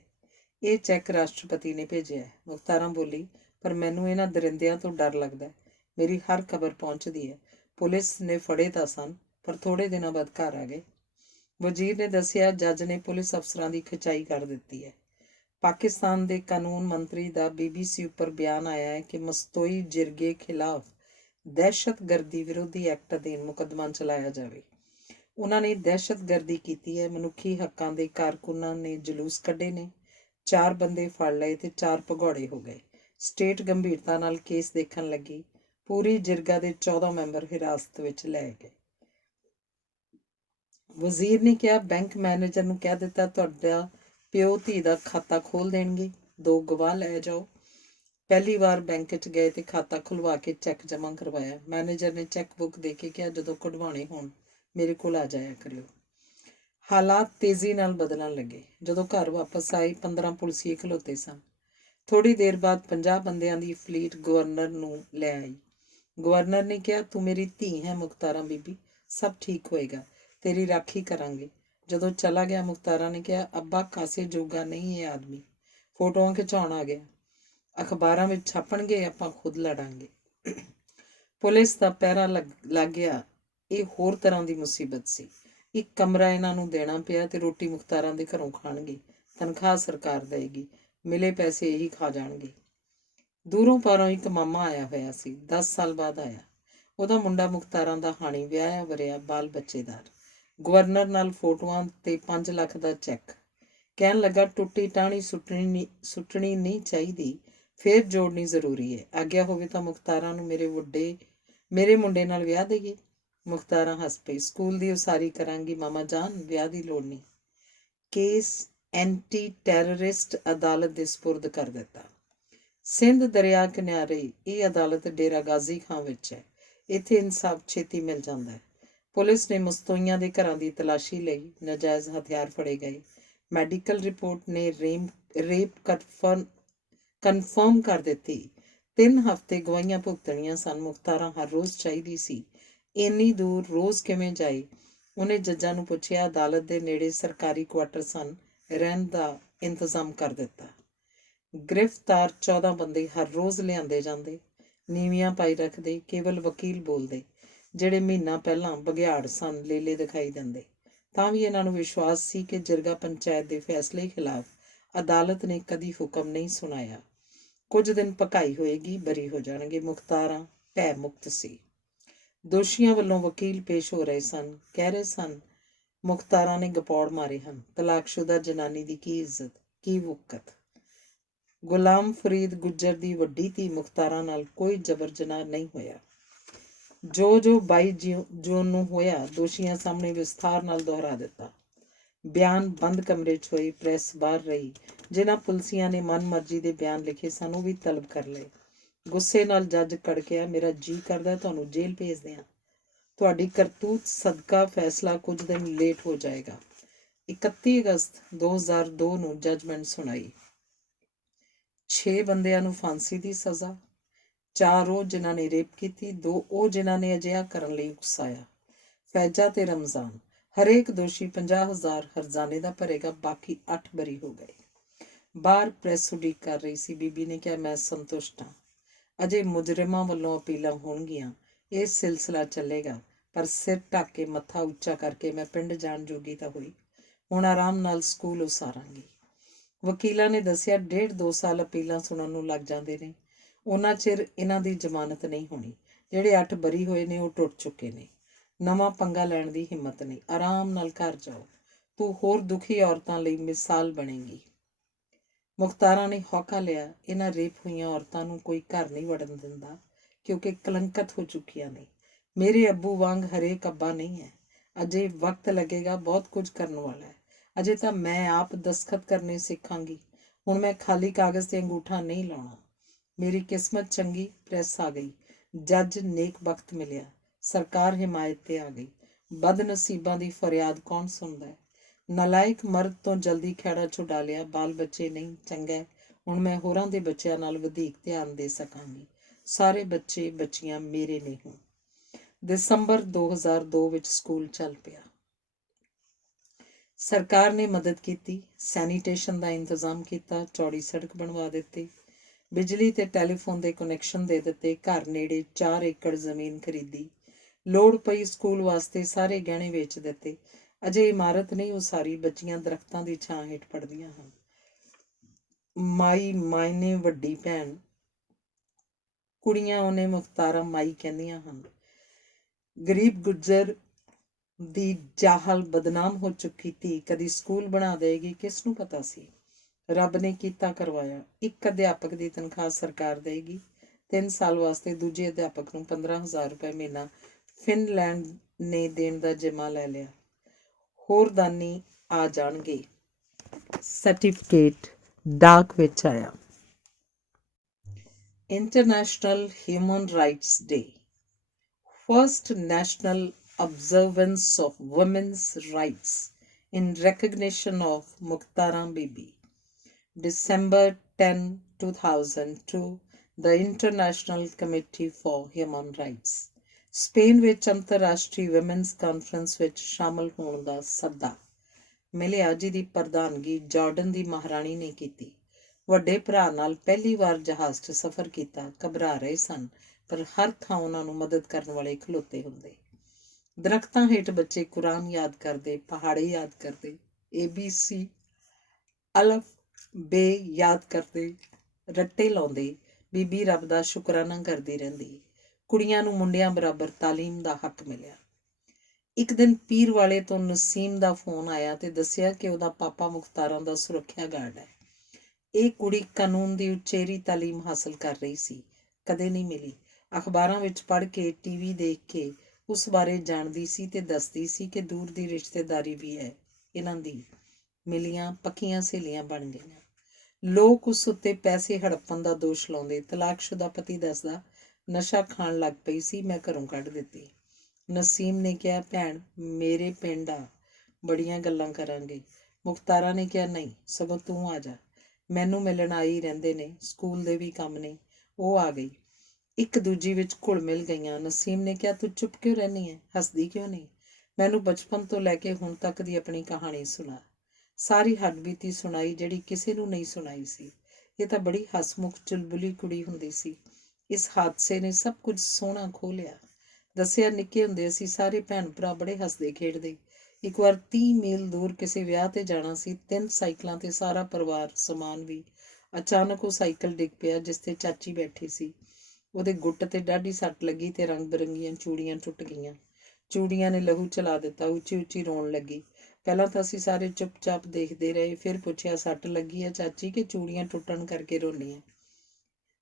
ਇਹ ਚੈੱਕ ਰਾਸ਼ਟਰਪਤੀ ਨੇ ਭੇਜਿਆ ਹੈ। ਮੁਖਤਾਰਾਂ ਬੋਲੀ, ਪਰ ਮੈਨੂੰ ਇਹਨਾਂ ਦਰਿੰਦਿਆਂ ਤੋਂ ਡਰ ਲੱਗਦਾ, ਮੇਰੀ ਹਰ ਖਬਰ ਪਹੁੰਚਦੀ ਹੈ। ਪੁਲਿਸ ਨੇ ਫੜੇ ਤਾਂ ਸਨ, ਪਰ ਥੋੜੇ ਦਿਨਾਂ ਬਾਅਦ ਘਰ ਆ ਗਏ। ਵਜ਼ੀਰ ਨੇ ਦੱਸਿਆ, ਜੱਜ ਨੇ ਪੁਲਿਸ ਅਫਸਰਾਂ ਦੀ ਖਿਚਾਈ ਕਰ ਦਿੱਤੀ ਹੈ। ਪਾਕਿਸਤਾਨ ਦੇ ਕਾਨੂੰਨ ਮੰਤਰੀ ਦਾ BBC ਉੱਪਰ ਬਿਆਨ ਆਇਆ ਹੈ ਕਿ ਮਸਤੋਈ ਜਿਰਗੇ ਖਿਲਾਫ ਦਹਿਸ਼ਤਗਰਦੀ ਵਿਰੋਧੀ ਐਕਟ ਅਧੀਨ ਮੁਕੱਦਮਾ ਚਲਾਇਆ ਜਾਵੇ। ਉਹਨਾਂ ਨੇ ਦਹਿਸ਼ਤਗਰਦੀ ਕੀਤੀ ਹੈ। ਮਨੁੱਖੀ ਹੱਕਾਂ ਦੇ ਕਾਰਕੁਨਾਂ ਨੇ ਜਲੂਸ ਕੱਢੇ ਨੇ, 4 ਬੰਦੇ ਫੜ ਲਏ ਤੇ 4 ਭਗੌੜੇ ਹੋ ਗਏ। ਸਟੇਟ ਗੰਭੀਰਤਾ ਨਾਲ ਕੇਸ ਦੇਖਣ ਲੱਗੀ। ਪੂਰੀ ਜਿਰਗਾ ਦੇ 14 ਮੈਂਬਰ ਹਿਰਾਸਤ ਵਿੱਚ ਲੈ ਗਏ। ਵਜ਼ੀਰ ਨੇ ਕਿਹਾ, ਬੈਂਕ ਮੈਨੇਜਰ ਨੂੰ ਕਹਿ ਦਿੱਤਾ, ਤੁਹਾਡਾ ਪਿਓ ਧੀ ਦਾ ਖਾਤਾ ਖੋਲ੍ਹ ਦੇਣਗੇ, 2 ਗਵਾਹ ਲੈ ਜਾਓ। ਪਹਿਲੀ ਵਾਰ ਬੈਂਕ 'ਚ ਗਏ ਤੇ ਖਾਤਾ ਖੁਲਵਾ ਕੇ ਚੈੱਕ ਜਮ੍ਹਾਂ ਕਰਵਾਇਆ। ਮੈਨੇਜਰ ਨੇ ਚੈੱਕ ਬੁੱਕ ਦੇ ਕੇ ਕਿਹਾ, ਜਦੋਂ ਕਢਵਾਉਣੇ ਹੋਣ ਮੇਰੇ ਕੋਲ ਆ ਜਾਇਆ ਕਰਿਓ। ਹਾਲਾਤ ਤੇਜ਼ੀ ਨਾਲ ਬਦਲਣ ਲੱਗੇ। ਜਦੋਂ ਘਰ ਵਾਪਸ ਆਏ, 15 ਪੁਲਿਸੀਏ ਖਲੋਤੇ ਸਨ। ਥੋੜ੍ਹੀ ਦੇਰ ਬਾਅਦ 50 ਬੰਦਿਆਂ ਦੀ ਫਲੀਟ ਗਵਰਨਰ ਨੂੰ ਲੈ ਆਈ। ਗਵਰਨਰ ਨੇ ਕਿਹਾ, ਤੂੰ ਮੇਰੀ ਧੀ ਹੈ ਮੁਖਤਾਰਾਂ ਬੀਬੀ, ਸਭ ਠੀਕ ਹੋਏਗਾ, ਤੇਰੀ ਰਾਖੀ ਕਰਾਂਗੇ। ਜਦੋਂ ਚਲਾ ਗਿਆ, ਮੁਖਤਾਰਾਂ ਨੇ ਕਿਹਾ, ਅੱਬਾ ਕਾਸੇ ਜੋਗਾ ਨਹੀਂ ਇਹ ਆਦਮੀ, ਫੋਟੋਆਂ ਖਿਚਾਉਣ ਆ ਗਿਆ, ਅਖਬਾਰਾਂ ਵਿੱਚ ਛਾਪਣਗੇ, ਆਪਾਂ ਖੁਦ ਲੜਾਂਗੇ। ਪੁਲਿਸ ਦਾ ਪਹਿਰਾ ਲੱਗ ਗਿਆ। ਇਹ ਹੋਰ ਤਰ੍ਹਾਂ ਦੀ ਮੁਸੀਬਤ ਸੀ। ਇੱਕ ਕਮਰਾ ਇਹਨਾਂ ਨੂੰ ਦੇਣਾ ਪਿਆ ਤੇ ਰੋਟੀ ਮੁਖਤਾਰਾਂ ਦੇ ਘਰੋਂ ਖਾਣਗੇ, ਤਨਖਾਹ ਸਰਕਾਰ ਦੇਏਗੀ, ਮਿਲੇ ਪੈਸੇ ਇਹੀ ਖਾ ਜਾਣਗੇ। ਦੂਰੋਂ ਪਾਰੋਂ ਇੱਕ ਮਾਮਾ ਆਇਆ ਹੋਇਆ ਸੀ, 10 ਸਾਲ ਬਾਅਦ ਆਇਆ। ਉਹਦਾ ਮੁੰਡਾ ਮੁਖਤਾਰਾਂ ਦਾ ਹਾਣੀ, ਵਿਆਹਿਆ ਵਰਿਆ, ਬਾਲ ਬੱਚੇਦਾਰ। ਗਵਰਨਰ ਨਾਲ ਫੋਟੋਆਂ ਤੇ 5 ਲੱਖ ਦਾ ਚੈੱਕ। ਕਹਿਣ ਲੱਗਾ, ਟੁੱਟੀ ਟਾਹਣੀ ਸੁੱਟਣੀ ਨਹੀਂ ਚਾਹੀਦੀ, ਫੇਰ ਜੋੜਨੀ ਜ਼ਰੂਰੀ ਹੈ। ਆਗਿਆ ਹੋਵੇ ਤਾਂ ਮੁਖਤਾਰਾਂ ਨੂੰ ਮੇਰੇ ਮੁੰਡੇ ਨਾਲ ਵਿਆਹ ਦੇਈਏ। ਮੁਖਤਾਰਾਂ ਹੱਸ ਪਈ, ਸਕੂਲ ਦੀ ਉਸਾਰੀ ਕਰਾਂਗੀ ਮਾਮਾ ਜਾਨ, ਵਿਆਹ ਦੀ ਲੋੜ ਨਹੀਂ। ਕੇਸ ਐਂਟੀ ਟੈਰਰਿਸਟ ਅਦਾਲਤ ਦੇ ਸਪੁਰਦ ਕਰ ਦਿੱਤਾ। ਸਿੰਧ ਦਰਿਆ ਕਿਨਾਰੇ ਇਹ ਅਦਾਲਤ ਡੇਰਾ ਗਾਜ਼ੀ ਖਾਂ ਵਿੱਚ ਹੈ। ਇੱਥੇ ਇਨਸਾਫ ਛੇਤੀ ਮਿਲ ਜਾਂਦਾ ਹੈ। ਪੁਲਿਸ ਨੇ ਮਸਤੋਈਆਂ ਦੇ ਘਰਾਂ ਦੀ ਤਲਾਸ਼ੀ ਲਈ, ਨਾਜਾਇਜ਼ ਹਥਿਆਰ ਫੜੇ ਗਏ। ਮੈਡੀਕਲ ਰਿਪੋਰਟ ਨੇ ਰੇਪ ਕਨਫਰਮ ਕਰ ਦਿੱਤੀ। 3 ਹਫ਼ਤੇ ਗਵਾਹੀਆਂ ਭੁਗਤਣੀਆਂ ਸਨ। ਮੁਖਤਾਰਾਂ ਹਰ ਰੋਜ਼ ਚਾਹੀਦੀ ਸੀ। ਇੰਨੀ ਦੂਰ ਰੋਜ਼ ਕਿਵੇਂ ਜਾਏ? ਉਹਨੇ ਜੱਜਾਂ ਨੂੰ ਪੁੱਛਿਆ। ਅਦਾਲਤ ਦੇ ਨੇੜੇ ਸਰਕਾਰੀ ਕੁਆਟਰ ਸਨ, ਰਹਿਣ ਦਾ ਇੰਤਜ਼ਾਮ ਕਰ ਦਿੱਤਾ। ਗ੍ਰਿਫਤਾਰ 14 ਬੰਦੇ ਹਰ ਰੋਜ਼ ਲਿਆਂਦੇ ਜਾਂਦੇ, ਨੀਵੀਆਂ ਪਾਈ ਰੱਖਦੇ, ਕੇਵਲ ਵਕੀਲ ਬੋਲਦੇ ਜਿਹੜੇ ਮਹੀਨਾ ਪਹਿਲਾਂ ਬਘਿਆੜ ਸਨ ਲੇਲੇ ਦਿਖਾਈ ਦਿੰਦੇ। ਤਾਂ ਵੀ ਇਹਨਾਂ ਨੂੰ ਵਿਸ਼ਵਾਸ ਸੀ ਕਿ ਜਿਰਗਾ ਪੰਚਾਇਤ ਦੇ ਫੈਸਲੇ ਖਿਲਾਫ ਅਦਾਲਤ ਨੇ ਕਦੀ ਹੁਕਮ ਨਹੀਂ ਸੁਣਾਇਆ। ਕੁਝ ਦਿਨ ਭਕਾਈ ਹੋਏਗੀ, ਬਰੀ ਹੋ ਜਾਣਗੇ। ਮੁਖਤਾਰਾਂ ਭੈ ਮੁਕਤ ਸੀ। ਦੋਸ਼ੀਆਂ ਵੱਲੋਂ ਵਕੀਲ ਪੇਸ਼ ਹੋ ਰਹੇ ਸਨ, ਕਹਿ ਰਹੇ ਸਨ ਮੁਖਤਾਰਾਂ ਨੇ ਗਪੌੜ ਮਾਰੇ ਹਨ। ਤਲਾਕਸ਼ੁਦਾ ਜਨਾਨੀ ਦੀ ਕੀ ਇੱਜ਼ਤ, ਕੀ ਵੁਕਤ। ਗੁਲਾਮ ਫਰੀਦ ਗੁੱਜਰ ਦੀ ਵੱਡੀ ਧੀ ਮੁਖਤਾਰਾਂ ਨਾਲ ਕੋਈ ਜਬਰ ਜਨਾਹ ਨਹੀਂ ਹੋਇਆ। ਜੋ 22 ਜੂਨ ਨੂੰ ਹੋਇਆ ਦੋਸ਼ੀਆਂ ਸਾਹਮਣੇ ਵਿਸਥਾਰ ਨਾਲ ਦੁਹਰਾ ਦਿੱਤਾ। ਬਿਆਨ ਬੰਦ ਕਮਰੇ 'ਚ ਹੋਏ, ਪ੍ਰੈਸ ਬਾਹਰ ਰਹੀ। ਜਿਨ੍ਹਾਂ ਪੁਲਸੀਆਂ ਨੇ ਮਨਮਰਜ਼ੀ ਦੇ ਬਿਆਨ ਲਿਖੇ ਸਨ ਉਹ ਵੀ ਤਲਬ ਕਰ ਲਏ। ਗੁੱਸੇ ਨਾਲ ਜੱਜ ਕੜਕਿਆ, ਮੇਰਾ ਜੀ ਕਰਦਾ ਤੁਹਾਨੂੰ ਜੇਲ੍ਹ ਭੇਜ ਦਿਆਂ। ਤੁਹਾਡੀ ਕਰਤੂਤ ਸਦਕਾ ਫੈਸਲਾ ਕੁਝ ਦਿਨ ਲੇਟ ਹੋ ਜਾਏਗਾ। 31 ਅਗਸਤ 2002 ਨੂੰ ਜੱਜਮੈਂਟ ਸੁਣਾਈ। 6 ਬੰਦਿਆਂ ਨੂੰ ਫਾਂਸੀ ਦੀ ਸਜ਼ਾ, 4 ਉਹ ਜਿਨ੍ਹਾਂ ਨੇ ਰੇਪ ਕੀਤੀ, 2 ਉਹ ਜਿਨ੍ਹਾਂ ਨੇ ਅਜਿਹਾ ਕਰਨ ਲਈ ਉਕਸਾਇਆ। ਫੈਜ਼ਾ ਤੇ ਰਮਜ਼ਾਨ, ਹਰੇਕ ਦੋਸ਼ੀ 50,000 ਹਰਜ਼ਾਨੇ ਦਾ ਭਰੇਗਾ, ਬਾਕੀ 8 ਬਰੀ ਹੋ ਗਏ। ਬਾਹਰ ਪ੍ਰੈਸ ਉਡੀਕ ਕਰ ਰਹੀ ਸੀ। ਬੀਬੀ ਨੇ ਕਿਹਾ, ਮੈਂ ਸੰਤੁਸ਼ਟ ਹਾਂ। ਅਜੇ ਮੁਜਰਿਮਾਂ ਵੱਲੋਂ ਅਪੀਲਾਂ ਹੋਣਗੀਆਂ, ਇਹ ਸਿਲਸਿਲਾ ਚੱਲੇਗਾ, ਪਰ ਸਿਰ ਢੱਕ ਕੇ ਮੱਥਾ ਉੱਚਾ ਕਰਕੇ ਮੈਂ ਪਿੰਡ ਜਾਣ ਜੋਗੀ ਤਾਂ ਹੋਈ। ਹੁਣ ਆਰਾਮ ਨਾਲ ਸਕੂਲ ਉਸਾਰਾਂਗੀ। ਵਕੀਲਾਂ ਨੇ ਦੱਸਿਆ 1.5-2 ਸਾਲ ਅਪੀਲਾਂ ਸੁਣਨ ਨੂੰ ਲੱਗ ਜਾਂਦੇ ਨੇ। ਉਹਨਾਂ ਚਿਰ ਇਹਨਾਂ ਦੀ ਜ਼ਮਾਨਤ ਨਹੀਂ ਹੋਣੀ। ਜਿਹੜੇ 8 ਬਰੀ ਹੋਏ ਨੇ ਉਹ ਟੁੱਟ ਚੁੱਕੇ ਨੇ। ਨਵਾਂ ਪੰਗਾ ਲੈਣ ਦੀ ਹਿੰਮਤ ਨਹੀਂ। ਆਰਾਮ ਨਾਲ ਘਰ ਜਾਓ। ਤੂੰ ਹੋਰ ਦੁਖੀ ਔਰਤਾਂ ਲਈ ਮਿਸਾਲ ਬਣੇਗੀ। ਮੁਖਤਾਰਾਂ ਨੇ ਹੌਕਾ ਲਿਆ, ਇਹਨਾਂ ਰੇਪ ਹੋਈਆਂ ਔਰਤਾਂ ਨੂੰ ਕੋਈ ਘਰ ਨਹੀਂ ਵੜਨ ਦਿੰਦਾ, ਕਿਉਂਕਿ ਕਲੰਕਤ ਹੋ ਚੁੱਕੀਆਂ ਨੇ। ਮੇਰੇ ਅੱਬੂ ਵਾਂਗ ਹਰੇਕ ਅੱਬਾ ਨਹੀਂ ਹੈ। ਅਜੇ ਵਕਤ ਲੱਗੇਗਾ, ਬਹੁਤ ਕੁਝ ਕਰਨ ਵਾਲਾ ਹੈ। ਅਜੇ ਤਾਂ ਮੈਂ ਆਪ ਦਸਖਤ ਕਰਨੇ ਸਿੱਖਾਂਗੀ। ਹੁਣ ਮੈਂ ਖਾਲੀ ਕਾਗਜ਼ 'ਤੇ ਅੰਗੂਠਾ ਨਹੀਂ ਲਾਉਣਾ। ਮੇਰੀ ਕਿਸਮਤ ਚੰਗੀ, ਪ੍ਰੈਸ ਆ ਗਈ, ਜੱਜ ਨੇਕ ਵਕਤ ਮਿਲਿਆ, ਸਰਕਾਰ ਹਿਮਾਇਤ 'ਤੇ ਆ ਗਈ। ਬਦਨਸੀਬਾਂ ਦੀ ਫਰਿਆਦ ਕੌਣ ਸੁਣਦਾ ਹੈ। ਨਲਾਇਕ ਮਰਦ ਤੋਂ ਜਲਦੀ ਖਹਿੜਾ ਛੁਡਾ ਲਿਆ। ਬਾਲ ਬੱਚੇ ਨਹੀਂ, ਚੰਗਾ, ਹੁਣ ਮੈਂ ਹੋਰਾਂ ਦੇ ਬੱਚਿਆਂ ਨਾਲ ਵਧੇਕ ਧਿਆਨ ਦੇ ਸਕਾਂਗੀ। ਸਾਰੇ ਬੱਚੇ ਬੱਚੀਆਂ ਮੇਰੇ ਨੇ। ਹੁਣ ਦਸੰਬਰ 2002 ਵਿੱਚ ਸਕੂਲ ਚੱਲ ਪਿਆ। ਸਰਕਾਰ ਨੇ ਮਦਦ ਕੀਤੀ, ਸੈਨੀਟੇਸ਼ਨ ਦਾ ਇੰਤਜ਼ਾਮ ਕੀਤਾ, ਚੌੜੀ ਸੜਕ ਬਣਵਾ ਦਿੱਤੀ, ਬਿਜਲੀ ਤੇ ਟੈਲੀਫੋਨ ਦੇ ਕੁਨੈਕਸ਼ਨ ਦੇ ਦਿੱਤੇ, ਘਰ ਨੇੜੇ 4 ਏਕੜ ਜ਼ਮੀਨ ਖਰੀਦੀ, ਲੋੜ ਪਈ ਸਕੂਲ ਵਾਸਤੇ ਸਾਰੇ ਗਹਿਣੇ ਵੇਚ ਦਿੱਤੇ। ਅਜੇ ਇਮਾਰਤ ਨਹੀਂ ਉਸਾਰੀ, ਬੱਚੀਆਂ ਦਰਖਤਾਂ ਦੀ ਛਾਂ ਹੇਠ ਪੜ੍ਹਦੀਆਂ ਹਨ। ਮਾਈ ਮਾਇਨੇ ਵੱਡੀ ਭੈਣ, ਕੁੜੀਆਂ ਉਹਨੇ ਮੁਖਤਾਰਾਂ ਮਾਈ ਕਹਿੰਦੀਆਂ ਹਨ। ਗਰੀਬ ਗੁੱਜਰ ਦੀ ਜਾਹਲ ਬਦਨਾਮ ਹੋ ਚੁੱਕੀ ਧੀ ਕਦੀ ਸਕੂਲ ਬਣਾ ਦੇਗੀ, ਕਿਸ ਨੂੰ ਪਤਾ ਸੀ। ਰੱਬ ਨੇ ਕੀਤਾ ਕਰਵਾਇਆ। ਇੱਕ ਅਧਿਆਪਕ ਦੀ ਤਨਖਾਹ ਸਰਕਾਰ ਦੇਗੀ। 3 ਸਾਲ ਵਾਸਤੇ ਦੂਜੇ ਅਧਿਆਪਕ ਨੂੰ 15,000 ਰੁਪਏ ਮਹੀਨਾ ਫਿਨਲੈਂਡ ਨੇ ਦੇਣ ਦਾ ਜਿੰਮਾ ਲੈ ਲਿਆ। ਹੋਰ ਦਾਨੀ ਆ ਜਾਣਗੇ। ਸਰਟੀਫਿਕੇਟ ਡਾਕ ਵਿੱਚ ਆਇਆ। International human rights day, first national observance of women's rights in recognition of Mukhtara Bibi. December 10, 2002, the International Committee for Human Rights. Spain ਵਿੱਚ ਅੰਤਰਰਾਸ਼ਟਰੀ ਵਿਮਨਸ ਕਾਨਫਰੰਸ ਵਿੱਚ ਸ਼ਾਮਲ ਹੋਣ ਦਾ ਸੱਦਾ ਮਿਲਿਆ, ਜਿਹਦੀ ਪ੍ਰਧਾਨਗੀ ਜਾਰਡਨ ਦੀ ਮਹਾਰਾਣੀ ਨੇ ਕੀਤੀ। ਵੱਡੇ ਭਰਾ ਨਾਲ ਪਹਿਲੀ ਵਾਰ ਜਹਾਜ਼ 'ਚ ਸਫ਼ਰ ਕੀਤਾ। ਘਬਰਾ ਰਹੇ ਸਨ, ਪਰ ਹਰ ਥਾਂ ਉਹਨਾਂ ਨੂੰ ਮਦਦ ਕਰਨ ਵਾਲੇ ਖਲੋਤੇ ਹੁੰਦੇ। ਦਰਖਤਾਂ ਹੇਠ ਬੱਚੇ ਕੁਰਾਨ ਯਾਦ ਕਰਦੇ, ਪਹਾੜੇ ਯਾਦ ਕਰਦੇ, ABC ਅਲਫ ਬੇ ਯਾਦ ਕਰਦੇ, ਰੱਟੇ ਲਾਉਂਦੇ। ਬੀਬੀ ਰੱਬ ਦਾ ਸ਼ੁਕਰਾਨਾ ਕਰਦੀ ਰਹਿੰਦੀ। ਕੁੜੀਆਂ ਨੂੰ ਮੁੰਡਿਆਂ ਬਰਾਬਰ ਤਾਲੀਮ ਦਾ ਹੱਕ ਮਿਲਿਆ। ਇੱਕ ਦਿਨ ਪੀਰ ਵਾਲੇ ਤੋਂ ਨਸੀਮ ਦਾ ਫੋਨ ਆਇਆ ਤੇ ਦੱਸਿਆ ਕਿ ਉਹਦਾ ਪਾਪਾ ਮੁਖਤਾਰਾਂ ਦਾ ਸੁਰੱਖਿਆ ਗਾਰਡ ਹੈ। ਇਹ ਕੁੜੀ ਕਾਨੂੰਨ ਦੀ ਉਚੇਰੀ ਤਾਲੀਮ ਹਾਸਲ ਕਰ ਰਹੀ ਸੀ, ਕਦੇ ਨਹੀਂ ਮਿਲੀ। ਅਖਬਾਰਾਂ ਵਿੱਚ ਪੜ੍ਹ ਕੇ, TV ਦੇਖ ਕੇ ਉਸ ਬਾਰੇ ਜਾਣਦੀ ਸੀ ਤੇ ਦੱਸਦੀ ਸੀ ਕਿ ਦੂਰ ਦੀ ਰਿਸ਼ਤੇਦਾਰੀ ਵੀ ਹੈ ਇਹਨਾਂ ਦੀ। ਮਿਲੀਆਂ, ਪੱਕੀਆਂ ਸਹੇਲੀਆਂ ਬਣ ਗਈਆਂ। ਲੋਕ ਉਸ ਉੱਤੇ ਪੈਸੇ ਹੜੱਪਣ ਦਾ ਦੋਸ਼ ਲਾਉਂਦੇ। ਤਲਾਕਸ਼ੁਦਾ ਪਤੀ ਦੱਸਦਾ, ਨਸ਼ਾ ਖਾਣ ਲੱਗ ਪਈ ਸੀ, ਮੈਂ ਘਰੋਂ ਕੱਢ ਦਿੱਤੀ। ਨਸੀਮ ਨੇ ਕਿਹਾ, ਭੈਣ ਮੇਰੇ ਪਿੰਡ ਆ, ਬੜੀਆਂ ਗੱਲਾਂ ਕਰਾਂਗੇ। ਮੁਖਤਾਰਾ ਨੇ ਕਿਹਾ, ਨਹੀਂ, ਸਗੋਂ ਤੂੰ ਆ ਜਾ, ਮੈਨੂੰ ਮਿਲਣ ਆਈ ਰਹਿੰਦੇ ਨੇ, ਸਕੂਲ ਦੇ ਵੀ ਕੰਮ ਨੇ। ਉਹ ਆ ਗਈ। ਇੱਕ ਦੂਜੀ ਵਿੱਚ ਘੁਲ ਮਿਲ ਗਈਆਂ। ਨਸੀਮ ਨੇ ਕਿਹਾ, ਤੂੰ ਚੁੱਪ ਕਿਉਂ ਰਹਿੰਦੀ ਹੈ, ਹੱਸਦੀ ਕਿਉਂ ਨਹੀਂ? ਮੈਨੂੰ ਬਚਪਨ ਤੋਂ ਲੈ ਕੇ ਹੁਣ ਤੱਕ ਦੀ ਆਪਣੀ ਕਹਾਣੀ ਸੁਣਾ। ਸਾਰੀ ਹੱਡਬੀਤੀ ਸੁਣਾਈ, ਜਿਹੜੀ ਕਿਸੇ ਨੂੰ ਨਹੀਂ ਸੁਣਾਈ ਸੀ। ਇਹ ਤਾਂ ਬੜੀ ਹਸਮੁਖ ਚੁਲਬੁਲੀ ਕੁੜੀ ਹੁੰਦੀ ਸੀ। ਇਸ ਹਾਦਸੇ ਨੇ ਸਭ ਕੁਝ ਸੋਹਣਾ ਖੋਹ ਲਿਆ। ਦੱਸਿਆ, ਨਿੱਕੇ ਹੁੰਦੇ ਅਸੀਂ ਸਾਰੇ ਭੈਣ ਭਰਾ ਬੜੇ ਹੱਸਦੇ ਖੇਡਦੇ। ਇੱਕ ਵਾਰ 30 ਮੀਲ ਦੂਰ ਕਿਸੇ ਵਿਆਹ ਤੇ ਜਾਣਾ ਸੀ। 3 ਸਾਈਕਲਾਂ ਤੇ ਸਾਰਾ ਪਰਿਵਾਰ, ਸਮਾਨ ਵੀ। ਅਚਾਨਕ ਉਹ ਸਾਈਕਲ ਡਿੱਗ ਪਿਆ ਜਿਸ ਤੇ ਚਾਚੀ ਬੈਠੀ ਸੀ। ਉਹਦੇ ਗੁੱਟ ਤੇ ਡਾਢੀ ਸੱਟ ਲੱਗੀ ਤੇ ਰੰਗ ਬਿਰੰਗੀਆਂ ਚੂੜੀਆਂ ਟੁੱਟ ਗਈਆਂ। ਚੂੜੀਆਂ ਨੇ ਲਹੂ ਚਲਾ ਦਿੱਤਾ। ਉੱਚੀ ਉੱਚੀ ਰੋਣ ਲੱਗੀ। ਪਹਿਲਾਂ ਤਾਂ ਅਸੀਂ ਸਾਰੇ ਚੁੱਪਚਾਪ ਦੇਖਦੇ ਰਹੇ। ਫਿਰ ਪੁੱਛਿਆ, ਸੱਟ ਲੱਗੀ ਹੈ ਚਾਚੀ ਕਿ ਚੂੜੀਆਂ ਟੁੱਟਣ ਕਰਕੇ ਰੋਣੀ ਹੈ?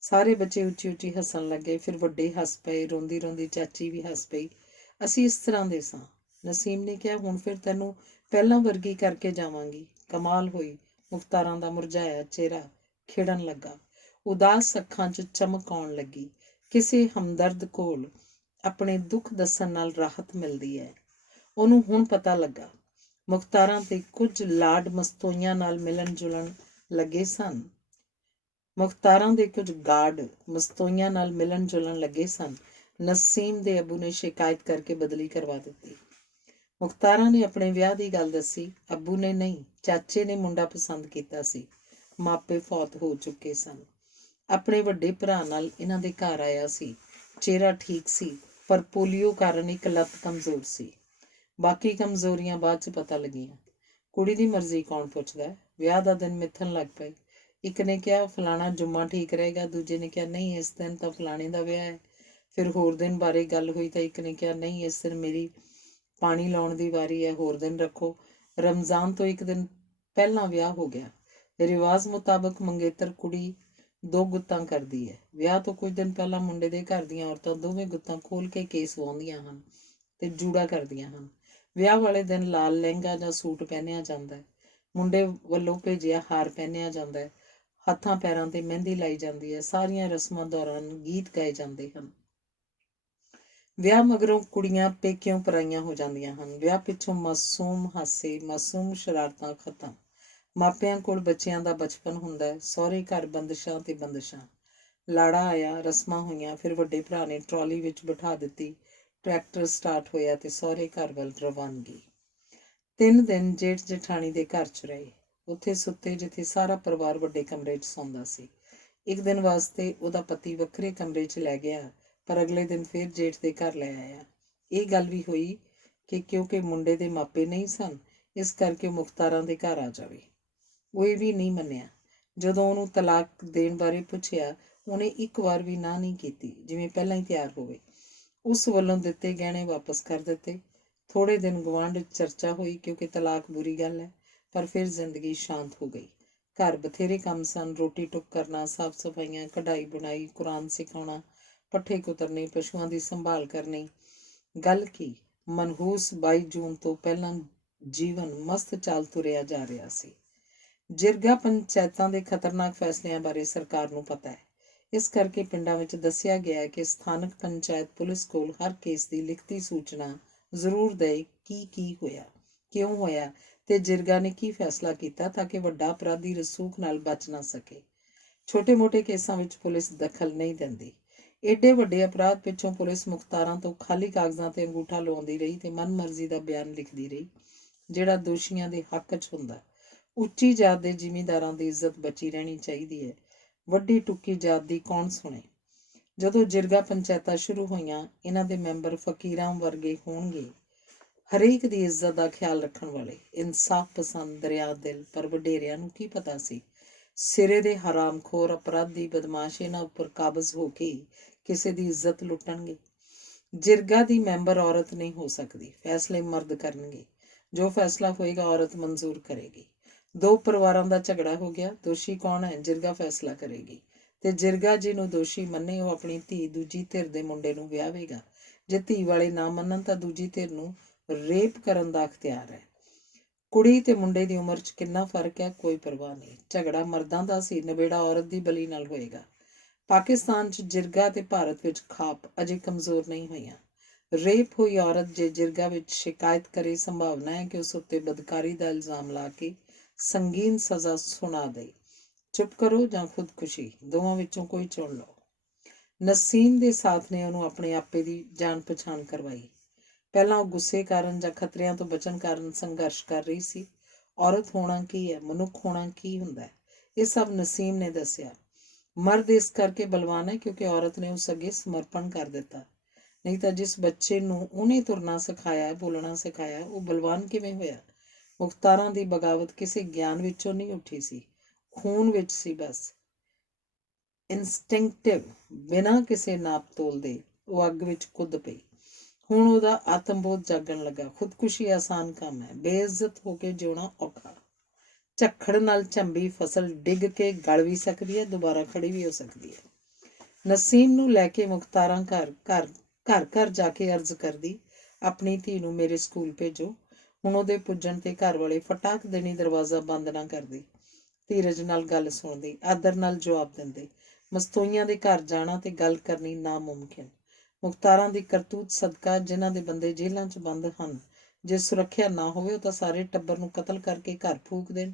ਸਾਰੇ ਬੱਚੇ ਉੱਚੀ ਉੱਚੀ ਹੱਸਣ ਲੱਗੇ। ਫਿਰ ਵੱਡੇ ਹੱਸ ਪਏ। ਰੋਂਦੀ ਰੋਂਦੀ ਚਾਚੀ ਵੀ ਹੱਸ ਪਈ। ਅਸੀਂ ਇਸ ਤਰ੍ਹਾਂ ਦੇ ਸਾਂ। ਨਸੀਮ ਨੇ ਕਿਹਾ, ਹੁਣ ਫਿਰ ਤੈਨੂੰ ਪਹਿਲਾਂ ਵਰਗੀ ਕਰਕੇ ਜਾਵਾਂਗੀ। ਕਮਾਲ ਹੋਈ। ਮੁਖਤਾਰਾਂ ਦਾ ਮੁਰਝਾਇਆ ਚਿਹਰਾ ਖਿੜਨ ਲੱਗਾ। ਉਦਾਸ ਅੱਖਾਂ 'ਚ ਚਮਕ ਆਉਣ ਲੱਗੀ। ਕਿਸੇ ਹਮਦਰਦ ਕੋਲ ਆਪਣੇ ਦੁੱਖ ਦੱਸਣ ਨਾਲ ਰਾਹਤ ਮਿਲਦੀ ਹੈ। ਉਹਨੂੰ ਹੁਣ ਪਤਾ ਲੱਗਾ। ਮੁਖਤਾਰਾਂ ਤੇ ਕੁਝ ਲਾਡ ਮਸਤੋਈਆਂ ਨਾਲ ਮਿਲਣ ਜੁਲਣ ਲੱਗੇ ਸਨ। ਮੁਖਤਾਰਾਂ ਦੇ ਕੁਝ ਗਾਰਡ ਮਸਤੋਈਆਂ ਨਾਲ ਮਿਲਣ ਜੁਲਣ ਲੱਗੇ ਸਨ। ਨਸੀਮ ਦੇ ਅੱਬੂ ਨੇ ਸ਼ਿਕਾਇਤ ਕਰਕੇ ਬਦਲੀ ਕਰਵਾ ਦਿੱਤੀ। ਮੁਖਤਾਰਾਂ ਨੇ ਆਪਣੇ ਵਿਆਹ ਦੀ ਗੱਲ ਦੱਸੀ। ਅੱਬੂ ਨੇ ਨਹੀਂ, ਚਾਚੇ ਨੇ ਮੁੰਡਾ ਪਸੰਦ ਕੀਤਾ ਸੀ। ਮਾਪੇ ਫੌਤ ਹੋ ਚੁੱਕੇ ਸਨ। ਆਪਣੇ ਵੱਡੇ ਭਰਾ ਨਾਲ ਇਹਨਾਂ ਦੇ ਘਰ ਆਇਆ ਸੀ। ਚਿਹਰਾ ਠੀਕ ਸੀ, ਪਰ ਪੋਲੀਓ ਕਾਰਨ ਇੱਕ ਲੱਤ ਕਮਜ਼ੋਰ ਸੀ। ਬਾਕੀ ਕਮਜ਼ੋਰੀਆਂ ਬਾਅਦ 'ਚ ਪਤਾ ਲੱਗੀਆਂ। ਕੁੜੀ ਦੀ ਮਰਜ਼ੀ ਕੌਣ ਪੁੱਛਦਾ। ਵਿਆਹ ਦਾ ਦਿਨ ਮਿੱਥਣ ਲੱਗ ਪਏ। ਇੱਕ ਨੇ ਕਿਹਾ, ਫਲਾਣਾ ਜੁੰਮਾ ਠੀਕ ਰਹੇਗਾ। ਦੂਜੇ ਨੇ ਕਿਹਾ, ਨਹੀਂ, ਇਸ ਦਿਨ ਤਾਂ ਫਲਾਣੇ ਦਾ ਵਿਆਹ ਹੈ। ਫਿਰ ਹੋਰ ਦਿਨ ਬਾਰੇ ਗੱਲ ਹੋਈ ਤਾਂ ਇੱਕ ਨੇ ਕਿਹਾ, ਨਹੀਂ, ਇਸ ਦਿਨ ਮੇਰੀ ਪਾਣੀ ਲਾਉਣ ਦੀ ਵਾਰੀ ਹੈ, ਹੋਰ ਦਿਨ ਰੱਖੋ। ਰਮਜ਼ਾਨ ਤੋਂ ਇੱਕ ਦਿਨ ਪਹਿਲਾਂ ਵਿਆਹ ਹੋ ਗਿਆ। ਰਿਵਾਜ਼ ਮੁਤਾਬਕ ਮੰਗੇਤਰ ਕੁੜੀ 2 ਗੁੱਤਾਂ ਕਰਦੀ ਹੈ। ਵਿਆਹ ਤੋਂ ਕੁਝ ਦਿਨ ਪਹਿਲਾਂ ਮੁੰਡੇ ਦੇ ਘਰ ਦੀਆਂ ਔਰਤਾਂ ਦੋਵੇਂ ਗੁੱਤਾਂ ਖੋਲ ਕੇ ਕੇਸ ਵਾਹੁੰਦੀਆਂ ਹਨ ਤੇ ਜੂੜਾ ਕਰਦੀਆਂ ਹਨ। ਵਿਆਹ ਵਾਲੇ ਦਿਨ ਲਾਲ ਲਹਿੰਗਾ ਜਾਂ ਸੂਟ ਪਹਿਨਿਆ ਜਾਂਦਾ ਹੈ। ਮੁੰਡੇ ਵੱਲੋਂ ਭੇਜਿਆ ਹਾਰ ਪਹਿਨਿਆ ਜਾਂਦਾ ਹੈ। ਹੱਥਾਂ ਪੈਰਾਂ ਤੇ ਮਹਿੰਦੀ ਲਾਈ ਜਾਂਦੀ ਹੈ। ਸਾਰੀਆਂ ਰਸਮਾਂ ਦੌਰਾਨ ਗੀਤ ਗਾਏ ਜਾਂਦੇ ਹਨ। ਵਿਆਹ ਮਗਰੋਂ ਕੁੜੀਆਂ ਪੇਕਿਓਂ ਪਰਾਈਆਂ ਹੋ ਜਾਂਦੀਆਂ ਹਨ। ਵਿਆਹ ਪਿੱਛੋਂ ਮਾਸੂਮ ਹਾਸੇ, ਮਾਸੂਮ ਸ਼ਰਾਰਤਾਂ ਖਤਮ। ਮਾਪਿਆਂ ਕੋਲ ਬੱਚਿਆਂ ਦਾ ਬਚਪਨ ਹੁੰਦਾ ਹੈ। ਸਹੁਰੇ ਘਰ ਬੰਦਿਸ਼ਾਂ ਤੇ ਬੰਦਿਸ਼ਾਂ। ਲਾੜਾ ਆਇਆ, ਰਸਮਾਂ ਹੋਈਆਂ। ਫਿਰ ਵੱਡੇ ਭਰਾ ਨੇ ਟਰਾਲੀ ਵਿੱਚ ਬਿਠਾ ਦਿੱਤੀ। ਟਰੈਕਟਰ ਸਟਾਰਟ ਹੋਇਆ ਤੇ ਸਹੁਰੇ ਘਰ ਵੱਲ ਰਵਾਨਗੀ। 3 ਦਿਨ ਜੇਠ ਜਠਾਣੀ ਦੇ ਘਰ 'ਚ ਰਹੇ। ਉੱਥੇ ਸੁੱਤੇ ਜਿੱਥੇ ਸਾਰਾ ਪਰਿਵਾਰ ਵੱਡੇ ਕਮਰੇ 'ਚ ਸੌਂਦਾ ਸੀ। ਇੱਕ ਦਿਨ ਵਾਸਤੇ ਉਹਦਾ ਪਤੀ ਵੱਖਰੇ ਕਮਰੇ 'ਚ ਲੈ ਗਿਆ, ਪਰ ਅਗਲੇ ਦਿਨ ਫਿਰ ਜੇਠ ਦੇ ਘਰ ਲੈ ਆਇਆ। ਇਹ ਗੱਲ ਵੀ ਹੋਈ ਕਿ ਕਿਉਂਕਿ ਮੁੰਡੇ ਦੇ ਮਾਪੇ ਨਹੀਂ ਸਨ, ਇਸ ਕਰਕੇ ਮੁਖਤਾਰਾਂ ਦੇ ਘਰ ਆ ਜਾਵੇ। ਉਹ ਇਹ ਵੀ ਨਹੀਂ ਮੰਨਿਆ। ਜਦੋਂ ਉਹਨੂੰ ਤਲਾਕ ਦੇਣ ਬਾਰੇ ਪੁੱਛਿਆ, ਉਹਨੇ ਇੱਕ ਵਾਰ ਵੀ ਨਾ ਨਹੀਂ ਕੀਤੀ, ਜਿਵੇਂ ਪਹਿਲਾਂ ਹੀ ਤਿਆਰ ਹੋਵੇ। ਉਸ ਵੱਲੋਂ ਦਿੱਤੇ ਗਹਿਣੇ ਵਾਪਸ ਕਰ ਦਿੱਤੇ। ਥੋੜ੍ਹੇ ਦਿਨ ਗੁਆਂਢ 'ਚ ਚਰਚਾ ਹੋਈ ਕਿਉਂਕਿ ਤਲਾਕ ਬੁਰੀ ਗੱਲ ਹੈ, ਪਰ ਫਿਰ ਜ਼ਿੰਦਗੀ ਸ਼ਾਂਤ ਹੋ ਗਈ। ਘਰ ਬਥੇਰੇ ਕੰਮ ਸਨ। ਰੋਟੀ ਟੁੱਕ ਕਰਨਾ, ਸਾਫ਼ ਸਫਾਈਆਂ, ਕਢਾਈ ਬੁਣਾਈ, ਕੁਰਾਨ ਸਿਖਾਉਣਾ, ਪੱਠੇ ਕੁਤਰਨੇ, ਪਸ਼ੂਆਂ ਦੀ ਸੰਭਾਲ ਕਰਨੀ। ਗੱਲ ਕੀ, ਮਨਹੂਸ 22 ਜੂਨ ਤੋਂ ਪਹਿਲਾਂ ਜੀਵਨ ਮਸਤ ਚੱਲ ਤੁਰਿਆ ਜਾ ਰਿਹਾ ਸੀ। ਜਿਰਗਾ ਪੰਚਾਇਤਾਂ ਦੇ ਖਤਰਨਾਕ ਫੈਸਲਿਆਂ ਬਾਰੇ ਸਰਕਾਰ ਨੂੰ ਪਤਾ ਹੈ। ਇਸ ਕਰਕੇ ਪਿੰਡਾਂ ਵਿੱਚ ਦੱਸਿਆ ਗਿਆ ਹੈ ਕਿ ਸਥਾਨਕ ਪੰਚਾਇਤ ਪੁਲਿਸ ਕੋਲ ਹਰ ਕੇਸ ਦੀ ਲਿਖਤੀ ਸੂਚਨਾ ਜ਼ਰੂਰ ਦੇਏ ਕੀ ਹੋਇਆ, ਕਿਉਂ ਹੋਇਆ ਤੇ ਜਿਰਗਾ ਨੇ ਕੀ ਫੈਸਲਾ ਕੀਤਾ, ਤਾਂ ਕਿ ਵੱਡਾ ਅਪਰਾਧੀ ਰਸੂਖ ਨਾਲ ਬਚ ਨਾ ਸਕੇ। ਛੋਟੇ-ਮੋਟੇ ਕੇਸਾਂ ਵਿੱਚ ਪੁਲਿਸ ਦਖਲ ਨਹੀਂ ਦਿੰਦੀ। ਏਡੇ ਵੱਡੇ ਅਪਰਾਧ ਪਿੱਛੋਂ ਪੁਲਿਸ ਮੁਖਤਾਰਾਂ ਤੋਂ ਖਾਲੀ ਕਾਗਜ਼ਾਂ ਤੇ ਅੰਗੂਠਾ ਲਵਾਉਂਦੀ ਰਹੀ ਤੇ ਮਨਮਰਜ਼ੀ ਦਾ ਬਿਆਨ ਲਿਖਦੀ ਰਹੀ, ਜਿਹੜਾ ਦੋਸ਼ੀਆਂ ਦੇ ਹੱਕ 'ਚ ਹੁੰਦਾ। ਉੱਚੀ ਜਾਤ ਦੇ ਜ਼ਿਮੀਂਦਾਰਾਂ ਦੀ ਇੱਜ਼ਤ ਬਚੀ ਰਹਿਣੀ ਚਾਹੀਦੀ ਹੈ। ਵੱਡੀ ਟੁੱਕੀ ਜਾਤ ਦੀ ਕੌਣ ਸੁਣੇ। ਜਦੋਂ ਜਿਰਗਾ ਪੰਚਾਇਤਾਂ ਸ਼ੁਰੂ ਹੋਈਆਂ, ਇਹਨਾਂ ਦੇ ਮੈਂਬਰ ਫਕੀਰਾਂ ਵਰਗੇ ਹੋਣਗੇ, ਹਰੇਕ ਦੀ ਇੱਜ਼ਤ ਦਾ ਖਿਆਲ ਰੱਖਣ ਵਾਲੇ, ਇਨਸਾਫ ਪਸੰਦ, ਦਰਿਆ ਦਿਲ। ਪਰ ਵਡੇਰਿਆਂ ਨੂੰ ਕੀ ਪਤਾ ਸੀ, ਸਿਰੇ ਦੇ ਹਰਾਮਖੋਰ ਅਪਰਾਧੀ ਬਦਮਾਸ਼ ਇਹਨਾਂ ਉੱਪਰ ਕਾਬਜ਼ ਹੋ ਕੇ ਕਿਸੇ ਦੀ ਇੱਜ਼ਤ ਲੁੱਟਣਗੇ। ਜਿਰਗਾ ਦੀ ਮੈਂਬਰ ਔਰਤ ਨਹੀਂ ਹੋ ਸਕਦੀ। ਫੈਸਲੇ ਮਰਦ ਕਰਨਗੇ। ਜੋ ਫੈਸਲਾ ਹੋਏਗਾ ਔਰਤ ਮਨਜ਼ੂਰ ਕਰੇਗੀ। 2 ਪਰਿਵਾਰਾਂ ਦਾ ਝਗੜਾ ਹੋ ਗਿਆ। ਦੋਸ਼ੀ ਕੌਣ ਹੈ, ਜਿਰਗਾ ਫੈਸਲਾ ਕਰੇਗੀ ਤੇ ਜਿਰਗਾ ਜਿਹਨੂੰ ਦੋਸ਼ੀ ਮੰਨੇ, ਉਹ ਆਪਣੀ ਧੀ ਦੂਜੀ ਧਿਰ ਦੇ ਮੁੰਡੇ ਨੂੰ ਵਿਆਹੇਗਾ। ਜੇ ਧੀ ਵਾਲੇ ਨਾ ਮੰਨਣ ਤਾਂ ਦੂਜੀ ਧਿਰ ਨੂੰ ਰੇਪ ਕਰਨ ਦਾ ਅਖਤਿਆਰ ਹੈ। ਕੁੜੀ ਤੇ ਮੁੰਡੇ ਦੀ ਉਮਰ 'ਚ ਕਿੰਨਾ ਫਰਕ ਹੈ, ਕੋਈ ਪਰਵਾਹ ਨਹੀਂ। ਝਗੜਾ ਮਰਦਾਂ ਦਾ ਸੀ, ਨਿਬੇੜਾ ਔਰਤ ਦੀ ਬਲੀ ਨਾਲ ਹੋਏਗਾ। ਪਾਕਿਸਤਾਨ 'ਚ ਜਿਰਗਾ ਤੇ ਭਾਰਤ ਵਿੱਚ ਖਾਪ ਅਜੇ ਕਮਜ਼ੋਰ ਨਹੀਂ ਹੋਈਆਂ। ਰੇਪ ਹੋਈ ਔਰਤ ਜੇ ਜਿਰਗਾ ਵਿੱਚ ਸ਼ਿਕਾਇਤ ਕਰੇ, ਸੰਭਾਵਨਾ ਹੈ ਕਿ ਉਸ ਉੱਤੇ ਬਦਕਾਰੀ ਦਾ ਇਲਜ਼ਾਮ ਲਾ ਕੇ ਸੰਗੀਨ ਸਜ਼ਾ ਸੁਣਾ ਦੇ। ਚੁੱਪ ਕਰੋ ਜਾਂ ਖੁਦਕੁਸ਼ੀ, ਦੋਵਾਂ ਵਿੱਚੋਂ ਕੋਈ ਚੁਣ ਲਓ। ਨਸੀਮ ਦੇ ਸਾਥ ਨੇ ਉਹਨੂੰ ਆਪਣੇ ਆਪੇ ਦੀ ਜਾਣ ਪਛਾਣ ਕਰਵਾਈ। ਪਹਿਲਾਂ ਉਹ ਗੁੱਸੇ ਕਾਰਨ ਜਾਂ ਖਤਰਿਆਂ ਤੋਂ ਬਚਣ ਕਾਰਨ ਸੰਘਰਸ਼ ਕਰ ਰਹੀ ਸੀ। ਔਰਤ ਹੋਣਾ ਕੀ ਹੈ, ਮਨੁੱਖ ਹੋਣਾ ਕੀ ਹੁੰਦਾ ਹੈ, ਇਹ ਸਭ ਨਸੀਮ ਨੇ ਦੱਸਿਆ। ਮਰਦ ਇਸ ਕਰਕੇ ਬਲਵਾਨ ਹੈ ਕਿਉਂਕਿ ਔਰਤ ਨੇ ਉਸ ਅੱਗੇ ਸਮਰਪਣ ਕਰ ਦਿੱਤਾ। ਨਹੀਂ ਤਾਂ ਜਿਸ ਬੱਚੇ ਨੂੰ ਉਹਨੇ ਤੁਰਨਾ ਸਿਖਾਇਆ, ਬੋਲਣਾ ਸਿਖਾਇਆ, ਉਹ ਬਲਵਾਨ ਕਿਵੇਂ ਹੋਇਆ? ਮੁਖਤਾਰਾਂ ਦੀ ਬਗਾਵਤ ਕਿਸੇ ਗਿਆਨ ਵਿੱਚੋਂ ਨਹੀਂ ਉੱਠੀ ਸੀ, ਖੂਨ ਵਿੱਚ ਸੀ। ਬਸ ਇੰਸਟਿੰਕਟਿਵ, ਬਿਨਾਂ ਕਿਸੇ ਨਾਪ ਤੋਲ ਦੇ ਉਹ ਅੱਗ ਵਿੱਚ ਕੁੱਦ ਪਈ। ਹੁਣ ਉਹਦਾ ਆਤਮਬੋਧ ਜਾਗਣ ਲੱਗਾ। ਖੁਦਕੁਸ਼ੀ ਆਸਾਨ ਕੰਮ ਹੈ, ਬੇਇੱਜ਼ਤ ਹੋ ਕੇ ਜਿਉਣਾ ਔਖਾ। ਝੱਖੜ ਨਾਲ ਝੰਬੀ ਫਸਲ ਡਿੱਗ ਕੇ ਗਲ ਵੀ ਸਕਦੀ ਹੈ, ਦੁਬਾਰਾ ਖੜੀ ਵੀ ਹੋ ਸਕਦੀ ਹੈ। ਨਸੀਮ ਨੂੰ ਲੈ ਕੇ ਮੁਖਤਾਰਾਂ ਘਰ ਘਰ ਘਰ ਘਰ ਜਾ ਕੇ ਅਰਜ਼ ਕਰਦੀ, ਆਪਣੀ ਧੀ ਨੂੰ ਮੇਰੇ ਸਕੂਲ ਭੇਜੋ। ਹੁਣ ਉਹਦੇ ਪੁੱਜਣ ਤੇ ਘਰ ਵਾਲੇ ਫਟਾਕ ਦੇਣੀ ਦਰਵਾਜ਼ਾ ਬੰਦ ਨਾ ਕਰਦੇ, ਧੀਰਜ ਨਾਲ ਗੱਲ ਸੁਣਦੀ, ਆਦਰ ਨਾਲ ਜਵਾਬ ਦਿੰਦੇ। ਮਸਤੋਈਆਂ ਦੇ ਘਰ ਜਾਣਾ ਤੇ ਗੱਲ ਕਰਨੀ ਨਾਮੁਮਕਿਨ। ਮੁਖਤਾਰਾਂ ਦੀ ਕਰਤੂਤ ਸਦਕਾ ਜਿਨ੍ਹਾਂ ਦੇ ਬੰਦੇ ਜੇਲ੍ਹਾਂ 'ਚ ਬੰਦ ਹਨ, ਜੇ ਸੁਰੱਖਿਆ ਨਾ ਹੋਵੇ ਉਹ ਤਾਂ ਸਾਰੇ ਟੱਬਰ ਨੂੰ ਕਤਲ ਕਰਕੇ ਘਰ ਫੂਕ ਦੇਣ।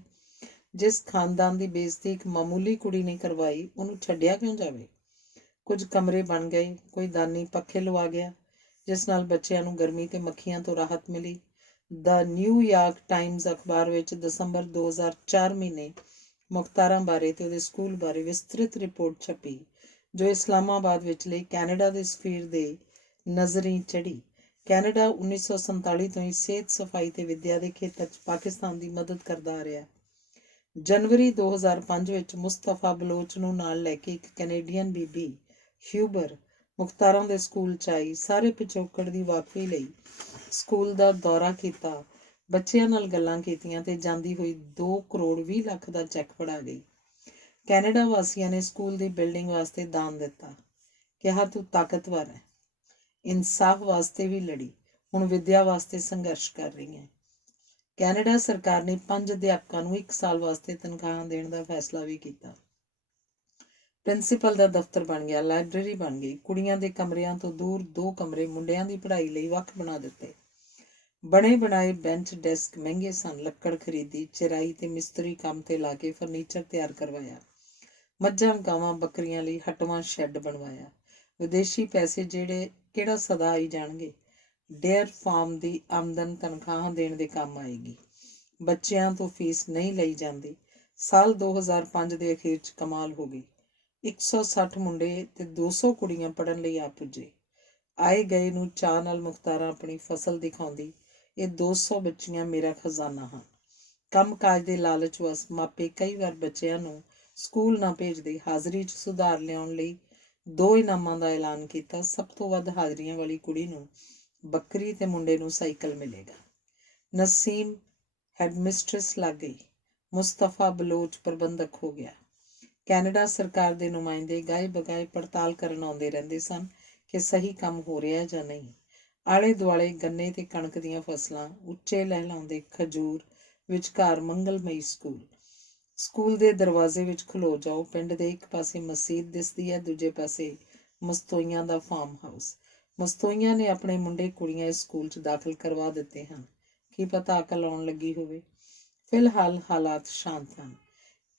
ਜਿਸ ਖਾਨਦਾਨ ਦੀ ਬੇਇੱਜ਼ਤੀ ਇੱਕ ਮਾਮੂਲੀ ਕੁੜੀ ਨੇ ਕਰਵਾਈ, ਉਹਨੂੰ ਛੱਡਿਆ ਕਿਉਂ ਜਾਵੇ? ਕੁਝ ਕਮਰੇ ਬਣ ਗਏ, ਕੋਈ ਦਾਨੀ ਪੱਖੇ ਲਵਾ ਗਿਆ, ਜਿਸ ਨਾਲ ਬੱਚਿਆਂ ਨੂੰ ਗਰਮੀ ਤੇ ਮੱਖੀਆਂ ਤੋਂ ਰਾਹਤ ਮਿਲੀ। ਦ ਨਿਊਯਾਰਕ ਟਾਈਮਜ਼ ਅਖਬਾਰ ਵਿੱਚ ਦਸੰਬਰ 2004 ਮਹੀਨੇ ਮੁਖਤਾਰਾਂ ਬਾਰੇ ਤੇ ਉਹਦੇ ਸਕੂਲ ਬਾਰੇ ਵਿਸਤ੍ਰਿਤ ਰਿਪੋਰਟ ਛਪੀ, ਜੋ ਇਸਲਾਮਾਬਾਦ ਵਿਚਲੇ ਕੈਨੇਡਾ ਦੇ ਸਫੀਰ ਦੇ ਨਜ਼ਰੀਂ ਚੜ੍ਹੀ। ਕੈਨੇਡਾ 1947 ਤੋਂ ਹੀ ਸਿਹਤ, ਸਫਾਈ ਤੇ ਵਿੱਦਿਆ ਦੇ ਖੇਤਰ 'ਚ ਪਾਕਿਸਤਾਨ ਦੀ ਮਦਦ ਕਰਦਾ ਆ ਰਿਹਾ। ਜਨਵਰੀ 2005 ਵਿੱਚ ਮੁਸਤਫਾ ਬਲੋਚ ਨੂੰ ਨਾਲ ਲੈ ਕੇ ਇੱਕ ਕੈਨੇਡੀਅਨ ਬੀਬੀ ਹਿਊਬਰ ਮੁਖਤਾਰਾਂ ਦੇ ਸਕੂਲ 'ਚ ਆਈ। ਸਾਰੇ ਪਿਛੋਕੜ ਦੀ ਵਾਕਫੀ ਲਈ ਸਕੂਲ ਦਾ ਦੌਰਾ ਕੀਤਾ, ਬੱਚਿਆਂ ਨਾਲ ਗੱਲਾਂ ਕੀਤੀਆਂ ਤੇ ਜਾਂਦੀ ਹੋਈ 2 ਕਰੋੜ 20 ਲੱਖ ਦਾ ਚੈੱਕ ਫੜਾ ਗਈ। ਕੈਨੇਡਾ ਵਾਸੀਆਂ ਨੇ ਸਕੂਲ ਦੀ ਬਿਲਡਿੰਗ ਵਾਸਤੇ ਦਾਨ ਦਿੱਤਾ। ਕਿਹਾ, ਤੂੰ ਤਾਕਤਵਰ ਹੈ, ਇਨਸਾਫ ਵਾਸਤੇ ਵੀ ਲੜੀ, ਹੁਣ ਵਿੱਦਿਆ ਵਾਸਤੇ ਸੰਘਰਸ਼ ਕਰ ਰਹੀ ਹੈ। ਕੈਨੇਡਾ ਸਰਕਾਰ ਨੇ 5 ਅਧਿਆਪਕਾਂ ਨੂੰ 1 ਸਾਲ ਵਾਸਤੇ ਤਨਖਾਹਾਂ ਦੇਣ ਦਾ ਫੈਸਲਾ ਵੀ ਕੀਤਾ। ਪ੍ਰਿੰਸੀਪਲ ਦਾ ਦਫ਼ਤਰ ਬਣ ਗਿਆ, ਲਾਇਬ੍ਰੇਰੀ ਬਣ ਗਈ। ਕੁੜੀਆਂ ਦੇ ਕਮਰਿਆਂ ਤੋਂ ਦੂਰ 2 ਕਮਰੇ ਮੁੰਡਿਆਂ ਦੀ ਪੜ੍ਹਾਈ ਲਈ ਵੱਖ ਬਣਾ ਦਿੱਤੇ। ਬਣੇ ਬਣਾਏ ਬੈਂਚ ਡੈਸਕ ਮਹਿੰਗੇ ਸਨ। ਲੱਕੜ ਖਰੀਦੀ, ਚਿਰਾਈ ਤੇ ਮਿਸਤਰੀ ਕੰਮ ਤੇ ਲਾ ਕੇ ਫਰਨੀਚਰ ਤਿਆਰ ਕਰਵਾਇਆ। ਮੱਝਾਂ, ਗਾਵਾਂ, ਬੱਕਰੀਆਂ ਲਈ ਹਟਵਾਂ ਸ਼ੈੱਡ ਬਣਵਾਇਆ। ਵਿਦੇਸ਼ੀ ਪੈਸੇ ਜਿਹੜੇ ਕਿਹੜਾ ਸਦਾ ਆਈ ਜਾਣਗੇ। ਡੇਅਰ ਫਾਰਮ ਦੀ ਆਮਦਨ ਤਨਖਾਹਾਂ ਦੇਣ ਦੇ ਕੰਮ ਆਏਗੀ। ਬੱਚਿਆਂ ਤੋਂ ਫੀਸ ਨਹੀਂ ਲਈ ਜਾਂਦੀ। ਸਾਲ 2005 ਦੇ ਅਖੀਰ 'ਚ ਕਮਾਲ ਹੋ ਗਈ। 160 ਮੁੰਡੇ ਤੇ 200 ਕੁੜੀਆਂ ਪੜ੍ਹਨ ਲਈ ਆ ਪੁੱਜੇ। ਆਏ ਗਏ ਨੂੰ ਚਾਅ ਨਾਲ ਮੁਖਤਾਰਾਂ ਆਪਣੀ ਫਸਲ ਦਿਖਾਉਂਦੀ, ਇਹ 200 ਬੱਚੀਆਂ ਮੇਰਾ ਖਜ਼ਾਨਾ ਹਨ। ਕੰਮ ਕਾਜ ਦੇ ਲਾਲਚ ਵਸ ਮਾਪੇ ਕਈ ਵਾਰ ਬੱਚਿਆਂ ਨੂੰ ਸਕੂਲ ਨਾ ਭੇਜਦੇ। ਹਾਜ਼ਰੀ 'ਚ ਸੁਧਾਰ ਲਿਆਉਣ ਲਈ 2 ਇਨਾਮਾਂ ਦਾ ਐਲਾਨ ਕੀਤਾ। ਸਭ ਤੋਂ ਵੱਧ ਹਾਜ਼ਰੀਆਂ ਵਾਲੀ ਕੁੜੀ ਨੂੰ ਬੱਕਰੀ ਤੇ ਮੁੰਡੇ ਨੂੰ ਸਾਈਕਲ ਮਿਲੇਗਾ। ਨਸੀਮ ਹੈਡਮਿਸਟਰਸ ਲੱਗ ਗਈ। ਮੁਸਤਫਾ ਬਲੋਚ ਪ੍ਰਬੰਧਕ ਹੋ ਗਿਆ। ਕੈਨੇਡਾ ਸਰਕਾਰ ਦੇ ਨੁਮਾਇੰਦੇ ਗਾਏ ਬਗਾਏ ਪੜਤਾਲ ਕਰਨ ਆਉਂਦੇ ਰਹਿੰਦੇ ਸਨ ਕਿ ਸਹੀ ਕੰਮ ਹੋ ਰਿਹਾ ਜਾਂ ਨਹੀਂ। ਆਲੇ ਦੁਆਲੇ ਗੰਨੇ ਤੇ ਕਣਕ ਦੀਆਂ ਫਸਲਾਂ, ਉੱਚੇ ਲਹਿਲਾਉਂਦੇ ਖਜੂਰ, ਵਿਚਕਾਰ ਮੰਗਲਮਈ ਸਕੂਲ। ਸਕੂਲ ਦੇ ਦਰਵਾਜ਼ੇ ਵਿੱਚ ਖਲੋ ਜਾਓ, ਪਿੰਡ ਦੇ ਇੱਕ ਪਾਸੇ ਮਸੀਤ ਦਿਸਦੀ ਹੈ, ਦੂਜੇ ਪਾਸੇ ਮਸਤੋਈਆਂ ਦਾ ਫਾਰਮ ਹਾਊਸ। ਮਸਤੋਈਆਂ ਨੇ ਆਪਣੇ ਮੁੰਡੇ ਕੁੜੀਆਂ ਇਸ ਸਕੂਲ 'ਚ ਦਾਖਲ ਕਰਵਾ ਦਿੱਤੇ ਹਨ। ਕੀ ਪਤਾ ਅਕਲ ਆਉਣ ਲੱਗੀ ਹੋਵੇ। ਫਿਲਹਾਲ ਹਾਲਾਤ ਸ਼ਾਂਤ ਹਨ।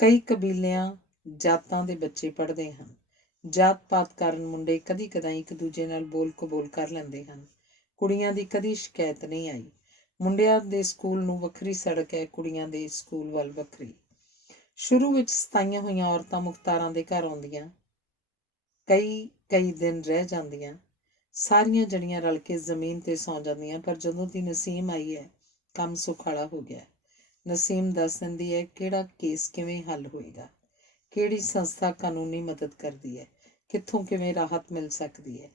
ਕਈ ਕਬੀਲਿਆਂ, ਜਾਤਾਂ ਦੇ ਬੱਚੇ ਪੜ੍ਹਦੇ ਹਨ। ਜਾਤ ਪਾਤ ਕਾਰਨ ਮੁੰਡੇ ਕਦੀ ਕਦਾਈ ਇੱਕ ਦੂਜੇ ਨਾਲ ਬੋਲ ਕਬੋਲ ਕਰ ਲੈਂਦੇ ਹਨ। ਕੁੜੀਆਂ ਦੀ ਕਦੀ ਸ਼ਿਕਾਇਤ ਨਹੀਂ ਆਈ। ਮੁੰਡਿਆਂ ਦੇ ਸਕੂਲ ਨੂੰ ਵੱਖਰੀ ਸੜਕ ਹੈ, ਕੁੜੀਆਂ ਦੇ ਸਕੂਲ ਵੱਲ ਵੱਖਰੀ। ਸ਼ੁਰੂ ਵਿੱਚ ਸਤਾਈਆਂ ਹੋਈਆਂ ਔਰਤਾਂ ਮੁਖਤਾਰਾਂ ਦੇ ਘਰ ਆਉਂਦੀਆਂ, ਕਈ ਦਿਨ ਰਹਿ ਜਾਂਦੀਆਂ। ਸਾਰੀਆਂ ਜਣੀਆਂ ਰਲ ਕੇ ਜ਼ਮੀਨ ਤੇ ਸੌਂ ਜਾਂਦੀਆਂ। ਪਰ ਜਦੋਂ ਦੀ ਨਸੀਮ ਆਈ ਹੈ, ਕੰਮ ਸੁਖਾਲਾ ਹੋ ਗਿਆ। ਨਸੀਮ ਦੱਸ ਦਿੰਦੀ ਹੈ ਕਿਹੜਾ ਕੇਸ ਕਿਵੇਂ ਹੱਲ ਹੋਏਗਾ, ਕਿਹੜੀ ਸੰਸਥਾ ਕਾਨੂੰਨੀ ਮਦਦ ਕਰਦੀ ਹੈ, ਕਿੱਥੋਂ ਕਿਵੇਂ ਰਾਹਤ ਮਿਲ ਸਕਦੀ ਹੈ।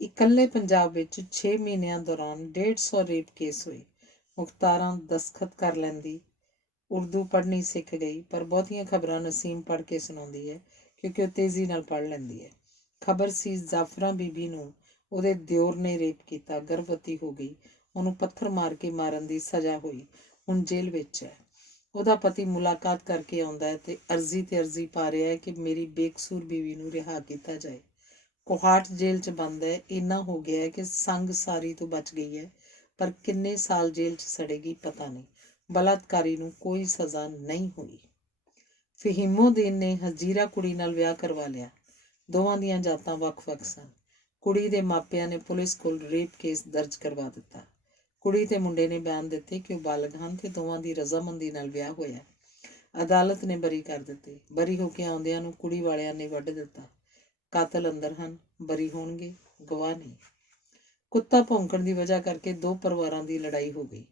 ਇਕੱਲੇ ਪੰਜਾਬ ਵਿੱਚ 6 ਮਹੀਨਿਆਂ ਦੌਰਾਨ 150 ਰੇਪ ਕੇਸ ਹੋਏ। ਮੁਖਤਾਰਾਂ ਦਸਖਤ ਕਰ ਲੈਂਦੀ। ਉਰਦੂ ਪੜ੍ਹਨੀ ਸਿੱਖ ਗਈ, ਪਰ ਬਹੁਤੀਆਂ ਖਬਰਾਂ ਨਸੀਮ ਪੜ੍ਹ ਕੇ ਸੁਣਾਉਂਦੀ ਹੈ ਕਿਉਂਕਿ ਉਹ ਤੇਜ਼ੀ ਨਾਲ ਪੜ੍ਹ ਲੈਂਦੀ ਹੈ। ਖਬਰ ਸੀ ਜ਼ਾਫਰਾ ਬੀਬੀ ਨੂੰ ਉਹਦੇ ਦਿਓਰ ਨੇ ਰੇਪ ਕੀਤਾ, ਗਰਭਵਤੀ ਹੋ ਗਈ, ਉਹਨੂੰ ਪੱਥਰ ਮਾਰ ਕੇ ਮਾਰਨ ਦੀ ਸਜ਼ਾ ਹੋਈ, ਹੁਣ ਜੇਲ੍ਹ ਵਿੱਚ ਹੈ। ਉਹਦਾ ਪਤੀ ਮੁਲਾਕਾਤ ਕਰਕੇ ਆਉਂਦਾ ਹੈ ਤੇ ਅਰਜ਼ੀ ਪਾ ਰਿਹਾ ਹੈ ਕਿ ਮੇਰੀ ਬੇਕਸੂਰ ਬੀਵੀ ਨੂੰ ਰਿਹਾ ਕੀਤਾ ਜਾਏ। ਕੋਹਾਟ ਜੇਲ੍ਹ 'ਚ ਬੰਦ ਹੈ। ਇੰਨਾ ਹੋ ਗਿਆ ਹੈ ਕਿ ਸੰਗ ਸਾਰੀ ਤੋਂ ਬਚ ਗਈ ਹੈ, ਪਰ ਕਿੰਨੇ ਸਾਲ ਜੇਲ੍ਹ 'ਚ ਸੜੇਗੀ ਪਤਾ ਨਹੀਂ। ਬਲਾਤਕਾਰੀ ਨੂੰ ਕੋਈ ਸਜ਼ਾ ਨਹੀਂ ਹੋਈ। ਫਹੀਮੋਦੀਨ ਨੇ ਹਜ਼ੀਰਾ ਕੁੜੀ ਨਾਲ ਵਿਆਹ ਕਰਵਾ ਲਿਆ। ਦੋਵਾਂ ਦੀਆਂ ਜਾਤਾਂ ਵੱਖ-ਵੱਖ ਸਨ। ਕੁੜੀ ਦੇ ਮਾਪਿਆਂ ਨੇ ਪੁਲਿਸ ਕੋਲ ਰੇਪ ਕੇਸ ਦਰਜ ਕਰਵਾ ਦਿੱਤਾ। ਕੁੜੀ ਤੇ ਮੁੰਡੇ ਨੇ ਬਿਆਨ ਦਿੱਤੇ ਕਿ ਉਹ ਬਾਲਗ ਹਨ ਤੇ ਦੋਵਾਂ ਦੀ ਰਜ਼ਾਮੰਦੀ ਨਾਲ ਵਿਆਹ ਹੋਇਆ। ਅਦਾਲਤ ਨੇ ਬਰੀ ਕਰ ਦਿੱਤੇ। ਬਰੀ ਹੋ ਕੇ ਆਉਂਦਿਆਂ ਨੂੰ ਕੁੜੀ ਵਾਲਿਆਂ ਨੇ ਵੱਢ ਦਿੱਤਾ। ਕਾਤਲ ਅੰਦਰ ਹਨ, ਬਰੀ ਹੋਣਗੇ, ਗਵਾਹ ਨਹੀਂ। ਕੁੱਤਾ ਭੌਂਕਣ ਦੀ ਵਜ੍ਹਾ ਕਰਕੇ 2 ਪਰਿਵਾਰਾਂ ਦੀ ਲੜਾਈ ਹੋ ਗਈ।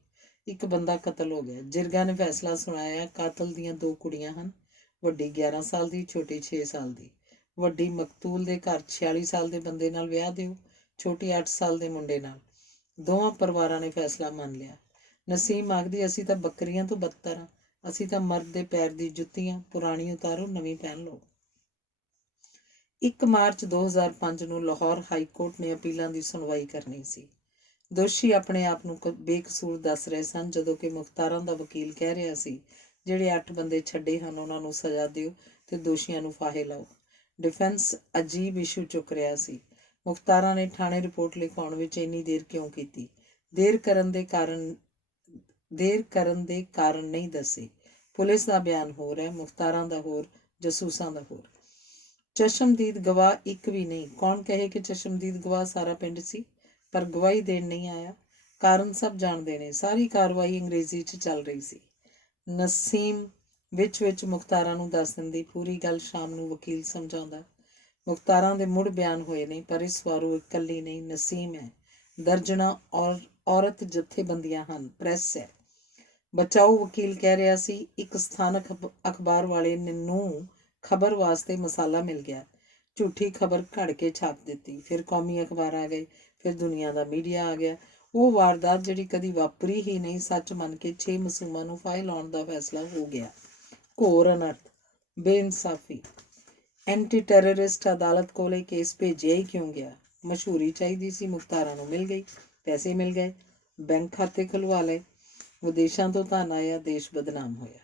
ਇੱਕ ਬੰਦਾ ਕਤਲ ਹੋ ਗਿਆ। ਜਿਰਗਾ ਨੇ ਫੈਸਲਾ ਸੁਣਾਇਆ, ਕਾਤਲ ਦੀਆਂ 2 ਕੁੜੀਆਂ ਹਨ, ਵੱਡੀ 11 ਸਾਲ ਦੀ, ਛੋਟੀ 6 ਸਾਲ ਦੀ। ਵੱਡੀ ਮਕਤੂਲ ਦੇ ਘਰ 46 ਸਾਲ ਦੇ ਬੰਦੇ ਨਾਲ ਵਿਆਹ ਦਿਓ, ਛੋਟੀ 8 ਸਾਲ ਦੇ ਮੁੰਡੇ ਨਾਲ। ਦੋਵਾਂ ਪਰਿਵਾਰਾਂ ਨੇ ਫੈਸਲਾ ਮੰਨ ਲਿਆ। ਨਸੀਮ ਆਖਦੀ, ਅਸੀਂ ਤਾਂ ਬੱਕਰੀਆਂ ਤੋਂ ਬੱਤਰ ਹਾਂ, ਅਸੀਂ ਤਾਂ ਮਰਦ ਦੇ ਪੈਰ ਦੀ ਜੁੱਤੀਆਂ, ਪੁਰਾਣੀ ਉਤਾਰੋ, ਨਵੀਂ ਪਹਿਨ ਲਓ। 1 ਮਾਰਚ 2005 ਨੂੰ ਲਾਹੌਰ ਹਾਈ ਕੋਰਟ ਨੇ ਅਪੀਲਾਂ ਦੀ ਸੁਣਵਾਈ ਕਰਨੀ ਸੀ। ਦੋਸ਼ੀ ਆਪਣੇ ਆਪ ਨੂੰ ਬੇਕਸੂਰ ਦੱਸ ਰਹੇ ਸਨ, ਜਦੋਂ ਕਿ ਮੁਖਤਾਰਾਂ ਦਾ ਵਕੀਲ ਕਹਿ ਰਿਹਾ ਸੀ, ਜਿਹੜੇ 8 ਬੰਦੇ ਛੱਡੇ ਹਨ ਉਹਨਾਂ ਨੂੰ ਸਜ਼ਾ ਦਿਓ ਤੇ ਦੋਸ਼ੀਆਂ ਨੂੰ ਫਾਹੇ ਲਾਓ। ਡਿਫੈਂਸ ਅਜੀਬ ਇਸ਼ੂ ਚੁੱਕ ਰਿਹਾ ਸੀ। ਮੁਖਤਾਰਾਂ ਨੇ ਥਾਣੇ ਰਿਪੋਰਟ ਲਿਖਾਉਣ ਵਿੱਚ ਇੰਨੀ ਦੇਰ ਕਿਉਂ ਕੀਤੀ? ਦੇਰ ਕਰਨ ਦੇ ਕਾਰਨ ਨਹੀਂ ਦੱਸੇ। ਪੁਲਿਸ ਦਾ ਬਿਆਨ ਹੋਰ ਹੈ, ਮੁਖਤਾਰਾਂ ਦਾ ਹੋਰ, ਜਸੂਸਾਂ ਦਾ ਹੋਰ। ਚਸ਼ਮਦੀਦ ਗਵਾਹ ਇੱਕ ਵੀ ਨਹੀਂ। ਕੌਣ ਕਹੇ ਕਿ ਚਸ਼ਮਦੀਦ ਗਵਾਹ ਸਾਰਾ ਪਿੰਡ ਸੀ, ਪਰ ਗਵਾਹੀ ਦੇਣ ਨਹੀਂ ਆਇਆ। ਕਾਰਨ ਸਭ ਜਾਣਦੇ ਨੇ। ਸਾਰੀ ਕਾਰਵਾਈ ਅੰਗਰੇਜ਼ੀ 'ਚ ਚੱਲ ਰਹੀ ਸੀ। ਨਸੀਮ ਵਿੱਚ ਮੁਖਤਾਰਾਂ ਨੂੰ ਦੱਸ ਦਿੰਦੀ। ਪੂਰੀ ਗੱਲ ਸ਼ਾਮ ਨੂੰ ਵਕੀਲ ਸਮਝਾਉਂਦਾ। ਮੁਖਤਾਰਾਂ ਦੇ ਮੁੜ ਬਿਆਨ ਹੋਏ ਨਹੀਂ, ਪਰ ਇਸ ਵਾਰ ਉਹ ਇਕੱਲੀ ਨਹੀਂ, ਨਸੀਮ ਹੈ। ਦਰਜਨਾਂ ਔਰਤ ਜਥੇਬੰਦੀਆਂ ਹਨ, ਪ੍ਰੈਸ ਹੈ। ਬਚਾਓ ਵਕੀਲ ਕਹਿ ਰਿਹਾ ਸੀ। ਇੱਕ ਸਥਾਨਕ ਅਖਬਾਰ ਵਾਲੇ ਨੂੰ ਖਬਰ ਵਾਸਤੇ ਮਸਾਲਾ ਮਿਲ ਗਿਆ। ਝੂਠੀ ਖਬਰ ਘੜ ਕੇ ਛਾਪ ਦਿੱਤੀ। ਫਿਰ ਕੌਮੀ ਅਖਬਾਰ ਆ ਗਏ, ਫਿਰ ਦੁਨੀਆ ਦਾ ਮੀਡੀਆ ਆ ਗਿਆ। ਉਹ ਵਾਰਦਾਤ ਜਿਹੜੀ ਕਦੀ ਵਾਪਰੀ ਹੀ ਨਹੀਂ, ਸੱਚ ਮੰਨ ਕੇ 6 ਮਾਸੂਮਾਂ ਨੂੰ ਫਾਹੇ ਲਾਉਣ ਦਾ ਫੈਸਲਾ ਹੋ ਗਿਆ। ਘੋਰ ਅਨਰਥ, ਬੇਇਨਸਾਫੀ। ਐਂਟੀ ਟੈਰਰਿਸਟ ਅਦਾਲਤ ਕੋਲ ਇਹ ਕੇਸ ਭੇਜਿਆ ਹੀ ਕਿਉਂ ਗਿਆ? ਮਸ਼ਹੂਰੀ ਚਾਹੀਦੀ ਸੀ, ਮੁਖਤਾਰਾਂ ਨੂੰ ਮਿਲ ਗਈ, ਪੈਸੇ ਮਿਲ ਗਏ, ਬੈਂਕ ਖਾਤੇ ਖੁਲਵਾ ਲਏ, ਵਿਦੇਸ਼ਾਂ ਤੋਂ ਧਨ ਆਇਆ, ਦੇਸ਼ ਬਦਨਾਮ ਹੋਇਆ।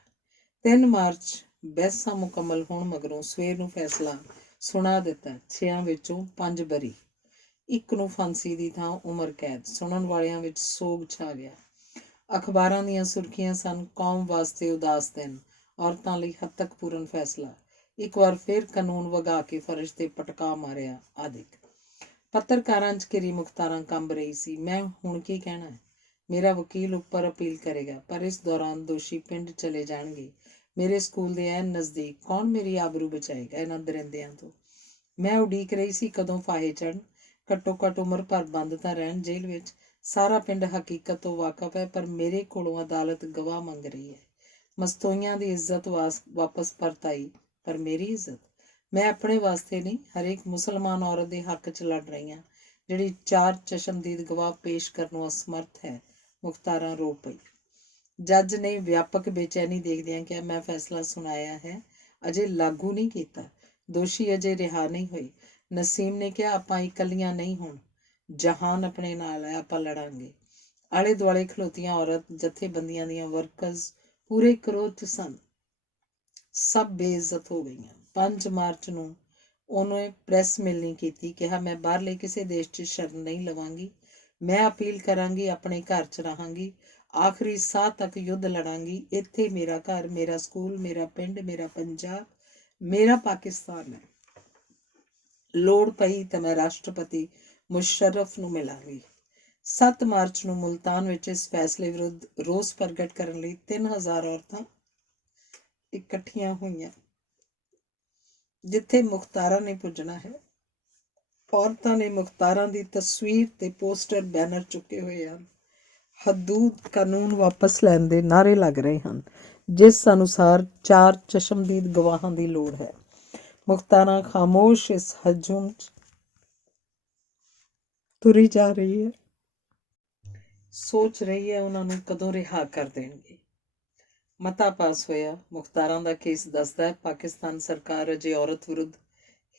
3 ਮਾਰਚ ਬਹਿਸਾਂ ਮੁਕੰਮਲ ਹੋਣ ਮਗਰੋਂ ਸਵੇਰ ਨੂੰ ਫੈਸਲਾ ਸੁਣਾ ਦਿੱਤਾ। 6 ਵਿੱਚੋਂ 5 ਬਰੀ, 1 ਨੂੰ ਫਾਂਸੀ ਦੀ ਥਾਂ ਉਮਰ ਕੈਦ। ਸੁਣਨ ਵਾਲਿਆਂ ਵਿੱਚ ਸੋਗ ਛਾ ਗਿਆ। ਅਖਬਾਰਾਂ ਦੀਆਂ ਸੁਰਖੀਆਂ ਸਨ, ਕੌਮ ਵਾਸਤੇ ਉਦਾਸ ਦਿਨ, ਔਰਤਾਂ ਲਈ ਹੱਤਕਪੂਰਨ ਫੈਸਲਾ, ਇੱਕ ਵਾਰ ਫਿਰ ਕਾਨੂੰਨ ਵਗਾ ਕੇ ਫਰਜ਼ ਤੇ ਪਟਕਾ ਮਾਰਿਆ, ਆਦਿਕ। ਪੱਤਰਕਾਰਾਂ 'ਚ ਘਿਰੀ ਮੁਖਤਾਰਾਂ ਕੰਬ ਰਹੀ ਸੀ। ਮੈਂ ਹੁਣ ਕੀ ਕਹਿਣਾ ਹੈ? ਮੇਰਾ ਵਕੀਲ ਉੱਪਰ ਅਪੀਲ ਕਰੇਗਾ, ਪਰ ਇਸ ਦੌਰਾਨ ਦੋਸ਼ੀ ਪਿੰਡ ਚਲੇ ਜਾਣਗੇ। ਮੇਰੇ ਸਕੂਲ ਦੇ ਐਨ ਨਜ਼ਦੀਕ। ਕੌਣ ਮੇਰੀ ਆਬਰੂ ਬਚਾਏਗਾ ਇਹਨਾਂ ਦਰਿੰਦਿਆਂ ਤੋਂ? ਮੈਂ ਉਡੀਕ ਰਹੀ ਸੀ ਕਦੋਂ ਫਾਹੇ ਚੜ੍ਹਨ। ਘੱਟੋ ਘੱਟ ਉਮਰ ਭਰ ਬੰਦ ਤਾਂ ਰਹਿਣ ਜੇਲ੍ਹ ਵਿੱਚ। ਸਾਰਾ ਪਿੰਡ ਹਕੀਕਤ ਤੋਂ ਵਾਕਫ ਹੈ, ਪਰ ਮੇਰੇ ਕੋਲੋਂ ਅਦਾਲਤ ਗਵਾਹ ਮੰਗ ਰਹੀ ਹੈ। ਮਸਤੋਈਆਂ ਦੀ ਇੱਜ਼ਤ ਵਾਪਸ ਪਰਤ ਆਈ, ਪਰ ਮੇਰੀ ਇੱਜ਼ਤ? ਮੈਂ ਆਪਣੇ ਵਾਸਤੇ ਨਹੀਂ, ਹਰੇਕ ਮੁਸਲਮਾਨ ਔਰਤ ਦੇ ਹੱਕ 'ਚ ਲੜ ਰਹੀ ਹਾਂ, ਜਿਹੜੀ 4 ਚਸ਼ਮਦੀਦ ਗਵਾਹ ਪੇਸ਼ ਕਰਨ ਅਸਮਰਥ ਹੈ। ਮੁਖਤਾਰਾਂ ਰੋ ਪਈ। ਜੱਜ ਨੇ ਵਿਆਪਕ ਬੇਚੈਨੀ ਦੇਖਦਿਆਂ ਕਿਹਾ, ਮੈਂ ਫੈਸਲਾ ਸੁਣਾਇਆ ਹੈ, ਅਜੇ ਲਾਗੂ ਨਹੀਂ ਕੀਤਾ। ਦੋਸ਼ੀ ਅਜੇ ਰਿਹਾ ਨਹੀਂ ਹੋਏ। ਨਸੀਮ ਨੇ ਕਿਹਾ, ਆਪਾਂ ਇਕੱਲੀਆਂ ਨਹੀਂ, ਹੁਣ ਜਹਾਨ ਆਪਣੇ ਨਾਲ ਹੈ, ਆਪਾਂ ਲੜਾਂਗੇ। ਆਲੇ ਦੁਆਲੇ ਖਲੋਤੀਆਂ ਔਰਤ ਜਥੇਬੰਦੀਆਂ ਦੀਆਂ ਵਰਕਰਜ਼ ਪੂਰੇ ਕਰੋਧ 'ਚ ਸਨ। ਸਭ ਬੇਇੱਜ਼ਤ ਹੋ ਗਈਆਂ। 5 ਮਾਰਚ ਨੂੰ ਉਹਨੇ ਪ੍ਰੈਸ ਮਿਲਣੀ ਕੀਤੀ। ਕਿਹਾ, ਮੈਂ ਬਾਹਰਲੇ ਕਿਸੇ ਦੇਸ਼ 'ਚ ਸ਼ਰਨ ਨਹੀਂ ਲਵਾਂਗੀ। ਮੈਂ ਅਪੀਲ ਕਰਾਂਗੀ, ਆਪਣੇ ਘਰ 'ਚ ਰਹਾਂਗੀ, ਆਖਰੀ ਸਾਹ ਤੱਕ ਯੁੱਧ ਲੜਾਂਗੀ। ਇੱਥੇ ਮੇਰਾ ਘਰ, ਮੇਰਾ ਸਕੂਲ, ਮੇਰਾ ਪਿੰਡ, ਮੇਰਾ ਪੰਜਾਬ, ਮੇਰਾ ਪਾਕਿਸਤਾਨ ਹੈ। ਲੋੜ ਪਈ ਤਾਂ ਮੈਂ ਰਾਸ਼ਟਰਪਤੀ ਮੁਸ਼ਰਫ ਨੂੰ ਮਿਲਾਂਗੀ। 7 ਮਾਰਚ ਨੂੰ ਮੁਲਤਾਨ ਵਿੱਚ ਇਸ ਫੈਸਲੇ ਵਿਰੁੱਧ ਰੋਸ ਪ੍ਰਗਟ ਕਰਨ ਲਈ 3000 ਔਰਤਾਂ ਇਕੱਠੀਆਂ ਹੋਈਆਂ। ਜਿੱਥੇ ਮੁਖਤਾਰਾਂ ਨੇ ਪੁੱਜਣਾ ਹੈ, ਔਰਤਾਂ ਨੇ ਮੁਖਤਾਰਾਂ ਦੀ ਤਸਵੀਰ ਤੇ ਪੋਸਟਰ, ਬੈਨਰ ਚੁੱਕੇ ਹੋਏ ਹਨ। ਹਦੂਦ ਕਾਨੂੰਨ ਵਾਪਸ ਲੈਣ ਦੇ ਨਾਅਰੇ ਲੱਗ ਰਹੇ ਹਨ, ਜਿਸ ਅਨੁਸਾਰ 4 ਚਸ਼ਮਦੀਦ ਗਵਾਹਾਂ ਦੀ ਲੋੜ ਹੈ। ਮੁਖਤਾਰਾਂ ਖਾਮੋਸ਼ ਇਸ ਹਜੂਮ 'ਚ ਤੁਰੀ ਜਾ ਰਹੀ ਹੈ। ਸੋਚ ਰਹੀ ਹੈ ਉਹਨਾਂ ਨੂੰ ਕਦੋਂ ਰਿਹਾ ਕਰ ਦੇਣਗੇ। ਮਤਾ ਪਾਸ ਹੋਇਆ। ਮੁਖਤਾਰਾਂ ਦਾ ਕੇਸ ਦੱਸਦਾ ਹੈ, ਪਾਕਿਸਤਾਨ ਸਰਕਾਰ ਅਜੇ ਔਰਤ ਵਿਰੁੱਧ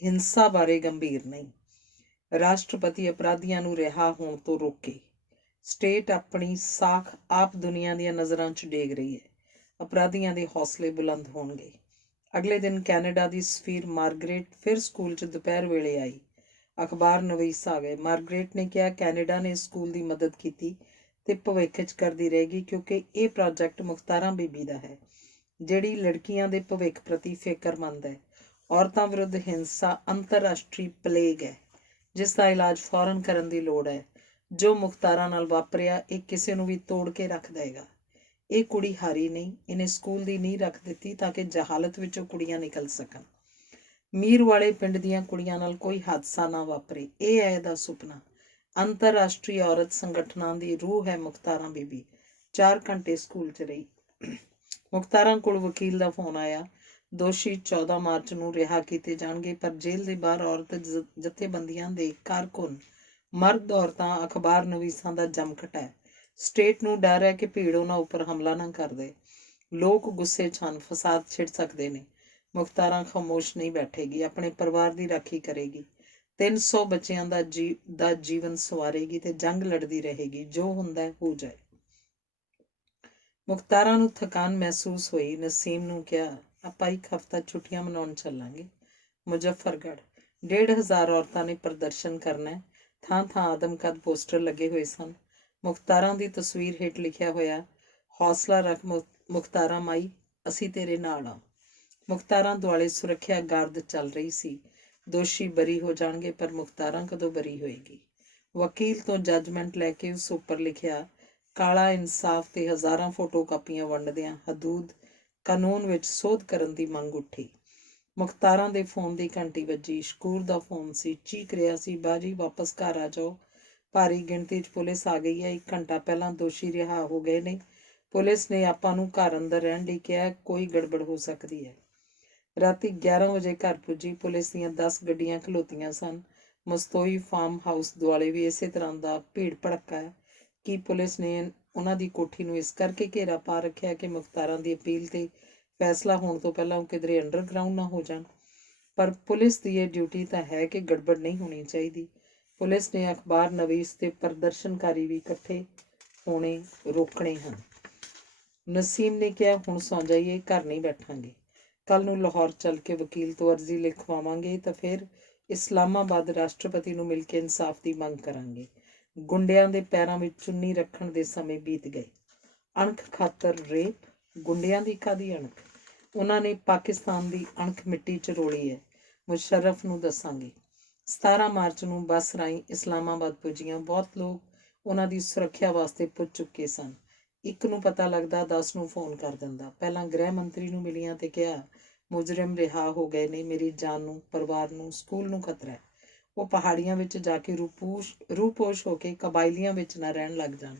ਹਿੰਸਾ ਬਾਰੇ ਗੰਭੀਰ ਨਹੀਂ। ਰਾਸ਼ਟਰਪਤੀ ਅਪਰਾਧੀਆਂ ਨੂੰ ਰਿਹਾ ਹੋਣ ਤੋਂ ਰੋਕੇ। ਸਟੇਟ ਆਪਣੀ ਸਾਖ ਆਪ ਦੁਨੀਆ ਦੀਆਂ ਨਜ਼ਰਾਂ 'ਚ ਡੇਗ ਰਹੀ ਹੈ। ਅਪਰਾਧੀਆਂ ਦੇ ਹੌਸਲੇ ਬੁਲੰਦ ਹੋਣਗੇ। ਅਗਲੇ ਦਿਨ ਕੈਨੇਡਾ ਦੀ ਸਫੀਰ ਮਾਰਗਰੇਟ ਫਿਰ ਸਕੂਲ 'ਚ ਦੁਪਹਿਰ ਵੇਲੇ ਆਈ। ਅਖਬਾਰ ਨਵੀਸ ਆ ਗਏ। ਮਾਰਗਰੇਟ ਨੇ ਕਿਹਾ, ਕੈਨੇਡਾ ਨੇ ਸਕੂਲ ਦੀ ਮਦਦ ਕੀਤੀ ਤੇ ਭਵਿੱਖ 'ਚ ਕਰਦੀ ਰਹੇਗੀ, ਕਿਉਂਕਿ ਇਹ ਪ੍ਰੋਜੈਕਟ ਮੁਖਤਾਰਾਂ ਬੀਬੀ ਦਾ ਹੈ, ਜਿਹੜੀ ਲੜਕੀਆਂ ਦੇ ਭਵਿੱਖ ਪ੍ਰਤੀ ਫਿਕਰਮੰਦ ਹੈ। ਔਰਤਾਂ ਵਿਰੁੱਧ ਹਿੰਸਾ ਅੰਤਰਰਾਸ਼ਟਰੀ ਪਲੇਗ ਹੈ, ਜਿਸ ਦਾ ਇਲਾਜ ਫੌਰਨ ਕਰਨ ਦੀ ਲੋੜ ਹੈ। ਜੋ ਮੁਖਤਾਰਾਂ ਨਾਲ ਵਾਪਰਿਆ, ਇਹ ਕਿਸੇ ਨੂੰ ਵੀ ਤੋੜ ਕੇ ਰੱਖ ਦੇਗਾ। ਇਹ ਕੁੜੀ ਹਾਰੀ ਨਹੀਂ, ਇਹਨੇ ਸਕੂਲ ਦੀ ਨੀਂਹ ਰੱਖ ਦਿੱਤੀ ਤਾਂ ਕਿ ਜਹਾਲਤ ਵਿੱਚੋਂ ਕੁੜੀਆਂ ਨਿਕਲ ਸਕਣ। ਮੀਰ ਵਾਲੇ ਪਿੰਡ ਦੀਆਂ ਕੁੜੀਆਂ ਨਾਲ ਕੋਈ ਹਾਦਸਾ ਨਾ ਵਾਪਰੇ, ਇਹ ਹੈ ਇਹਦਾ ਸੁਪਨਾ। ਅੰਤਰਰਾਸ਼ਟਰੀ ਔਰਤ ਸੰਗਠਨਾਂ ਦੀ ਰੂਹ ਹੈ ਮੁਖਤਾਰਾਂ ਬੀਬੀ। 4 ਘੰਟੇ ਸਕੂਲ 'ਚ ਰਹੀ। ਮੁਖਤਾਰਾਂ ਕੋਲ ਵਕੀਲ ਦਾ ਫੋਨ ਆਇਆ। ਦੋਸ਼ੀ 14 ਮਾਰਚ ਨੂੰ ਰਿਹਾ ਕੀਤੇ ਜਾਣਗੇ, ਪਰ ਜੇਲ੍ਹ ਦੇ ਬਾਹਰ ਔਰਤ ਜਥੇਬੰਦੀਆਂ ਦੇ ਕਾਰਕੁਨ, ਮਰਦ ਔਰਤਾਂ, ਅਖਬਾਰ ਨਵੀਸਾਂ ਦਾ ਜਮਘਟ ਹੈ। ਸਟੇਟ ਨੂੰ ਡਰ ਹੈ ਕਿ ਭੀੜ ਉਹਨਾਂ ਉੱਪਰ ਹਮਲਾ ਨਾ ਕਰ ਦੇ। ਲੋਕ ਗੁੱਸੇ 'ਚ ਹਨ, ਫਸਾਦ ਛਿੜ ਸਕਦੇ ਨੇ। ਮੁਖਤਾਰਾਂ ਖਾਮੋਸ਼ ਨਹੀਂ ਬੈਠੇਗੀ, ਆਪਣੇ ਪਰਿਵਾਰ ਦੀ ਰਾਖੀ ਕਰੇਗੀ। 300 ਬੱਚਿਆਂ ਦਾ ਜੀਵਨ ਸਵਾਰੇਗੀ ਤੇ ਜੰਗ ਲੜਦੀ ਰਹੇਗੀ। ਜੋ ਹੁੰਦਾ ਹੋ ਜਾਏ। ਮੁਖਤਾਰਾਂ ਨੂੰ ਥਕਾਨ ਮਹਿਸੂਸ ਹੋਈ। ਨਸੀਮ ਨੂੰ ਕਿਹਾ, ਆਪਾਂ ਇੱਕ ਹਫ਼ਤਾ ਛੁੱਟੀਆਂ ਮਨਾਉਣ ਚੱਲਾਂਗੇ ਮੁਜ਼ੱਫਰਗੜ੍ਹ। 1,500 ਔਰਤਾਂ ਨੇ ਪ੍ਰਦਰਸ਼ਨ ਕਰਨਾ ਹੈ। ਥਾਂ ਥਾਂ ਆਦਮਕਦ ਪੋਸਟਰ ਲੱਗੇ ਹੋਏ ਸਨ। ਮੁਖਤਾਰਾਂ ਦੀ ਤਸਵੀਰ ਹੇਠ ਲਿਖਿਆ ਹੋਇਆ, ਹੌਸਲਾ ਰੱਖ ਮੁਖਤਾਰਾਂ ਮਾਈ, ਅਸੀਂ ਤੇਰੇ ਨਾਲ ਹਾਂ। ਮੁਖਤਾਰਾਂ ਦੁਆਲੇ ਸੁਰੱਖਿਆ ਗਾਰਡ ਚੱਲ ਰਹੀ ਸੀ। ਦੋਸ਼ੀ ਬਰੀ ਹੋ ਜਾਣਗੇ, ਪਰ ਮੁਖਤਾਰਾਂ ਕਦੋਂ ਬਰੀ ਹੋਏਗੀ? ਵਕੀਲ ਤੋਂ ਜੱਜਮੈਂਟ ਲੈ ਕੇ ਉਸ ਉੱਪਰ ਲਿਖਿਆ, ਕਾਲਾ ਇਨਸਾਫ ਤੇ ਹਜ਼ਾਰਾਂ ਫੋਟੋ ਕਾਪੀਆਂ ਵੰਡਦਿਆਂ ਹਦੂਦ ਕਾਨੂੰਨ ਵਿੱਚ ਸੋਧ ਕਰਨ ਦੀ ਮੰਗ ਉੱਠੀ। ਮੁਖਤਾਰਾਂ ਦੇ ਫੋਨ ਦੀ ਘੰਟੀ ਵੱਜੀ। ਸ਼ਕੂਰ ਦਾ ਫੋਨ ਸੀ। ਚੀਕ ਰਿਹਾ ਸੀ, ਬਾਜੀ ਵਾਪਸ ਘਰ ਆ ਜਾਓ, ਭਾਰੀ ਗਿਣਤੀ 'ਚ ਪੁਲਿਸ ਆ ਗਈ ਹੈ। 1 ਘੰਟਾ ਪਹਿਲਾਂ ਦੋਸ਼ੀ ਰਿਹਾ ਹੋ ਗਏ ਨੇ। ਪੁਲਿਸ ਨੇ ਆਪਾਂ ਨੂੰ ਘਰ ਅੰਦਰ ਰਹਿਣ ਲਈ ਕਿਹਾ, ਕੋਈ ਗੜਬੜ ਹੋ ਸਕਦੀ ਹੈ। ਰਾਤੀ 11 ਵਜੇ ਘਰ ਪੁੱਜੀ। ਪੁਲਿਸ ਦੀਆਂ 10 ਗੱਡੀਆਂ ਖਲੋਤੀਆਂ ਸਨ। ਮਸਤੋਈ ਫਾਰਮ ਹਾਊਸ ਦੁਆਲੇ ਵੀ ਇਸੇ ਤਰ੍ਹਾਂ ਦਾ ਭੀੜ ਭੜੱਕਾ ਹੈ। ਕਿ ਪੁਲਿਸ ਨੇ ਉਹਨਾਂ ਦੀ ਕੋਠੀ ਨੂੰ ਇਸ ਕਰਕੇ ਘੇਰਾ ਪਾ ਰੱਖਿਆ ਕਿ ਮੁਖਤਾਰਾਂ ਦੀ ਅਪੀਲ ਤੇ ਫੈਸਲਾ ਹੋਣ ਤੋਂ ਪਹਿਲਾਂ ਉਹ ਕਿਧਰੇ ਅੰਡਰਗਰਾਊਂਡ ਨਾ ਹੋ ਜਾਣ। ਪਰ ਪੁਲਿਸ ਦੀ ਇਹ ਡਿਊਟੀ ਤਾਂ ਹੈ ਕਿ ਗੜਬੜ ਨਹੀਂ ਹੋਣੀ ਚਾਹੀਦੀ। ਪੁਲਿਸ ਨੇ ਅਖਬਾਰ ਨਵੀਸ ਤੇ ਪ੍ਰਦਰਸ਼ਨਕਾਰੀ ਵੀ ਇਕੱਠੇ ਹੋਣੇ ਰੋਕਣੇ ਹਨ। ਨਸੀਮ ਨੇ ਕਿਹਾ, ਹੁਣ ਸੌਂ ਜਾਈਏ, ਘਰ ਨਹੀਂ ਬੈਠਾਂਗੇ। ਕੱਲ ਨੂੰ ਲਾਹੌਰ ਚੱਲ ਕੇ ਵਕੀਲ ਤੋਂ ਅਰਜ਼ੀ ਲਿਖਵਾਵਾਂਗੇ ਤਾਂ ਫਿਰ ਇਸਲਾਮਾਬਾਦ ਰਾਸ਼ਟਰਪਤੀ ਨੂੰ ਮਿਲ ਕੇ ਇਨਸਾਫ ਦੀ ਮੰਗ ਕਰਾਂਗੇ। ਗੁੰਡਿਆਂ ਦੇ ਪੈਰਾਂ ਵਿੱਚ ਚੁੰਨੀ ਰੱਖਣ ਦੇ ਸਮੇਂ ਬੀਤ ਗਏ। ਅਣਖ ਖਾਤਰ ਰੇਪ, ਗੁੰਡਿਆਂ ਦੀ ਕਾਹਦੀ ਅਣਖ? ਉਹਨਾਂ ਨੇ ਪਾਕਿਸਤਾਨ ਦੀ ਅਣਖ ਮਿੱਟੀ 'ਚ ਰੋਲੀ ਹੈ। ਮੁਸ਼ਰਫ ਨੂੰ ਦੱਸਾਂਗੇ। 17 ਮਾਰਚ ਨੂੰ ਬੱਸ ਰਾਹੀਂ ਇਸਲਾਮਾਬਾਦ ਪੁੱਜੀਆਂ। ਬਹੁਤ ਲੋਕ ਉਹਨਾਂ ਦੀ ਸੁਰੱਖਿਆ ਵਾਸਤੇ ਪੁੱਜ ਚੁੱਕੇ ਸਨ। 1 ਨੂੰ ਪਤਾ ਲੱਗਦਾ 10 ਨੂੰ ਫੋਨ ਕਰ ਦਿੰਦਾ। ਪਹਿਲਾਂ ਗ੍ਰਹਿ ਮੰਤਰੀ ਨੂੰ ਮਿਲੀਆਂ ਤੇ ਕਿਹਾ, ਮੁਜਰਮ ਰਿਹਾ ਹੋ ਗਏ ਨੇ, ਮੇਰੀ ਜਾਨ ਨੂੰ, ਪਰਿਵਾਰ ਨੂੰ, ਸਕੂਲ ਨੂੰ ਖਤਰਾ ਹੈ। ਉਹ ਪਹਾੜੀਆਂ ਵਿੱਚ ਜਾ ਕੇ ਰੂਪੋਸ਼ ਹੋ ਕੇ ਕਬਾਇਲੀਆਂ ਵਿੱਚ ਨਾ ਰਹਿਣ ਲੱਗ ਜਾਣ।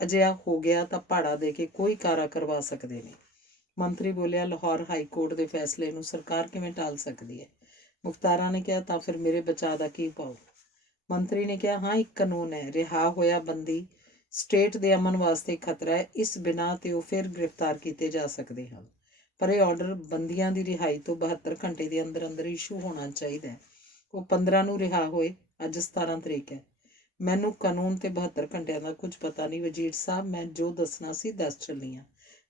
ਅਜਿਹਾ ਹੋ ਗਿਆ ਤਾਂ ਪਹਾੜਾ ਦੇ ਕੇ ਕੋਈ ਕਾਰਾ ਕਰਵਾ ਸਕਦੇ ਨੇ। ਮੰਤਰੀ ਬੋਲਿਆ, ਲਾਹੌਰ ਹਾਈ ਕੋਰਟ ਦੇ ਫੈਸਲੇ ਨੂੰ ਸਰਕਾਰ ਕਿਵੇਂ ਟਾਲ ਸਕਦੀ ਹੈ? ਮੁਖਤਾਰਾਂ ਨੇ ਕਿਹਾ, ਤਾਂ ਫਿਰ ਮੇਰੇ ਬਚਾਅ ਦਾ ਕੀ ਪਾਓ? ਮੰਤਰੀ ਨੇ ਕਿਹਾ, ਹਾਂ, ਇੱਕ ਕਾਨੂੰਨ ਹੈ, ਰਿਹਾ ਹੋਇਆ ਬੰਦੀ ਸਟੇਟ ਦੇ ਅਮਨ ਵਾਸਤੇ ਖਤਰਾ ਹੈ। ਇਸ ਬਿਨਾਂ ਤੇ ਉਹ ਫਿਰ ਗ੍ਰਿਫਤਾਰ ਕੀਤੇ ਜਾ ਸਕਦੇ ਹਨ। ਪਰ ਇਹ ਆਰਡਰ ਬੰਦੀਆਂ ਦੀ ਰਿਹਾਈ ਤੋਂ 72 ਘੰਟੇ ਦੇ ਅੰਦਰ ਅੰਦਰ ਇਸ਼ੂ ਹੋਣਾ ਚਾਹੀਦਾ ਹੈ। ਉਹ 15 ਨੂੰ ਰਿਹਾ ਹੋਏ। ਅੱਜ 17 ਤਰੀਕ ਹੈ। ਮੈਨੂੰ ਕਾਨੂੰਨ ਤੇ 72 ਘੰਟਿਆਂ ਦਾ ਕੁਝ ਪਤਾ ਨਹੀਂ ਵਜ਼ੀਰ ਸਾਹਿਬ। ਮੈਂ ਜੋ ਦੱਸਣਾ ਸੀ ਦੱਸ ਚੱਲੀ ਹਾਂ।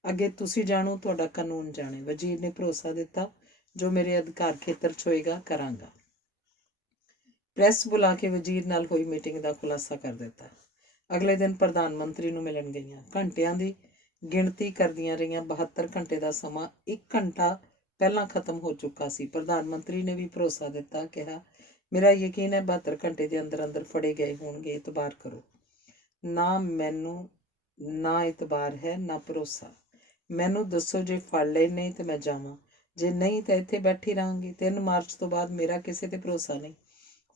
ਅੱਗੇ ਤੁਸੀਂ ਜਾਣੋ, ਤੁਹਾਡਾ ਕਾਨੂੰਨ ਜਾਣੇ। ਵਜ਼ੀਰ ਨੇ ਭਰੋਸਾ ਦਿੱਤਾ, ਜੋ ਮੇਰੇ ਅਧਿਕਾਰ ਖੇਤਰ 'ਚ ਹੋਏਗਾ ਕਰਾਂਗਾ। ਪ੍ਰੈਸ ਬੁਲਾ ਕੇ ਵਜ਼ੀਰ ਨਾਲ ਹੋਈ ਮੀਟਿੰਗ ਦਾ ਖੁਲਾਸਾ ਕਰ ਦਿੱਤਾ। ਅਗਲੇ ਦਿਨ ਪ੍ਰਧਾਨ ਮੰਤਰੀ ਨੂੰ ਮਿਲਣ ਗਈਆਂ। ਘੰਟਿਆਂ ਦੀ ਗਿਣਤੀ ਕਰਦੀਆਂ ਰਹੀਆਂ। 72 ਘੰਟੇ ਦਾ ਸਮਾਂ 1 ਘੰਟਾ ਪਹਿਲਾਂ ਖਤਮ ਹੋ ਚੁੱਕਾ ਸੀ। ਪ੍ਰਧਾਨ ਮੰਤਰੀ ਨੇ ਵੀ ਭਰੋਸਾ ਦਿੱਤਾ। ਕਿਹਾ, ਮੇਰਾ ਯਕੀਨ ਹੈ 72 ਘੰਟੇ ਦੇ ਅੰਦਰ ਅੰਦਰ ਫੜੇ ਗਏ ਹੋਣਗੇ। ਇਤਬਾਰ ਕਰੋ। ਨਾ ਮੈਨੂੰ ਨਾ ਇਤਬਾਰ ਹੈ, ਨਾ ਭਰੋਸਾ। ਮੈਨੂੰ ਦੱਸੋ, ਜੇ ਫੜ ਲਏ ਨੇ ਤੇ ਮੈਂ ਜਾਵਾਂ, ਜੇ ਨਹੀਂ ਤਾਂ ਇੱਥੇ ਬੈਠੀ ਰਹਾਂਗੀ। 3 ਮਾਰਚ ਤੋਂ ਬਾਅਦ ਮੇਰਾ ਕਿਸੇ ਤੇ ਭਰੋਸਾ ਨਹੀਂ।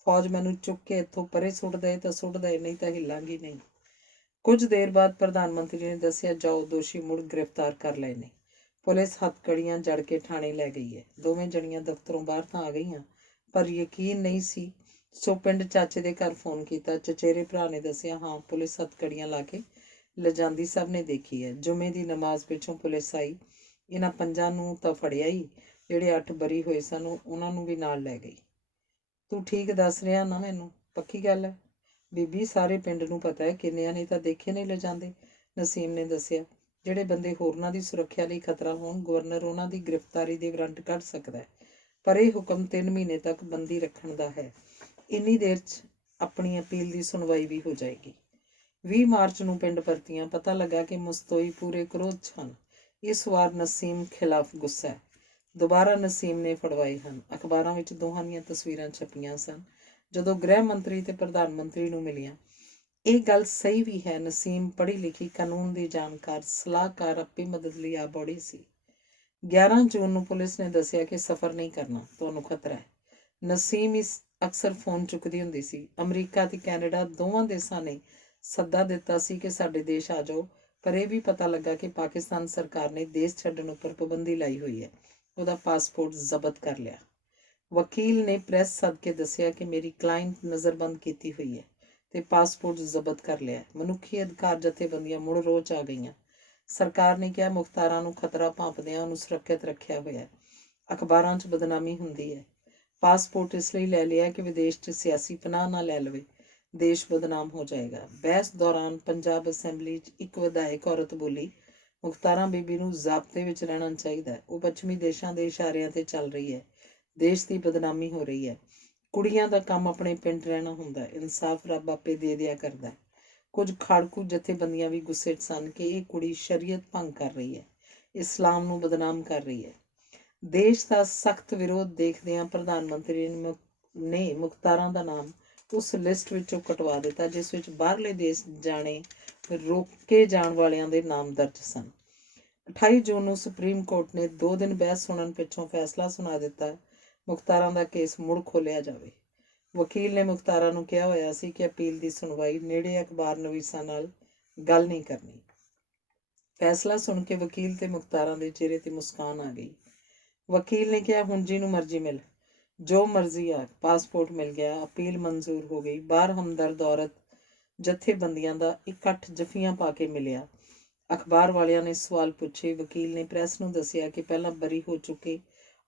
ਫੌਜ ਮੈਨੂੰ ਚੁੱਕ ਕੇ ਇੱਥੋਂ ਪਰੇ ਸੁੱਟ ਦੇ ਤਾਂ ਸੁੱਟ ਦੇ, ਨਹੀਂ ਤਾਂ ਹਿੱਲਾਂਗੀ ਨਹੀਂ। ਕੁਝ ਦੇਰ ਬਾਅਦ ਪ੍ਰਧਾਨ ਮੰਤਰੀ ਨੇ ਦੱਸਿਆ, ਜਾਓ, ਦੋਸ਼ੀ ਮੁੜ ਗ੍ਰਿਫਤਾਰ ਕਰ ਲਏ ਨੇ। ਪੁਲਿਸ ਹੱਥਕੜੀਆਂ ਜੜ ਕੇ ਥਾਣੇ ਲੈ ਗਈ ਹੈ। ਦੋਵੇਂ ਜਣੀਆਂ ਦਫ਼ਤਰੋਂ ਬਾਹਰ ਤਾਂ ਆ ਗਈਆਂ, ਪਰ ਯਕੀਨ ਨਹੀਂ ਸੀ। ਸੋ ਪਿੰਡ ਚਾਚੇ ਦੇ ਘਰ ਫੋਨ ਕੀਤਾ। ਚਚੇਰੇ ਭਰਾ ਨੇ ਦੱਸਿਆ, ਹਾਂ, ਪੁਲਿਸ ਹੱਥਕੜੀਆਂ ਲਾ ਕੇ ਲਿਜਾਂਦੀ ਸਭ ਨੇ ਦੇਖੀ ਹੈ। ਜੁਮੇ ਦੀ ਨਮਾਜ਼ ਪਿੱਛੋਂ ਪੁਲਿਸ ਆਈ। ਇਹਨਾਂ 5 ਨੂੰ ਤਾਂ ਫੜਿਆ ਹੀ, ਜਿਹੜੇ 8 ਬਰੀ ਹੋਏ ਸਨ ਉਹਨਾਂ ਨੂੰ ਵੀ ਨਾਲ ਲੈ ਗਈ। ਤੂੰ ਠੀਕ ਦੱਸ ਰਿਹਾ ਨਾ? ਮੈਨੂੰ ਪੱਕੀ ਗੱਲ ਹੈ? ਬੀਬੀ, ਸਾਰੇ ਪਿੰਡ ਨੂੰ ਪਤਾ ਹੈ, ਕਿੰਨਿਆਂ ਨੇ ਤਾਂ ਦੇਖੇ ਨਹੀਂ ਲਿਜਾਂਦੇ। ਨਸੀਮ ਨੇ ਦੱਸਿਆ, ਜਿਹੜੇ ਬੰਦੇ ਹੋਰਨਾਂ ਦੀ ਸੁਰੱਖਿਆ ਲਈ ਖਤਰਾ ਹੋਣ, ਗਵਰਨਰ ਉਹਨਾਂ ਦੀ ਗ੍ਰਿਫਤਾਰੀ ਦੇ ਵਾਰੰਟ ਕੱਢ ਸਕਦਾ ਹੈ। ਪਰ ਇਹ ਹੁਕਮ 3 ਮਹੀਨੇ ਤੱਕ ਬੰਦੀ ਰੱਖਣ ਦਾ ਹੈ। ਇੰਨੀ ਦੇਰ 'ਚ ਆਪਣੀ ਅਪੀਲ ਦੀ ਸੁਣਵਾਈ ਵੀ ਹੋ ਜਾਏਗੀ। 20 ਮਾਰਚ ਨੂੰ ਪਿੰਡ ਪਰਤੀਆਂ। ਪਤਾ ਲੱਗਾ ਕਿ ਮੁਸਤੋਈ ਪੂਰੇ ਕ੍ਰੋਧ 'ਚ ਹਨ। ਇਸ ਵਾਰ ਨਸੀਮ ਖਿਲਾਫ ਗੁੱਸਾ ਹੈ। ਦੁਬਾਰਾ ਨਸੀਮ ਨੇ ਫੜਵਾਏ ਹਨ। ਅਖਬਾਰਾਂ ਵਿੱਚ ਦੋਹਾਂ ਦੀਆਂ ਤਸਵੀਰਾਂ ਛਪੀਆਂ ਸਨ। ਜਦੋਂ ਗ੍ਰਹਿ ਮੰਤਰੀ ਤੇ ਪ੍ਰਧਾਨ ਮੰਤਰੀ ਨੂੰ ਮਿਲੀਆਂ, ਇਹ ਗੱਲ ਸਹੀ ਵੀ ਹੈ। ਨਸੀਮ ਪੜ੍ਹੀ ਲਿਖੀ, ਕਾਨੂੰਨ ਦੀ ਜਾਣਕਾਰ, ਸਲਾਹਕਾਰ, ਆਪਣੀ ਮਦਦ ਲਈ ਆ ਬੜੀ ਸੀ। 11 ਜੂਨ ਨੂੰ ਪੁਲਿਸ ਨੇ ਦੱਸਿਆ ਕਿ ਸਫ਼ਰ ਨਹੀਂ ਕਰਨਾ, ਤੁਹਾਨੂੰ ਖਤਰਾ ਹੈ। ਨਸੀਮ ਇਸ ਅਕਸਰ ਫੋਨ ਚੁੱਕਦੀ ਹੁੰਦੀ ਸੀ। ਅਮਰੀਕਾ ਤੇ ਕੈਨੇਡਾ ਦੋਵਾਂ ਦੇਸ਼ਾਂ ਨੇ ਸੱਦਾ ਦਿੱਤਾ ਸੀ ਕਿ ਸਾਡੇ ਦੇਸ਼ ਆ ਜਾਓ, ਪਰ ਇਹ ਵੀ ਪਤਾ ਲੱਗਾ ਕਿ ਪਾਕਿਸਤਾਨ ਸਰਕਾਰ ਨੇ ਦੇਸ਼ ਛੱਡਣ ਉੱਪਰ ਪਾਬੰਦੀ ਲਾਈ ਹੋਈ ਹੈ। ਉਹਦਾ ਪਾਸਪੋਰਟ ਜ਼ਬਤ ਕਰ ਲਿਆ। ਵਕੀਲ ਨੇ ਪ੍ਰੈਸ ਸੱਦ ਕੇ ਦੱਸਿਆ ਕਿ ਮੇਰੀ ਕਲਾਇੰਟ ਨਜ਼ਰਬੰਦ ਕੀਤੀ ਹੋਈ ਹੈ ਤੇ ਪਾਸਪੋਰਟ ਜ਼ਬਤ ਕਰ ਲਿਆ। ਮਨੁੱਖੀ ਅਧਿਕਾਰ ਜਥੇਬੰਦੀਆਂ ਮੁੜ ਰੋਚ ਆ ਗਈਆਂ। ਸਰਕਾਰ ਨੇ ਕਿਹਾ ਮੁਖਤਾਰਾਂ ਨੂੰ ਖਤਰਾ ਭਾਂਪਦਿਆਂ ਉਹਨੂੰ ਸੁਰੱਖਿਅਤ ਰੱਖਿਆ ਹੋਇਆ। ਅਖਬਾਰਾਂ 'ਚ ਬਦਨਾਮੀ ਹੁੰਦੀ ਹੈ। ਪਾਸਪੋਰਟ ਇਸ ਲਈ ਲੈ ਲਿਆ ਕਿ ਵਿਦੇਸ਼ 'ਚ ਸਿਆਸੀ ਪਨਾਹ ਨਾ ਲੈ ਲਵੇ, ਦੇਸ਼ ਬਦਨਾਮ ਹੋ ਜਾਏਗਾ। ਬਹਿਸ ਦੌਰਾਨ ਪੰਜਾਬ ਅਸੈਂਬਲੀ 'ਚ ਇੱਕ ਵਿਧਾਇਕ ਔਰਤ ਬੋਲੀ, ਮੁਖਤਾਰਾਂ ਬੀਬੀ ਨੂੰ ਜ਼ਾਬਤੇ ਵਿੱਚ ਰਹਿਣਾ ਚਾਹੀਦਾ ਹੈ। ਉਹ ਪੱਛਮੀ ਦੇਸ਼ਾਂ ਦੇ ਇਸ਼ਾਰਿਆਂ ਤੇ ਚੱਲ ਰਹੀ ਹੈ। ਦੇਸ਼ ਦੀ ਬਦਨਾਮੀ ਹੋ ਰਹੀ ਹੈ। ਕੁੜੀਆਂ ਦਾ ਕੰਮ ਆਪਣੇ ਪਿੰਡ ਰਹਿਣਾ ਹੁੰਦਾ ਹੈ। ਇਨਸਾਫ ਰੱਬ ਆਪੇ ਦੇ ਦਿਆ ਕਰਦਾ ਹੈ। ਕੁਝ ਖਾੜਕੂ ਜਥੇਬੰਦੀਆਂ ਵੀ ਗੁੱਸੇ 'ਚ ਸਨ ਕਿ ਇਹ ਕੁੜੀ ਸ਼ਰੀਅਤ ਭੰਗ ਕਰ ਰਹੀ ਹੈ, ਇਸਲਾਮ ਨੂੰ ਬਦਨਾਮ ਕਰ ਰਹੀ ਹੈ। ਦੇਸ਼ ਦਾ ਸਖਤ ਵਿਰੋਧ ਦੇਖਦਿਆਂ ਪ੍ਰਧਾਨ ਮੰਤਰੀ ਨੇ ਮੁਖਤਾਰਾਂ ਦਾ ਨਾਮ ਉਸ ਲਿਸਟ ਵਿੱਚੋਂ ਕਟਵਾ ਦਿੱਤਾ ਜਿਸ ਵਿੱਚ ਬਾਹਰਲੇ ਦੇਸ਼ ਜਾਣੇ ਰੋਕੇ ਜਾਣ ਵਾਲਿਆਂ ਦੇ ਨਾਮ ਦਰਜ ਸਨ। 28 ਜੂਨ ਨੂੰ ਸੁਪਰੀਮ ਕੋਰਟ ਨੇ 2 ਦਿਨ ਬਹਿਸ ਸੁਣਨ ਪਿੱਛੋਂ ਫੈਸਲਾ ਸੁਣਾ ਦਿੱਤਾ, ਮੁਖਤਾਰਾਂ ਦਾ ਕੇਸ ਮੁੜ ਖੋਲ੍ਹਿਆ ਜਾਵੇ। ਵਕੀਲ ਨੇ ਮੁਖਤਾਰਾਂ ਨੂੰ ਕਿਹਾ ਹੋਇਆ ਸੀ ਕਿ ਅਪੀਲ ਦੀ ਸੁਣਵਾਈ ਨੇੜੇ ਅਖਬਾਰ ਨਵੀਸਾਂ ਨਾਲ ਗੱਲ ਨਹੀਂ ਕਰਨੀ। ਫੈਸਲਾ ਸੁਣ ਕੇ ਵਕੀਲ ਤੇ ਮੁਖਤਾਰਾਂ ਦੇ ਚਿਹਰੇ ਤੇ ਮੁਸਕਾਨ ਆ ਗਈ। ਵਕੀਲ ਨੇ ਕਿਹਾ, ਹੁਣ ਜਿਹਨੂੰ ਮਰਜ਼ੀ ਮਿਲ, ਜੋ ਮਰਜ਼ੀ ਆ। ਪਾਸਪੋਰਟ ਮਿਲ ਗਿਆ, ਅਪੀਲ ਮਨਜ਼ੂਰ ਹੋ ਗਈ। ਬਾਹਰ ਹਮਦਰਦ ਔਰਤ ਜਥੇਬੰਦੀਆਂ ਦਾ ਇਕੱਠ ਜੱਫੀਆਂ ਪਾ ਕੇ ਮਿਲਿਆ। ਅਖਬਾਰ ਵਾਲਿਆਂ ਨੇ ਸਵਾਲ ਪੁੱਛੇ। ਵਕੀਲ ਨੇ ਪ੍ਰੈਸ ਨੂੰ ਦੱਸਿਆ ਕਿ ਪਹਿਲਾਂ ਬਰੀ ਹੋ ਚੁੱਕੇ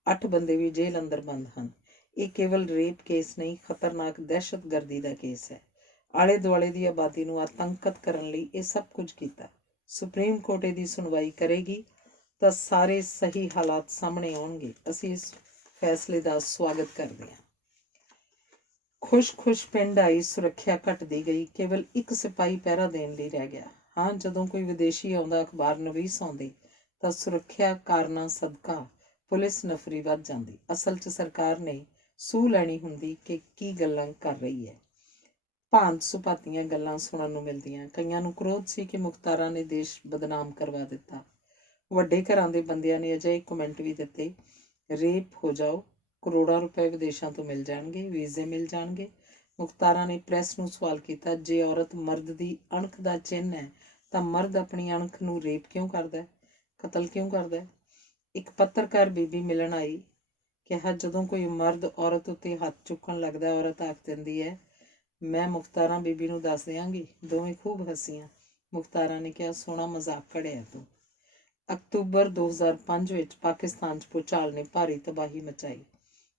8 ਬੰਦੇ ਵੀ ਜੇਲ੍ਹ ਅੰਦਰ ਬੰਦ ਹਨ। ਇਹ ਕੇਵਲ ਰੇਪ ਕੇਸ ਨਹੀਂ, ਖਤਰਨਾਕ ਦਹਿਸ਼ਤਗਰਦੀ ਦਾ ਕੇਸ ਹੈ। ਆਲੇ ਦੁਆਲੇ ਦੀ ਆਬਾਦੀ ਨੂੰ ਆਤੰਕਿਤ ਕਰਨ ਲਈ ਇਹ ਸਭ ਕੁਝ ਕੀਤਾ। ਸੁਪਰੀਮ ਕੋਰਟ ਦੀ ਸੁਣਵਾਈ ਕਰੇਗੀ ਤਾਂ ਸਾਰੇ ਸਹੀ ਹਾਲਾਤ ਸਾਹਮਣੇ ਆਉਣਗੇ। ਅਸੀਂ ਇਸ ਫੈਸਲੇ ਦਾ ਸਵਾਗਤ ਕਰਦੇ ਹਾਂ। ਖੁਸ਼ ਪਿੰਡ ਆਈ, ਸੁਰੱਖਿਆ ਘਟਦੀ ਗਈ। ਕੇਵਲ ਇੱਕ ਸਿਪਾਹੀ ਪਹਿਰਾ ਦੇਣ ਲਈ ਰਹਿ ਗਿਆ। ਹਾਂ, ਜਦੋਂ ਕੋਈ ਵਿਦੇਸ਼ੀ ਆਉਂਦਾ, ਅਖਬਾਰ ਨਵੀਸ ਆਉਂਦੇ, ਤਾਂ ਸੁਰੱਖਿਆ ਕਾਰਨਾਂ ਸਦਕਾ ਪੁਲਿਸ ਨਫਰੀ ਵੱਧ ਜਾਂਦੀ। ਅਸਲ 'ਚ ਸਰਕਾਰ ਨੇ ਸੂਹ ਲੈਣੀ ਹੁੰਦੀ ਕਿ ਕੀ ਗੱਲਾਂ ਕਰ ਰਹੀ ਹੈ। ਭਾਂਤ ਸੁਭਾਤੀਆਂ ਗੱਲਾਂ ਸੁਣਨ ਨੂੰ ਮਿਲਦੀਆਂ। ਕਈਆਂ ਨੂੰ ਕ੍ਰੋਧ ਸੀ ਕਿ ਮੁਖਤਾਰਾਂ ਨੇ ਦੇਸ਼ ਬਦਨਾਮ ਕਰਵਾ ਦਿੱਤਾ। ਵੱਡੇ ਘਰਾਂ ਦੇ ਬੰਦਿਆਂ ਨੇ ਅਜਿਹੇ ਕਮੈਂਟ ਵੀ ਦਿੱਤੇ, ਰੇਪ ਹੋ ਜਾਓ, ਕਰੋੜਾਂ ਰੁਪਏ ਵਿਦੇਸ਼ਾਂ ਤੋਂ ਮਿਲ ਜਾਣਗੇ, ਵੀਜ਼ੇ ਮਿਲ ਜਾਣਗੇ। ਮੁਖਤਾਰਾਂ ਨੇ ਪ੍ਰੈਸ ਨੂੰ ਸਵਾਲ ਕੀਤਾ, ਜੇ ਔਰਤ ਮਰਦ ਦੀ ਅਣਖ ਦਾ ਚਿੰਨ੍ਹ ਹੈ ਤਾਂ ਮਰਦ ਆਪਣੀ ਅਣਖ ਨੂੰ ਰੇਪ ਕਿਉਂ ਕਰਦਾ, ਕਤਲ ਕਿਉਂ ਕਰਦਾ? ਇੱਕ ਪੱਤਰਕਾਰ ਬੀਬੀ ਮਿਲਣ ਆਈ। ਕਿਹਾ, ਜਦੋਂ ਕੋਈ ਮਰਦ ਔਰਤ ਉੱਤੇ ਹੱਥ ਚੁੱਕਣ ਲੱਗਦਾ, ਔਰਤ ਆਖ ਦਿੰਦੀ ਹੈ, ਮੈਂ ਮੁਖਤਾਰਾਂ ਬੀਬੀ ਨੂੰ ਦੱਸ ਦਿਆਂਗੀ। ਦੋਵੇਂ ਖੂਬ ਹੱਸੀਆਂ। ਮੁਖਤਾਰਾਂ ਨੇ ਕਿਹਾ, ਸੋਹਣਾ ਮਜ਼ਾਕ ਘੜਿਆ ਤੂੰ। ਅਕਤੂਬਰ 2005 ਵਿੱਚ ਪਾਕਿਸਤਾਨ 'ਚ ਭੂਚਾਲ ਨੇ ਭਾਰੀ ਤਬਾਹੀ ਮਚਾਈ।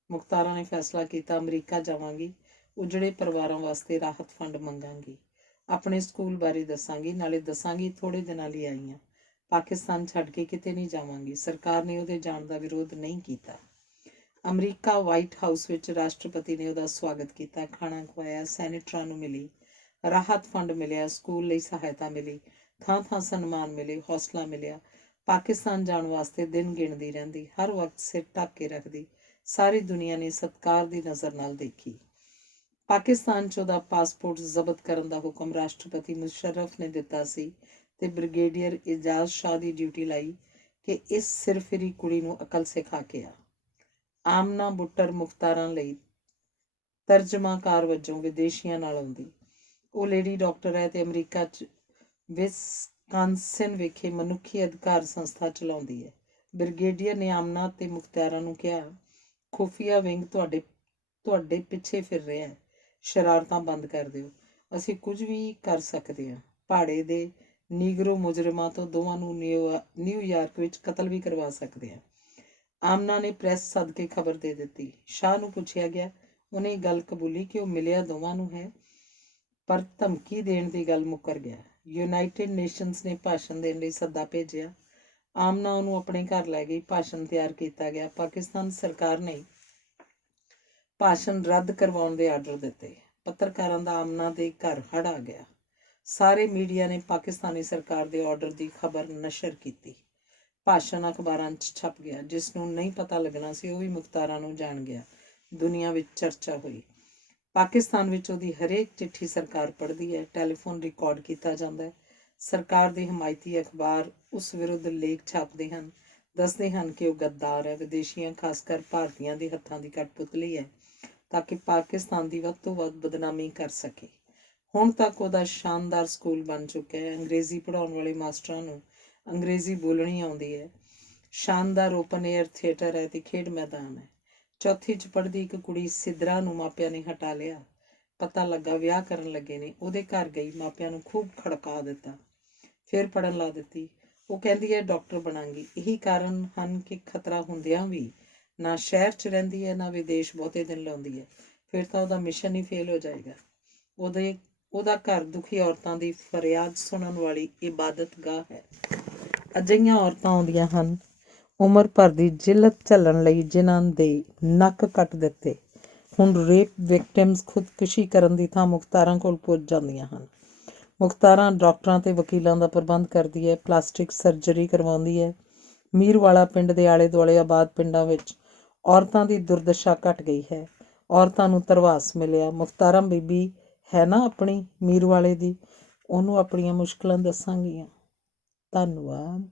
ਮੁਖਤਾਰਾਂ ਨੇ ਫੈਸਲਾ ਕੀਤਾ, ਅਮਰੀਕਾ ਜਾਵਾਂਗੀ, ਉਜੜੇ ਪਰਿਵਾਰਾਂ ਵਾਸਤੇ ਰਾਹਤ ਫੰਡ ਮੰਗਾਂਗੀ, ਆਪਣੇ ਸਕੂਲ ਬਾਰੇ ਦੱਸਾਂਗੀ, ਨਾਲੇ ਦੱਸਾਂਗੀ ਥੋੜ੍ਹੇ ਦਿਨਾਂ ਲਈ ਆਈ ਹਾਂ, ਪਾਕਿਸਤਾਨ ਛੱਡ ਕੇ ਕਿਤੇ ਨਹੀਂ ਜਾਵਾਂਗੀ। ਸਰਕਾਰ ਨੇ ਉਹਦੇ ਜਾਣ ਦਾ ਵਿਰੋਧ ਨਹੀਂ ਕੀਤਾ। ਅਮਰੀਕਾ ਵਾਈਟ ਹਾਊਸ ਵਿੱਚ ਰਾਸ਼ਟਰਪਤੀ ਨੇ ਉਹਦਾ ਸਵਾਗਤ ਕੀਤਾ, ਖਾਣਾ ਖਵਾਇਆ, ਸੈਨੇਟਰਾਂ ਨੂੰ ਮਿਲੀ, ਰਾਹਤ ਫੰਡ ਮਿਲਿਆ, ਸਕੂਲ ਲਈ ਸਹਾਇਤਾ ਮਿਲੀ, ਥਾਂ ਸਨਮਾਨ ਮਿਲੇ, ਹੌਸਲਾ ਮਿਲਿਆ। ਪਾਕਿਸਤਾਨ ਜਾਣ ਵਾਸਤੇ ਦਿਨ ਗਿਣਦੀ ਰਹਿੰਦੀ, ਹਰ ਵਕਤ ਸਿਰ ਢੱਕ ਕੇ ਰੱਖਦੀ। ਸਾਰੀ ਦੁਨੀਆ ਨੇ ਸਤਿਕਾਰ ਦੀ ਨਜ਼ਰ ਨਾਲ ਦੇਖੀ। ਪਾਕਿਸਤਾਨ 'ਚ ਉਹਦਾ ਪਾਸਪੋਰਟ ਜ਼ਬਤ ਕਰਨ ਦਾ ਹੁਕਮ ਰਾਸ਼ਟਰਪਤੀ ਮੁਸ਼ਰਫ ਨੇ ਦਿੱਤਾ ਸੀ ਤੇ ਬ੍ਰਿਗੇਡੀਅਰ ਇਜਾਜ਼ ਸ਼ਾਹ ਦੀ ਡਿਊਟੀ ਲਾਈ ਕਿ ਇਸ ਸਿਰਫਿਰੀ ਕੁੜੀ ਨੂੰ ਅਕਲ ਸਿਖਾ ਕੇ ਆ। ਆਮਨਾ ਬੁੱਟਰ ਮੁਖਤਾਰਾਂ ਲਈ ਤਰਜਮਾਕਾਰ ਵਜੋਂ ਵਿਦੇਸ਼ੀਆਂ ਨਾਲ ਆਉਂਦੀ। ਉਹ ਲੇਡੀ ਡਾਕਟਰ ਹੈ ਤੇ ਅਮਰੀਕਾ 'ਚ ਵਿਸਕਾਂਸਿਨ ਵਿਖੇ ਮਨੁੱਖੀ ਅਧਿਕਾਰ ਸੰਸਥਾ ਚਲਾਉਂਦੀ ਹੈ। ਬ੍ਰਿਗੇਡੀਅਰ ਨੇ ਆਮਨਾ ਤੇ ਮੁਖਤਾਰਾਂ ਨੂੰ ਕਿਹਾ, ਖੁਫੀਆ ਵਿੰਗ ਤੁਹਾਡੇ ਪਿੱਛੇ ਫਿਰ ਰਿਹਾ ਹੈ, ਸ਼ਰਾਰਤਾਂ ਬੰਦ ਕਰ ਦਿਓ। ਅਸੀਂ ਕੁਝ ਵੀ ਕਰ ਸਕਦੇ ਹਾਂ। ਭਾੜੇ ਦੇ ਨੀਗਰੋ ਮੁਜਰਮਾਂ ਤੋਂ ਦੋਵਾਂ ਨੂੰ ਨਿਊਯਾਰਕ ਵਿੱਚ ਕਤਲ ਵੀ ਕਰਵਾ ਸਕਦੇ ਹਾਂ। ਆਮਨਾ ਨੇ ਪ੍ਰੈਸ ਸੱਦ ਕੇ ਖਬਰ ਦੇ ਦਿੱਤੀ। ਸ਼ਾਹ ਨੂੰ ਪੁੱਛਿਆ ਗਿਆ, ਉਹਨੇ ਗੱਲ ਕਬੂਲੀ ਕਿ ਉਹ ਮਿਲਿਆ ਦੋਵਾਂ ਨੂੰ ਹੈ, ਪਰ ਧਮਕੀ ਦੇਣ ਦੀ ਗੱਲ ਮੁੱਕਰ ਗਿਆ। ਯੂਨਾਈਟਿਡ ਨੇਸ਼ਨਸ ਨੇ ਭਾਸ਼ਣ ਦੇਣ ਲਈ ਸੱਦਾ ਭੇਜਿਆ। ਆਮਨਾ ਉਹਨੂੰ ਆਪਣੇ ਘਰ ਲੈ ਗਈ। ਭਾਸ਼ਣ ਤਿਆਰ ਕੀਤਾ ਗਿਆ। ਪਾਕਿਸਤਾਨ ਸਰਕਾਰ ਨੇ ਭਾਸ਼ਣ ਰੱਦ ਕਰਵਾਉਣ ਦੇ ਆਰਡਰ ਦਿੱਤੇ। ਪੱਤਰਕਾਰਾਂ ਦਾ ਆਮਨਾ ਦੇ ਘਰ ਹੜ੍ਹ ਆ ਗਿਆ। ਸਾਰੇ ਮੀਡੀਆ ਨੇ ਪਾਕਿਸਤਾਨੀ ਸਰਕਾਰ ਦੇ ਆਰਡਰ ਦੀ ਖਬਰ ਨਸ਼ਰ ਕੀਤੀ। ਭਾਸ਼ਣ ਅਖਬਾਰਾਂ 'ਚ ਛਪ ਗਿਆ। ਜਿਸ ਨੂੰ ਨਹੀਂ ਪਤਾ ਲੱਗਣਾ ਸੀ ਉਹ ਵੀ ਮੁਖਤਾਰਾਂ ਨੂੰ ਜਾਣ ਗਿਆ। ਦੁਨੀਆ ਵਿੱਚ ਚਰਚਾ ਹੋਈ। ਪਾਕਿਸਤਾਨ ਵਿੱਚ ਉਹਦੀ ਹਰੇਕ ਚਿੱਠੀ ਸਰਕਾਰ ਪੜ੍ਹਦੀ ਹੈ, ਟੈਲੀਫੋਨ ਰਿਕਾਰਡ ਕੀਤਾ ਜਾਂਦਾ ਹੈ। ਸਰਕਾਰ ਦੇ ਹਮਾਇਤੀ ਅਖਬਾਰ ਉਸ ਵਿਰੁੱਧ ਲੇਖ ਛਾਪਦੇ ਹਨ, ਦੱਸਦੇ ਹਨ ਕਿ ਉਹ ਗੱਦਾਰ ਹੈ, ਵਿਦੇਸ਼ੀਆਂ ਖਾਸ ਕਰ ਭਾਰਤੀਆਂ ਦੇ ਹੱਥਾਂ ਦੀ ਕਠਪੁਤਲੀ ਹੈ, ਤਾਂ ਕਿ ਪਾਕਿਸਤਾਨ ਦੀ ਵੱਧ ਤੋਂ ਵੱਧ ਬਦਨਾਮੀ ਕਰ ਸਕੇ। ਹੁਣ ਤੱਕ ਉਹਦਾ ਸ਼ਾਨਦਾਰ ਸਕੂਲ ਬਣ ਚੁੱਕਿਆ ਹੈ। ਅੰਗਰੇਜ਼ੀ ਪੜ੍ਹਾਉਣ ਵਾਲੇ ਮਾਸਟਰਾਂ ਨੂੰ ਅੰਗਰੇਜ਼ੀ ਬੋਲਣੀ ਆਉਂਦੀ ਹੈ। ਸ਼ਾਨਦਾਰ ਓਪਨ ਏਅਰ ਥੀਏਟਰ ਹੈ ਅਤੇ ਖੇਡ ਮੈਦਾਨ ਹੈ। ਚੌਥੀ 'ਚ ਪੜ੍ਹਦੀ ਇੱਕ ਕੁੜੀ ਸਿਦਰਾ ਨੂੰ ਮਾਪਿਆਂ ਨੇ ਹਟਾ ਲਿਆ। ਪਤਾ ਲੱਗਾ ਵਿਆਹ ਕਰਨ ਲੱਗੇ ਨੇ। ਉਹਦੇ ਘਰ ਗਈ, ਮਾਪਿਆਂ ਨੂੰ ਖੂਬ ਖੜਕਾ ਦਿੱਤਾ, ਫਿਰ ਪੜ੍ਹਨ ਲਾ ਦਿੱਤੀ। ਉਹ ਕਹਿੰਦੀ ਹੈ ਡਾਕਟਰ ਬਣਾਂਗੀ। ਇਹੀ ਕਾਰਨ ਹਨ ਕਿ ਖਤਰਾ ਹੁੰਦਿਆਂ ਵੀ ਨਾ ਸ਼ਹਿਰ 'ਚ ਰਹਿੰਦੀ ਹੈ, ਨਾ ਵਿਦੇਸ਼ ਬਹੁਤੇ ਦਿਨ ਲਾਉਂਦੀ ਹੈ। ਫਿਰ ਤਾਂ ਉਹਦਾ ਮਿਸ਼ਨ ਹੀ ਫੇਲ ਹੋ ਜਾਏਗਾ। ਉਹਦਾ ਘਰ ਦੁਖੀ ਔਰਤਾਂ ਦੀ ਫਰਿਆਦ ਸੁਣਨ ਵਾਲੀ ਇਬਾਦਤਗਾਹ ਹੈ। ਅਜਿਹੀਆਂ ਔਰਤਾਂ ਆਉਂਦੀਆਂ ਹਨ ਉਮਰ ਭਰ ਦੀ ਜਿੱਲਤ ਝੱਲਣ ਲਈ, ਜਿਨ੍ਹਾਂ ਦੇ ਨੱਕ ਕੱਟ ਦਿੱਤੇ। ਹੁਣ ਰੇਪ ਵਿਕਟਿਮਸ ਖੁਦਕੁਸ਼ੀ ਕਰਨ ਦੀ ਥਾਂ ਮੁਖਤਾਰਾਂ ਕੋਲ ਪੁੱਜ ਜਾਂਦੀਆਂ ਹਨ। ਮੁਖਤਾਰਾਂ ਡਾਕਟਰਾਂ ਅਤੇ ਵਕੀਲਾਂ ਦਾ ਪ੍ਰਬੰਧ ਕਰਦੀ ਹੈ, ਪਲਾਸਟਿਕ ਸਰਜਰੀ ਕਰਵਾਉਂਦੀ ਹੈ। ਮੀਰਵਾਲਾ ਪਿੰਡ ਦੇ ਆਲੇ ਦੁਆਲੇ ਆਬਾਦ ਪਿੰਡਾਂ ਵਿੱਚ ਔਰਤਾਂ ਦੀ ਦੁਰਦਸ਼ਾ ਘਟ ਗਈ ਹੈ। ਔਰਤਾਂ ਨੂੰ ਧਰਵਾਸ ਮਿਲਿਆ। ਮੁਖਤਾਰਾਂ ਬੀਬੀ ਹੈ ਨਾ ਆਪਣੀ ਮੀਰਵਾਲੇ ਦੀ, ਉਹਨੂੰ ਆਪਣੀਆਂ ਮੁਸ਼ਕਲਾਂ ਦੱਸਾਂਗੀਆਂ। ਧੰਨਵਾਦ।